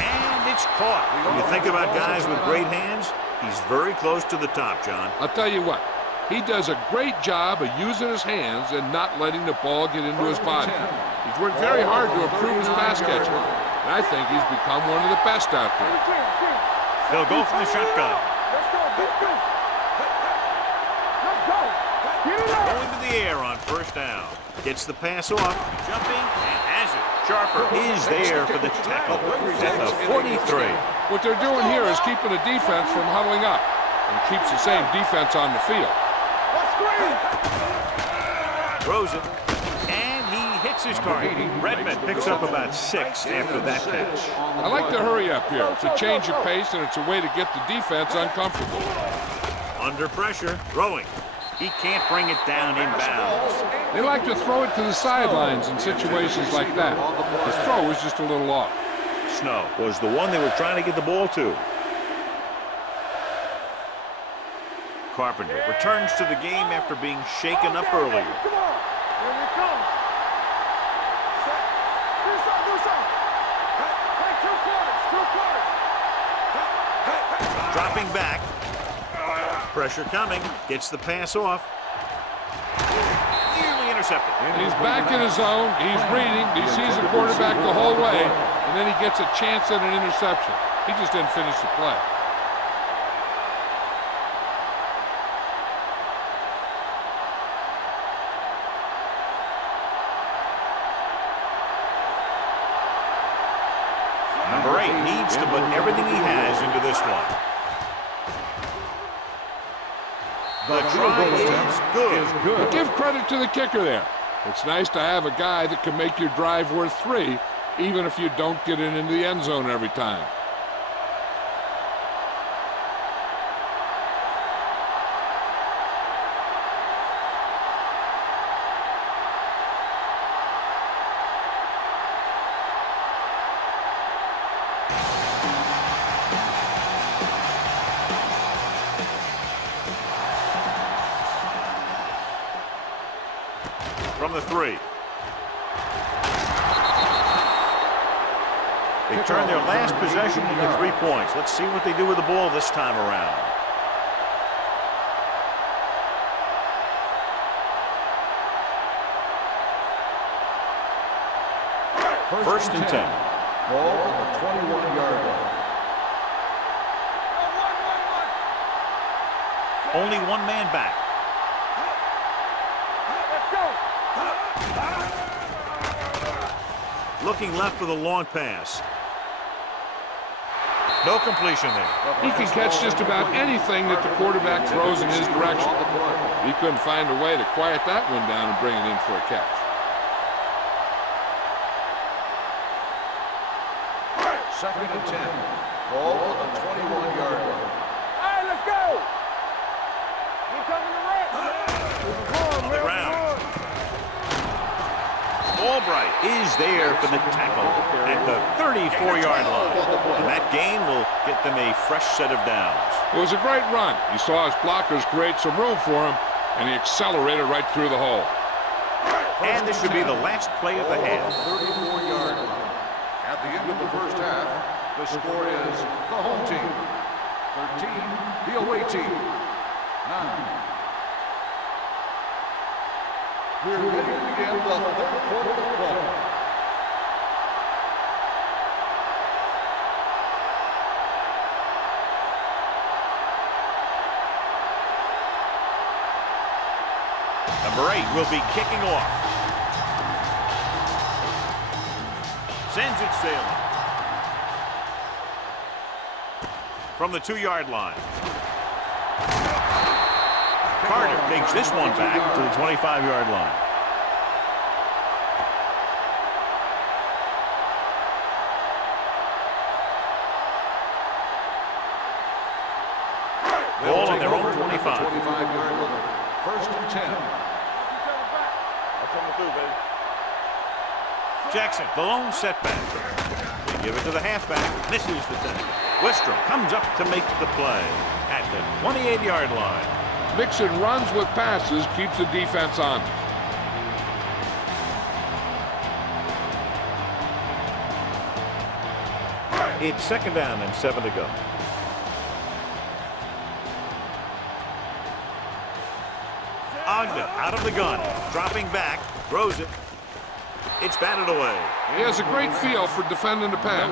And it's caught. When you think about guys with great hands, he's very close to the top, John. I'll tell you what, he does a great job of using his hands and not letting the ball get into his body. He's worked very hard to improve his pass catching, and I think he's become one of the best out there. They'll go from the shotgun. Let's go. Let's go. Get it up. Going to the air on first down. Gets the pass off. Jumping and has it. Sharper is there for the tackle at the 43. What they're doing here is keeping the defense from huddling up and keeps the same defense on the field. Let's screen. Throws it. And he hits his target. Redmond picks up about 6 after that catch. I like the hurry up here. It's a change of pace, and it's a way to get the defense uncomfortable. Under pressure. Throwing. He can't bring it down inbounds. They like to throw it to the sidelines in situations like that. His throw was just a little off. Snow was the one they were trying to get the ball to. Carpenter returns to the game after being shaken up earlier. Come on. Here we come. Do something. Hey, two quarters. Dropping back. Pressure coming. Gets the pass off. Nearly intercepted. He's back in his zone. He's reading. He sees the quarterback the whole way, and then he gets a chance at an interception. He just didn't finish the play. Number 8 needs to put everything he has into this one. The try is good. But give credit to the kicker there. It's nice to have a guy that can make your drive worth 3, even if you don't get it into the end zone every time. From the 3. They turn their last possession into 3 points. Let's see what they do with the ball this time around. First and 10. Ball on the 21-yard line. Only one man back. Looking left for the long pass. No completion there. He can catch just about anything that the quarterback throws in his direction. He couldn't find a way to quiet that one down and bring it in for a catch. Second and 10. Ball on the 21-yard line. All right, let's go. We're coming to run. On the ground. Albright is there for the tackle at the 34-yard line. And that gain will get them a fresh set of downs. It was a great run. He saw his blockers create some room for him, and he accelerated right through the hole. And this should be the last play of the half. 34-yard line. At the end of the first half, the score is the home team 13, the away team 9. We're ready to begin the third quarter of play. Number 8 will be kicking off. Sends it sailing. From the 2-yard line. Carter takes this one back to the 25-yard line. Ball on their own 25. 25-yard line. First and 10. I'm coming through, baby. Jackson, the lone setback. They give it to the halfback. Misses the tackle. Wistrom comes up to make the play at the 28-yard line. Mixing runs with passes keeps the defense on. It's 2nd down and 7 to go. Ogden out of the gun, dropping back, throws it. It's batted away. He has a great feel for defending the pass.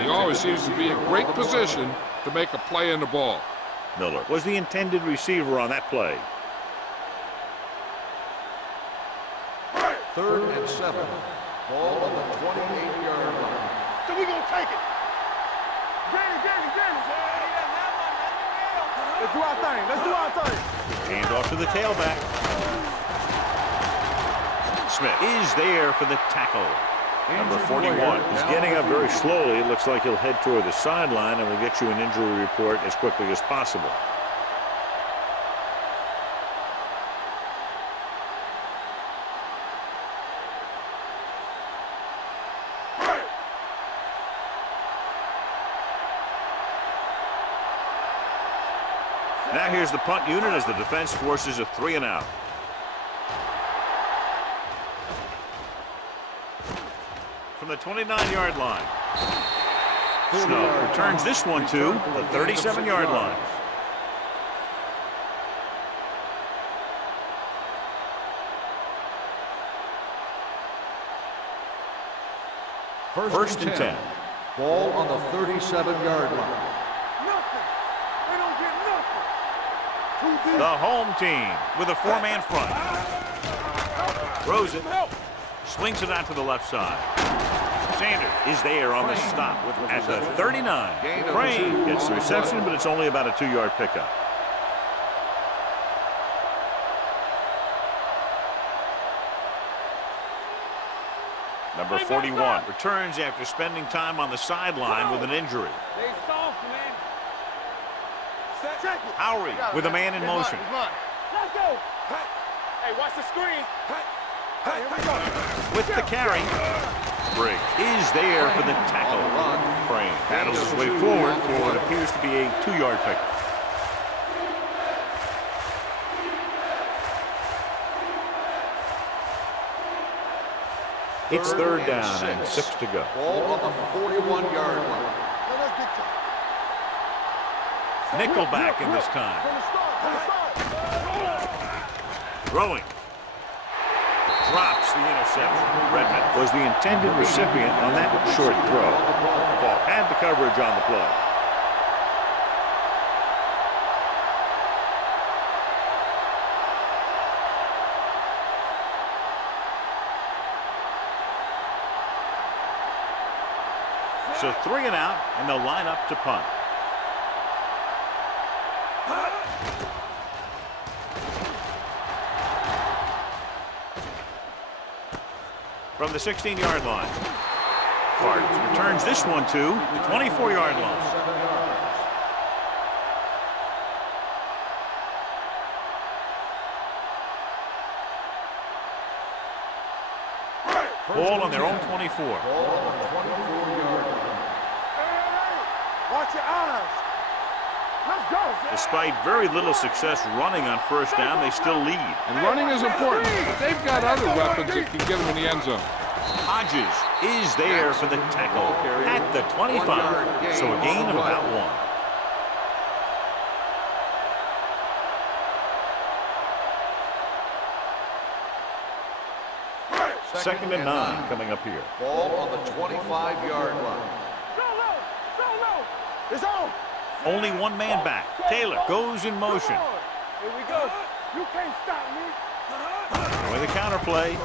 He always seems to be in great position to make a play in the ball. Miller was the intended receiver on that play. 3rd and 7. Ball on the 28-yard line. So we gonna take it. Danny. Let's do our thing. Hand off to the tailback. Smith is there for the tackle. Number 41 is getting up very slowly. It looks like he'll head toward the sideline, and we'll get you an injury report as quickly as possible. Now here's the punt unit as the defense forces a 3-and-out. From the 29-yard line. Snow returns this one to the 37-yard line. First and 10. Ball on the 37-yard line. The home team with a 4-man front. Throws it. Swings it out to the left side. Sanders is there on the stop at the 39. Crane gets the reception, but it's only about a 2-yard pickup. Number 41 returns after spending time on the sideline with an injury. They soft, man. Howry with a man in motion. Let's go. Hey, watch the screen. Hey, here we go. With the carry, Briggs is there for the tackle. Crane paddles his way forward for what appears to be a 2-yard pickup. It's 3rd down and 6 to go. Ball on the 41-yard line. Nickelback in this time. Throwing. Drops the interception. Redmond was the intended recipient on that short throw. Ball had the coverage on the play. So 3-and-out, and they'll line up to punt. From the 16-yard line. Fart returns this one to the 24-yard line. Ball on their own 24. Watch your eyes. Let's go. Despite very little success running on 1st down, they still lead. And running is important, but they've got other weapons that can get them in the end zone. Hodges is there for the tackle at the 25. So a gain of about 1. 2nd and 9 coming up here. Ball on the 25-yard line. Solo. It's on. Only one man back. Taylor goes in motion. Here we go. You can't stop me. With a counterplay.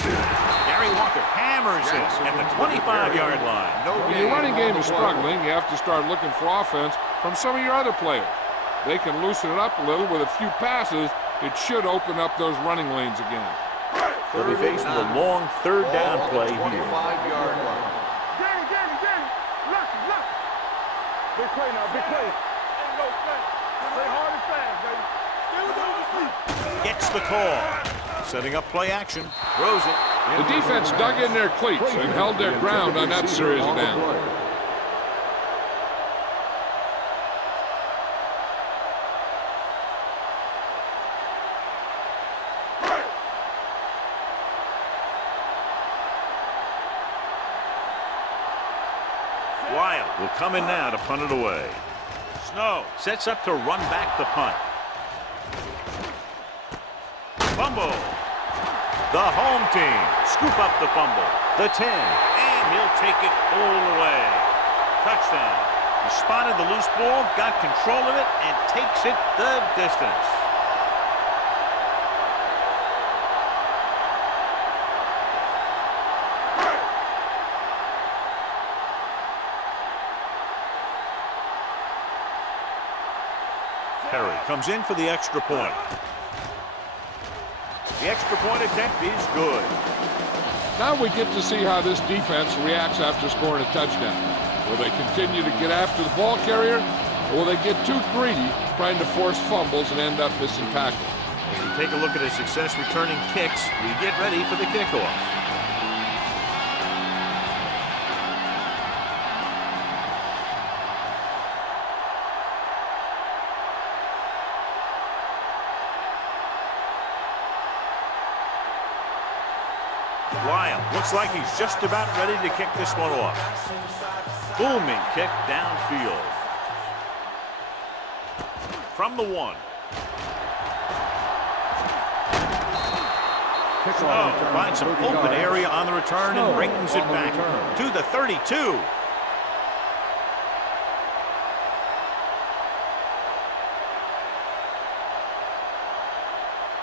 Gary Walker hammers it at the 25-yard line. When your running game is struggling, you have to start looking for offense from some of your other players. They can loosen it up a little with a few passes. It should open up those running lanes again. They'll be faced with a long 3rd down play here. 25-yard line. Danny. Lucky. Big play now, big play. Play hard and fast, baby. Gets the call. Setting up play action. Throws it. The defense dug in their cleats and held their ground on that series of downs. Lyle will come in now to punt it away. Snow sets up to run back the punt. Fumble. The home team scoop up the fumble. The 10, and he'll take it all the way. Touchdown. He spotted the loose ball, got control of it, and takes it the distance. Perry comes in for the extra point. The extra point attempt is good. Now we get to see how this defense reacts after scoring a touchdown. Will they continue to get after the ball carrier, or will they get too greedy trying to force fumbles and end up missing tackles? As we take a look at his success returning kicks, we get ready for the kickoff. Lyle looks like he's just about ready to kick this one off. Booming kick downfield. From the 1. Snow finds some open area on the return and brings it back to the 32.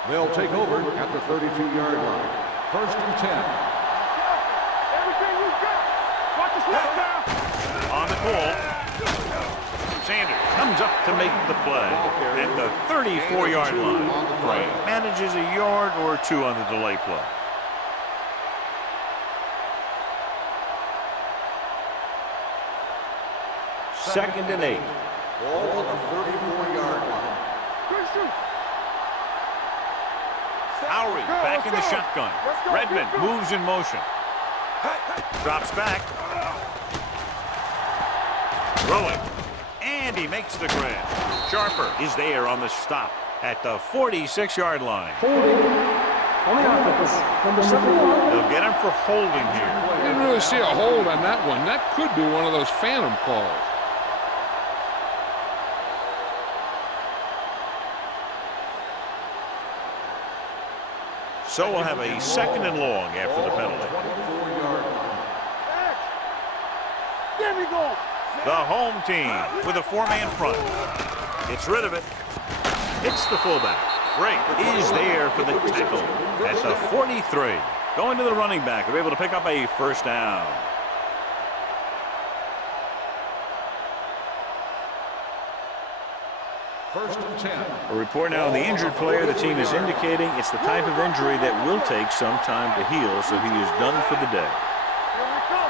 They'll take over at the 32-yard line. 1st and 10. Everything you got. Watch the snap now. On the call. Sanders comes up to make the play at the 34-yard line. Manages a yard or 2 on the delay play. Second and 8. Ball on the 34-yard line. Good shoot. Lowry back in the shotgun. Redmond moves in motion. Drops back. Throwing. And he makes the grab. Sharper is there on the stop at the 46-yard line. Holding on the offense. Number 71. They'll get him for holding here. Didn't really see a hold on that one. That could be one of those phantom calls. So we'll have a 2nd and long after the penalty. 24-yard line. There we go. The home team with a 4-man front. Gets rid of it. Hits the fullback. Drake is there for the tackle at the 43. Going to the running back. They're able to pick up a 1st down. First and 10. A report now on the injured player. The team is indicating it's the type of injury that will take some time to heal, so he is done for the day. Here we come.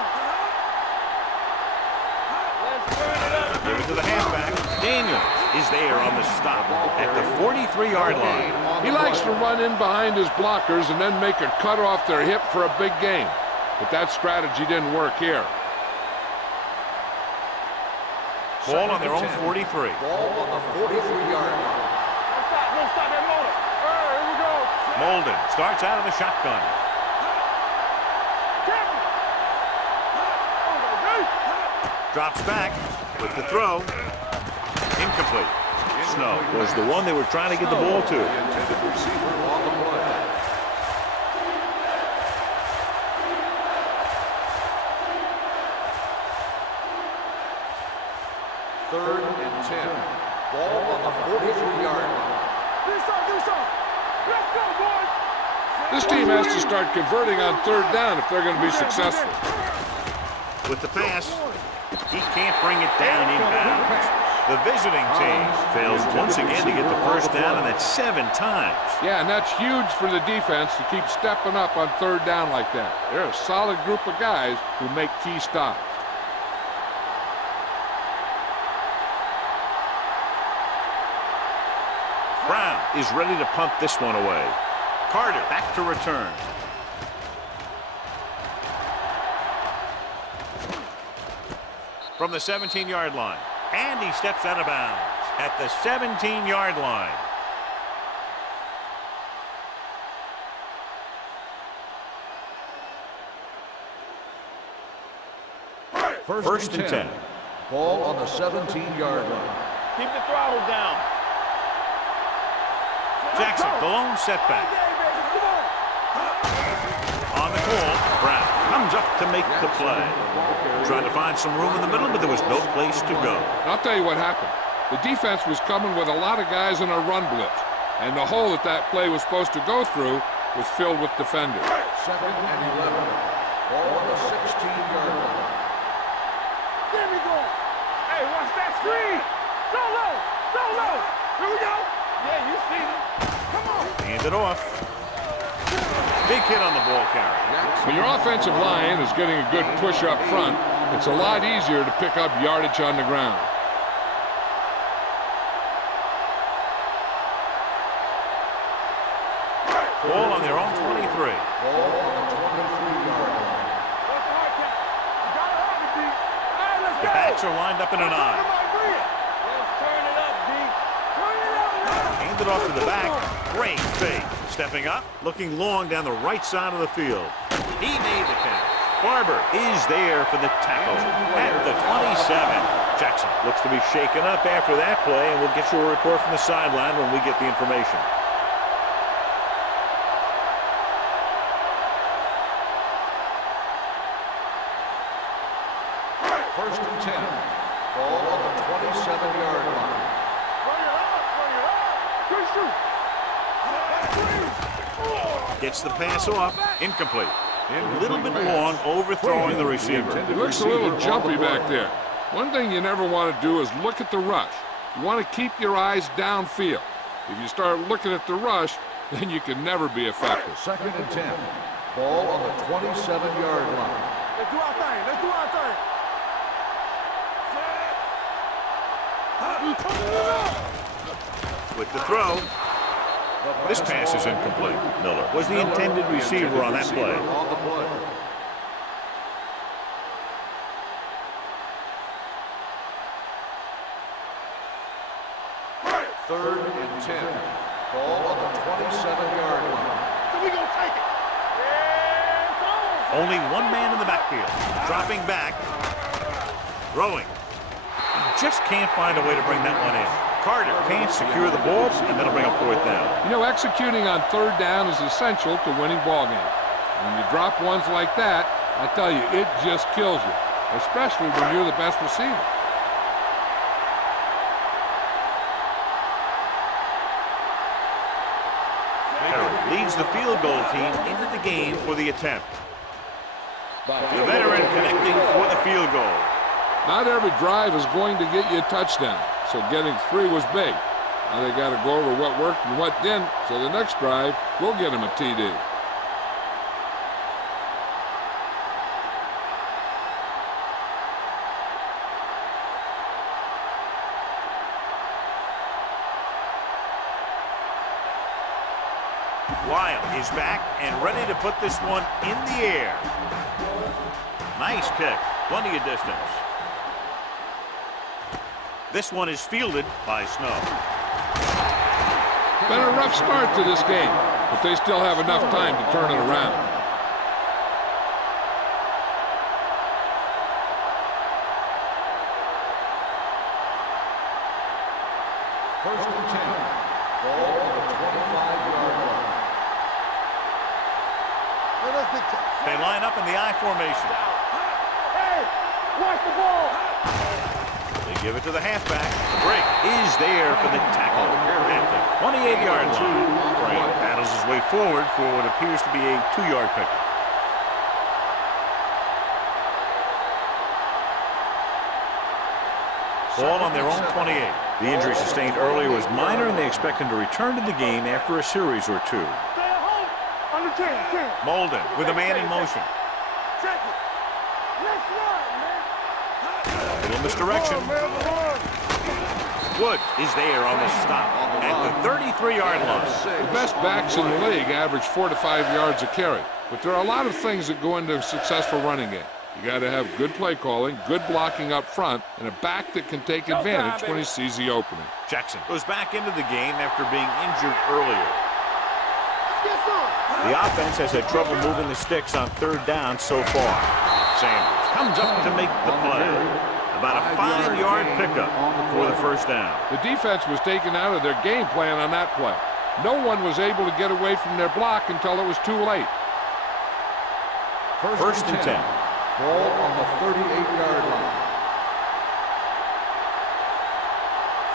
Let's turn it up. Give it to the halfback. Daniels is there on the stop at the 43-yard line. He likes to run in behind his blockers and then make a cut off their hip for a big gain. But that strategy didn't work here. Ball on their own 43. Ball on the 43-yard line. Don't stop that motor. All right, here we go. Molden starts out of the shotgun. Drops back with the throw. Incomplete. Snow was the one they were trying to get the ball to. The intended receiver on the play. Third and 10. Ball on the 43-yard line. Do something. Let's go, boys. This team has to start converting on 3rd down if they're going to be successful. With the pass, he can't bring it down inbounds. The visiting team fails once again to get the 1st down, and that's 7 times. Yeah, and that's huge for the defense to keep stepping up on 3rd down like that. They're a solid group of guys who make key stops. Brown is ready to punt this one away. Carter back to return. From the 17-yard line. And he steps out of bounds at the 17-yard line. First and 10. Ball on the 17-yard line. Keep the throttle down. Jackson, the lone setback. On the call, Brown comes up to make the play. Trying to find some room in the middle, but there was no place to go. I'll tell you what happened. The defense was coming with a lot of guys in a run blitz, and the hole that play was supposed to go through was filled with defenders. 2nd and 11. Ball on the 16-yard line. There we go. Hey, watch that screen. So low. So low. Here we go. Yeah, you see them. Come on. Hand it off. Big hit on the ball carrier. When your offensive line is getting a good push up front, it's a lot easier to pick up yardage on the ground. Ball on their own 23. Ball on the 23-yard line. What's the hard count? You got to have it, D. All right, let's The go. backs are lined up in an eye. Let's turn it up, D. Turn it up, man. Hand it off to the back. Great fake. Stepping up, looking long down the right side of the field. He made the catch. Barber is there for the tackle at the 27. Jackson looks to be shaken up after that play, and we'll get you a report from the sideline when we get the information. First and 10. Ball on the 27-yard line. Bring it up. Bring it up. Good shoot. Gets the pass off. Incomplete. A little bit long, overthrowing the receiver. It looks a little jumpy back there. One thing you never want to do is look at the rush. You want to keep your eyes downfield. If you start looking at the rush, then you can never be effective. 2nd and 10. Ball on the 27-yard line. Let's do our thing. Let's do our thing. With the throw. This pass is incomplete. Miller was the intended receiver on that play. On the play. Third and 10. Ball on the 27-yard line. So we gonna take it. Yeah, it's on. Only one man in the backfield. Dropping back. Throwing. Just can't find a way to bring that one in. Carter can't secure the ball, and that'll bring up 4th down. You know, executing on 3rd down is essential to winning ball games. When you drop ones like that, I tell you, it just kills you, especially when you're the best receiver. Leads the field goal team into the game for the attempt. The veteran connecting for the field goal. Not every drive is going to get you a touchdown, so getting 3 was big. Now they got to go over what worked and what didn't, so the next drive will get them a TD. Lyle is back and ready to put this one in the air. Nice kick, plenty of distance. This one is fielded by Snow. Been a rough start to this game, but they still have enough time to turn it around. First and 10. Ball on the 25-yard line. They line up in the I formation. Hey, watch the ball. They give it to the halfback. The break is there for the tackle at the 28-yard line. Crane paddles his way forward for what appears to be a 2-yard pickup. Ball on their own 28. The injury sustained earlier was minor, and they expect him to return to the game after a series or 2. Stay at home. Under 10, 10. Molden with a man in motion. Check it. Let's run, man. A little misdirection. Woods is there on the stop at the 33-yard line. The best backs in the league average 4 to 5 yards a carry, but there are a lot of things that go into a successful running game. You got to have good play calling, good blocking up front, and a back that can take advantage when he sees the opening. Jackson goes back into the game after being injured earlier. Let's get some. The offense has had trouble moving the sticks on 3rd down so far. Sanders comes up to make the play. About a 5-yard pickup for the first down. The defense was taken out of their game plan on that play. No one was able to get away from their block until it was too late. First and 10. Ball on the 38-yard line.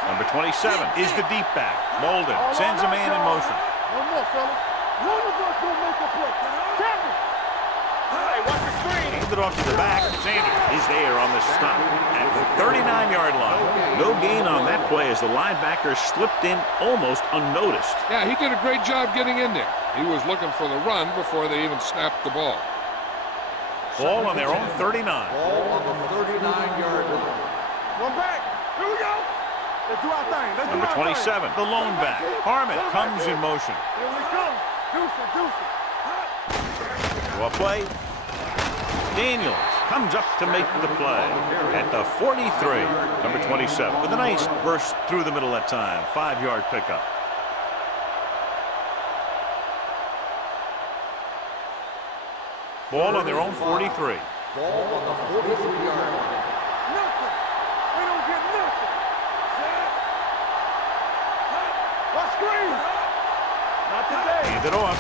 Number 27 is the deep back. Molden sends a man in motion. One more, fellas. One of us will make a play. Champion! Hey, watch the screen. Handed off to the back. Sanders is there on the stop at the 39-yard line. No gain on that play as the linebacker slipped in almost unnoticed. Yeah, he did a great job getting in there. He was looking for the run before they even snapped the ball. Ball on their own 39. Ball on the 39-yard line. One back. Here we go. Let's do our thing. Let's Number do our 27, thing. the lone back. Harmon comes in motion. Here we come. Deuce it, deuce it. Well play. Daniels comes up to make the play at the 43. Number 27 with a nice burst through the middle that time. 5-yard pickup. Ball on their own 43. Ball on the 43-yard line. Nothing. We don't get nothing. What screen? Not today. Hand it off.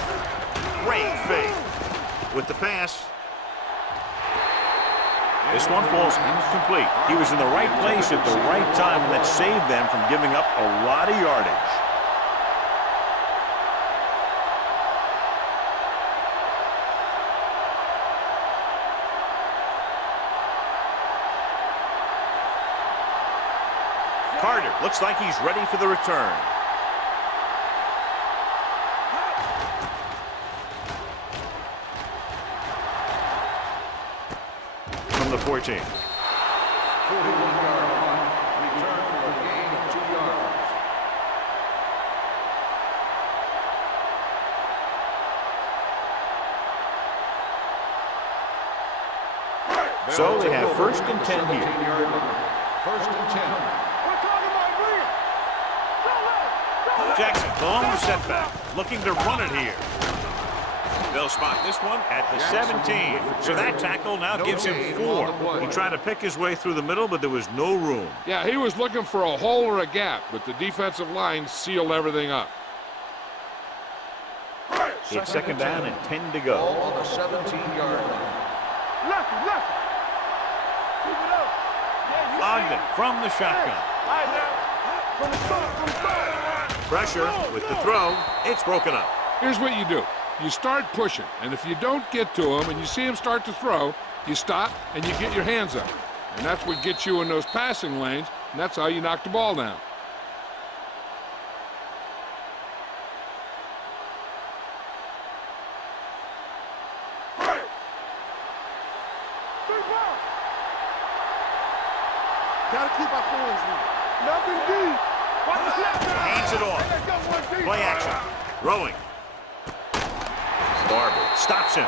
Great fake with the pass. This one falls incomplete. He was in the right place at the right time, and that saved them from giving up a lot of yardage. Carter looks like he's ready for the return. From the 14. 41-yard line. Return for a gain of 2 yards. So they have first and 10 here. 17-yard line. First and 10. We're talking about green. Jackson, the lone setback, looking to run it here. They'll spot this one at the 17. So that tackle now gives him 4. He tried to pick his way through the middle, but there was no room. Yeah, he was looking for a hole or a gap, but the defensive line sealed everything up. It's second down and 10 to go. Ball on the 17-yard line. Lefty, lefty. Keep it up. Yeah, you Ogden from the shotgun. All right, now. From the start, from the start. Pressure with the throw. It's broken up. Here's what you do. You start pushing, and if you don't get to him and you see him start to throw, you stop and you get your hands up. And that's what gets you in those passing lanes, and that's how you knock the ball down. Gotta keep our points in. Nothing deep. Watch the snap. Hands it off. Play action. Rowing. Barber stops him.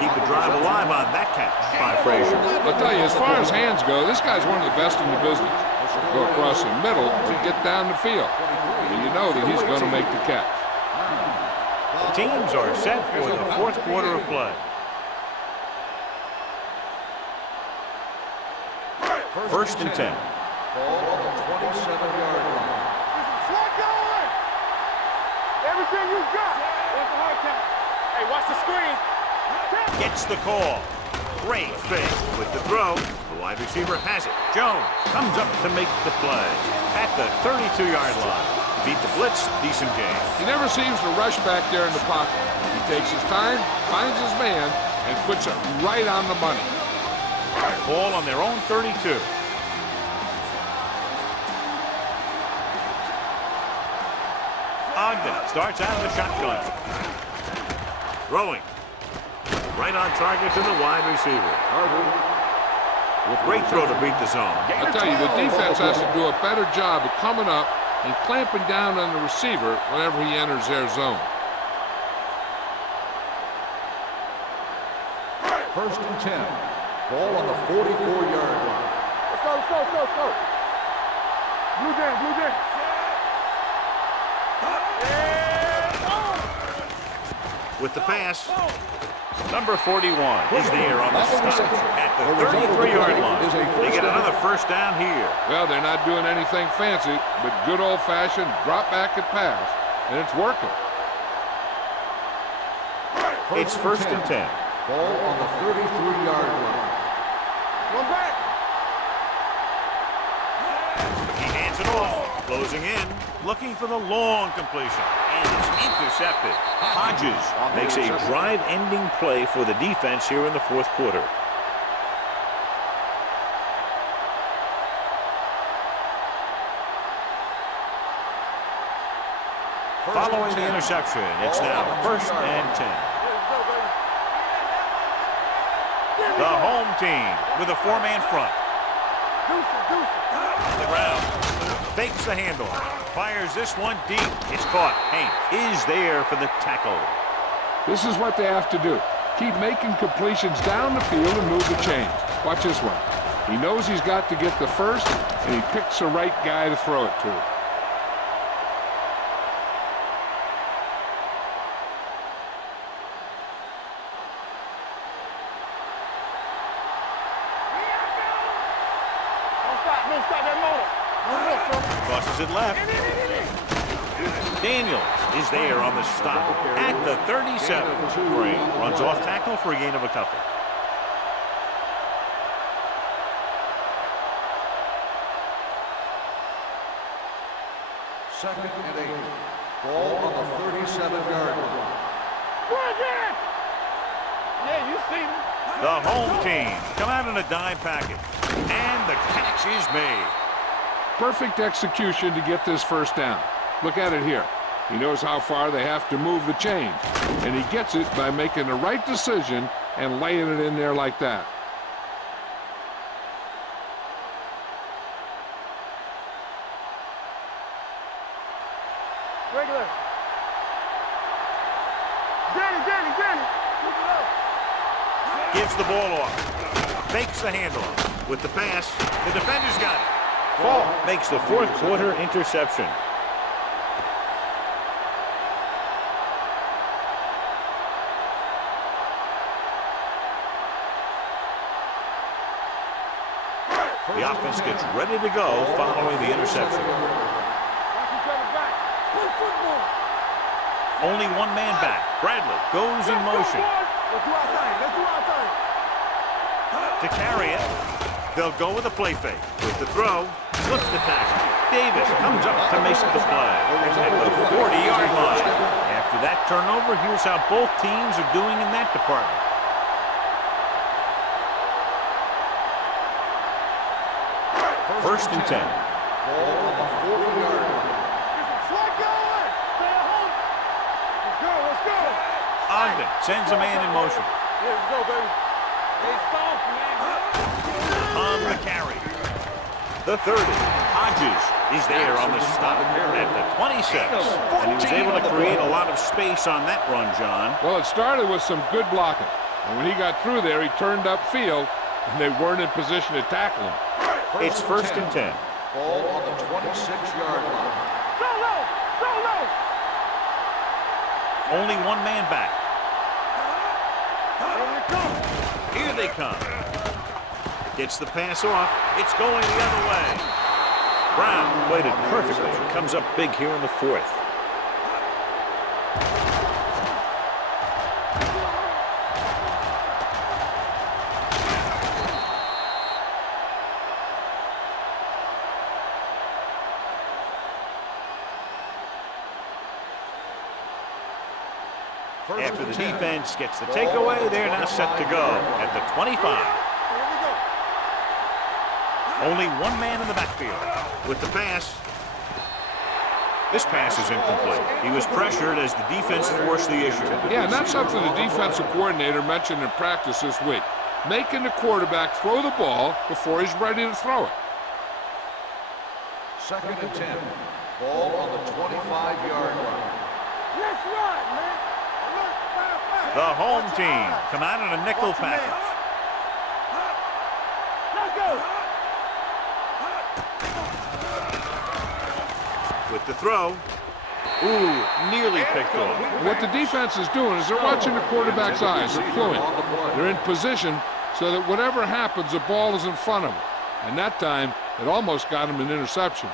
Keep the drive alive on that catch by Frazier. I'll tell you, as far as hands go, this guy's one of the best in the business. Go across the middle to get down the field. And you know that he's going to make the catch. The teams are set for the fourth quarter of play. First and 10. Ball on the 27-yard line. Slot going. Everything you got. What's the hard count? Hey, watch the screen. Gets the call. Great fake with the throw. The wide receiver has it. Jones comes up to make the play at the 32-yard line. Beat the blitz. Decent game. He never seems to rush back there in the pocket. He takes his time, finds his man, and puts it right on the money. Ball on their own 32. Ogden starts out of the shotgun. Throwing. Right on target to the wide receiver. Great throw to beat the zone. I'll tell you, the defense has to do a better job of coming up and clamping down on the receiver whenever he enters their zone. First and 10. Ball on the 44-yard line. Let's go, let's go, let's go, let's go. Blue jam, blue jam. With the pass, Number 41 is there on the stop at the 33-yard line. They get another first down here. Well, they're not doing anything fancy, but good old-fashioned drop back and pass, and it's working. It's first and 10. Ball on the 33-yard line. One back. He hands it off, closing in, looking for the long completion, and it's intercepted. Hodges makes a drive-ending play for the defense here in the fourth quarter. Following the interception, it's now first and 10. The home team with a four-man front. On the ground. Fakes the handoff. Fires this one deep. It's caught. Hank is there for the tackle. This is what they have to do. Keep making completions down the field and move the chains. Watch this one. He knows he's got to get the first, and he picks the right guy to throw it to. Crosses it left. Daniels is there on the stop at the 37. Gray runs off tackle for a gain of a couple. Second and 8. Ball on the 37-yard line. Yeah, you see me. The home team come out in a dime package, and the catch is made. Perfect execution to get this first down. Look at it here. He knows how far they have to move the chain, and he gets it by making the right decision and laying it in there like that. Regular. Danny. Gives the ball off. Fakes the handoff. With the pass, the defender's got it. Fall makes the fourth quarter interception. The offense gets ready to go following the interception. Only one man back. Bradley goes in motion. Let's do our thing. To carry it, they'll go with a play fake. With the throw, slips the tackle. Davis comes up to make the play at the 40-yard line. After that turnover, here's how both teams are doing in that department. First and 10. Ball on the 40-yard line. Slide going. Stay at home. Let's go. Ogden sends a man in motion. Yeah, let's go, baby. Hey, soft, man. On the carry. The 30. Hodges is there on the stop at the 26. And he was able to create a lot of space on that run, John. Well, it started with some good blocking. And when he got through there, he turned upfield, and they weren't in position to tackle him. It's first and 10. Ball on the 26-yard line. Go low. Only one man back. Here they come. Here they come. Gets the pass off. It's going the other way. Brown played it perfectly. Comes up big here in the fourth. After the defense gets the takeaway, they're now set to go at the 25. Only one man in the backfield. With the pass, this pass is incomplete. He was pressured as the defense forced the issue. Yeah, and that's something the defensive coordinator mentioned in practice this week. Making the quarterback throw the ball before he's ready to throw it. Second and 10. Ball on the 25-yard line. Let's run, man. The home team come out in a nickel package. Let's go. With the throw, Ooh, nearly picked off. What the defense is doing is they're watching the quarterback's eyes. They're cluing. They're in position so that whatever happens, the ball is in front of them. And that time, it almost got him an interception.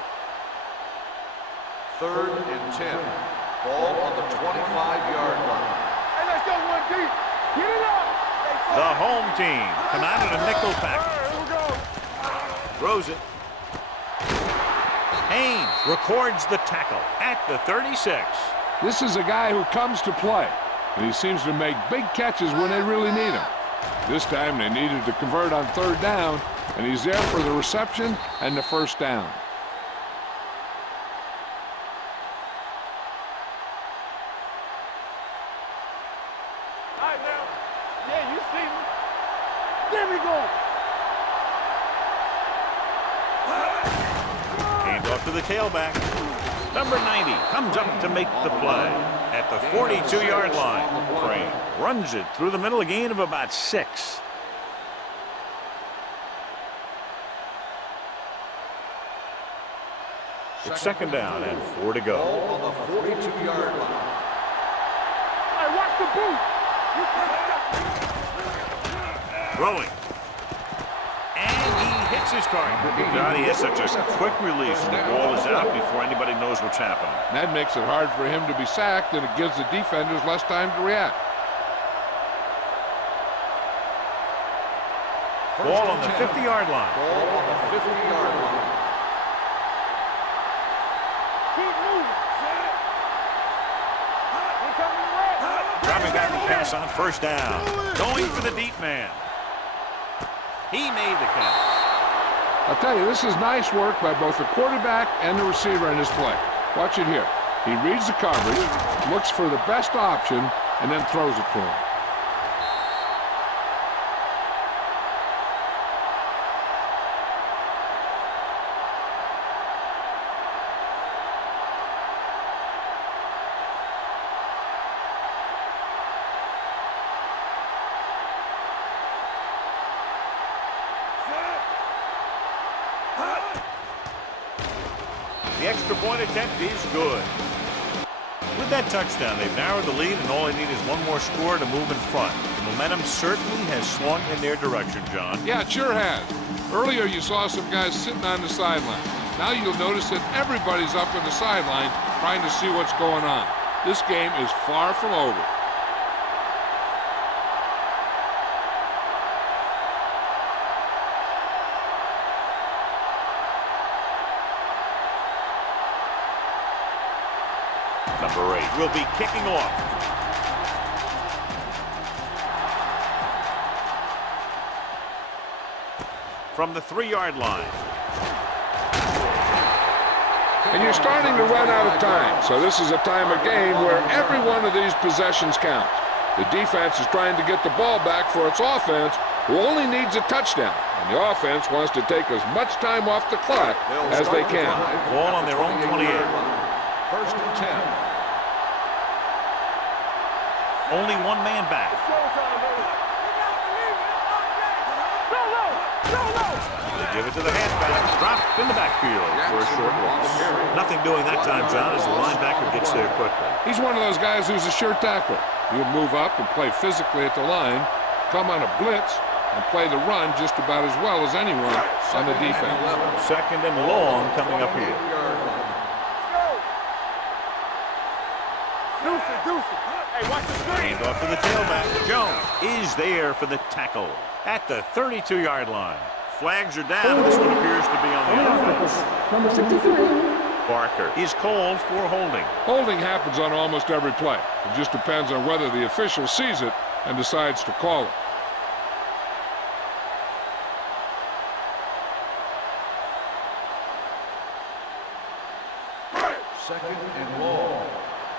3rd and 10. Ball on the 25-yard line. Hey, let's go one deep. Get it up. The home team come out in a nickel package. Here we go. Throws it. Haynes records the tackle at the 36. This is a guy who comes to play, and he seems to make big catches when they really need him. This time they needed to convert on 3rd down, and he's there for the reception and the 1st down. All right, now. Yeah, you see me. There we go. Hand off to the tailback. Number 90 comes up to make the play at the 42-yard line. Crane runs it through the middle, a gain of about 6. It's 2nd down and 4 to go. Ball on the 42-yard line. Hey, watch the boot. Throwing. And he hits his target. God, he has such a quick release, and the ball is out before anybody knows what's happening. That makes it hard for him to be sacked, and it gives the defenders less time to react. Ball on the 50-yard line. Ball on the 50-yard line. Keep moving. Here comes the red. Dropping back to pass on 1st down. Going for the deep man. He made the catch. I'll tell you, this is nice work by both the quarterback and the receiver in this play. Watch it here. He reads the coverage, looks for the best option, and then throws it to him. The extra point attempt is good. With that touchdown, they've narrowed the lead, and all they need is one more score to move in front. The momentum certainly has swung in their direction, John. Yeah, it sure has. Earlier, you saw some guys sitting on the sideline. Now you'll notice that everybody's up on the sideline trying to see what's going on. This game is far from over. Number 8 will be kicking off. From the 3-yard line. And you're starting to run out of time, so this is a time of game where every one of these possessions counts. The defense is trying to get the ball back for its offense, who only needs a touchdown. And the offense wants to take as much time off the clock as they can. Ball on their own 28. 1st and 10. Only one man back. They give it to the halfback. Dropped in the backfield for a short loss. Nothing doing that time, John, as the linebacker gets there quickly. He's one of those guys who's a sure tackler. He'll move up and play physically at the line, come on a blitz, and play the run just about as well as anyone on the defense. 2nd and long coming up here. Hey, watch the screen. Hand off to the tailback. Jones is there for the tackle at the 32-yard line. Flags are down, and this one appears to be on the offense. Number 63. Barker is called for holding. Holding happens on almost every play. It just depends on whether the official sees it and decides to call it. Second and long.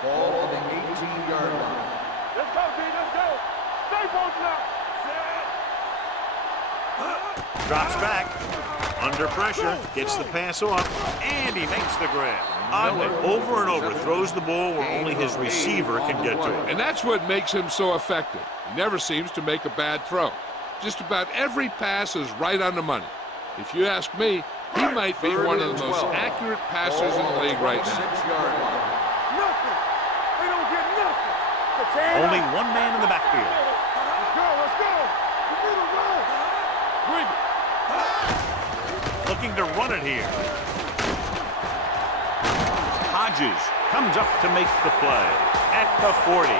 Ball on the 18-yard line. Let's go, D. Let's go. Stay focused now. Drops back. Under pressure. Gets the pass off. And he makes the grab. On it, over and over. Throws the ball where only his receiver can get to it. And that's what makes him so effective. He never seems to make a bad throw. Just about every pass is right on the money. If you ask me, he might be one of the most accurate passers in the league right now. 6-yard line. Only one man in the backfield. Let's go, let's go. We need a run. Bring it. Looking to run it here. Hodges comes up to make the play at the 40.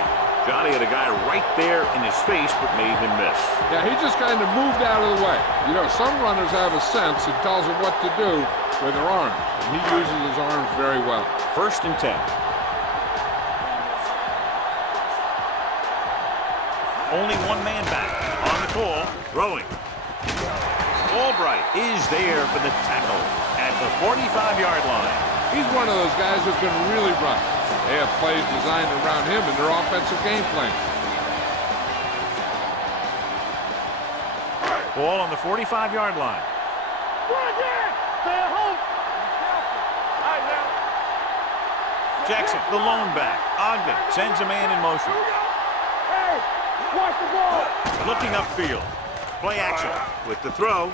Johnny had a guy right there in his face, but made him miss. Yeah, he just kind of moved out of the way. You know, some runners have a sense that tells them what to do with their arms, and he uses his arms very well. 1st and 10. Only one man back on the call, throwing. Albright is there for the tackle at the 45-yard line. He's one of those guys who can really run. They have plays designed around him in their offensive game plan. Ball on the 45-yard line. Stay at home. All right, now. Jackson, the lone back. Ogden sends a man in motion. Hey, watch the ball. Looking upfield. Play action with the throw.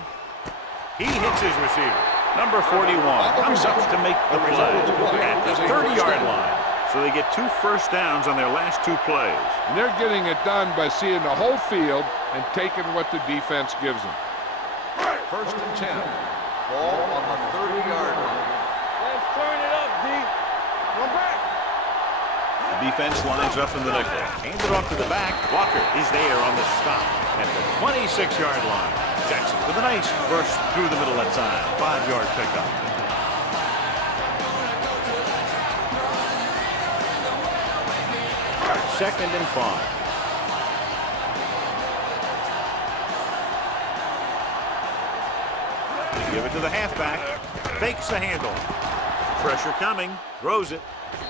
He hits his receiver. Number 41 comes up to make the play at the 30-yard line. So they get 2 first downs on their last 2 plays. And they're getting it done by seeing the whole field and taking what the defense gives them. 1st and 10. Ball on the 30-yard line. Let's turn it up, D. Come back. The defense lines up in the nickel. Hands it off to the back. Walker is there on the stop at the 26-yard line. Jackson with a nice burst through the middle that time. 5-yard pickup. Second and 5. They give it to the halfback. Fakes the handle. Pressure coming. Throws it.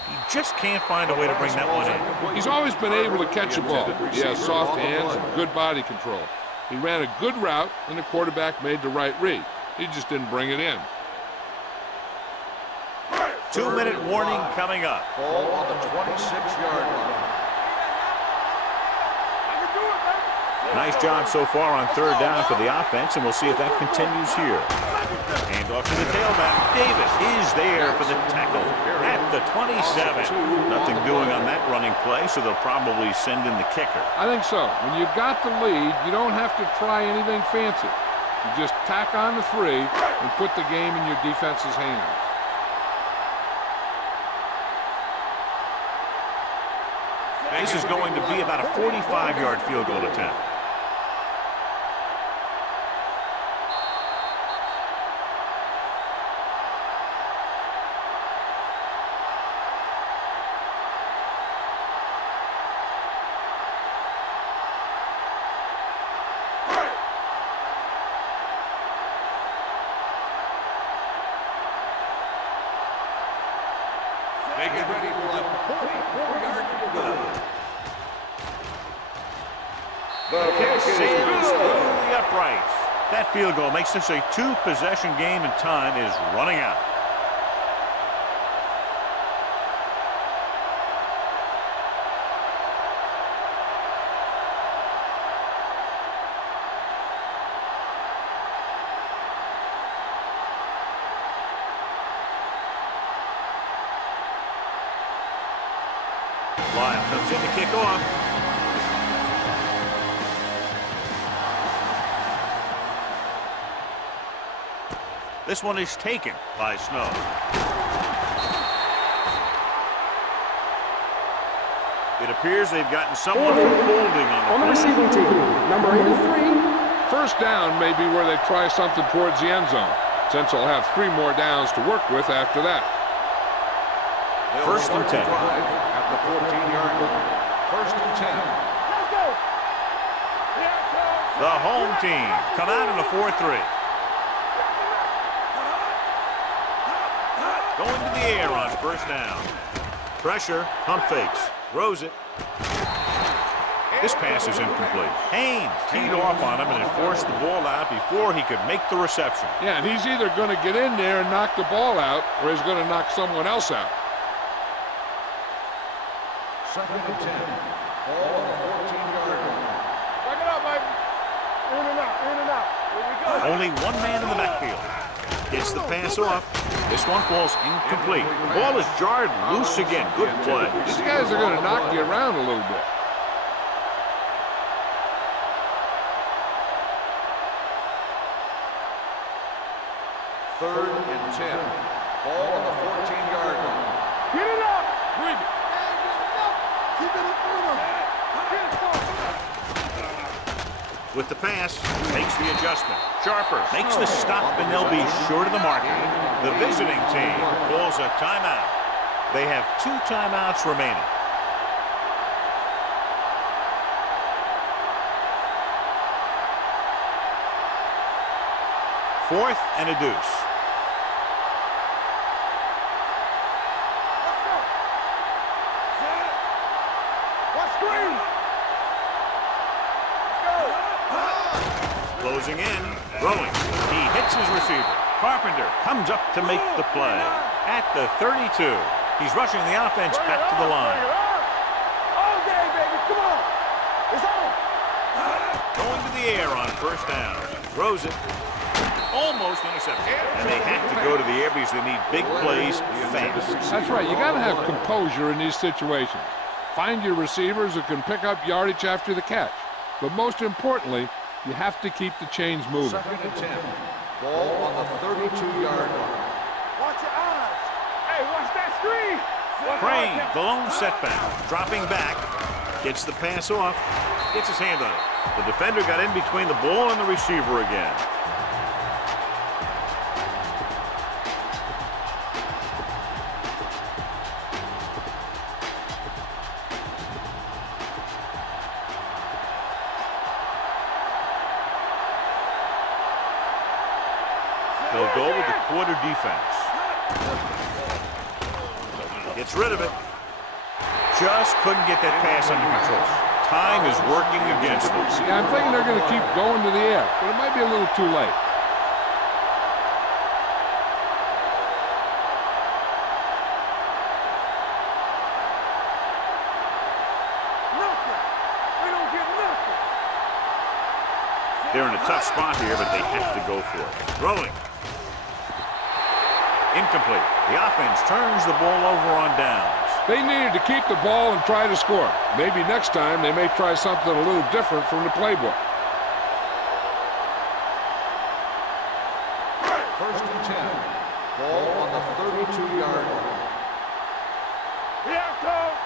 He just can't find a way to bring that one in. He's always been able to catch a ball. He has soft hands and good body control. He ran a good route, and the quarterback made the right read. He just didn't bring it in. 2-minute warning coming up. Ball on the 26-yard line. Nice job so far on 3rd down for the offense, and we'll see if that continues here. Hand off to the tailback. Davis is there for the tackle at the 27. Nothing doing on that running play, so they'll probably send in the kicker. I think so. When you've got the lead, you don't have to try anything fancy. You just tack on the 3 and put the game in your defense's hands. This is going to be about a 45-yard field goal attempt. They get ready for a 44-yard field goal. The kick sails through the uprights. That field goal makes this a 2-possession game, and time is running out. Lyle comes in to kick off. This one is taken by Snow. It appears they've gotten someone from holding On the receiving team, number 83. First down may be where they try something towards the end zone, since they'll have 3 more downs to work with after that. They'll 1st and 10. drive at the 14-yard line. 1st and 10. Let's go. Here it comes. The home team come out in a 4-3. Going to the air on 1st down. Pressure, pump fakes, throws it. This pass is incomplete. Haynes teed off on him and had forced the ball out before he could make the reception. Yeah, and he's either going to get in there and knock the ball out, or he's going to knock someone else out. 2nd and 10. Ball on the 14-yard line. Back it up, baby. In and out, in and out. Here we go. Only one man in the backfield. Gets the pass off. This one falls incomplete. The ball is jarred loose again. Good play. These guys are going to knock you around a little bit. 3rd and 10. Ball on the 14-yard line. Get it up. Bring it. Keep it in front of him. Get it, son. With the pass, makes the adjustment. Sharper makes the stop, and they'll be short of the marker. The visiting team calls a timeout. They have 2 timeouts remaining. Fourth and a deuce. Let's go. Set. Watch screen. Let's go. Closing in, throwing. He hits his receiver. Carpenter comes up to make the play. At the 32, he's rushing the offense back to the line. All day, baby. Come on. It's on. Going to the air on first down. Throws it. Almost intercepted. And they have to go to the air because they need big plays fast. That's right. You got to have composure in these situations. Find your receivers who can pick up yardage after the catch. But most importantly, you have to keep the chains moving. 2nd and 10. Ball on the 32-yard line. Watch your eyes. Hey, watch that screen. Crane, the lone setback. Dropping back. Gets the pass off. Gets his hand on it. The defender got in between the ball and the receiver again. They'll go with the quarter defense. Gets rid of it. Just couldn't get that pass under control. Time is working against them. Yeah, I'm thinking they're going to keep going to the air, but it might be a little too late. Nothing. We don't get nothing. They're in a tough spot here, but they have to go for it. Throwing. Incomplete. The offense turns the ball over on downs. They needed to keep the ball and try to score. Maybe next time they may try something a little different from the playbook. 1st and 10. Ball on the 32-yard line. Yeah, coach.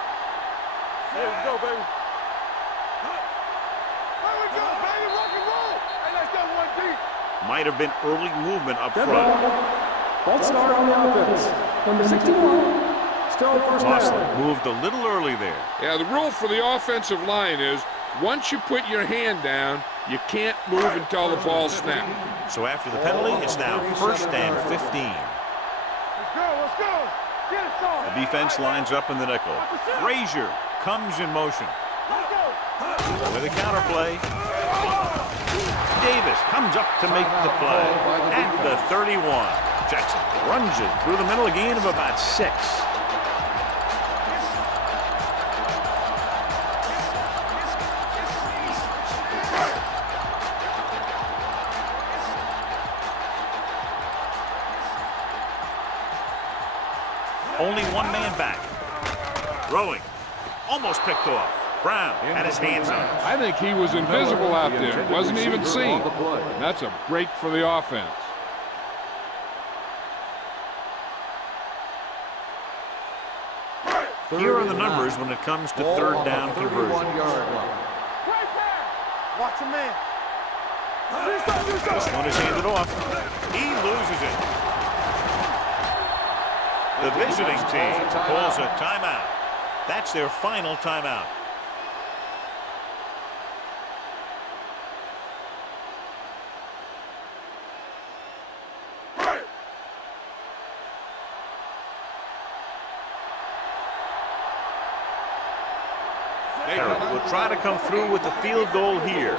Here we go, baby. There we go, baby. Rock and roll. Hey, let's go one deep. Might have been early movement up Dead front. ball. False start on the offense. Number 61. Still first Mosley down. moved a little early there. Yeah, the rule for the offensive line is once you put your hand down, you can't move until the ball snaps. So after the penalty, it's now 1st and 15. Let's go, let's go. Get it, son. The defense lines up in the nickel. Frazier comes in motion. Let's go. With a counterplay. Davis comes up to make the play. At the 31. Jackson runs it through the middle, a gain of about 6. Only one man back. Throwing. Almost picked off. Brown had his hands on it. I think he was invisible out there. Wasn't even seen. And that's a break for the offense. Here are the numbers when it comes to 3rd down conversion. Right there. Watch a man. This one is handed off. He loses it. The visiting team calls a timeout. That's their final timeout. Hyrule will try to come through with the field goal here.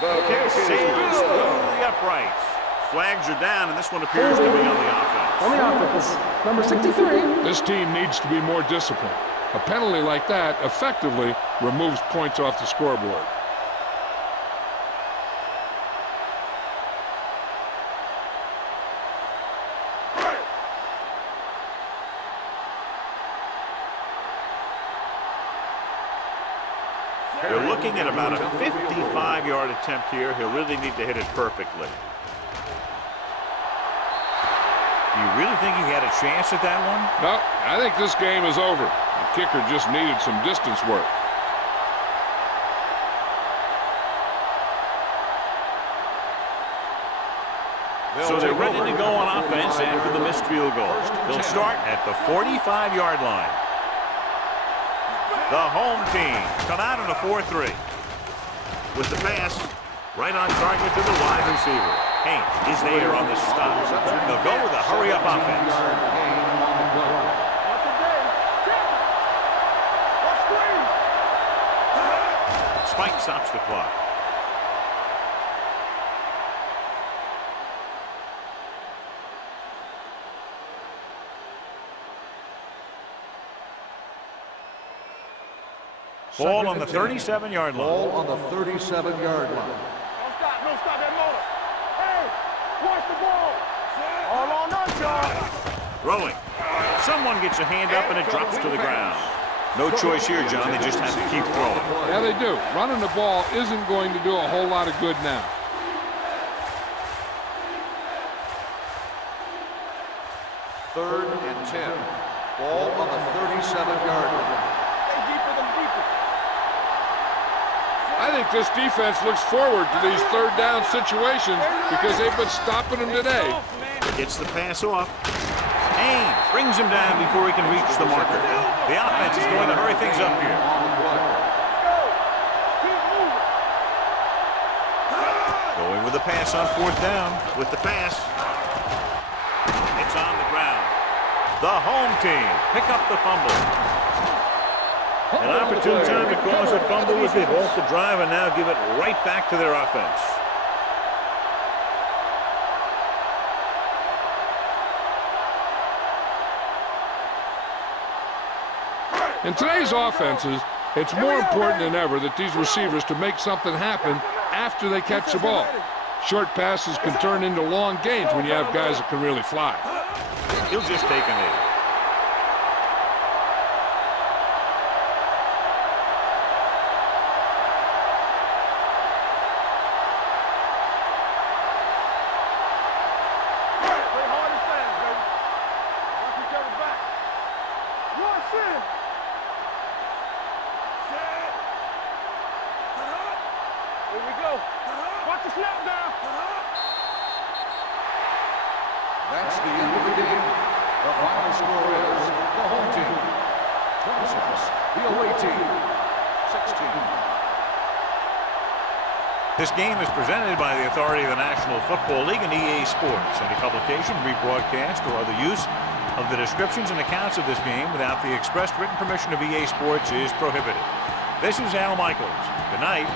The kick sails through the uprights. Flags are down, and this one appears to be on the offense. On the offense. Number 63. This team needs to be more disciplined. A penalty like that effectively removes points off the scoreboard. They're looking at about a 55-yard attempt here. He'll really need to hit it perfectly. Do you really think he had a chance at that one? No, I think this game is over. The kicker just needed some distance work. So they're ready to go on offense after the missed field goal. They'll start at the 45-yard line. The home team come out in a 4-3. With the pass, right on target to the wide receiver. Haynes is there on the stop. They'll go with a hurry-up offense. Spike stops the clock. Ball on the 37-yard line. Ball on the 37-yard line. Don't stop that motor. Hey, watch the ball. All on us, y'all. Throwing. Someone gets a hand up and it drops to the ground. No choice here, John. They just have to keep throwing. Yeah, they do. Running the ball isn't going to do a whole lot of good now. Third and 10. Ball on the 37-yard line. Stay deeper than deeper. I think this defense looks forward to these third down situations because they've been stopping them today. Gets the pass off. Haynes brings him down before he can reach the marker. The offense is going to hurry things up here. Going with the pass on fourth down. With the pass. It's on the ground. The home team pick up the fumble. An opportune time to cause a fumble as they halt the drive and now give it right back to their offense. In today's offenses, it's more important than ever that these receivers to make something happen after they catch the ball. Short passes can turn into long gains when you have guys that can really fly. He'll just take a knee. That's the end of the game. The final score is the home team 26, the away team 16. This game is presented by the authority of the National Football League and EA Sports. Any publication, rebroadcast, or other use of the descriptions and accounts of this game without the expressed written permission of EA Sports is prohibited. This is Al Michaels. Good night.